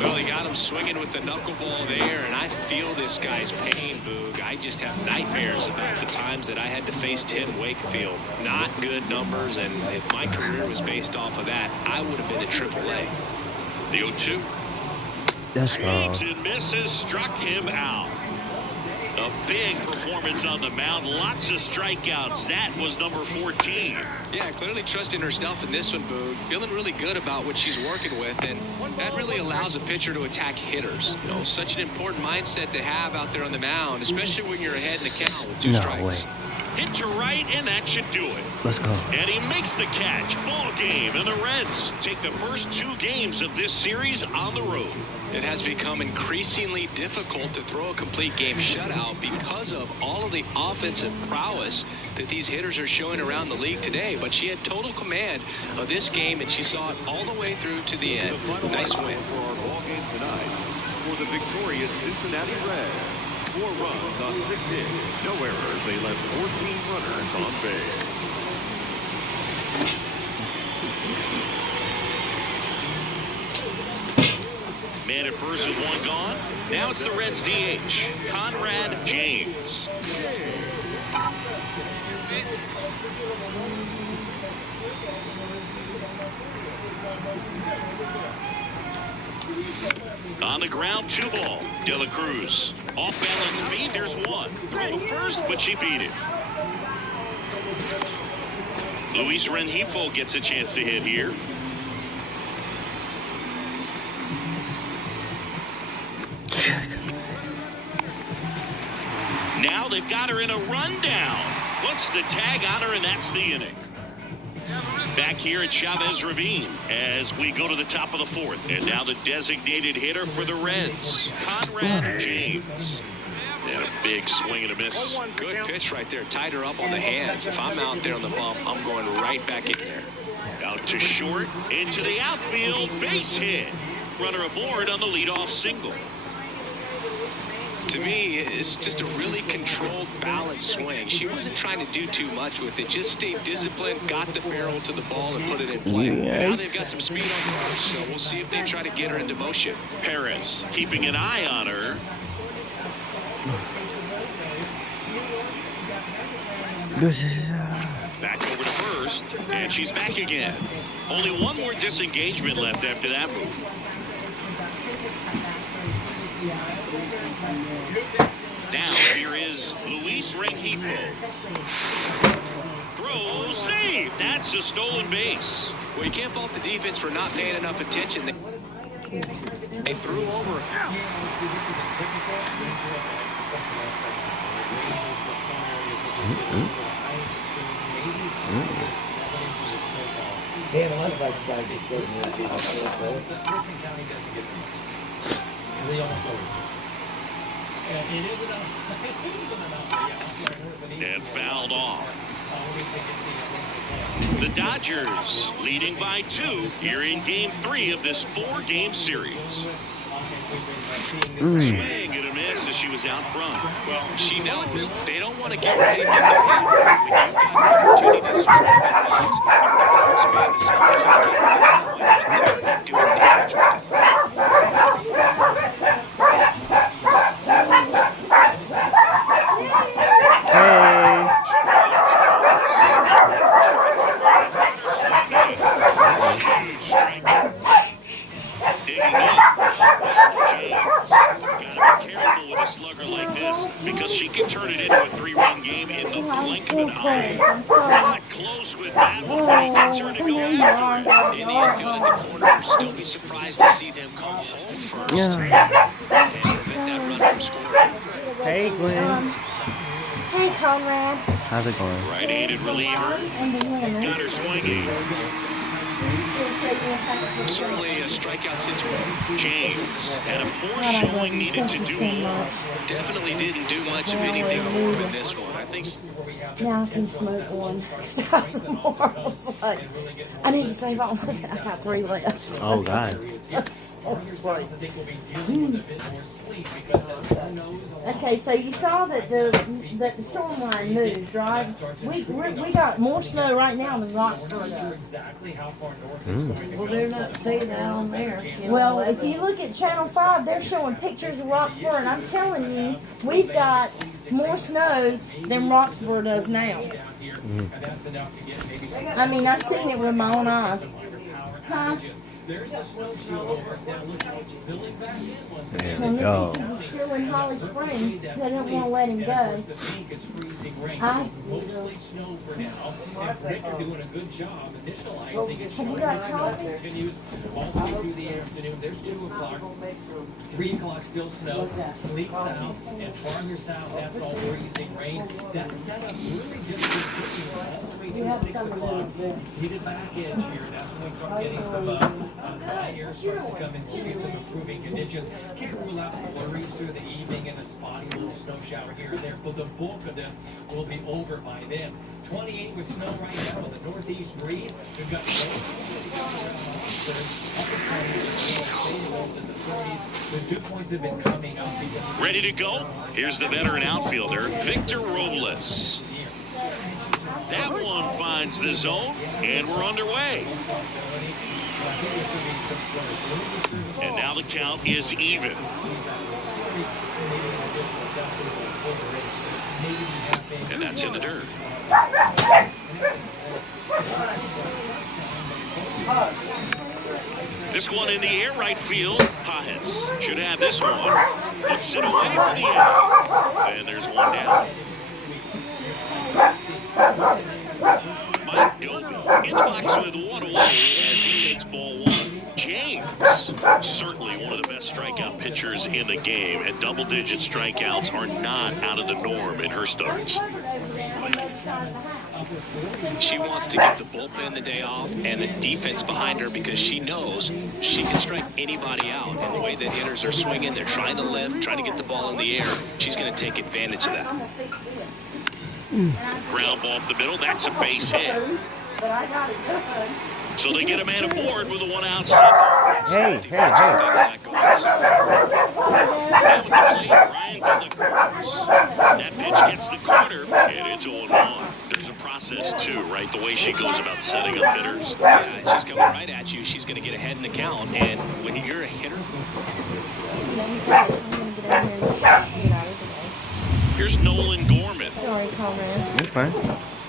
Well, he got him swinging with the knuckleball there, and I feel this guy's pain, Boog. I just have nightmares about the times that I had to face Tim Wakefield. Not good numbers, and if my career was based off of that, I would have been at AAA. The 0-2. That's wrong. Swings and misses. Struck him out. A big performance on the mound. Lots of strikeouts. That was number 14. Yeah, clearly trusting herself in this one, Boog. Feeling really good about what she's working with, and that really allows a pitcher to attack hitters. You know, such an important mindset to have out there on the mound, especially when you're ahead in the count with 2 strikes. Hit to right, and that should do it. Let's go. And he makes the catch. Ball game, and the Reds take the first 2 games of this series on the road. It has become increasingly difficult to throw a complete game shutout because of all of the offensive prowess that these hitters are showing around the league today. But she had total command of this game, and she saw it all the way through to the end. Nice win. For our ball game tonight, for the victorious Cincinnati Reds, 4 runs on 6 hits, no errors. They left 14 runners on base. Man at first with 1 gone. Now it's the Reds DH, Conrad James. On the ground, 2 ball. De La Cruz. Off balance beat, there's 1. Throw to first, but she beat it. Luis Rengifo gets a chance to hit here. Now they've got her in a rundown. Puts the tag on her, and that's the inning. Back here at Chavez Ravine as we go to the top of the 4th. And now the designated hitter for the Reds, Conrad James. And a big swing and a miss. Good pitch right there. Tied her up on the hands. If I'm out there on the bump, I'm going right back in there. Out to short, into the outfield, base hit. Runner aboard on the leadoff single. To me, it's just a really controlled, balanced swing. She wasn't trying to do too much with it. Just stayed disciplined, got the barrel to the ball, and put it in play. Now they've got some speed on the horse, so we'll see if they try to get her into motion. Perez keeping an eye on her. Back over to first. first, and she's back again. Only one more disengagement left after that move. Now here is Luis Rengifo. Throw, save. That's a stolen base. Well, you can't fault the defense for not paying enough attention. They threw over a few. Damn, I like that just sitting there too. And fouled off. The Dodgers leading by 2 here in Game 3 of this 4-game series. Swing and a miss as she was out front. Well, she knows they don't want to get ready to get the hit. When you've got the opportunity to expand the score, just keep doing damage with it. Because she can turn it into a 3-run game in the blink of an eye. Not close with that one, but he gets her to go after it. In the infield at the corner, we'll still be surprised to see them come home first and prevent that run from scoring. Hey, Glenn. Hey, Conrad. How's it going? Right-handed reliever. Got her swinging. Certainly a strikeout situation. James had a poor showing, needed to do more. Definitely didn't do much of anything more in this one. I think. Now I can smoke one. Because I got some more. I was like, I need to save all my. I got 3 left. Oh, God. Okay, so you saw that the storm line moved, right? We got more snow right now than Roxborough does. Well, they're not saying that on there. Well, if you look at Channel 5, they're showing pictures of Roxborough, and I'm telling you, we've got more snow than Roxborough does now. I mean, I've seen it with my own eyes. Huh? There's a snowshoe over now. Look how it's filling back in once again. There we go. This is still in Holly Springs. They don't want to let him go. It's freezing rain. I Mostly snow for now. And Rick are doing a good job initializing it. Have you got coffee? Continues all the way through the afternoon. There's 2 o'clock. 3 o'clock still snow. Sleet south and farther south. That's all freezing rain. That setup really just continues all the way through 6 o'clock. Hit it back edge here. That's when we start getting some dry air starts to come in. We'll see some improving conditions. Can't rule out flurries through the evening and a spotty little snow shower here and there, but the bulk of this will be over by then. 28 with snow right now with a northeast breeze. We've got the dew points have been coming up. Ready to go? Here's the veteran outfielder, Victor Robles. That one finds the zone, and we're underway. And now the count is even. And that's in the dirt. This one in the air, right field. Pajes should have this one. Puts it away for the out. And there's one down. Mike Doby in the box with one away as he takes ball 1. James, certainly one of the best strikeout pitchers in the game, and double-digit strikeouts are not out of the norm in her starts. She wants to get the bullpen the day off and the defense behind her because she knows she can strike anybody out. And the way that hitters are swinging, they're trying to lift, trying to get the ball in the air. She's going to take advantage of that. Ground ball up the middle. That's a base hit. So they get a man aboard with a 1-out single. Hey. Now at the plate, Ryan delivers. That pitch gets the corner, and it's 0-1. There's a process, too, right? The way she goes about setting up hitters. Yeah, and she's coming right at you. She's going to get ahead in the count. And when you're a hitter... Here's Nolan Gorman. Sorry, Conrad. You're fine.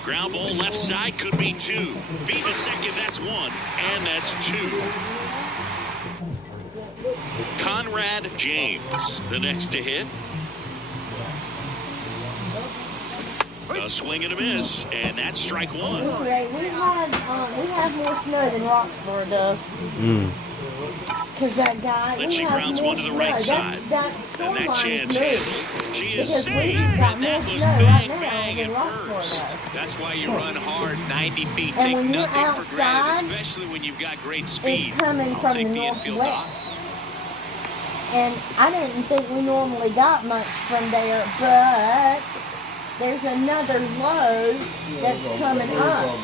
Ground ball left side could be 2. Feed to second, that's 1. And that's 2. Conrad James, the next to hit. A swing and a miss, and that's strike 1. Okay, we have more snow than Roxborough does. Because that guy, Then she grounds one to the right side. And that chance hit. She is saved, and that was bang, bang at first. That's why you run hard, 90 feet, take nothing for granted, especially when you've got great speed. It's coming from the northwest. And I didn't think we normally got much from there, but there's another low that's coming up.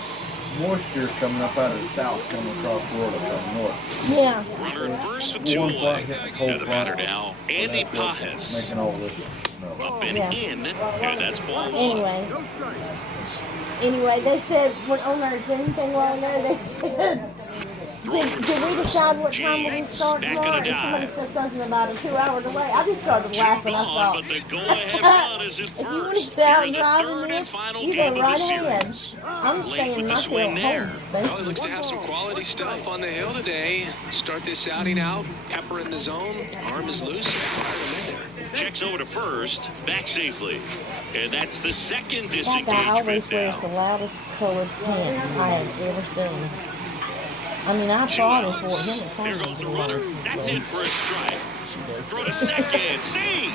Moisture coming up out of the south, coming across Florida from north. Yeah. Runner at first with 2 away. And the batter now, Andy Pajas. Making all this Up and in, and that's ball 1. Anyway, they said, on our Zoom thing while ago, they said, did we decide what time we start tomorrow? And somebody said something about 2 hours away. I just started laughing. I thought, but the go-ahead run is at first. Here in the third and final game of the series. I'm Late staying with the swing there. Well, he looks to have some quality stuff on the hill today. Start this outing out. Pepper in the zone. Arm is loose. Fire him in there. Checks over to first. Back safely. And that's the second that guy always disengagement wears now. the loudest colored pants I have ever seen. I mean, I applaud him for it. There goes the runner. That's in for a strike. Throw to second. See.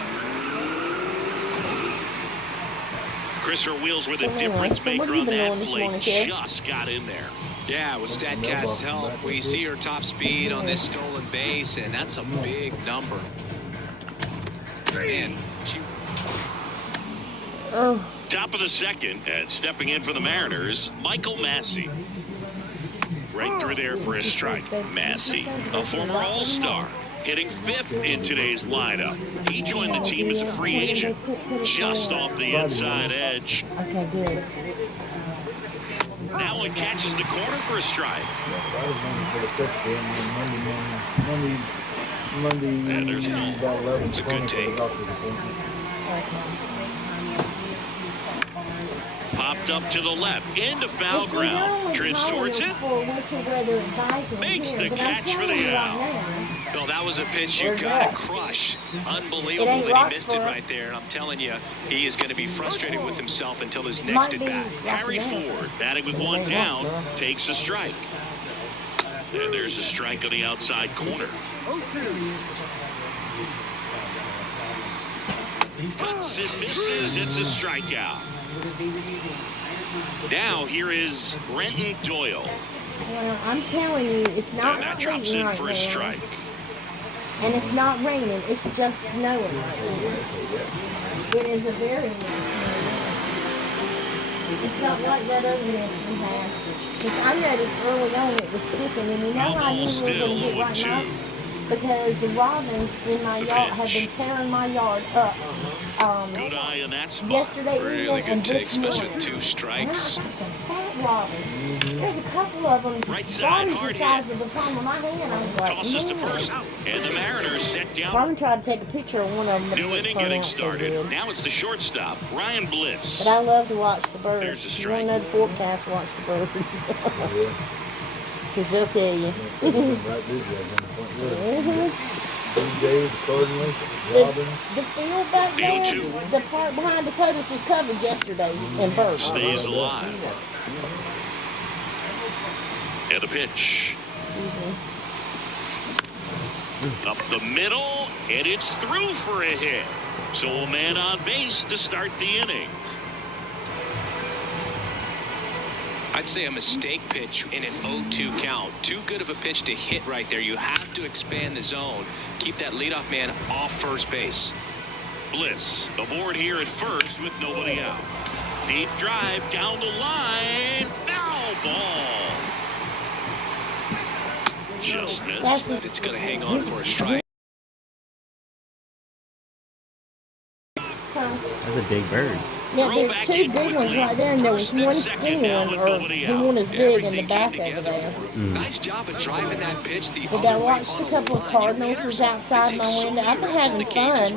Chriser Wheels with a difference maker on that play. Just got in there. Yeah, with StatCast's help, we see her top speed on this stolen base, and that's a big number. Man, Top of the second, and stepping in for the Mariners, Michael Massey. Right through there for a strike. Massey, a former All-Star, hitting 5th in today's lineup. He joined the team as a free agent, just off the inside edge. Okay, good. Now it catches the corner for a strike. Monday, and there's about 11. It's a good take. Popped up to the left, into foul ground. Drifts towards it. Makes the catch for the out. Well, that was a pitch you got to crush. Unbelievable that he missed it right there. And I'm telling you, he is going to be frustrated with himself until his next at bat. Harry Ford, batting with 1 down, takes a strike. And there's a strike on the outside corner. Cuts and misses. It's a strikeout. Now here is Brenton Doyle. Well, I'm telling you, it's not And that drops sleeting in right for a now. strike. And it's not raining, it's just snowing right now. It is a very nice day. It's not like that other mess we had. Because I noticed early on it was sticking, and you know how I knew we were going to get right now? Because the robins in my yard have been tearing my yard up. Good eye in that spot. Yesterday Really evening and good take, this especially morning. with 2 strikes. And I got some fat robins. There's a couple of them. Right side, robins hard the size of the palm of my hand. I was like, Tosses to man. first. And the Mariners set down. Robin tried to take a picture of one of them. but New it inning turned getting out so started. good. Now it's the shortstop, Ryan Bliss. But I love to watch the birds. There's a If you strike. want to know the forecast, watch the birds. Because they'll tell you. The field back there, the part behind the Dakotas was covered yesterday in birds. Stays alive. And a pitch. Excuse me. Up the middle, and it's through for a hit. So a man on base to start the inning. I'd say a mistake pitch in an 0-2 count. Too good of a pitch to hit right there. You have to expand the zone. Keep that leadoff man off first base. Bliss aboard here at first with nobody out. Deep drive down the line. Foul ball. Just missed. It's going to hang on for a strike. That's a big bird. Yeah, there's 2 big ones right there, and there was one skinny one, or the one is big in the back over there. Nice job of driving that pitch the But I watched a couple of Cardinals outside my window. I've been having fun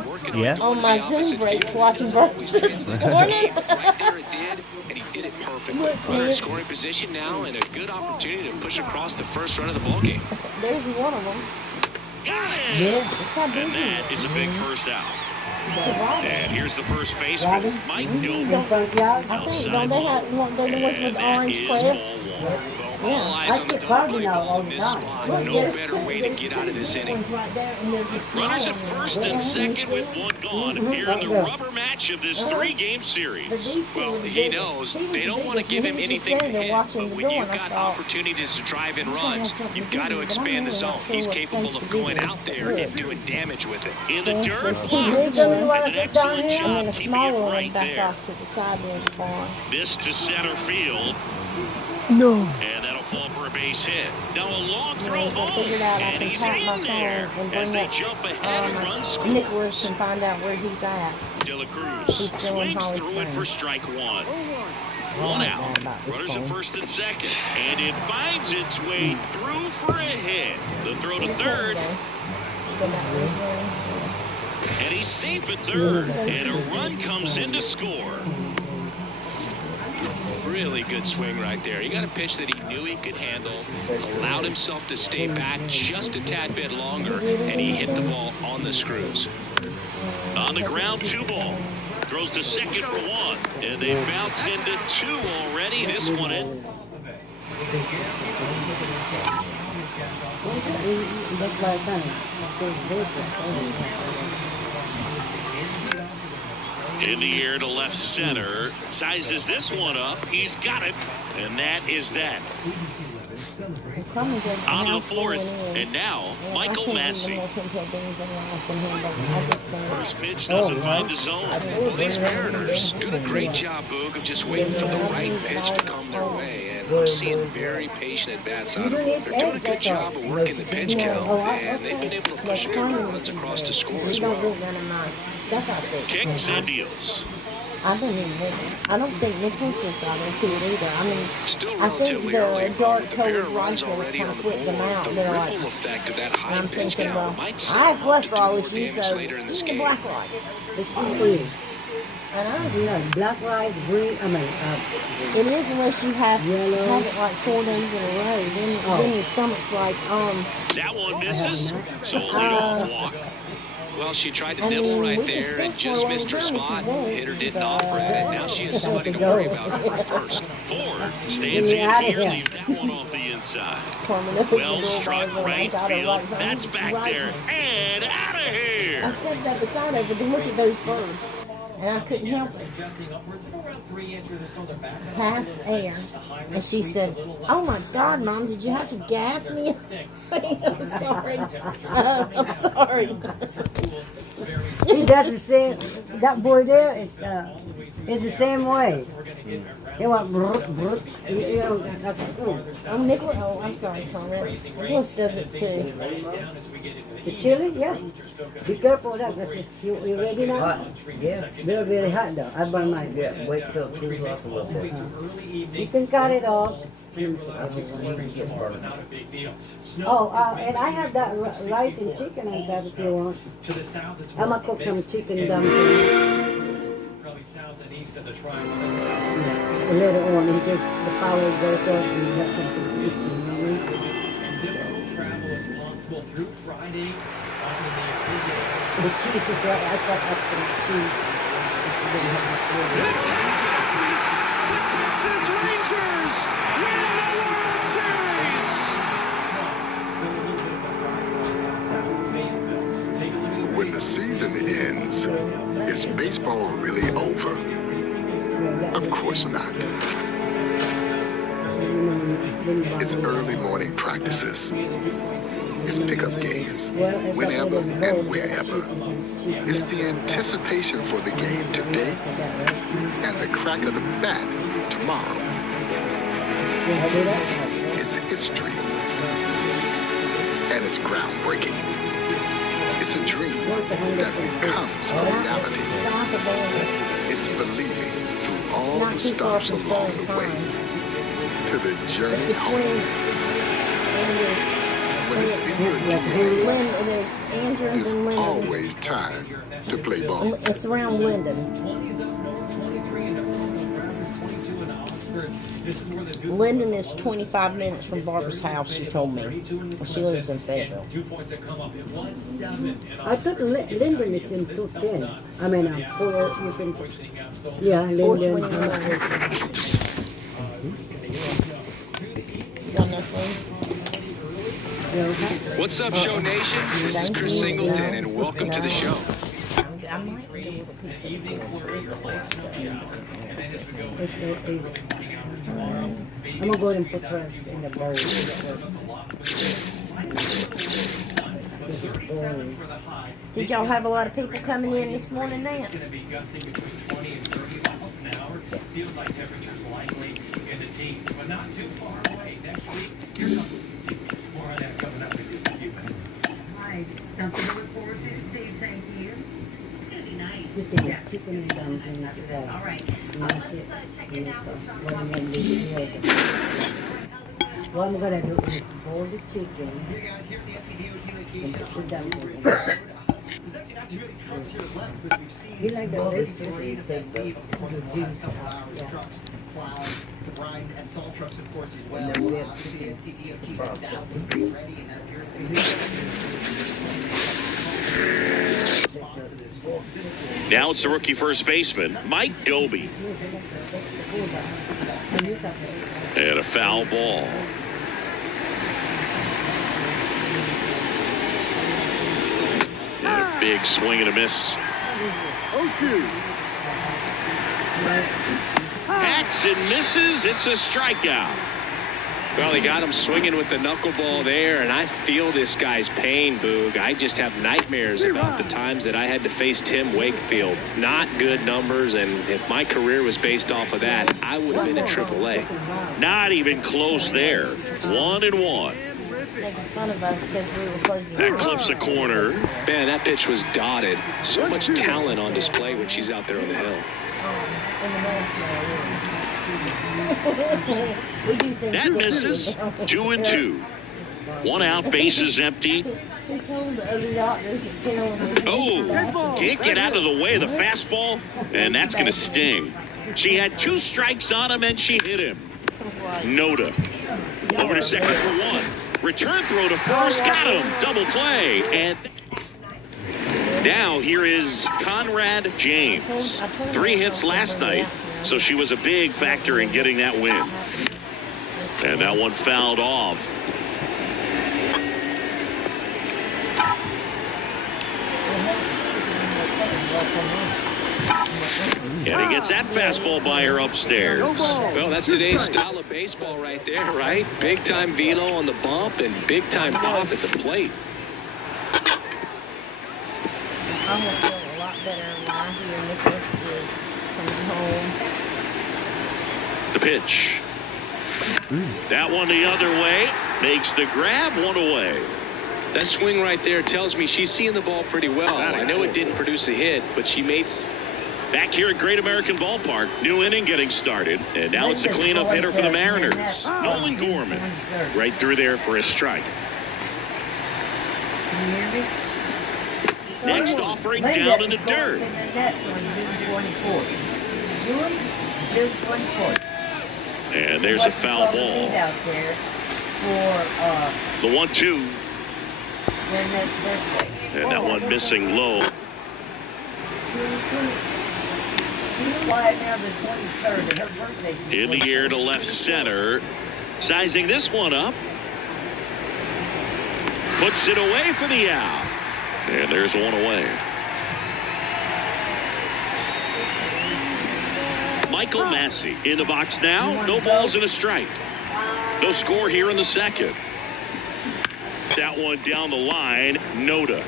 on my Zoom breaks watching birds this morning. Right there it did, and he did it perfectly. Runner in scoring position now and a good opportunity to push across the first run of the ball game. There's one of them. Got it! And that is a big first out. And here's the first baseman, Mike Doman. Outside ball. And that is ball one. All eyes on the double play ball in this spot. No better way to get out of this inning. Runners at first and second with one gone here in the rubber match of this three-game series. Well, he knows they don't want to give him anything to hit, but when you've got opportunities to drive in runs, you've got to expand the zone. He's capable of going out there and doing damage with it. In the dirt, blocked. And an excellent job keeping it right there. This to center field. No. And that'll fall for a base hit. Now a long throw home, and he's in there as they jump ahead and run score. Nicholas can find out where he's at. De La Cruz swings through it for strike one. One out. Runners at first and second. And it finds its way through for a hit. The throw to third. And he's safe at third. And a run comes in to score. Really good swing right there. He got a pitch that he knew he could handle, allowed himself to stay back just a tad bit longer, and he hit the ball on the screws. On the ground, 2-ball. Throws to second for one, and they bounce into two already. This one in. In the air to left center, sizes this one up. He's got it, and that is that. On to the fourth, and now Michael Massey. First pitch doesn't find the zone. Well, these Mariners doing a great job, Boog, of just waiting for the right pitch to come their way. And I'm seeing very patient at-bats out of them. They're doing a good job of working the pitch count, and they've been able to push a couple of runs across to score as well. Kicks and deals. I don't think Nicholas has got into it either. I mean, still I think early, the dark with the colored pair of runs rifle already kind on of the flipped them board, out. the They're like, ripple effect of that high I'm pitch thinking, count well, might I set have them up to do cholesterol more issues, damage so later in this give me game. black rice. It's green. I know. Yeah, black rice, green. I mean, It is unless you have yellow. it like 4 days in a row. Then your stomach's like, That one misses, so leadoff walk. Well, she tried to nibble right there and just missed her spot. Hitter didn't offer at it. Now she has somebody to worry about at first. Ford stands in here, leave that one off the inside. Well struck right field. That's back there and out of here. I stepped up beside her to look at those birds, and I couldn't help it. Past air, and she said, "Oh my God, Mom, did you have to gas me?" I'm sorry. I'm sorry. He doesn't say that boy there is the same way. He went Oh, Nicholas. Oh, I'm sorry, Conrad. Nicholas does it too. The chili, yeah. Be careful with that. You ready now? Yeah. Very, very hot though. I burn mine. Yeah, wait till it cools off a little bit. You can cut it off. Oh, and I have that rice and chicken on that if you want. I'm gonna cook some chicken dumplings. Later on, in case the power goes off and you have something to eat. The cheese is right. I cut up some cheese. It's the Texas Rangers win the World Series. When the season ends, is baseball really over? Of course not. It's early morning practices. It's pickup games, whenever and wherever. It's the anticipation for the game today and the crack of the bat tomorrow. It's history, and it's groundbreaking. It's a dream that becomes a reality. It's believing through all the stops along the way to the journey home. When it's in your DNA, there's always time to play ball. It's around Linden. Linden is 25 minutes from Barbara's house, she told me. She lives in Fayetteville. I thought Linden is in 210. I mean, 4, you can, yeah, Linden. What's up, Show Nation? This is Chris Singleton, and welcome to the show. I'm gonna go ahead and put her in the bowl. Did y'all have a lot of people coming in this morning, Nance? Feels like temperatures likely in the teens, but not too far away. Next week, here's something. More on that coming up in just a few minutes. Hi, something to look forward to, Steve. Thank you. It's gonna be nice. Yeah. Chicken and dumplings. All right. Let's check it out. What I'm gonna do is boil the chicken and put the dumplings. You like the oyster? Take the juice out. Plows, brine, and salt trucks, of course, as well. Obviously, DOT has doubtless stayed ready, and that appears to be Now it's the rookie first baseman, Mike Doby. And a foul ball. And a big swing and a miss. Hacks and misses. It's a strikeout. Well, he got him swinging with the knuckleball there, and I feel this guy's pain, Boog. I just have nightmares about the times that I had to face Tim Wakefield. Not good numbers, and if my career was based off of that, I would have been in AAA. Not even close there. 1-1. Making fun of us because we were closing. That clips a corner. Man, that pitch was dotted. So much talent on display when she's out there on the hill. That misses. 2-2. 1 out, bases empty. Oh, can't get out of the way of the fastball, and that's going to sting. She had 2 strikes on him, and she hit him. Noda over to second for 1. Return throw to first, got him. Double play, and now here is Conrad James. 3 hits last night, so she was a big factor in getting that win. And that one fouled off. And he gets that fastball by her upstairs. Well, that's today's style of baseball right there, right? Big time velo on the bump and big time pop at the plate. I'm going to feel a lot better when I hear Nicholas is coming home. The pitch. That one the other way. Makes the grab, 1 away. That swing right there tells me she's seeing the ball pretty well. I know it didn't produce a hit, but she made... Back here at Great American Ballpark, new inning getting started, and now it's the cleanup hitter for the Mariners, Nolan Gorman, right through there for a strike. Next offering down in the dirt. And there's a foul ball. The 1-2. And that one missing low. In the air to left center. Sizing this one up. Puts it away for the out. And there's 1 away. Michael Massey in the box now. No balls and a strike. No score here in the second. That one down the line. Noda.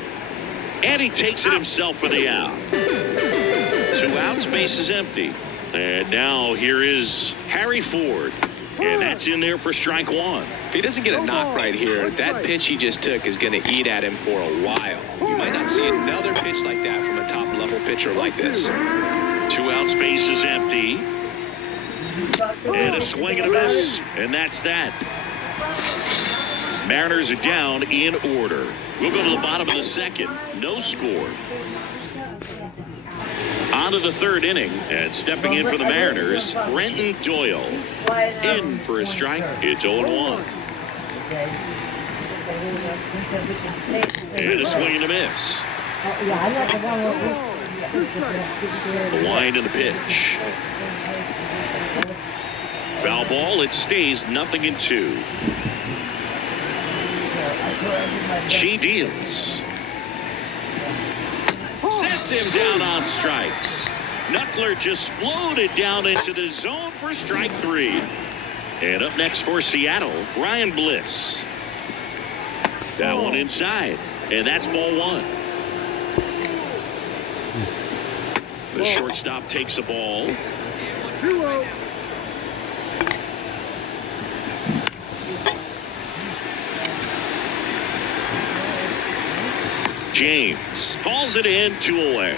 And he takes it himself for the out. 2 outs, bases empty. And now here is Harry Ford. And that's in there for strike 1. If he doesn't get a knock right here, that pitch he just took is going to eat at him for a while. You might not see another pitch like that from a top-level pitcher like this. 2 outs, bases empty. And a swing and a miss. And that's that. Mariners are down in order. We'll go to the bottom of the second. No score. On to the third inning, and stepping in for the Mariners, Brenton Doyle. In for a strike. It's 0-1. And a swing and a miss. The wind and the pitch. Foul ball. It stays 0-2. She deals. Sets him down on strikes. Knuckler just floated down into the zone for strike 3. And up next for Seattle, Ryan Bliss. That one inside. And that's ball 1. The shortstop takes the ball. James calls it in, 2 away.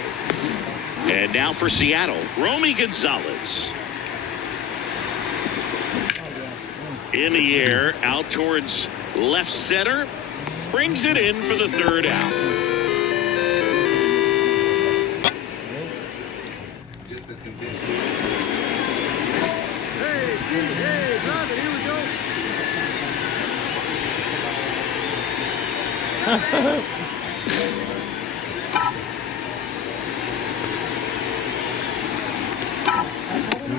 And now for Seattle, Romy Gonzalez. In the air, out towards left center. Brings it in for the third out. Hey, drive it. Here we go.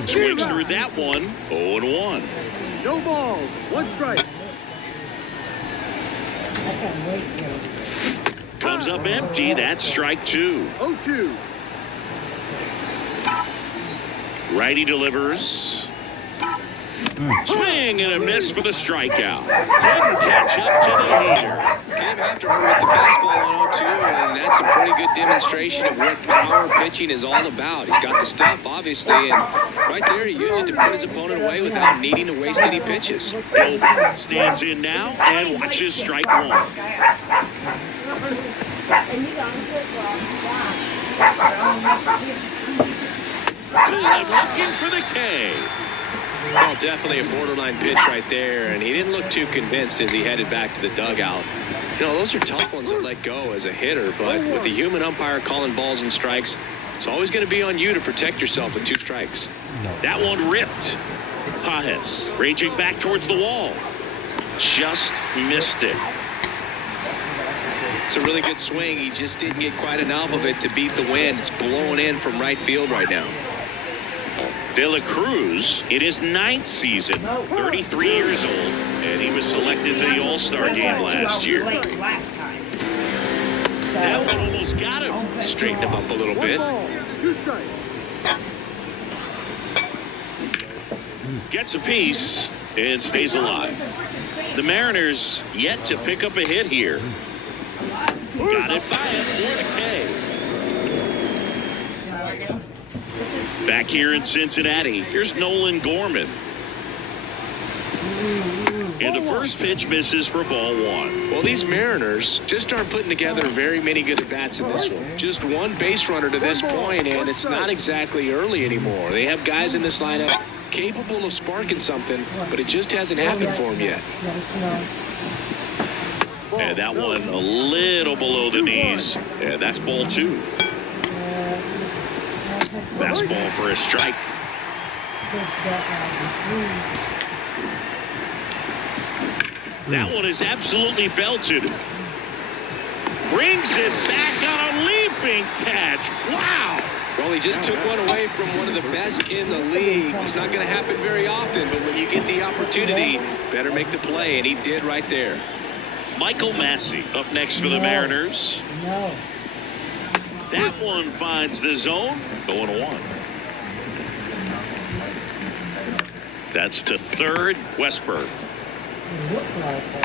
Swings through that one. 0-1. No balls. 1 strike. Comes up empty. That's strike 2. 0-2. Righty delivers. Swing and a miss for the strikeout. Couldn't catch up to the heater. Came after her with the fastball on 0-2, and that's a pretty good demonstration of what power pitching is all about. He's got the stuff, obviously, and right there he used it to put his opponent away without needing to waste any pitches. Dope stands in now and watches strike 1. Looking for the K. Well, definitely a borderline pitch right there, and he didn't look too convinced as he headed back to the dugout. You know, those are tough ones to let go as a hitter, but with the human umpire calling balls and strikes, it's always going to be on you to protect yourself with 2 strikes. That one ripped. Pajes raging back towards the wall. Just missed it. It's a really good swing. He just didn't get quite enough of it to beat the wind. It's blowing in from right field right now. De La Cruz in his 9th season, 33 years old, and he was selected to the All-Star game last year. That one almost got him. Straightened him up a little bit. Gets a piece and stays alive. The Mariners yet to pick up a hit here. Got it by him for the K. Back here in Cincinnati, here's Nolan Gorman. And the first pitch misses for ball 1. Well, these Mariners just aren't putting together very many good at-bats in this one. Just 1 base runner to this point, and it's not exactly early anymore. They have guys in this lineup capable of sparking something, but it just hasn't happened for them yet. And that one a little below the knees, and that's ball 2. Fastball for a strike. That one is absolutely belted. Brings it back on a leaping catch. Wow. Well, he just took one away from one of the best in the league. It's not going to happen very often, but when you get the opportunity, better make the play, and he did right there. Michael Massey up next for the Mariners. That one finds the zone. 0-1. That's to third. Westberg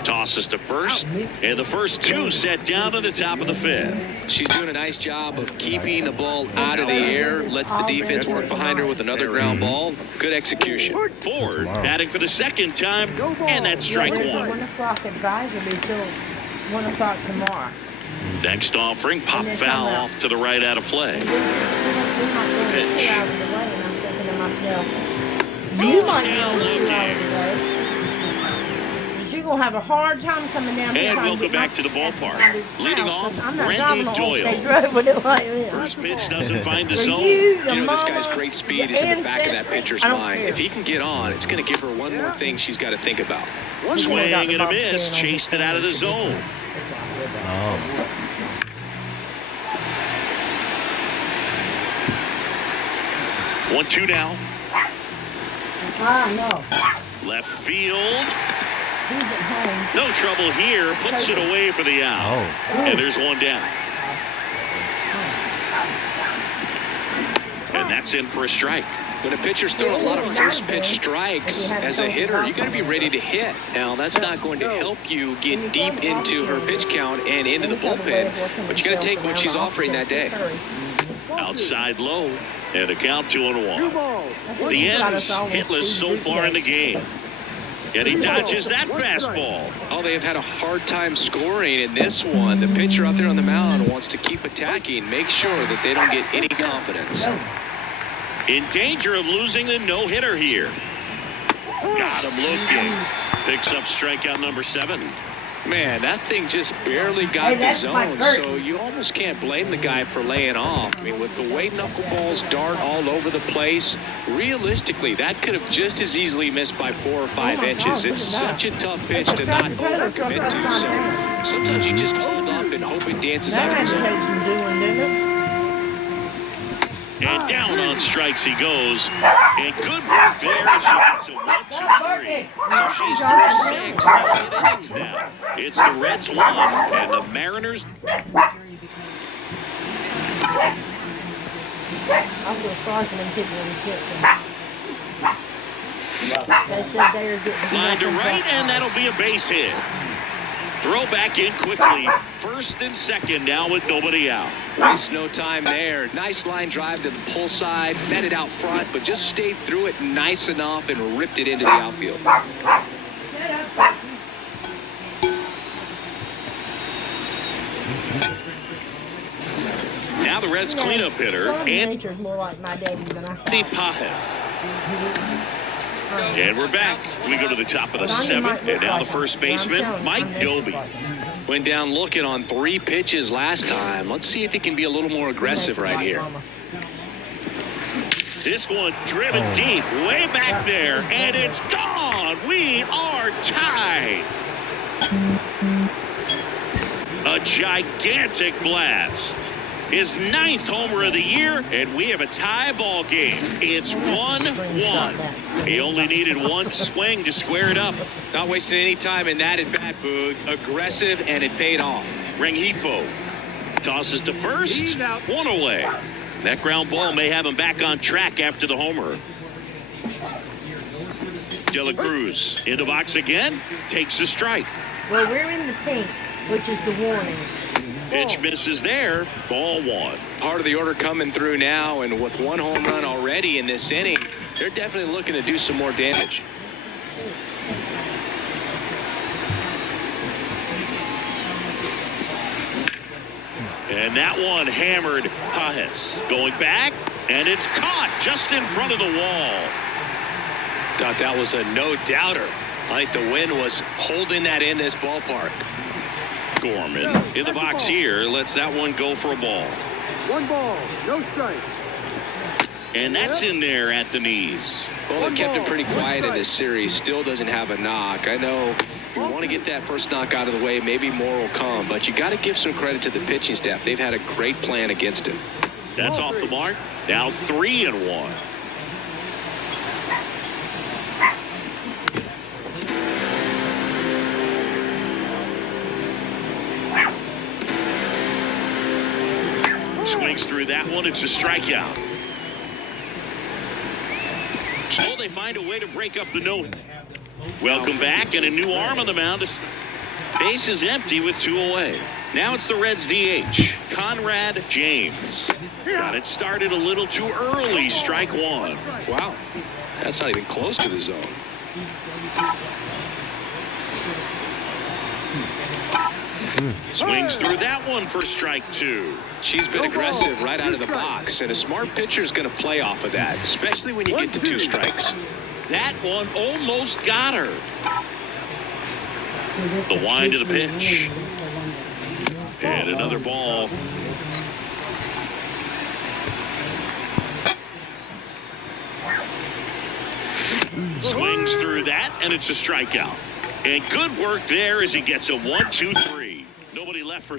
tosses to first, and the first 2 set down to the top of the 5th. She's doing a nice job of keeping the ball out of the air, lets the defense work behind her with another ground ball. Good execution. Ford batting for the 2nd time, and that's strike 1. 1 o'clock advisory till 1 o'clock tomorrow. Next offering, pop foul off to the right out of play. Pitch. You might know looking. gonna have a hard time coming down here. And welcome back to the ballpark. Leading off, Brendan Doyle. First pitch doesn't find the zone. You know, this guy's great speed is in the back of that pitcher's mind. If he can get on, it's going to give her one more thing she's got to think about. Swing and a miss. Chased it out of the zone. Oh. 1-2 now. No. Left field. No trouble here. Puts it away for the out. And there's one down. And that's in for a strike. When a pitcher's throwing a lot of first pitch strikes as a hitter, you got to be ready to hit. Now, that's not going to help you get deep into her pitch count and into the bullpen, but you got to take what she's offering that day. Outside low, and a count 2-1. The Ends hitless so far in the game. And he dodges that fastball. Oh, they have had a hard time scoring in this one. The pitcher out there on the mound wants to keep attacking, make sure that they don't get any confidence. In danger of losing the no-hitter here. Got him looking. Picks up strikeout number 7. Man, that thing just barely got the zone, so you almost can't blame the guy for laying off. I mean, with the way knuckleballs dart all over the place, realistically, that could have just as easily missed by 4 or 5 inches. It's such a tough pitch to not overcommit to, so sometimes you just hold up and hope it dances out of the zone. And down on strikes he goes. And good work there. She gets a 1-2-3. So she's through 6 no-hit innings now. It's the Reds 1 and the Mariners. I feel sorry for them people when he gets them. They said they were getting Line to right, and that'll be a base hit. Throw back in quickly. First and second now with nobody out. Waste no time there. Nice line drive to the pull side. Met it out front, but just stayed through it nice enough and ripped it into the outfield. Now the Reds cleanup hitter, Andy more like my daddy than I Pajes. And we're back. We go to the top of the 7th, and now the first baseman, Mike Doby. Went down looking on 3 pitches last time. Let's see if he can be a little more aggressive right here. This one driven deep, way back there, and it's gone. We are tied. A gigantic blast. His 9th homer of the year, and we have a tie ball game. It's 1-1. He only needed one swing to square it up. Not wasting any time in that at-bat, Boog. Aggressive, and it paid off. Rengifo tosses to first, 1 away. That ground ball may have him back on track after the homer. De La Cruz in the box again, takes the strike. Well, we're in the pink, which is the warning. Pitch misses there, ball 1. Part of the order coming through now, and with 1 home run already in this inning, they're definitely looking to do some more damage. And that one hammered Pajes. Going back, and it's caught just in front of the wall. Thought that was a no-doubter. I think the win was holding that in this ballpark. Gorman in the box here, lets that one go for a ball. 1 ball, no strike. And that's in there at the knees. Well, they kept him pretty quiet in this series. Still doesn't have a knock. I know you want to get that first knock out of the way. Maybe more will come, but you got to give some credit to the pitching staff. They've had a great plan against him. That's off the mark. Now 3-1. Swings through that one. It's a strikeout. So they find a way to break up the no. Welcome back, and a new arm on the mound. Base is empty with 2 away. Now it's the Reds DH, Conrad James. Got it started a little too early. Strike 1. Wow, that's not even close to the zone. Swings through that one for strike 2. She's been aggressive right out of the box, and a smart pitcher is going to play off of that, especially when you get to 2 strikes. That one almost got her. The wind of the pitch. And another ball. Swings through that, and it's a strikeout. And good work there as he gets a 1-2-3. Nobody left for.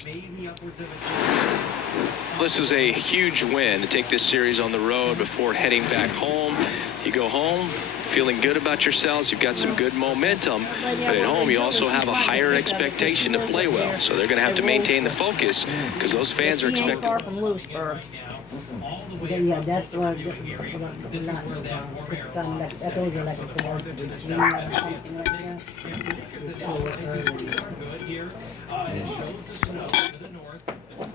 This was a huge win to take this series on the road before heading back home. You go home feeling good about yourselves. You've got some good momentum, but at home you also have a higher expectation to play well. So they're going to have to maintain the focus because those fans are expecting. Yeah, that's what I told you, like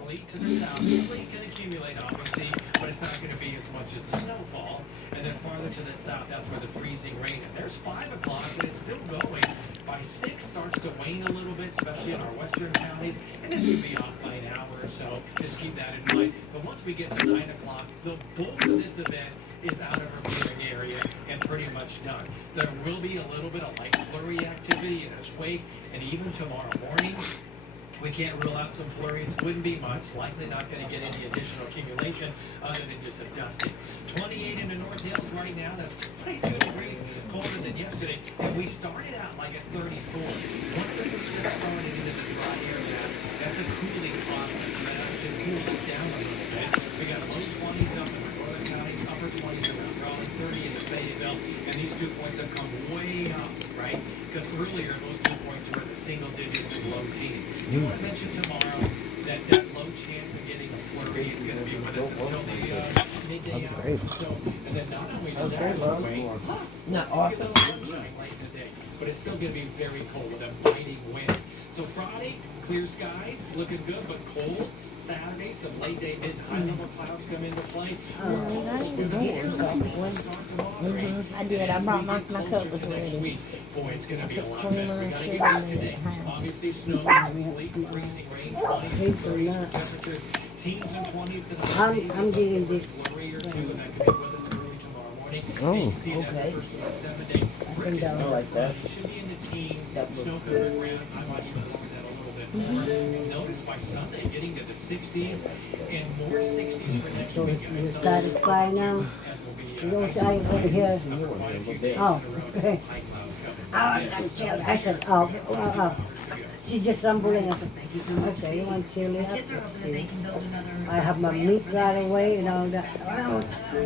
sleet to the south. The sleet can accumulate, obviously, but it's not going to be as much as the snowfall. And then farther to the south, that's where the freezing rain. And there's 5 o'clock, and it's still going. By 6, starts to wane a little bit, especially in our western counties. And this could be off by an hour or so. Just keep that in mind. But once we get to 9 o'clock, the bulk of this event is out of our viewing area and pretty much done. There will be a little bit of light flurry activity in its wake, and even tomorrow morning. We can't rule out some flurries. Wouldn't be much. Likely not going to get any additional accumulation other than just a dusting. 28 in the North Hills right now. That's 22 degrees colder than yesterday. And we started out like at 34. Once the temperature started into the dry area, that's a cooling process. That should cool us down a little bit. We got low 20s up in the northern counties, upper 20s around Raleigh, 30 in the Fayetteville. And these dew points have come way up, right? Because earlier those dew points were in the single digits and low teens. You want to mention tomorrow that low chance of getting a flurry is going to be with us until the midday hours. So, and then not only is that away, not awesome, like today, but it's still going to be very cold with a biting wind. So Friday, clear skies, looking good but cold. Saturday, some late day mid high level clouds come into play. I did. I brought my coat was ready. Boy, it's going to be a lot better. We got to get out today. Obviously, snow, sleet, freezing rain, 20 degrees temperatures, teens and 20s to the I'm getting this. flurry or two, and that could be with us early tomorrow morning. Oh, okay. I like that. Should be in the teens. Snow covered ground. I might even lower that a little bit more. Notice by Sunday getting to the 60s and more 60s for next week. So you're satisfied now? You don't say over here. Oh, okay. I said, she's just rumbling. I said, okay, you want chili? Let's see. I have my meat right away and all that.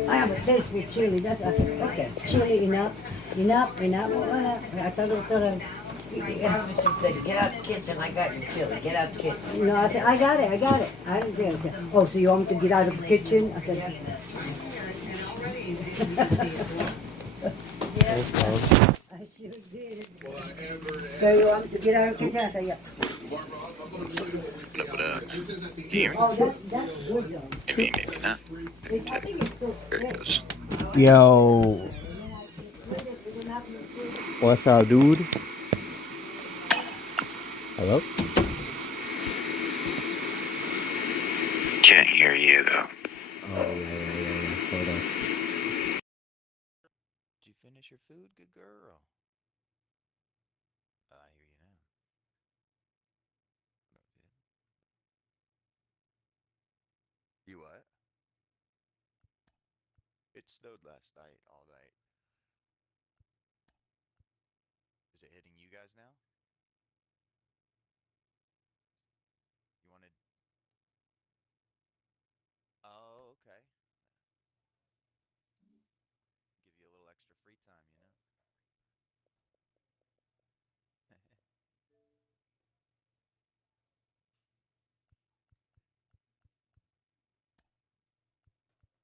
I have a taste for chili. I said, okay, chili enough. I said, She said, get out the kitchen, I got your chili. Get out the kitchen. no, I said, I got it. I didn't say anything. Oh, so you want me to get out of the kitchen? I said, I sure did. So you want me to get out of the kitchen? I said, yeah. Can you hear me? Oh, that's good though. Maybe not. I think it's still There it goes. Yo. What's up, dude? Hello? Can't hear you, though. Oh, yeah. Hold on. Did you finish your food, good girl? I hear you now. You what? It snowed last night, all night. Is it hitting you guys now? You wanted... Oh, okay. Give you a little extra free time, you know?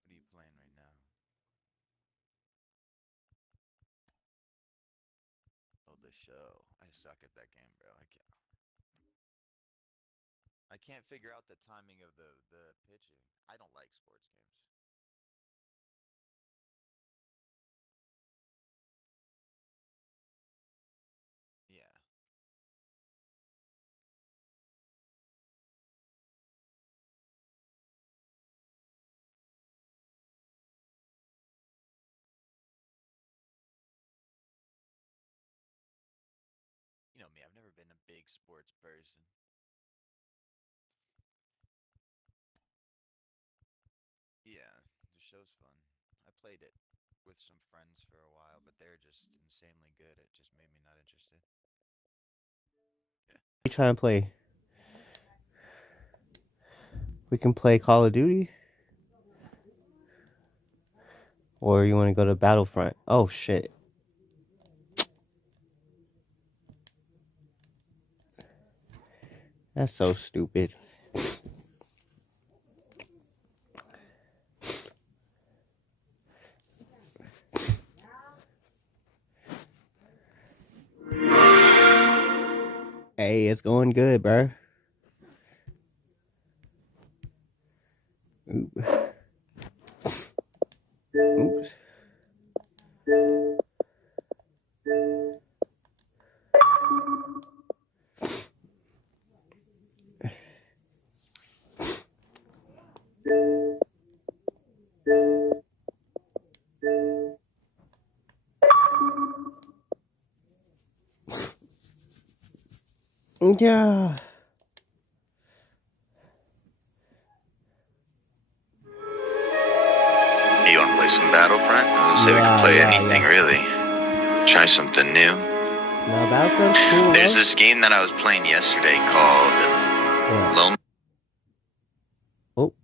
What are you playing right now? Oh, the show. I suck at that game, bro. I can't figure out the timing of the pitching. I don't like sports games. Yeah. You know me, I've never been a big sports person. Yeah, the show's fun. I played it with some friends for a while, but they're just insanely good. It just made me not interested. You trying to play? We can play Call of Duty. Or you want to go to Battlefront? Oh shit. That's so stupid. Hey, it's going good, bro. Oops. Yeah. You want to play some Battlefront? I was say we can play anything really. Try something new. No, Battlefront's cool. There's this game that I was playing yesterday called Lone. Oh,